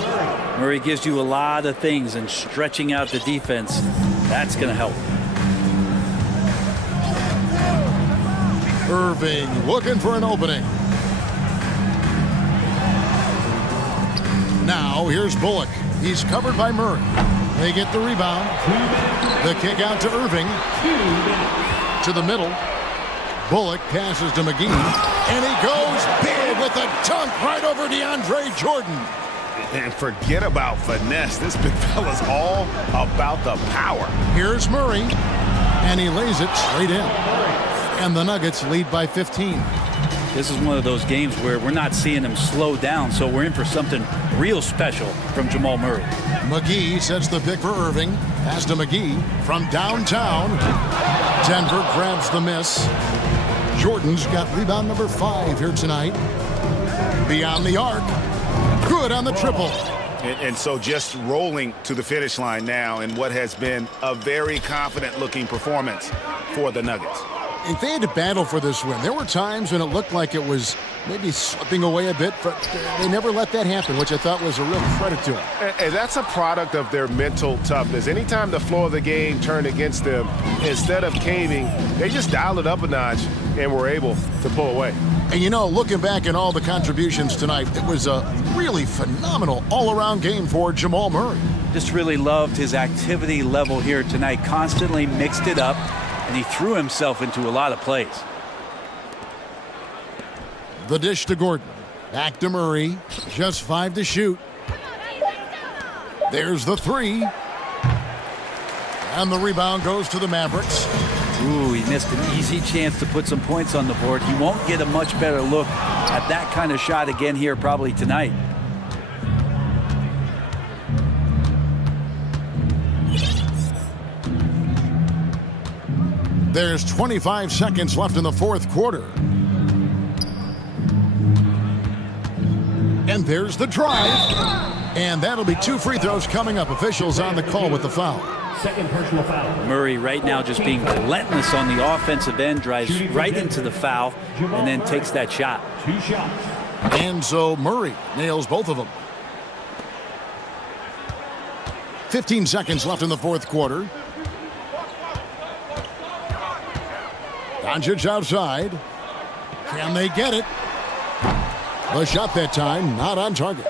Murray gives you a lot of things, and stretching out the defense, that's going to help. Irving looking for an opening. Now Now here's Bullock. He's covered by Murray. They get the rebound. The kick out to Irving. To the middle. Bullock passes to McGee. And he goes big with a dunk right over DeAndre Jordan. And forget about finesse. This big fella's all about the power. Here's Murray. And he lays it straight in. And the Nuggets lead by 15. This is one of those games where we're not seeing him slow down, so we're in for something real special from Jamal Murray. McGee sets the pick for Irving. Pass to McGee from downtown. Denver grabs the miss. Jordan's got rebound number 5 here tonight. Beyond the arc. Good on the triple. And so just rolling to the finish line now in what has been a very confident-looking performance for the Nuggets. If they had to battle for this win, there were times when it looked like it was maybe slipping away a bit, but they never let that happen, which I thought was a real credit to them. And that's a product of their mental toughness. Anytime the flow of the game turned against them, instead of caving, they just dialed it up a notch and were able to pull away. And you know, looking back at all the contributions tonight, it was a really phenomenal all-around game for Jamal Murray. Just really loved his activity level here tonight. Constantly mixed it up, and he threw himself into a lot of plays. The dish to Gordon. Back to Murray. Just 5 to shoot. There's the 3. And the rebound goes to the Mavericks. Ooh, he missed an easy chance to put some points on the board. He won't get a much better look at that kind of shot again here probably tonight. There's 25 seconds left in the 4th quarter. And there's the drive. And that'll be 2 free throws coming up. Officials on the call with the foul. Second personal foul. Murray right now just being relentless on the offensive end, drives right into the foul, and then takes that shot. 2 shots. And so Murray nails both of them. 15 seconds left in the 4th quarter. Doncic outside. Can they get it? The shot that time, not on target.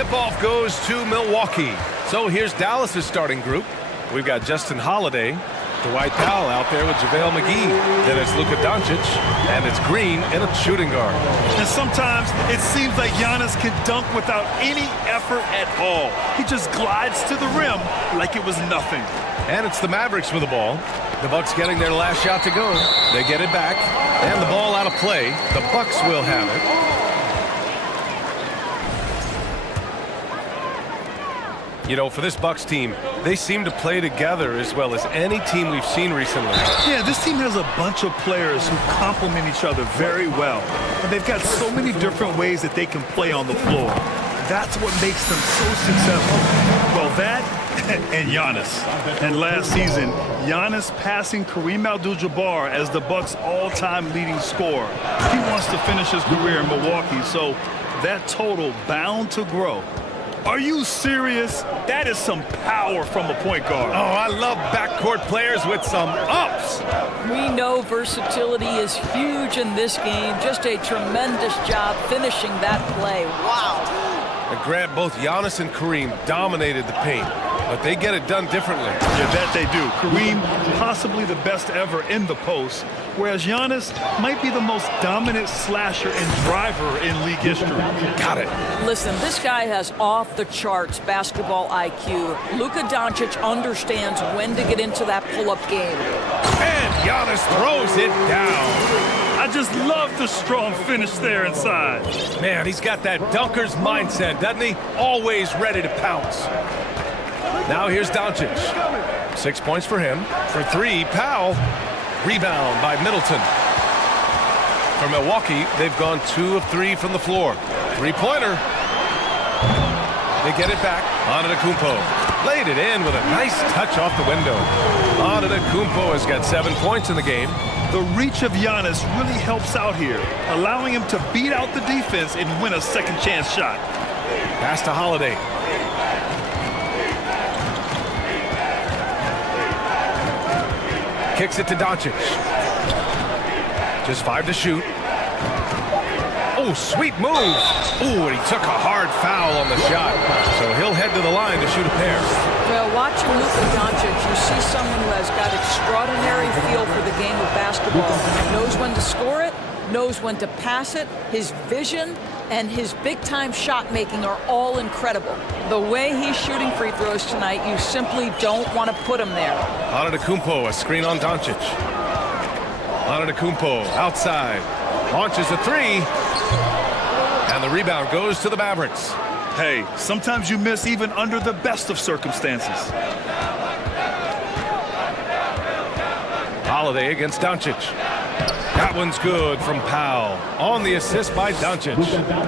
tip-off goes to Milwaukee. So here's Dallas's starting group. We've got Justin Holiday, Dwight Powell out there with JaVale McGee. Then it's Luka Doncic, and it's Green in a shooting guard. And sometimes it seems like Giannis can dunk without any effort at all. He just glides to the rim like it was nothing. And it's the Mavericks with the ball. The Bucks getting their last shot to go. They get it back, and the ball out of play. The Bucks will have it. You know, for this Bucks team, they seem to play together as well as any team we've seen recently. Yeah, this team has a bunch of players who complement each other very well. And they've got so many different ways that they can play on the floor. That's what makes them so successful. Well, that and Giannis. And last season, Giannis passing Kareem Abdul-Jabbar as the Bucks' all-time leading scorer. He wants to finish his career in Milwaukee, so that total bound to grow. Are you serious? That is some power from a point guard. Oh, I love backcourt players with some ups. We know versatility is huge in this game. Just a tremendous job finishing that play. Wow. And Grant, both Giannis and Kareem dominated the paint, but they get it done differently. Yeah, that they do. Kareem, possibly the best ever in the post, whereas Giannis might be the most dominant slasher and driver in league history. Got it. Listen, this guy has off-the-charts basketball IQ. Luka Doncic understands when to get into that pull-up game. And Giannis throws it down. I just love the strong finish there inside. Man, he's got that dunker's mindset, doesn't he? Always ready to pounce. Now here's Doncic. 6 points for him. For three, Powell. Rebound by Middleton. For Milwaukee, they've gone 2 of 3 from the floor. Three-pointer. They get it back. Antetokounmpo laid it in with a nice touch off the window. Antetokounmpo has got 7 points in the game. The reach of Giannis really helps out here, allowing him to beat out the defense and win a second chance shot. Pass to Holiday. Kicks it to Doncic. Just 5 to shoot. Oh, sweet move. Oh, and he took a hard foul on the shot. So he'll head to the line to shoot a pair. Well, watching Luka Doncic, you see someone who has got extraordinary feel for the game of basketball. Knows when to score it, knows when to pass it. His vision and his big-time shot making are all incredible. The way he's shooting free throws tonight, you simply don't want to put him there. Antetokounmpo, a screen on Doncic. Antetokounmpo outside, launches a three, and the rebound goes to the Mavericks. Hey, sometimes you miss even under the best of circumstances. Holiday against Doncic. That one's good from Powell. On the assist by Doncic.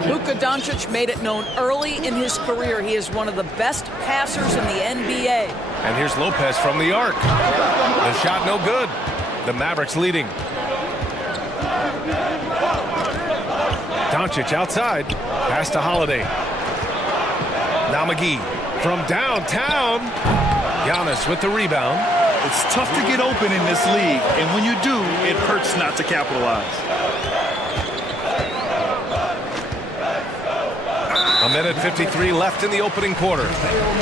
Luka Doncic made it known early in his career he is one of the best passers in the NBA. And here's Lopez from the arc. The shot no good. The Mavericks leading. Doncic outside. Pass to Holiday. Now McGee from downtown. Giannis with the rebound. It's tough to get open in this league, and when you do, it hurts not to capitalize. A minute 53 left in the opening quarter.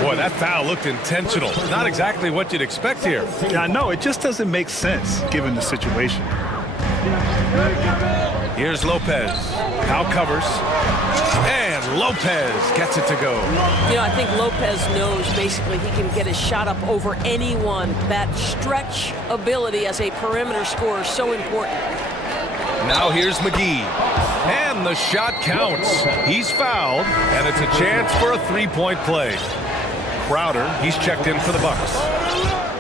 Boy, that foul looked intentional. Not exactly what you'd expect here. Yeah, I know. It just doesn't make sense, given the situation. Here's Lopez. Powell covers. And Lopez gets it to go. You know, I think Lopez knows basically he can get his shot up over anyone. That stretch ability as a perimeter scorer is so important. Now here's McGee. And the shot counts. He's fouled, and it's a chance for a three-point play. Crowder, he's checked in for the Bucks.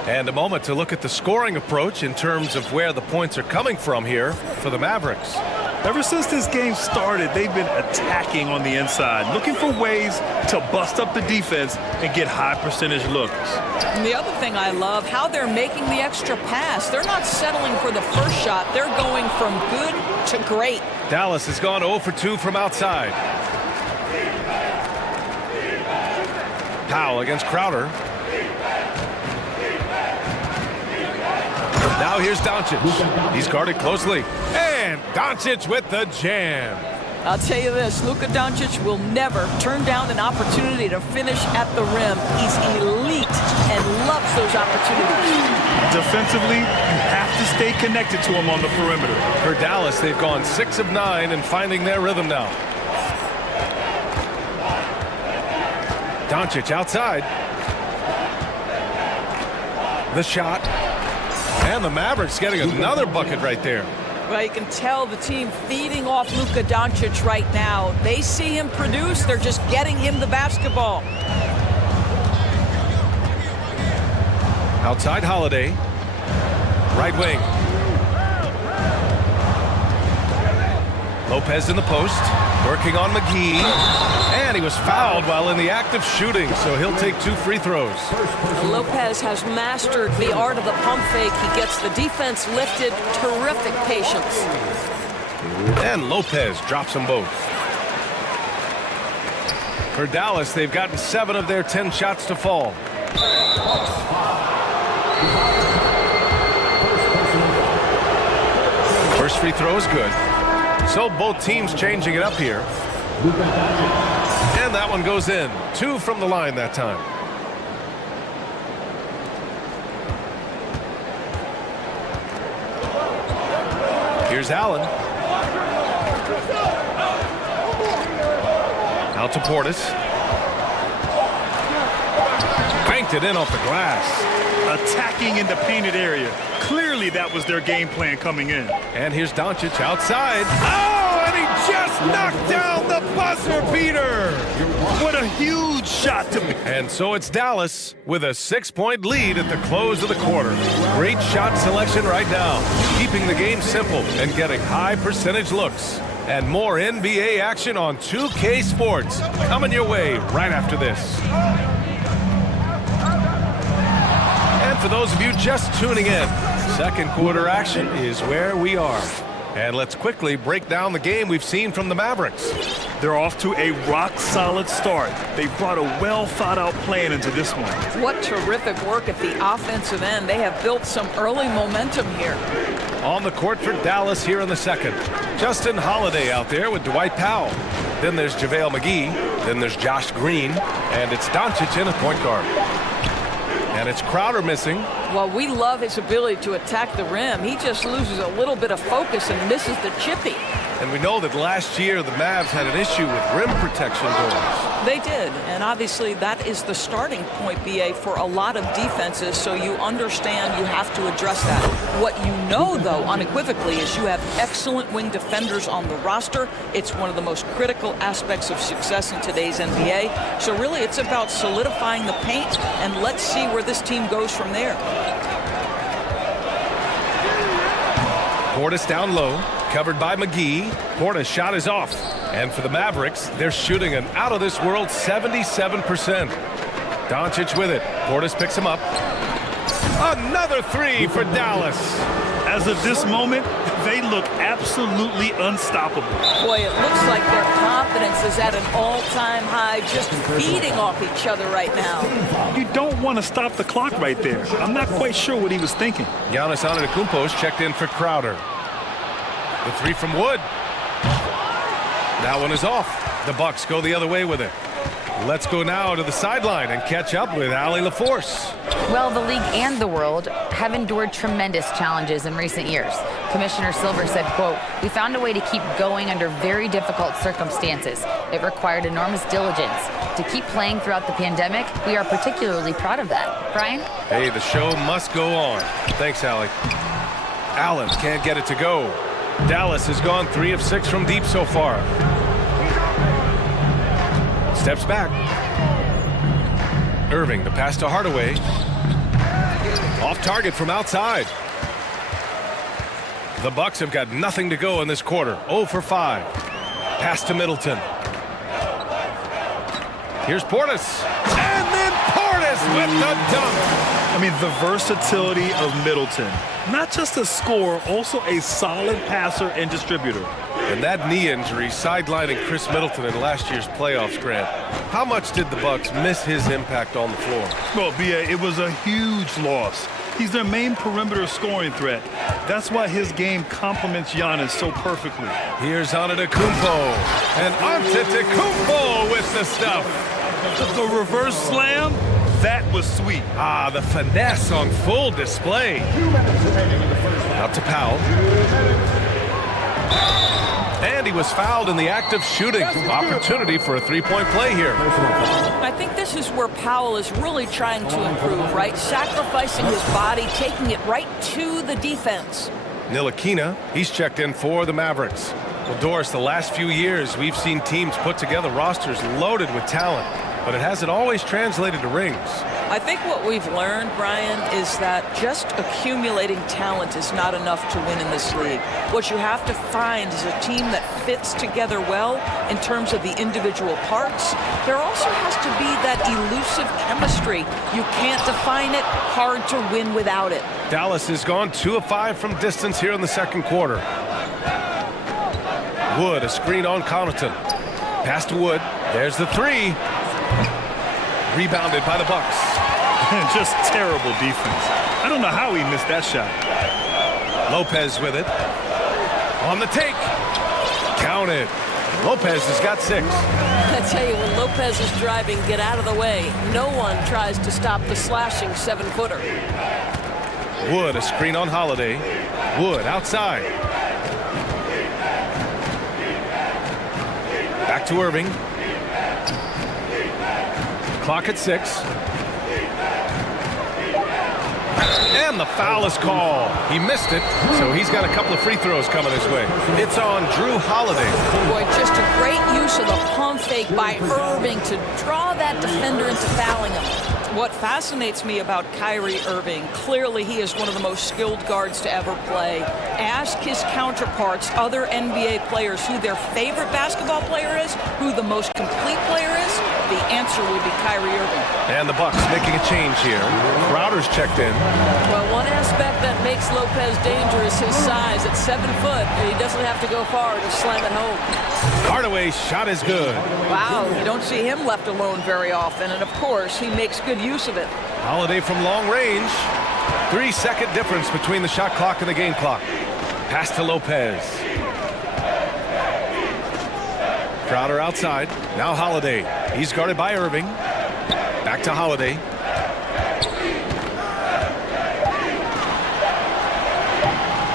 And a moment to look at the scoring approach in terms of where the points are coming from here for the Mavericks. Ever since this game started, they've been attacking on the inside, looking for ways to bust up the defense and get high percentage looks. And the other thing I love, how they're making the extra pass. They're not settling for the first shot. They're going from good to great. Dallas has gone 0 for 2 from outside. Powell against Crowder. Now here's Doncic. He's guarded closely. And Doncic with the jam. I'll tell you this, Luka Doncic will never turn down an opportunity to finish at the rim. He's elite and loves those opportunities. Defensively, you have to stay connected to him on the perimeter. For Dallas, they've gone 6 of 9 and finding their rhythm now. Doncic outside. The shot. And the Mavericks getting another bucket right there. Well, you can tell the team feeding off Luka Doncic right now. They see him produce, they're just getting him the basketball. Outside Holiday. Right wing. Lopez in the post. Working on McGee. And he was fouled while in the act of shooting, so he'll take 2 free throws. Lopez has mastered the art of the pump fake. He gets the defense lifted. Terrific patience. And Lopez drops them both. For Dallas, they've gotten 7 of their 10 shots to fall. First free throw is good. So both teams changing it up here. And that one goes in. 2 from the line that time. Here's Allen. Out to Portis. Banked it in off the glass. Attacking in the painted area. Clearly that was their game plan coming in. And here's Doncic outside. Oh, and he just knocked down the buzzer beater. What a huge shot to me. And so it's Dallas with a 6-point lead at the close of the quarter. Great shot selection right now, keeping the game simple and getting high percentage looks. And more NBA action on 2K Sports coming your way right after this. And for those of you just tuning in, second quarter action is where we are. And let's quickly break down the game we've seen from the Mavericks. They're off to a rock-solid start. They brought a well-thought-out plan into this one. What terrific work at the offensive end. They have built some early momentum here. On the court for Dallas here in the second. Justin Holiday out there with Dwight Powell. Then there's JaVale McGee. Then there's Josh Green. And it's Doncic in at point guard. And it's Crowder missing. Well, we love his ability to attack the rim. He just loses a little bit of focus and misses the chippy. And we know that last year the Mavs had an issue with rim protection goals. They did, and obviously that is the starting point, BA, for a lot of defenses, so you understand you have to address that. What you know, though, unequivocally, is you have excellent wing defenders on the roster. It's one of the most critical aspects of success in today's NBA. So really, it's about solidifying the paint, and let's see where this team goes from there. Portis down low, covered by McGee. Portis' shot is off. And for the Mavericks, they're shooting an out-of-this-world 77%. Doncic with it. Portis picks him up. Another 3 for Dallas. As of this moment, they look absolutely unstoppable. Boy, it looks like their confidence is at an all-time high, just feeding off each other right now. You don't want to stop the clock right there. I'm not quite sure what he was thinking. Giannis Antetokounmpo's checked in for Crowder. The 3 from Wood. That one is off. The Bucks go the other way with it. Let's go now to the sideline and catch up with Allie LaForce. Well, the league and the world have endured tremendous challenges in recent years. Commissioner Silver said, quote, "We found a way to keep going under very difficult circumstances. It required enormous diligence. To keep playing throughout the pandemic, we are particularly proud of that." Brian? Hey, the show must go on. Thanks, Allie. Allen can't get it to go. Dallas has gone 3 of 6 from deep so far. Steps back. Irving, the pass to Hardaway. Off target from outside. The Bucks have got nothing to go in this quarter. 0 for 5. Pass to Middleton. Here's Portis. And then Portis with the dunk. I mean, the versatility of Middleton. Not just a scorer, also a solid passer and distributor. And that knee injury sidelining Chris Middleton in last year's playoffs, Grant. How much did the Bucks miss his impact on the floor? Well, BA, it was a huge loss. He's their main perimeter scoring threat. That's why his game complements Giannis so perfectly. Here's Antetokounmpo. And Antetokounmpo with the stuff. The reverse slam, that was sweet. Ah, the finesse on full display. Out to Powell. And he was fouled in the act of shooting. Opportunity for a three-point play here. I think this is where Powell is really trying to improve, right? Sacrificing his body, taking it right to the defense. Ntilikina, he's checked in for the Mavericks. Well, Doris, the last few years, we've seen teams put together rosters loaded with talent, but it hasn't always translated to rings. I think what we've learned, Brian, is that just accumulating talent is not enough to win in this league. What you have to find is a team that fits together well in terms of the individual parts. There also has to be that elusive chemistry. You can't define it, hard to win without it. Dallas has gone 2 of 5 from distance here in the second quarter. Wood, a screen on Connaughton. Pass to Wood. There's the three. Rebounded by the Bucks. Just terrible defense. I don't know how he missed that shot. Lopez with it. On the take. Counted. Lopez has got 6. I tell you, when Lopez is driving, get out of the way. No one tries to stop the slashing 7-footer. Wood, a screen on Holiday. Wood outside. Back to Irving. Clock at 6. And the foul is called. He missed it, so he's got a couple of free throws coming his way. It's on Drew Holiday. Boy, just a great use of the pump fake by Irving to draw that defender into fouling him. What fascinates me about Kyrie Irving, clearly he is one of the most skilled guards to ever play. Ask his counterparts, other NBA players, who their favorite basketball player is, who the most complete player is. The answer would be Kyrie Irving. And the Bucks making a change here. Crowder's checked in. Well, one aspect that makes Lopez dangerous is his size. At 7 foot, and he doesn't have to go far to slam it home. Hardaway's shot is good. Wow, you don't see him left alone very often, and of course, he makes good use of it. Holiday from long range. 3-second difference between the shot clock and the game clock. Pass to Lopez. Crowder outside. Now Holiday. He's guarded by Irving. Back to Holiday.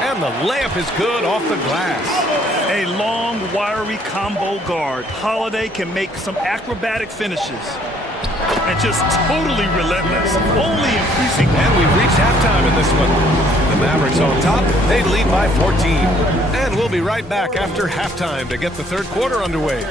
And the layup is good off the glass. A long, wiry combo guard. Holiday can make some acrobatic finishes. And just totally relentless. Only increasing. And we've reached halftime in this one. The Mavericks on top. They lead by 14. And we'll be right back after halftime to get the third quarter underway.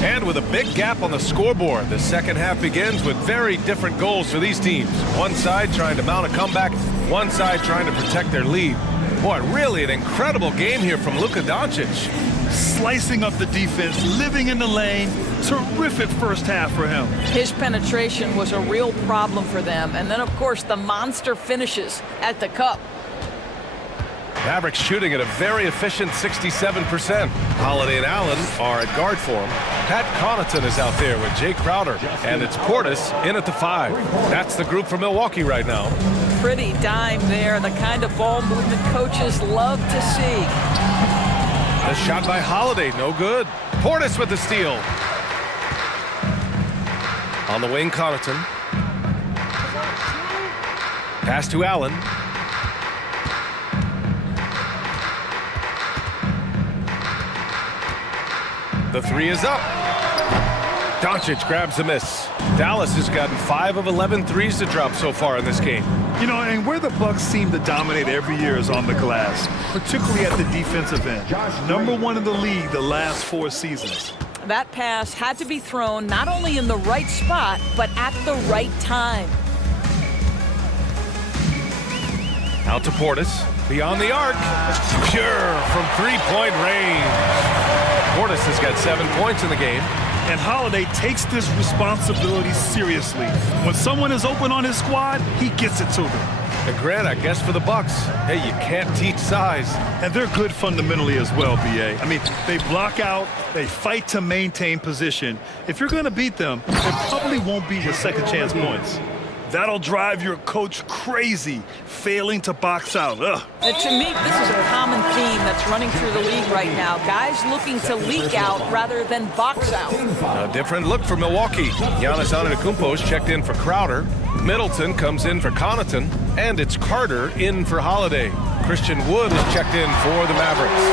And with a big gap on the scoreboard, the second half begins with very different goals for these teams. One side trying to mount a comeback, one side trying to protect their lead. Boy, really an incredible game here from Luka Doncic. Slicing up the defense, living in the lane. Terrific first half for him. His penetration was a real problem for them. And then, of course, the monster finishes at the cup. Mavericks shooting at a very efficient 67%. Holiday and Allen are at guard form. Pat Connaughton is out there with Jay Crowder. And it's Portis in at the 5. That's the group for Milwaukee right now. Pretty dime there, the kind of ball movement coaches love to see. The shot by Holiday, no good. Portis with the steal. On the wing, Connaughton. Pass to Allen. The three is up. Doncic grabs the miss. Dallas has gotten 5 of 11 threes to drop so far in this game. You know, and where the Bucks seem to dominate every year is on the glass, particularly at the defensive end. #1 in the league the last 4 seasons. That pass had to be thrown not only in the right spot, but at the right time. Out to Portis. Beyond the arc. Pure from 3-point range. Portis has got 7 points in the game. And Holiday takes this responsibility seriously. When someone is open on his squad, he gets it to them. And Grant, I guess for the Bucks, hey, you can't teach size. And they're good fundamentally as well, BA. I mean, they block out, they fight to maintain position. If you're going to beat them, they probably won't be with second chance points. That'll drive your coach crazy, failing to box out. Ugh. And to me, this is a common theme that's running through the league right now. Guys looking to leak out rather than box out. A different look for Milwaukee. Giannis Antetokounmpo is checked in for Crowder. Middleton comes in for Connaughton. And it's Carter in for Holiday. Christian Wood is checked in for the Mavericks.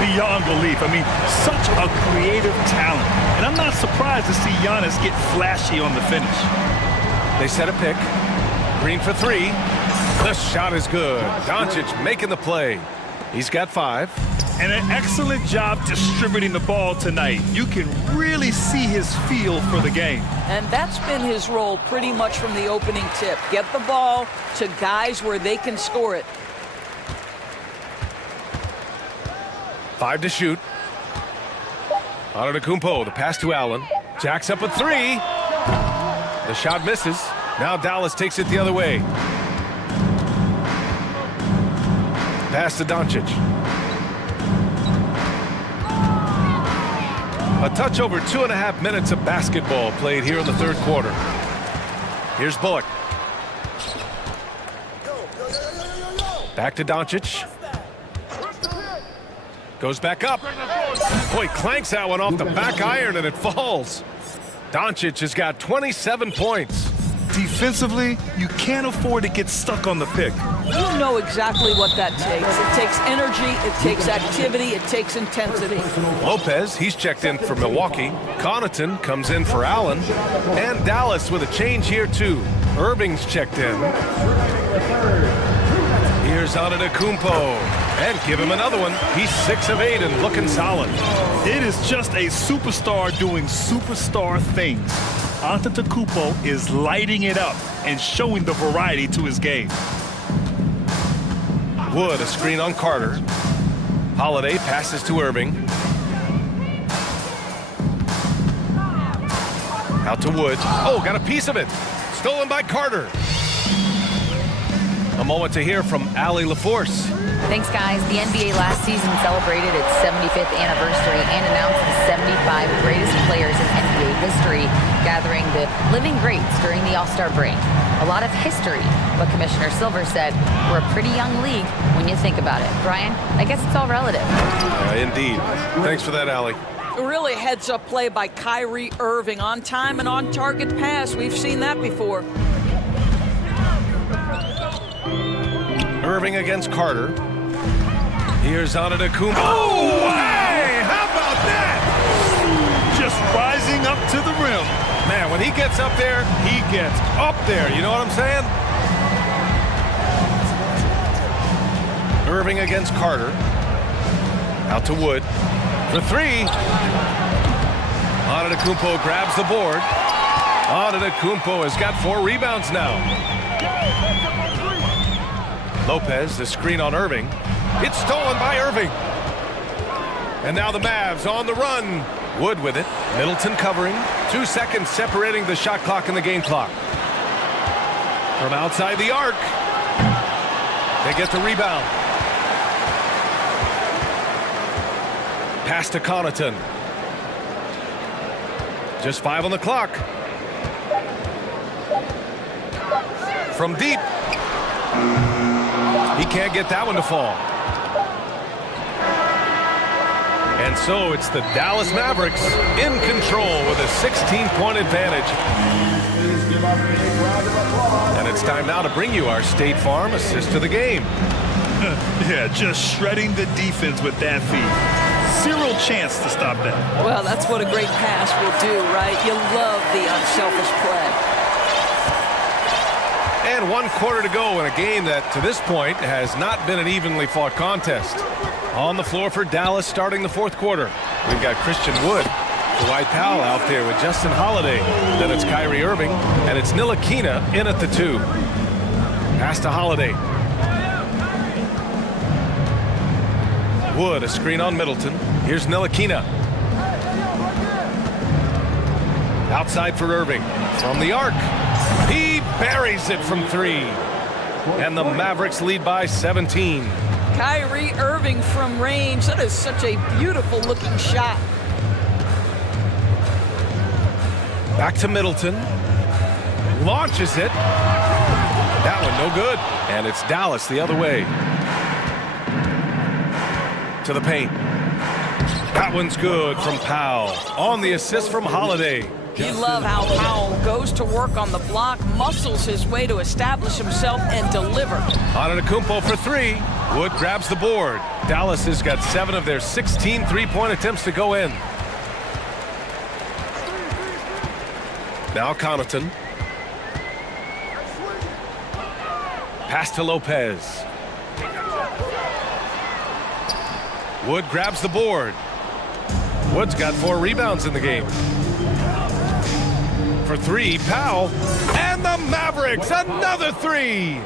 Beyond belief. I mean, such a creative talent. And I'm not surprised to see Giannis get flashy on the finish. They set a pick. Green for three. The shot is good. Doncic making the play. He's got 5. And an excellent job distributing the ball tonight. You can really see his feel for the game. And that's been his role pretty much from the opening tip. Get the ball to guys where they can score it. 5 to shoot. Antetokounmpo, the pass to Allen. Jacks up a 3. The shot misses. Now Dallas takes it the other way. Pass to Doncic. A touch over 2.5 minutes of basketball played here in the third quarter. Here's Bullock. Back to Doncic. Goes back up. Boy, clanks that one off the back iron and it falls. Doncic has got 27 points. Defensively, you can't afford to get stuck on the pick. You know exactly what that takes. It takes energy, it takes activity, it takes intensity. Lopez, he's checked in for Milwaukee. Connaughton comes in for Allen. And Dallas with a change here too. Irving's checked in. Here's Antetokounmpo. And give him another one. He's 6 of 8 and looking solid. It is just a superstar doing superstar things. Antetokounmpo is lighting it up and showing the variety to his game. Wood, a screen on Carter. Holiday passes to Irving. Out to Wood. Oh, got a piece of it. Stolen by Carter. A moment to hear from Allie LaForce. Thanks, guys. The NBA last season celebrated its 75th anniversary and announced the 75 greatest players in NBA history, gathering the living greats during the All-Star break. A lot of history, but Commissioner Silver said we're a pretty young league when you think about it. Brian, I guess it's all relative. Indeed. Thanks for that, Allie. Really heads-up play by Kyrie Irving. On time and on target pass. We've seen that before. Irving against Carter. Here's Antetokounmpo. Oh, hey! How about that? Just rising up to the rim. Man, when he gets up there, he gets up there. You know what I'm saying? Irving against Carter. Out to Wood. For 3. Antetokounmpo grabs the board. Antetokounmpo has got 4 rebounds now. Lopez, the screen on Irving. It's stolen by Irving. And now the Mavs on the run. Wood with it. Middleton covering. 2 seconds separating the shot clock and the game clock. From outside the arc. They get the rebound. Pass to Connaughton. Just 5 on the clock. From deep. He can't get that one to fall. And so it's the Dallas Mavericks in control with a 16-point advantage. And it's time now to bring you our State Farm assist to the game. Yeah, just shredding the defense with that feed. 0 chance to stop that. Well, that's what a great pass will do, right? You love the unselfish play. And 1 quarter to go in a game that, to this point, has not been an evenly fought contest. On the floor for Dallas starting the 4th quarter. We've got Christian Wood, Dwight Powell out there with Justin Holiday. Then it's Kyrie Irving, and it's Ntilikina in at the 2. Pass to Holiday. Wood, a screen on Middleton. Here's Ntilikina. Outside for Irving. From the arc. He buries it from 3. And the Mavericks lead by 17. Kyrie Irving from range. That is such a beautiful looking shot. Back to Middleton. Launches it. That one no good. And it's Dallas the other way. To the paint. That one's good from Powell. On the assist from Holiday. You love how Powell goes to work on the block, muscles his way to establish himself and deliver. Antetokounmpo for three. Wood grabs the board. Dallas has got 7 of their 16 three-point attempts to go in. Now Connaughton. Pass to Lopez. Wood grabs the board. Wood's got 4 rebounds in the game. For 3, Powell. And the Mavericks, another 3!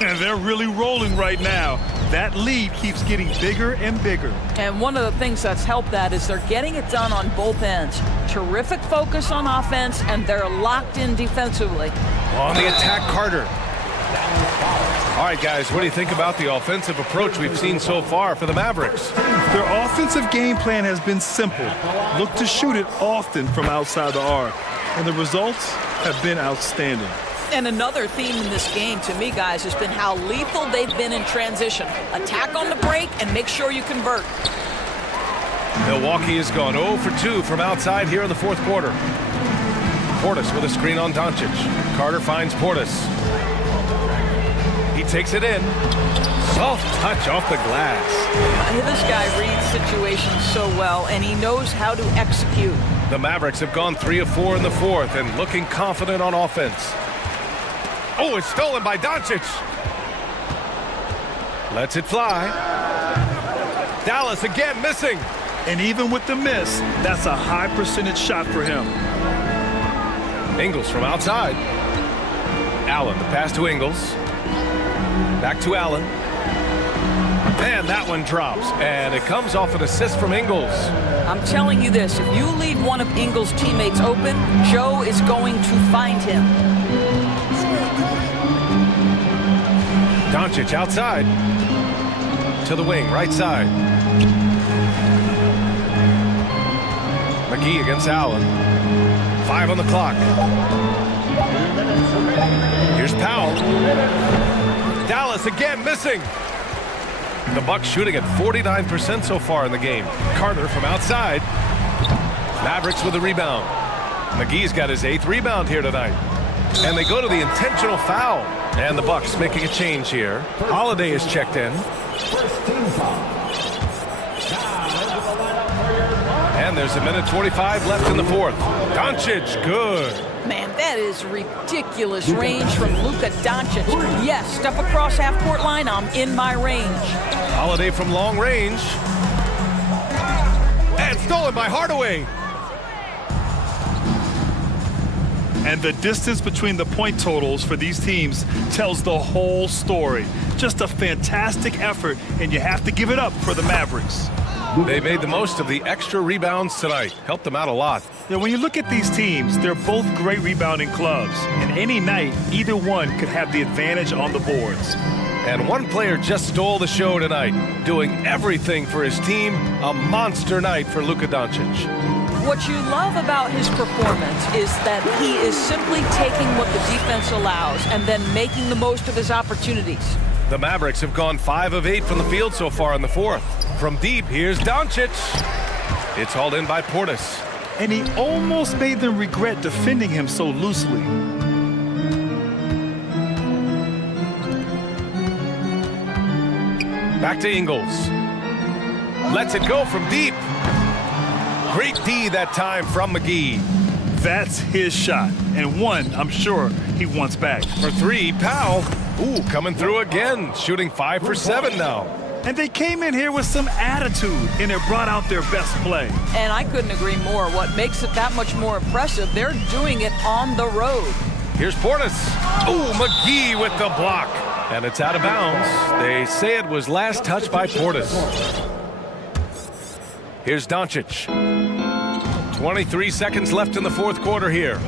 And they're really rolling right now. That lead keeps getting bigger and bigger. And one of the things that's helped that is they're getting it done on both ends. Terrific focus on offense, and they're locked in defensively. On the attack, Carter. All right, guys, what do you think about the offensive approach we've seen so far for the Mavericks? Their offensive game plan has been simple. Look to shoot it often from outside the arc. And the results have been outstanding. And another theme in this game, to me, guys, has been how lethal they've been in transition. Attack on the break and make sure you convert. Milwaukee has gone 0 for 2 from outside here in the fourth quarter. Portis with a screen on Doncic. Carter finds Portis. He takes it in. Soft touch off the glass. This guy reads situations so well, and he knows how to execute. The Mavericks have gone 3 of 4 in the fourth and looking confident on offense. Oh, it's stolen by Doncic. Lets it fly. Dallas again missing. And even with the miss, that's a high percentage shot for him. Ingles from outside. Allen, the pass to Ingles. Back to Allen. And that one drops. And it comes off an assist from Ingles. I'm telling you this, if you leave one of Ingles' teammates open, Joe is going to find him. Doncic outside. To the wing, right side. McGee against Allen. 5 on the clock. Here's Powell. Dallas again missing. The Bucks shooting at 49% so far in the game. Carter from outside. Mavericks with a rebound. McGee's got his 8th rebound here tonight. And they go to the intentional foul. And the Bucks making a change here. Holiday is checked in. And there's a minute 25 left in the fourth. Doncic, good. Man, that is ridiculous range from Luka Doncic. Yes, step across half-court line, I'm in my range. Holiday from long range. And stolen by Hardaway. And the distance between the point totals for these teams tells the whole story. Just a fantastic effort, and you have to give it up for the Mavericks. They made the most of the extra rebounds tonight. Helped them out a lot. Yeah, when you look at these teams, they're both great rebounding clubs. And any night, either one could have the advantage on the boards. And one player just stole the show tonight, doing everything for his team. A monster night for Luka Doncic. What you love about his performance is that he is simply taking what the defense allows and then making the most of his opportunities. The Mavericks have gone 5 of 8 from the field so far in the fourth. From deep, here's Doncic. It's hauled in by Portis. And he almost made them regret defending him so loosely. Back to Ingles. Lets it go from deep. Great D that time from McGee. That's his shot, and one I'm sure he wants back. For 3, Powell. Ooh, coming through again, shooting 5 for 7 now. And they came in here with some attitude, and it brought out their best play. And I couldn't agree more. What makes it that much more impressive, they're doing it on the road. Here's Portis. Ooh, McGee with the block. And it's out of bounds. They say it was last touched by Portis. Here's Doncic. 23 seconds left in the fourth quarter here.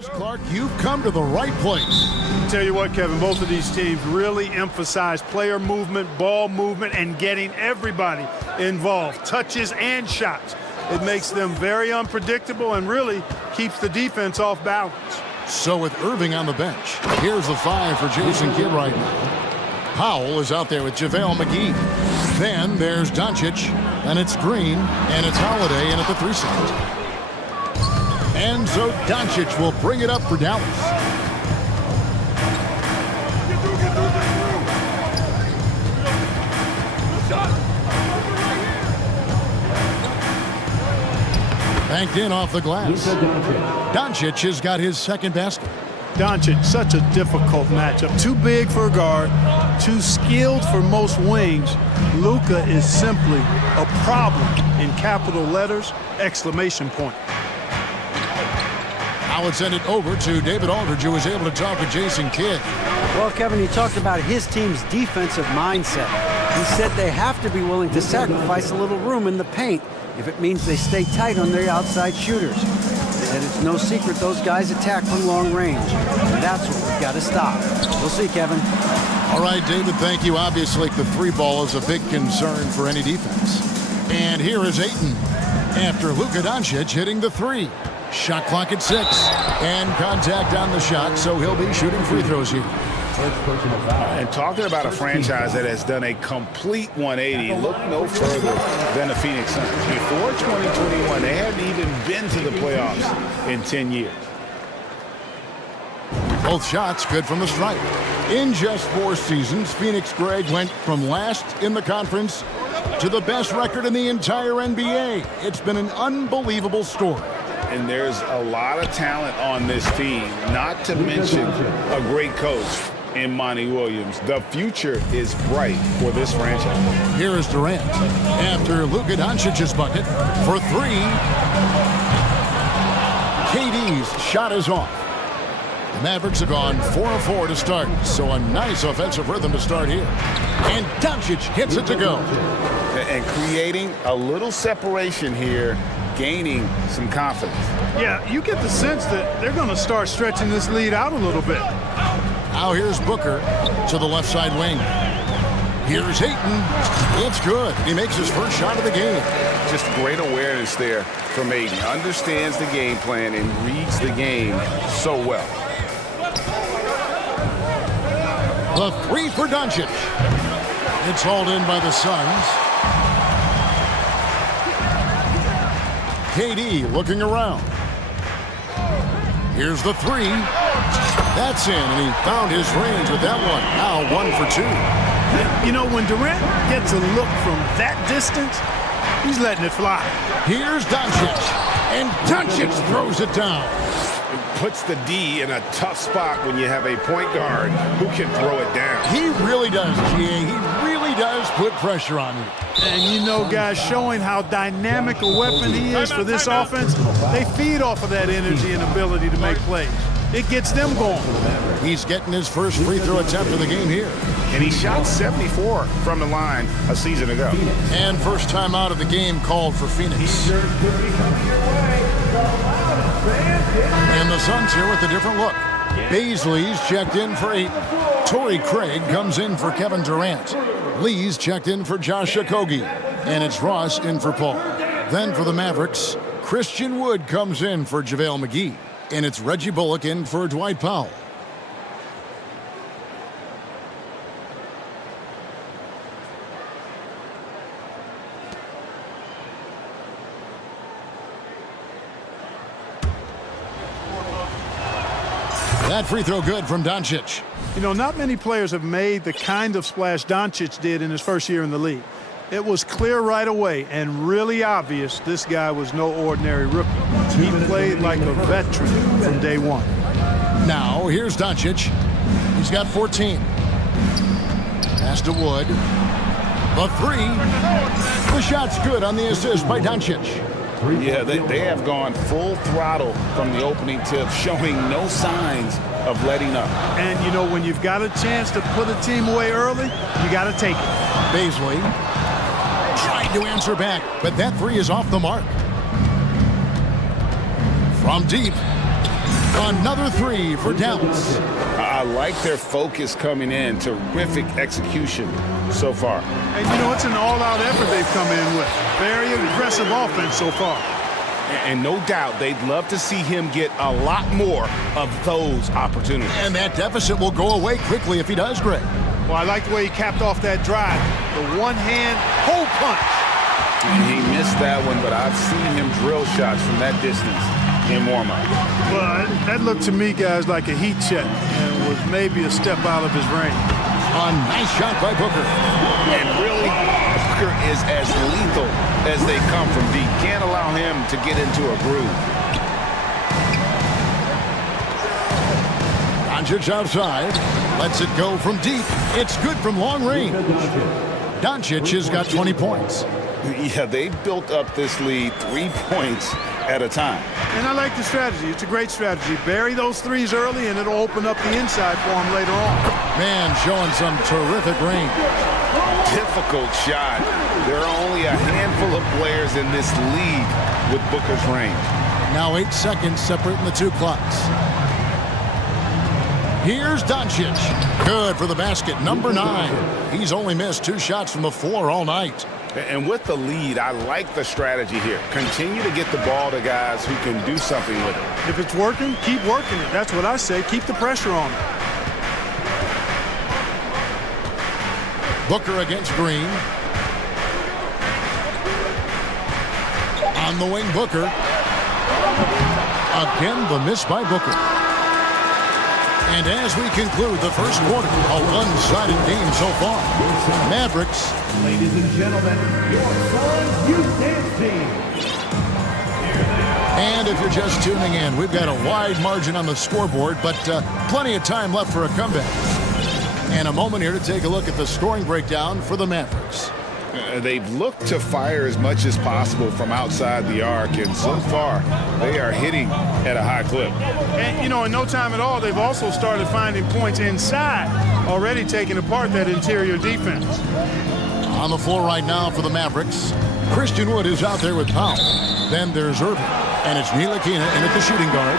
Clark, you've come to the right place. Tell you what, Kevin, both of these teams really emphasize player movement, ball movement, and getting everybody involved, touches and shots. It makes them very unpredictable and really keeps the defense off balance. So with Irving on the bench, here's the 5 for Jason Kidd right now. Powell is out there with JaVale McGee. Then there's Doncic, and it's Green, and it's Holiday in at the 3 slot. And so Doncic will bring it up for Dallas. Banked in off the glass. Doncic has got his second basket. Doncic, such a difficult matchup. Too big for a guard, too skilled for most wings. Luka is simply a problem in capital letters, exclamation point. Now let's send it over to David Aldridge, who was able to talk with Jason Kidd. Well, Kevin, he talked about his team's defensive mindset. He said they have to be willing to sacrifice a little room in the paint if it means they stay tight on their outside shooters. He said it's no secret those guys attack from long range, and that's what we've got to stop. We'll see, Kevin. All right, David, thank you. Obviously, the 3 ball is a big concern for any defense. And here is Ayton after Luka Doncic hitting the 3. Shot clock at 6, and contact on the shot, so he'll be shooting free throws here. And talking about a franchise that has done a complete 180, look no further than the Phoenix Suns. Before 2021, they hadn't even been to the playoffs in 10 years. Both shots good from the stripe. In just 4 seasons, Phoenix Greg went from last in the conference to the best record in the entire NBA. It's been an unbelievable story. And there's a lot of talent on this team, not to mention a great coach in Monty Williams. The future is bright for this franchise. Here is Durant after Luka Doncic's bucket for 3. KD's shot is off. The Mavericks have gone 4 of 4 to start, so a nice offensive rhythm to start here. And Doncic gets it to go. And creating a little separation here, gaining some confidence. Yeah, you get the sense that they're going to start stretching this lead out a little bit. Now here's Booker to the left side wing. Here's Ayton. It's good. He makes his first shot of the game. Just great awareness there from Ayton. Understands the game plan and reads the game so well. The 3 for Doncic. It's hauled in by the Suns. KD looking around. Here's the 3. That's in, and he found his range with that one. Now 1 for 2. You know, when Durant gets a look from that distance, he's letting it fly. Here's Doncic, and Doncic throws it down. It puts the D in a tough spot when you have a point guard who can throw it down. He really does, GA. He really does put pressure on you. And you know, guys, showing how dynamic a weapon he is for this offense, they feed off of that energy and ability to make plays. It gets them going. He's getting his first free throw attempt of the game here. And he shot 74 from the line a season ago. And first time out of the game called for Phoenix. And the Suns here with a different look. Baisley's checked in for 8. Torrey Craig comes in for Kevin Durant. Lee's checked in for Josh Okogie. And it's Ross in for Paul. Then for the Mavericks, Christian Wood comes in for JaVale McGee. And it's Reggie Bullock in for Dwight Powell. That free throw good from Doncic. You know, not many players have made the kind of splash Doncic did in his first year in the league. It was clear right away and really obvious this guy was no ordinary rookie. He played like a veteran from day one. Now, here's Doncic. He's got 14. Pass to Wood. The 3. The shot's good on the assist by Doncic. Yeah, they have gone full throttle from the opening tip, showing no signs of letting up. And, you know, when you've got a chance to put a team away early, you got to take it. Baisley trying to answer back, but that 3 is off the mark. From deep, Another three for Dallas. I like their focus coming in. Terrific execution so far. And, you know, it's an all-out effort they've come in with. Very aggressive offense so far. And no doubt they'd love to see him get a lot more of those opportunities. And that deficit will go away quickly if he does, Greg. Well, I like the way he capped off that drive. The one-hand hole punch. And he missed that one, but I've seen him drill shots from that distance in warm-up. Well, that looked to me, guys, like a heat check and was maybe a step out of his range. A nice shot by Booker. And really, Booker is as lethal as they come from deep. Can't allow him to get into a groove. Doncic outside. Lets it go from deep. It's good from long range. Doncic has got 20 points. Yeah, they've built up this lead 3 points at a time. And I like the strategy. It's a great strategy. Bury those threes early, and it'll open up the inside for him later on. Man, showing some terrific range. Difficult shot. There are only a handful of players in this league with Booker's range. Now 8 seconds separating the two clocks. Here's Doncic. Good for the basket, number 9. He's only missed 2 shots from the floor all night. And with the lead, I like the strategy here. Continue to get the ball to guys who can do something with it. If it's working, keep working it. That's what I say. Keep the pressure on it. Booker against Green. On the wing, Booker. Again, the miss by Booker. And as we conclude the first quarter, a one-sided game so far. Mavericks. Ladies and gentlemen, your Suns Youth Dance Team. And if you're just tuning in, we've got a wide margin on the scoreboard, but plenty of time left for a comeback. And a moment here to take a look at the scoring breakdown for the Mavericks. They've looked to fire as much as possible from outside the arc, and so far, they are hitting at a high clip. And, you know, in no time at all, they've also started finding points inside, already taking apart that interior defense. On the floor right now for the Mavericks, Christian Wood is out there with Powell. Then there's Irving, and it's Ntilikina in at the shooting guard.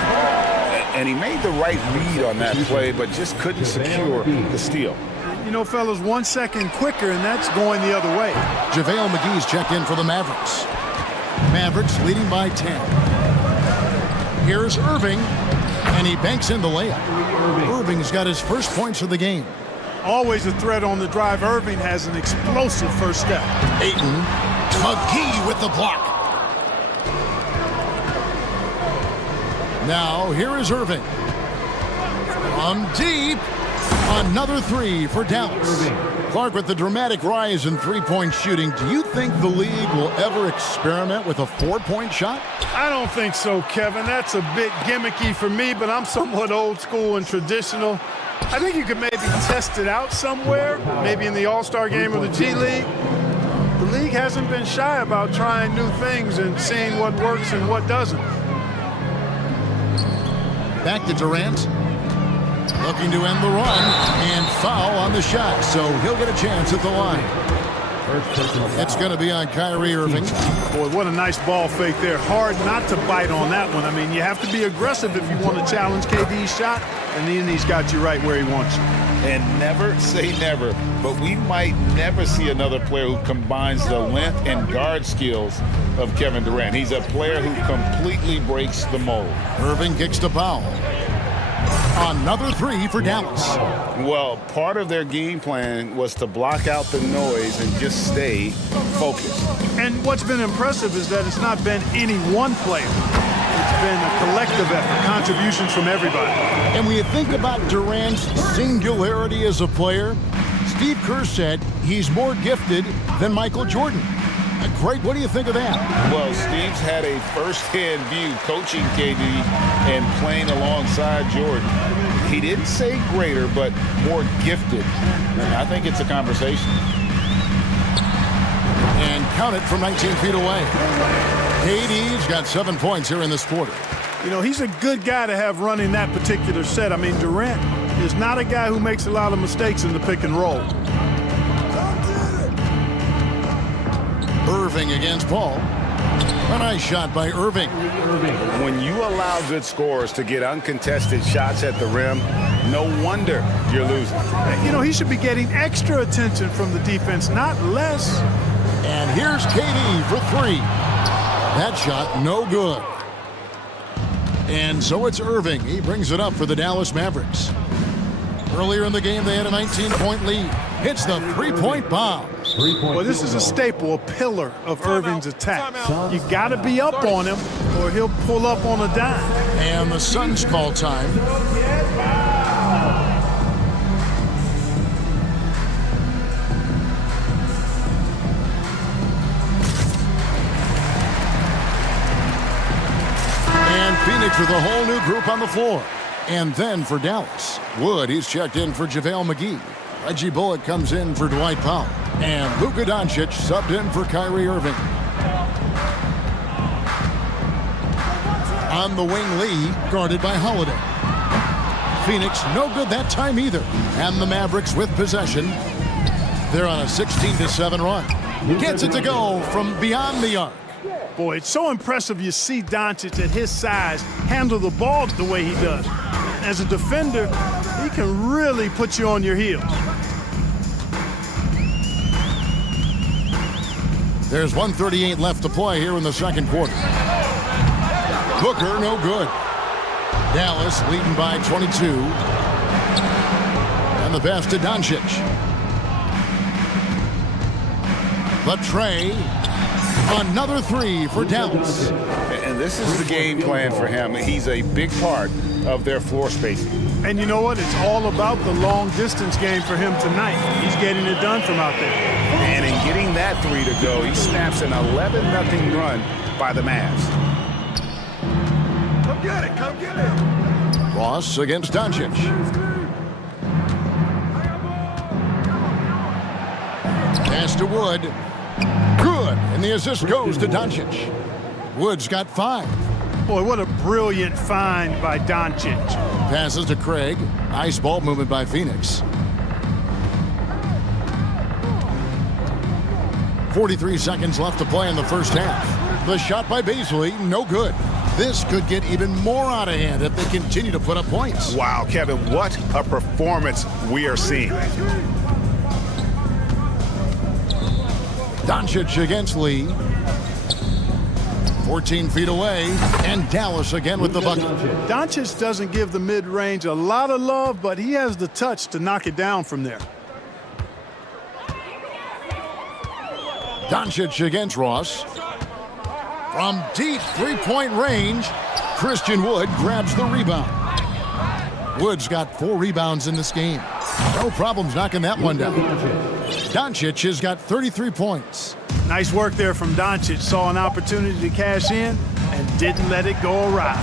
And he made the right read on that play, but just couldn't secure the steal. You know, fellas, 1 second quicker, and that's going the other way. JaVale McGee's checked in for the Mavericks. Mavericks leading by 10. Here's Irving, and he banks in the layup. Irving's got his first points of the game. Always a threat on the drive. Irving has an explosive first step. Ayton, McGee with the block. Now, here is Irving. From deep. Another three for Dallas. Clark, with the dramatic rise in three-point shooting, do you think the league will ever experiment with a four-point shot? I don't think so, Kevin. That's a bit gimmicky for me, but I'm somewhat old school and traditional. I think you could maybe test it out somewhere, maybe in the All-Star game or the G League. The league hasn't been shy about trying new things and seeing what works and what doesn't. Back to Durant. Looking to end the run, and foul on the shot, so he'll get a chance at the line. It's going to be on Kyrie Irving. Boy, what a nice ball fake there. Hard not to bite on that one. I mean, you have to be aggressive if you want to challenge KD's shot, and then he's got you right where he wants you. And never say never, but we might never see another player who combines the length and guard skills of Kevin Durant. He's a player who completely breaks the mold. Irving kicks to Powell. Another three for Dallas. Well, part of their game plan was to block out the noise and just stay focused. And what's been impressive is that it's not been any one player. It's been a collective effort, contributions from everybody. And when you think about Durant's singularity as a player, Steve Kerr said he's more gifted than Michael Jordan. Greg, what do you think of that? Well, Steve's had a first-hand view coaching KD and playing alongside Jordan. He didn't say greater, but more gifted. And I think it's a conversation. And count it from 19 feet away. KD's got 7 points here in this quarter. You know, he's a good guy to have running that particular set. I mean, Durant is not a guy who makes a lot of mistakes in the pick and roll. Irving against Paul. A nice shot by Irving. When you allow good scorers to get uncontested shots at the rim, no wonder you're losing. You know, he should be getting extra attention from the defense, not less. And here's KD for three. That shot, no good. And so it's Irving. He brings it up for the Dallas Mavericks. Earlier in the game, they had a 19-point lead. Hits the three-point bomb. Well, this is a staple, a pillar of Irving's attack. You got to be up on him, or he'll pull up on a dime. And the Suns call time. And Phoenix with a whole new group on the floor. And then for Dallas, Wood, he's checked in for JaVale McGee. Reggie Bullock comes in for Dwight Powell. And Luka Doncic subbed in for Kyrie Irving. On the wing, Lee, guarded by Holiday. Phoenix, no good that time either. And the Mavericks with possession. They're on a 16-7 run. Gets it to go from beyond the arc. Boy, it's so impressive you see Doncic at his size handle the ball the way he does. As a defender, he can really put you on your heels. There's 1:38 left to play here in the second quarter. Booker, no good. Dallas leading by 22. And the pass to Doncic. The tray. Another three for Dallas. And this is the game plan for him. He's a big part of their floor spacing. And you know what? It's all about the long distance game for him tonight. He's getting it done from out there. And in getting that three to go, he snaps an 11-0 run by the Mavs. Come get it, come get it. Ross against Doncic. Pass to Wood. Good. And the assist goes to Doncic. Wood's got 5. Boy, what a brilliant find by Doncic. Passes to Craig. Nice ball movement by Phoenix. 43 seconds left to play in the first half. The shot by Beasley, no good. This could get even more out of hand if they continue to put up points. Wow, Kevin, what a performance we are seeing. Doncic against Lee. 14 feet away, and Dallas again with the bucket. Doncic doesn't give the mid-range a lot of love, but he has the touch to knock it down from there. Doncic against Ross. From deep three-point range, Christian Wood grabs the rebound. Wood's got 4 rebounds in this game. No problems knocking that one down. Doncic has got 33 points. Nice work there from Doncic. Saw an opportunity to cash in and didn't let it go awry.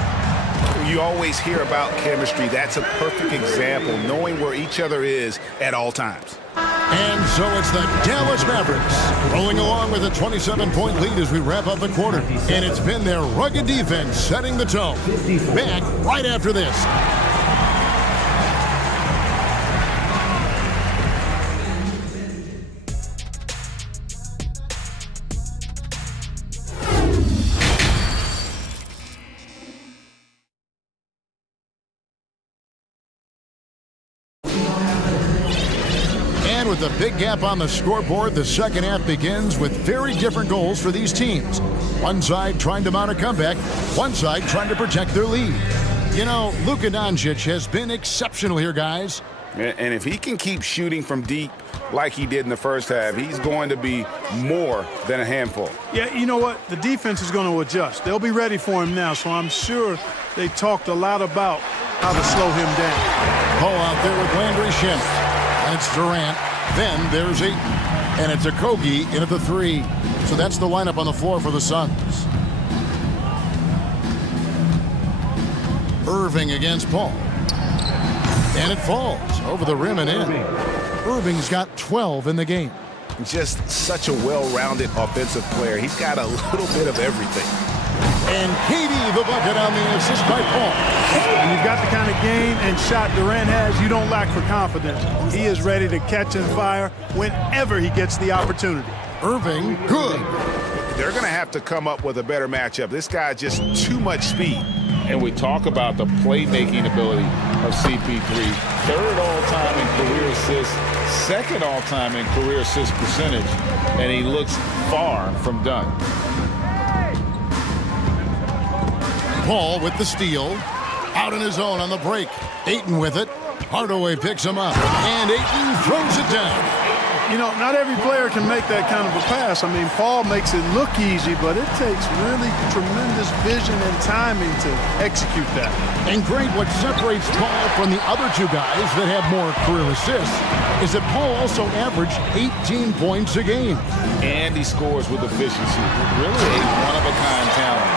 You always hear about chemistry. That's a perfect example, knowing where each other is at all times. And so it's the Dallas Mavericks rolling along with a 27-point lead as we wrap up the quarter. And it's been their rugged defense setting the tone. Back right after this. With a big gap on the scoreboard, the second half begins with very different goals for these teams. One side trying to mount a comeback, one side trying to protect their lead. You know, Luka Doncic has been exceptional here, guys. And if he can keep shooting from deep like he did in the first half, he's going to be more than a handful. Yeah, you know what? The defense is going to adjust. They'll be ready for him now, so I'm sure they talked a lot about how to slow him down. Pull out there with Landry Shamet. And it's Durant. Then there's Ayton, and it's Okogie in at the 3. So that's the lineup on the floor for the Suns. Irving against Paul. And it falls over the rim and in. Irving's got 12 in the game. Just such a well-rounded offensive player. He's got a little bit of everything. And KD the bucket on the assist by Paul. When you've got the kind of game and shot Durant has, you don't lack for confidence. He is ready to catch and fire whenever he gets the opportunity. Irving, good. they're going to have to come up with a better matchup. This guy just too much speed. And we talk about the playmaking ability of CP3. Third all-time in career assists, second all-time in career assist percentage, and he looks far from done. Paul with the steal. Out on his own on the break. Ayton with it. Hardaway picks him up. And Ayton throws it down. You know, not every player can make that kind of a pass. I mean, Paul makes it look easy, but it takes really tremendous vision and timing to execute that. And great, what separates Paul from the other two guys that have more career assists is that Paul also averaged 18 points a game. And he scores with efficiency. Really a one-of-a-kind talent.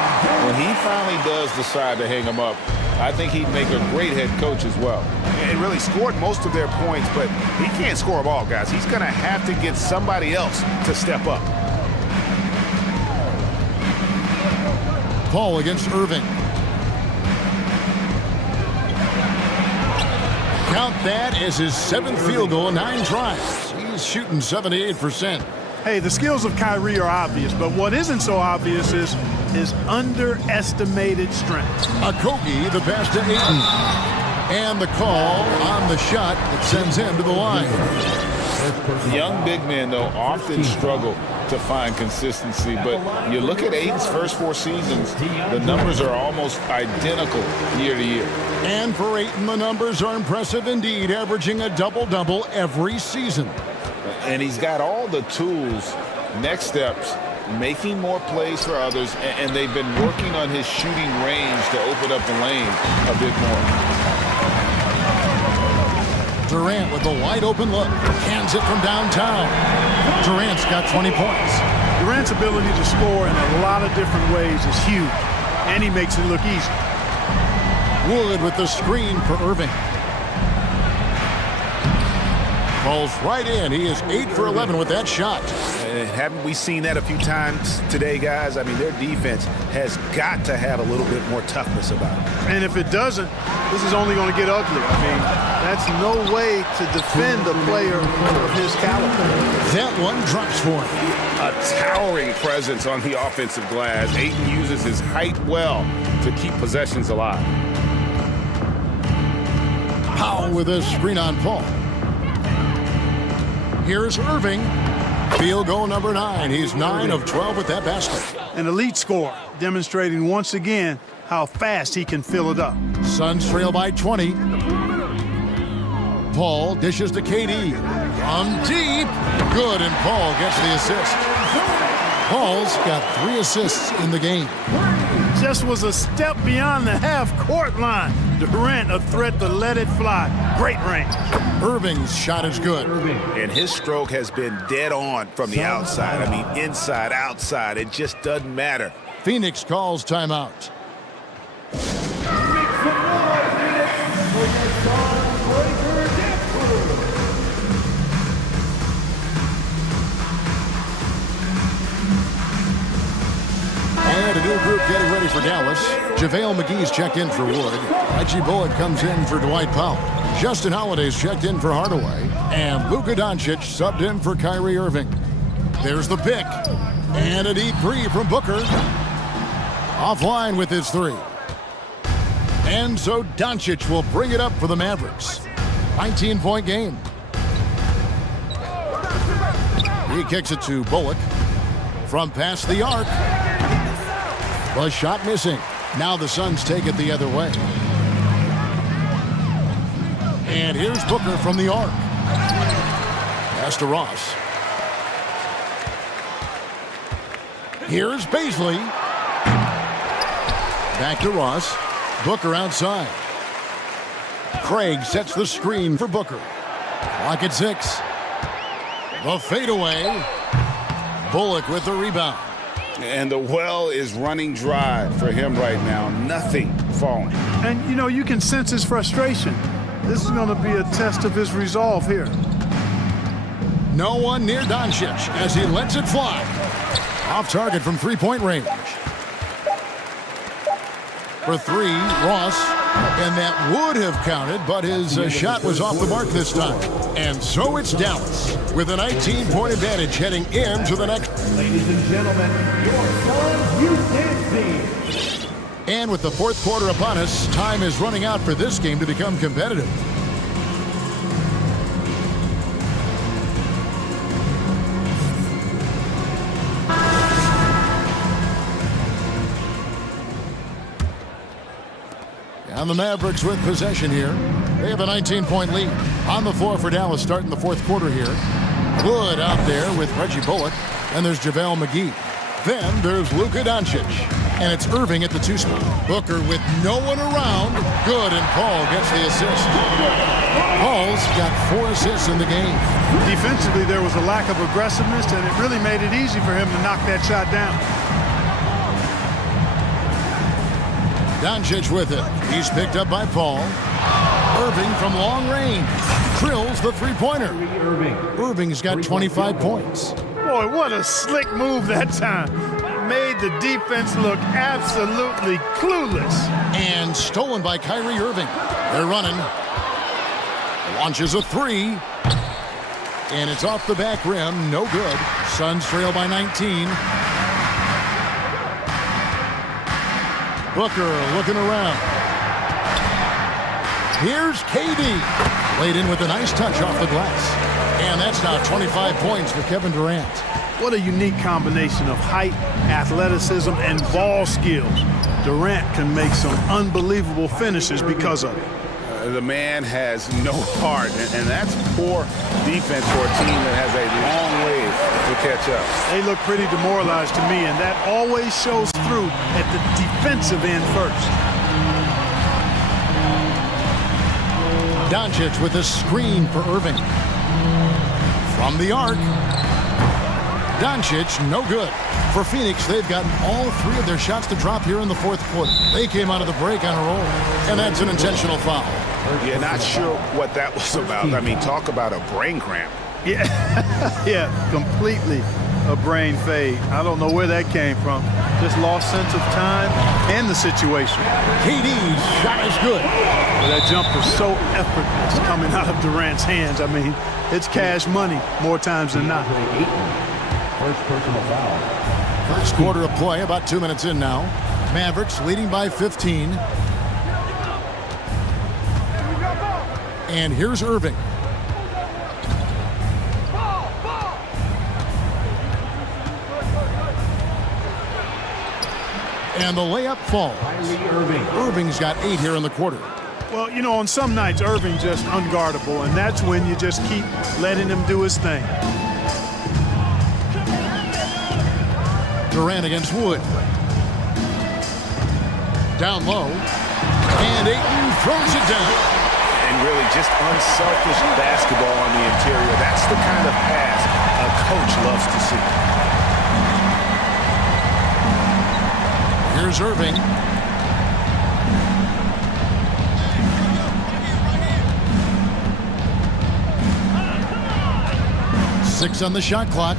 When he finally does decide to hang him up, I think he'd make a great head coach as well. And really scored most of their points, but he can't score them all, guys. He's going to have to get somebody else to step up. Paul against Irving. Count that as his 7th field goal in 9 tries. He's shooting 78%. Hey, the skills of Kyrie are obvious, but what isn't so obvious is his underestimated strength. Okogie, the pass to Ayton. And the call on the shot that sends him to the line. Young big men, though, often struggle to find consistency, but you look at Ayton's first 4 seasons, the numbers are almost identical year to year. And for Ayton, the numbers are impressive indeed, averaging a double-double every season. And he's got all the tools, next steps, making more plays for others, and they've been working on his shooting range to open up the lane a bit more. Durant with a wide open look. Hands it from downtown. Durant's got 20 points. Durant's ability to score in a lot of different ways is huge, and he makes it look easy. Wood with the screen for Irving. Falls right in. He is 8 for 11 with that shot. Haven't we seen that a few times today, guys? I mean, their defense has got to have a little bit more toughness about it. And if it doesn't, this is only going to get ugly. I mean, that's no way to defend a player of his caliber. That one drops for him. A towering presence on the offensive glass. Ayton uses his height well to keep possessions alive. Powell with a screen on Paul. Here's Irving. Field goal number 9. He's 9 of 12 with that basket. An elite scorer, demonstrating once again how fast he can fill it up. Suns trail by 20. Paul dishes to KD. From deep. Good, and Paul gets the assist. Paul's got 3 assists in the game. Just was a step beyond the half-court line. Durant a threat to let it fly. Great range. Irving's shot is good. And his stroke has been dead on from the outside. I mean, inside, outside. It just doesn't matter. Phoenix calls timeout. And a new group getting ready for Dallas. JaVale McGee's checked in for Wood. Reggie Bullock comes in for Dwight Powell. Justin Holiday's checked in for Hardaway. And Luka Doncic subbed in for Kyrie Irving. There's the pick. And a deep 3 from Booker. Offline with his 3. And so Doncic will bring it up for the Mavericks. 19-point game. He kicks it to Bullock. From past the arc. The shot missing. Now the Suns take it the other way. And here's Booker from the arc. Pass to Ross. Here's Baisley. Back to Ross. Booker outside. Craig sets the screen for Booker. Clock at 6. The fadeaway. Bullock with the rebound. And the well is running dry for him right now. Nothing falling. And, you know, you can sense his frustration. This is going to be a test of his resolve here. No one near Doncic as he lets it fly. Off target from 3-point range. For 3, Ross. And that would have counted, but his shot was off the mark this time. And so it's Dallas with a 19-point advantage heading into the next. Ladies and gentlemen, your Suns Houston team. And with the fourth quarter upon us, time is running out for this game to become competitive. And the Mavericks with possession here. They have a 19-point lead. On the floor for Dallas starting the fourth quarter here. Wood out there with Reggie Bullock. And there's JaVale McGee. Then there's Luka Doncic. And it's Irving at the two spot. Booker with no one around. Good, and Paul gets the assist. Paul's got 4 assists in the game. Defensively, there was a lack of aggressiveness, and it really made it easy for him to knock that shot down. Doncic with it. He's picked up by Paul. Irving from long range. Drills the three-pointer. Irving's got 25 points. Boy, what a slick move that time. Made the defense look absolutely clueless. And stolen by Kyrie Irving. They're running. Launches a three. And it's off the back rim. No good. Suns trail by 19. Booker looking around. Here's KD. Laid in with a nice touch off the glass. And that's now 25 points for Kevin Durant. What a unique combination of height, athleticism, and ball skills. Durant can make some unbelievable finishes because of it. The man has no heart, and that's poor defense for a team that has a long way to catch up. They look pretty demoralized to me, and that always shows through at the defensive end first. Doncic with a screen for Irving. From the arc. Doncic, no good. For Phoenix, they've gotten all 3 of their shots to drop here in the fourth quarter. They came out of the break on a roll, and that's an intentional foul. Yeah, not sure what that was about. I mean, talk about a brain cramp. Yeah, yeah, completely a brain fade. I don't know where that came from. Just lost sense of time and the situation. KD's shot is good. Well, that jumper's so effortless coming out of Durant's hands. I mean, it's cash money more times than not. First personal foul. First quarter of play, about 2 minutes in now. Mavericks leading by 15. And here's Irving. And the layup falls. Irving's got 8 here in the quarter. Well, you know, on some nights, Irving just unguardable, and that's when you just keep letting him do his thing. Durant against Wood. Down low. And Ayton throws it down. And really just unselfish basketball on the interior. That's the kind of pass a coach loves to see. Here's Irving. Six on the shot clock.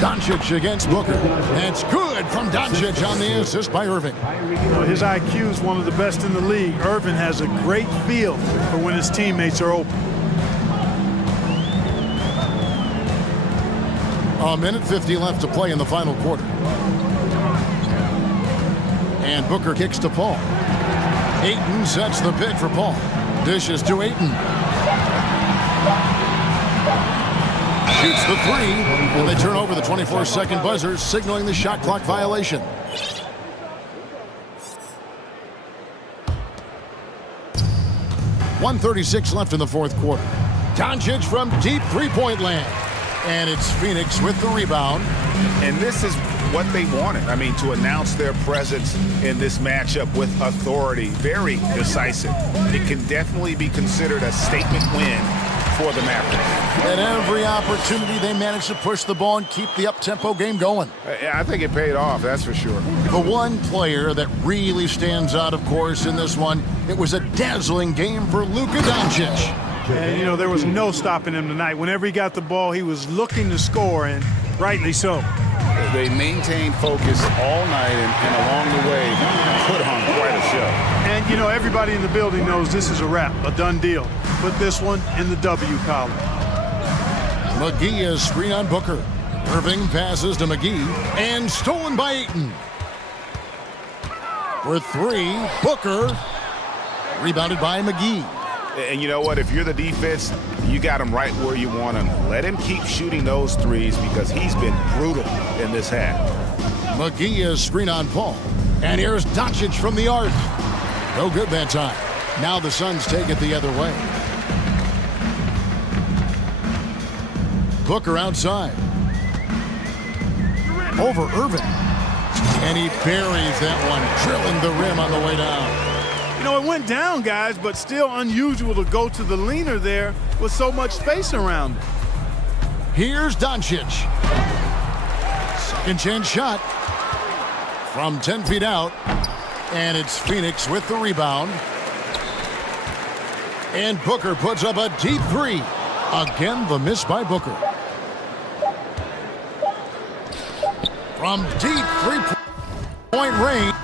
Doncic against Booker. That's good from Doncic on the assist by Irving. Well, his IQ is one of the best in the league. Irving has a great feel for when his teammates are open. A minute 50 left to play in the final quarter. And Booker kicks to Paul. Ayton sets the pick for Paul. Dishes to Ayton. Shoots the three, and they turn over the 24-second buzzer, signaling the shot clock violation. .136 left in the fourth quarter. Doncic from deep three-point land. And it's Phoenix with the rebound. And this is what they wanted. I mean, to announce their presence in this matchup with authority. Very decisive. It can definitely be considered a statement win for the Mavericks. At every opportunity, they managed to push the ball and keep the up-tempo game going. I think it paid off, that's for sure. The one player that really stands out, of course, in this one, it was a dazzling game for Luka Doncic. And, you know, there was no stopping him tonight. Whenever he got the ball, he was looking to score, and rightly so. They maintained focus all night and along the way put on quite a show. And, you know, everybody in the building knows this is a wrap, a done deal. Put this one in the W column. McGee is screen on Booker. Irving passes to McGee and stolen by Ayton. For three, Booker. Rebounded by McGee. And you know what? If you're the defense, you got him right where you want him. Let him keep shooting those threes because he's been brutal in this half. McGee is screen on Paul. And here's Doncic from the arc. No good that time. Now the Suns take it the other way. Booker outside. Over Irving. And he buries that one, drilling the rim on the way down. You know, it went down, guys, but still unusual to go to the leaner there with so much space around it. Here's Doncic. Second chance shot from 10 feet out. And it's Phoenix with the rebound. And Booker puts up a deep three. Again, the miss by Booker. From deep three-point range.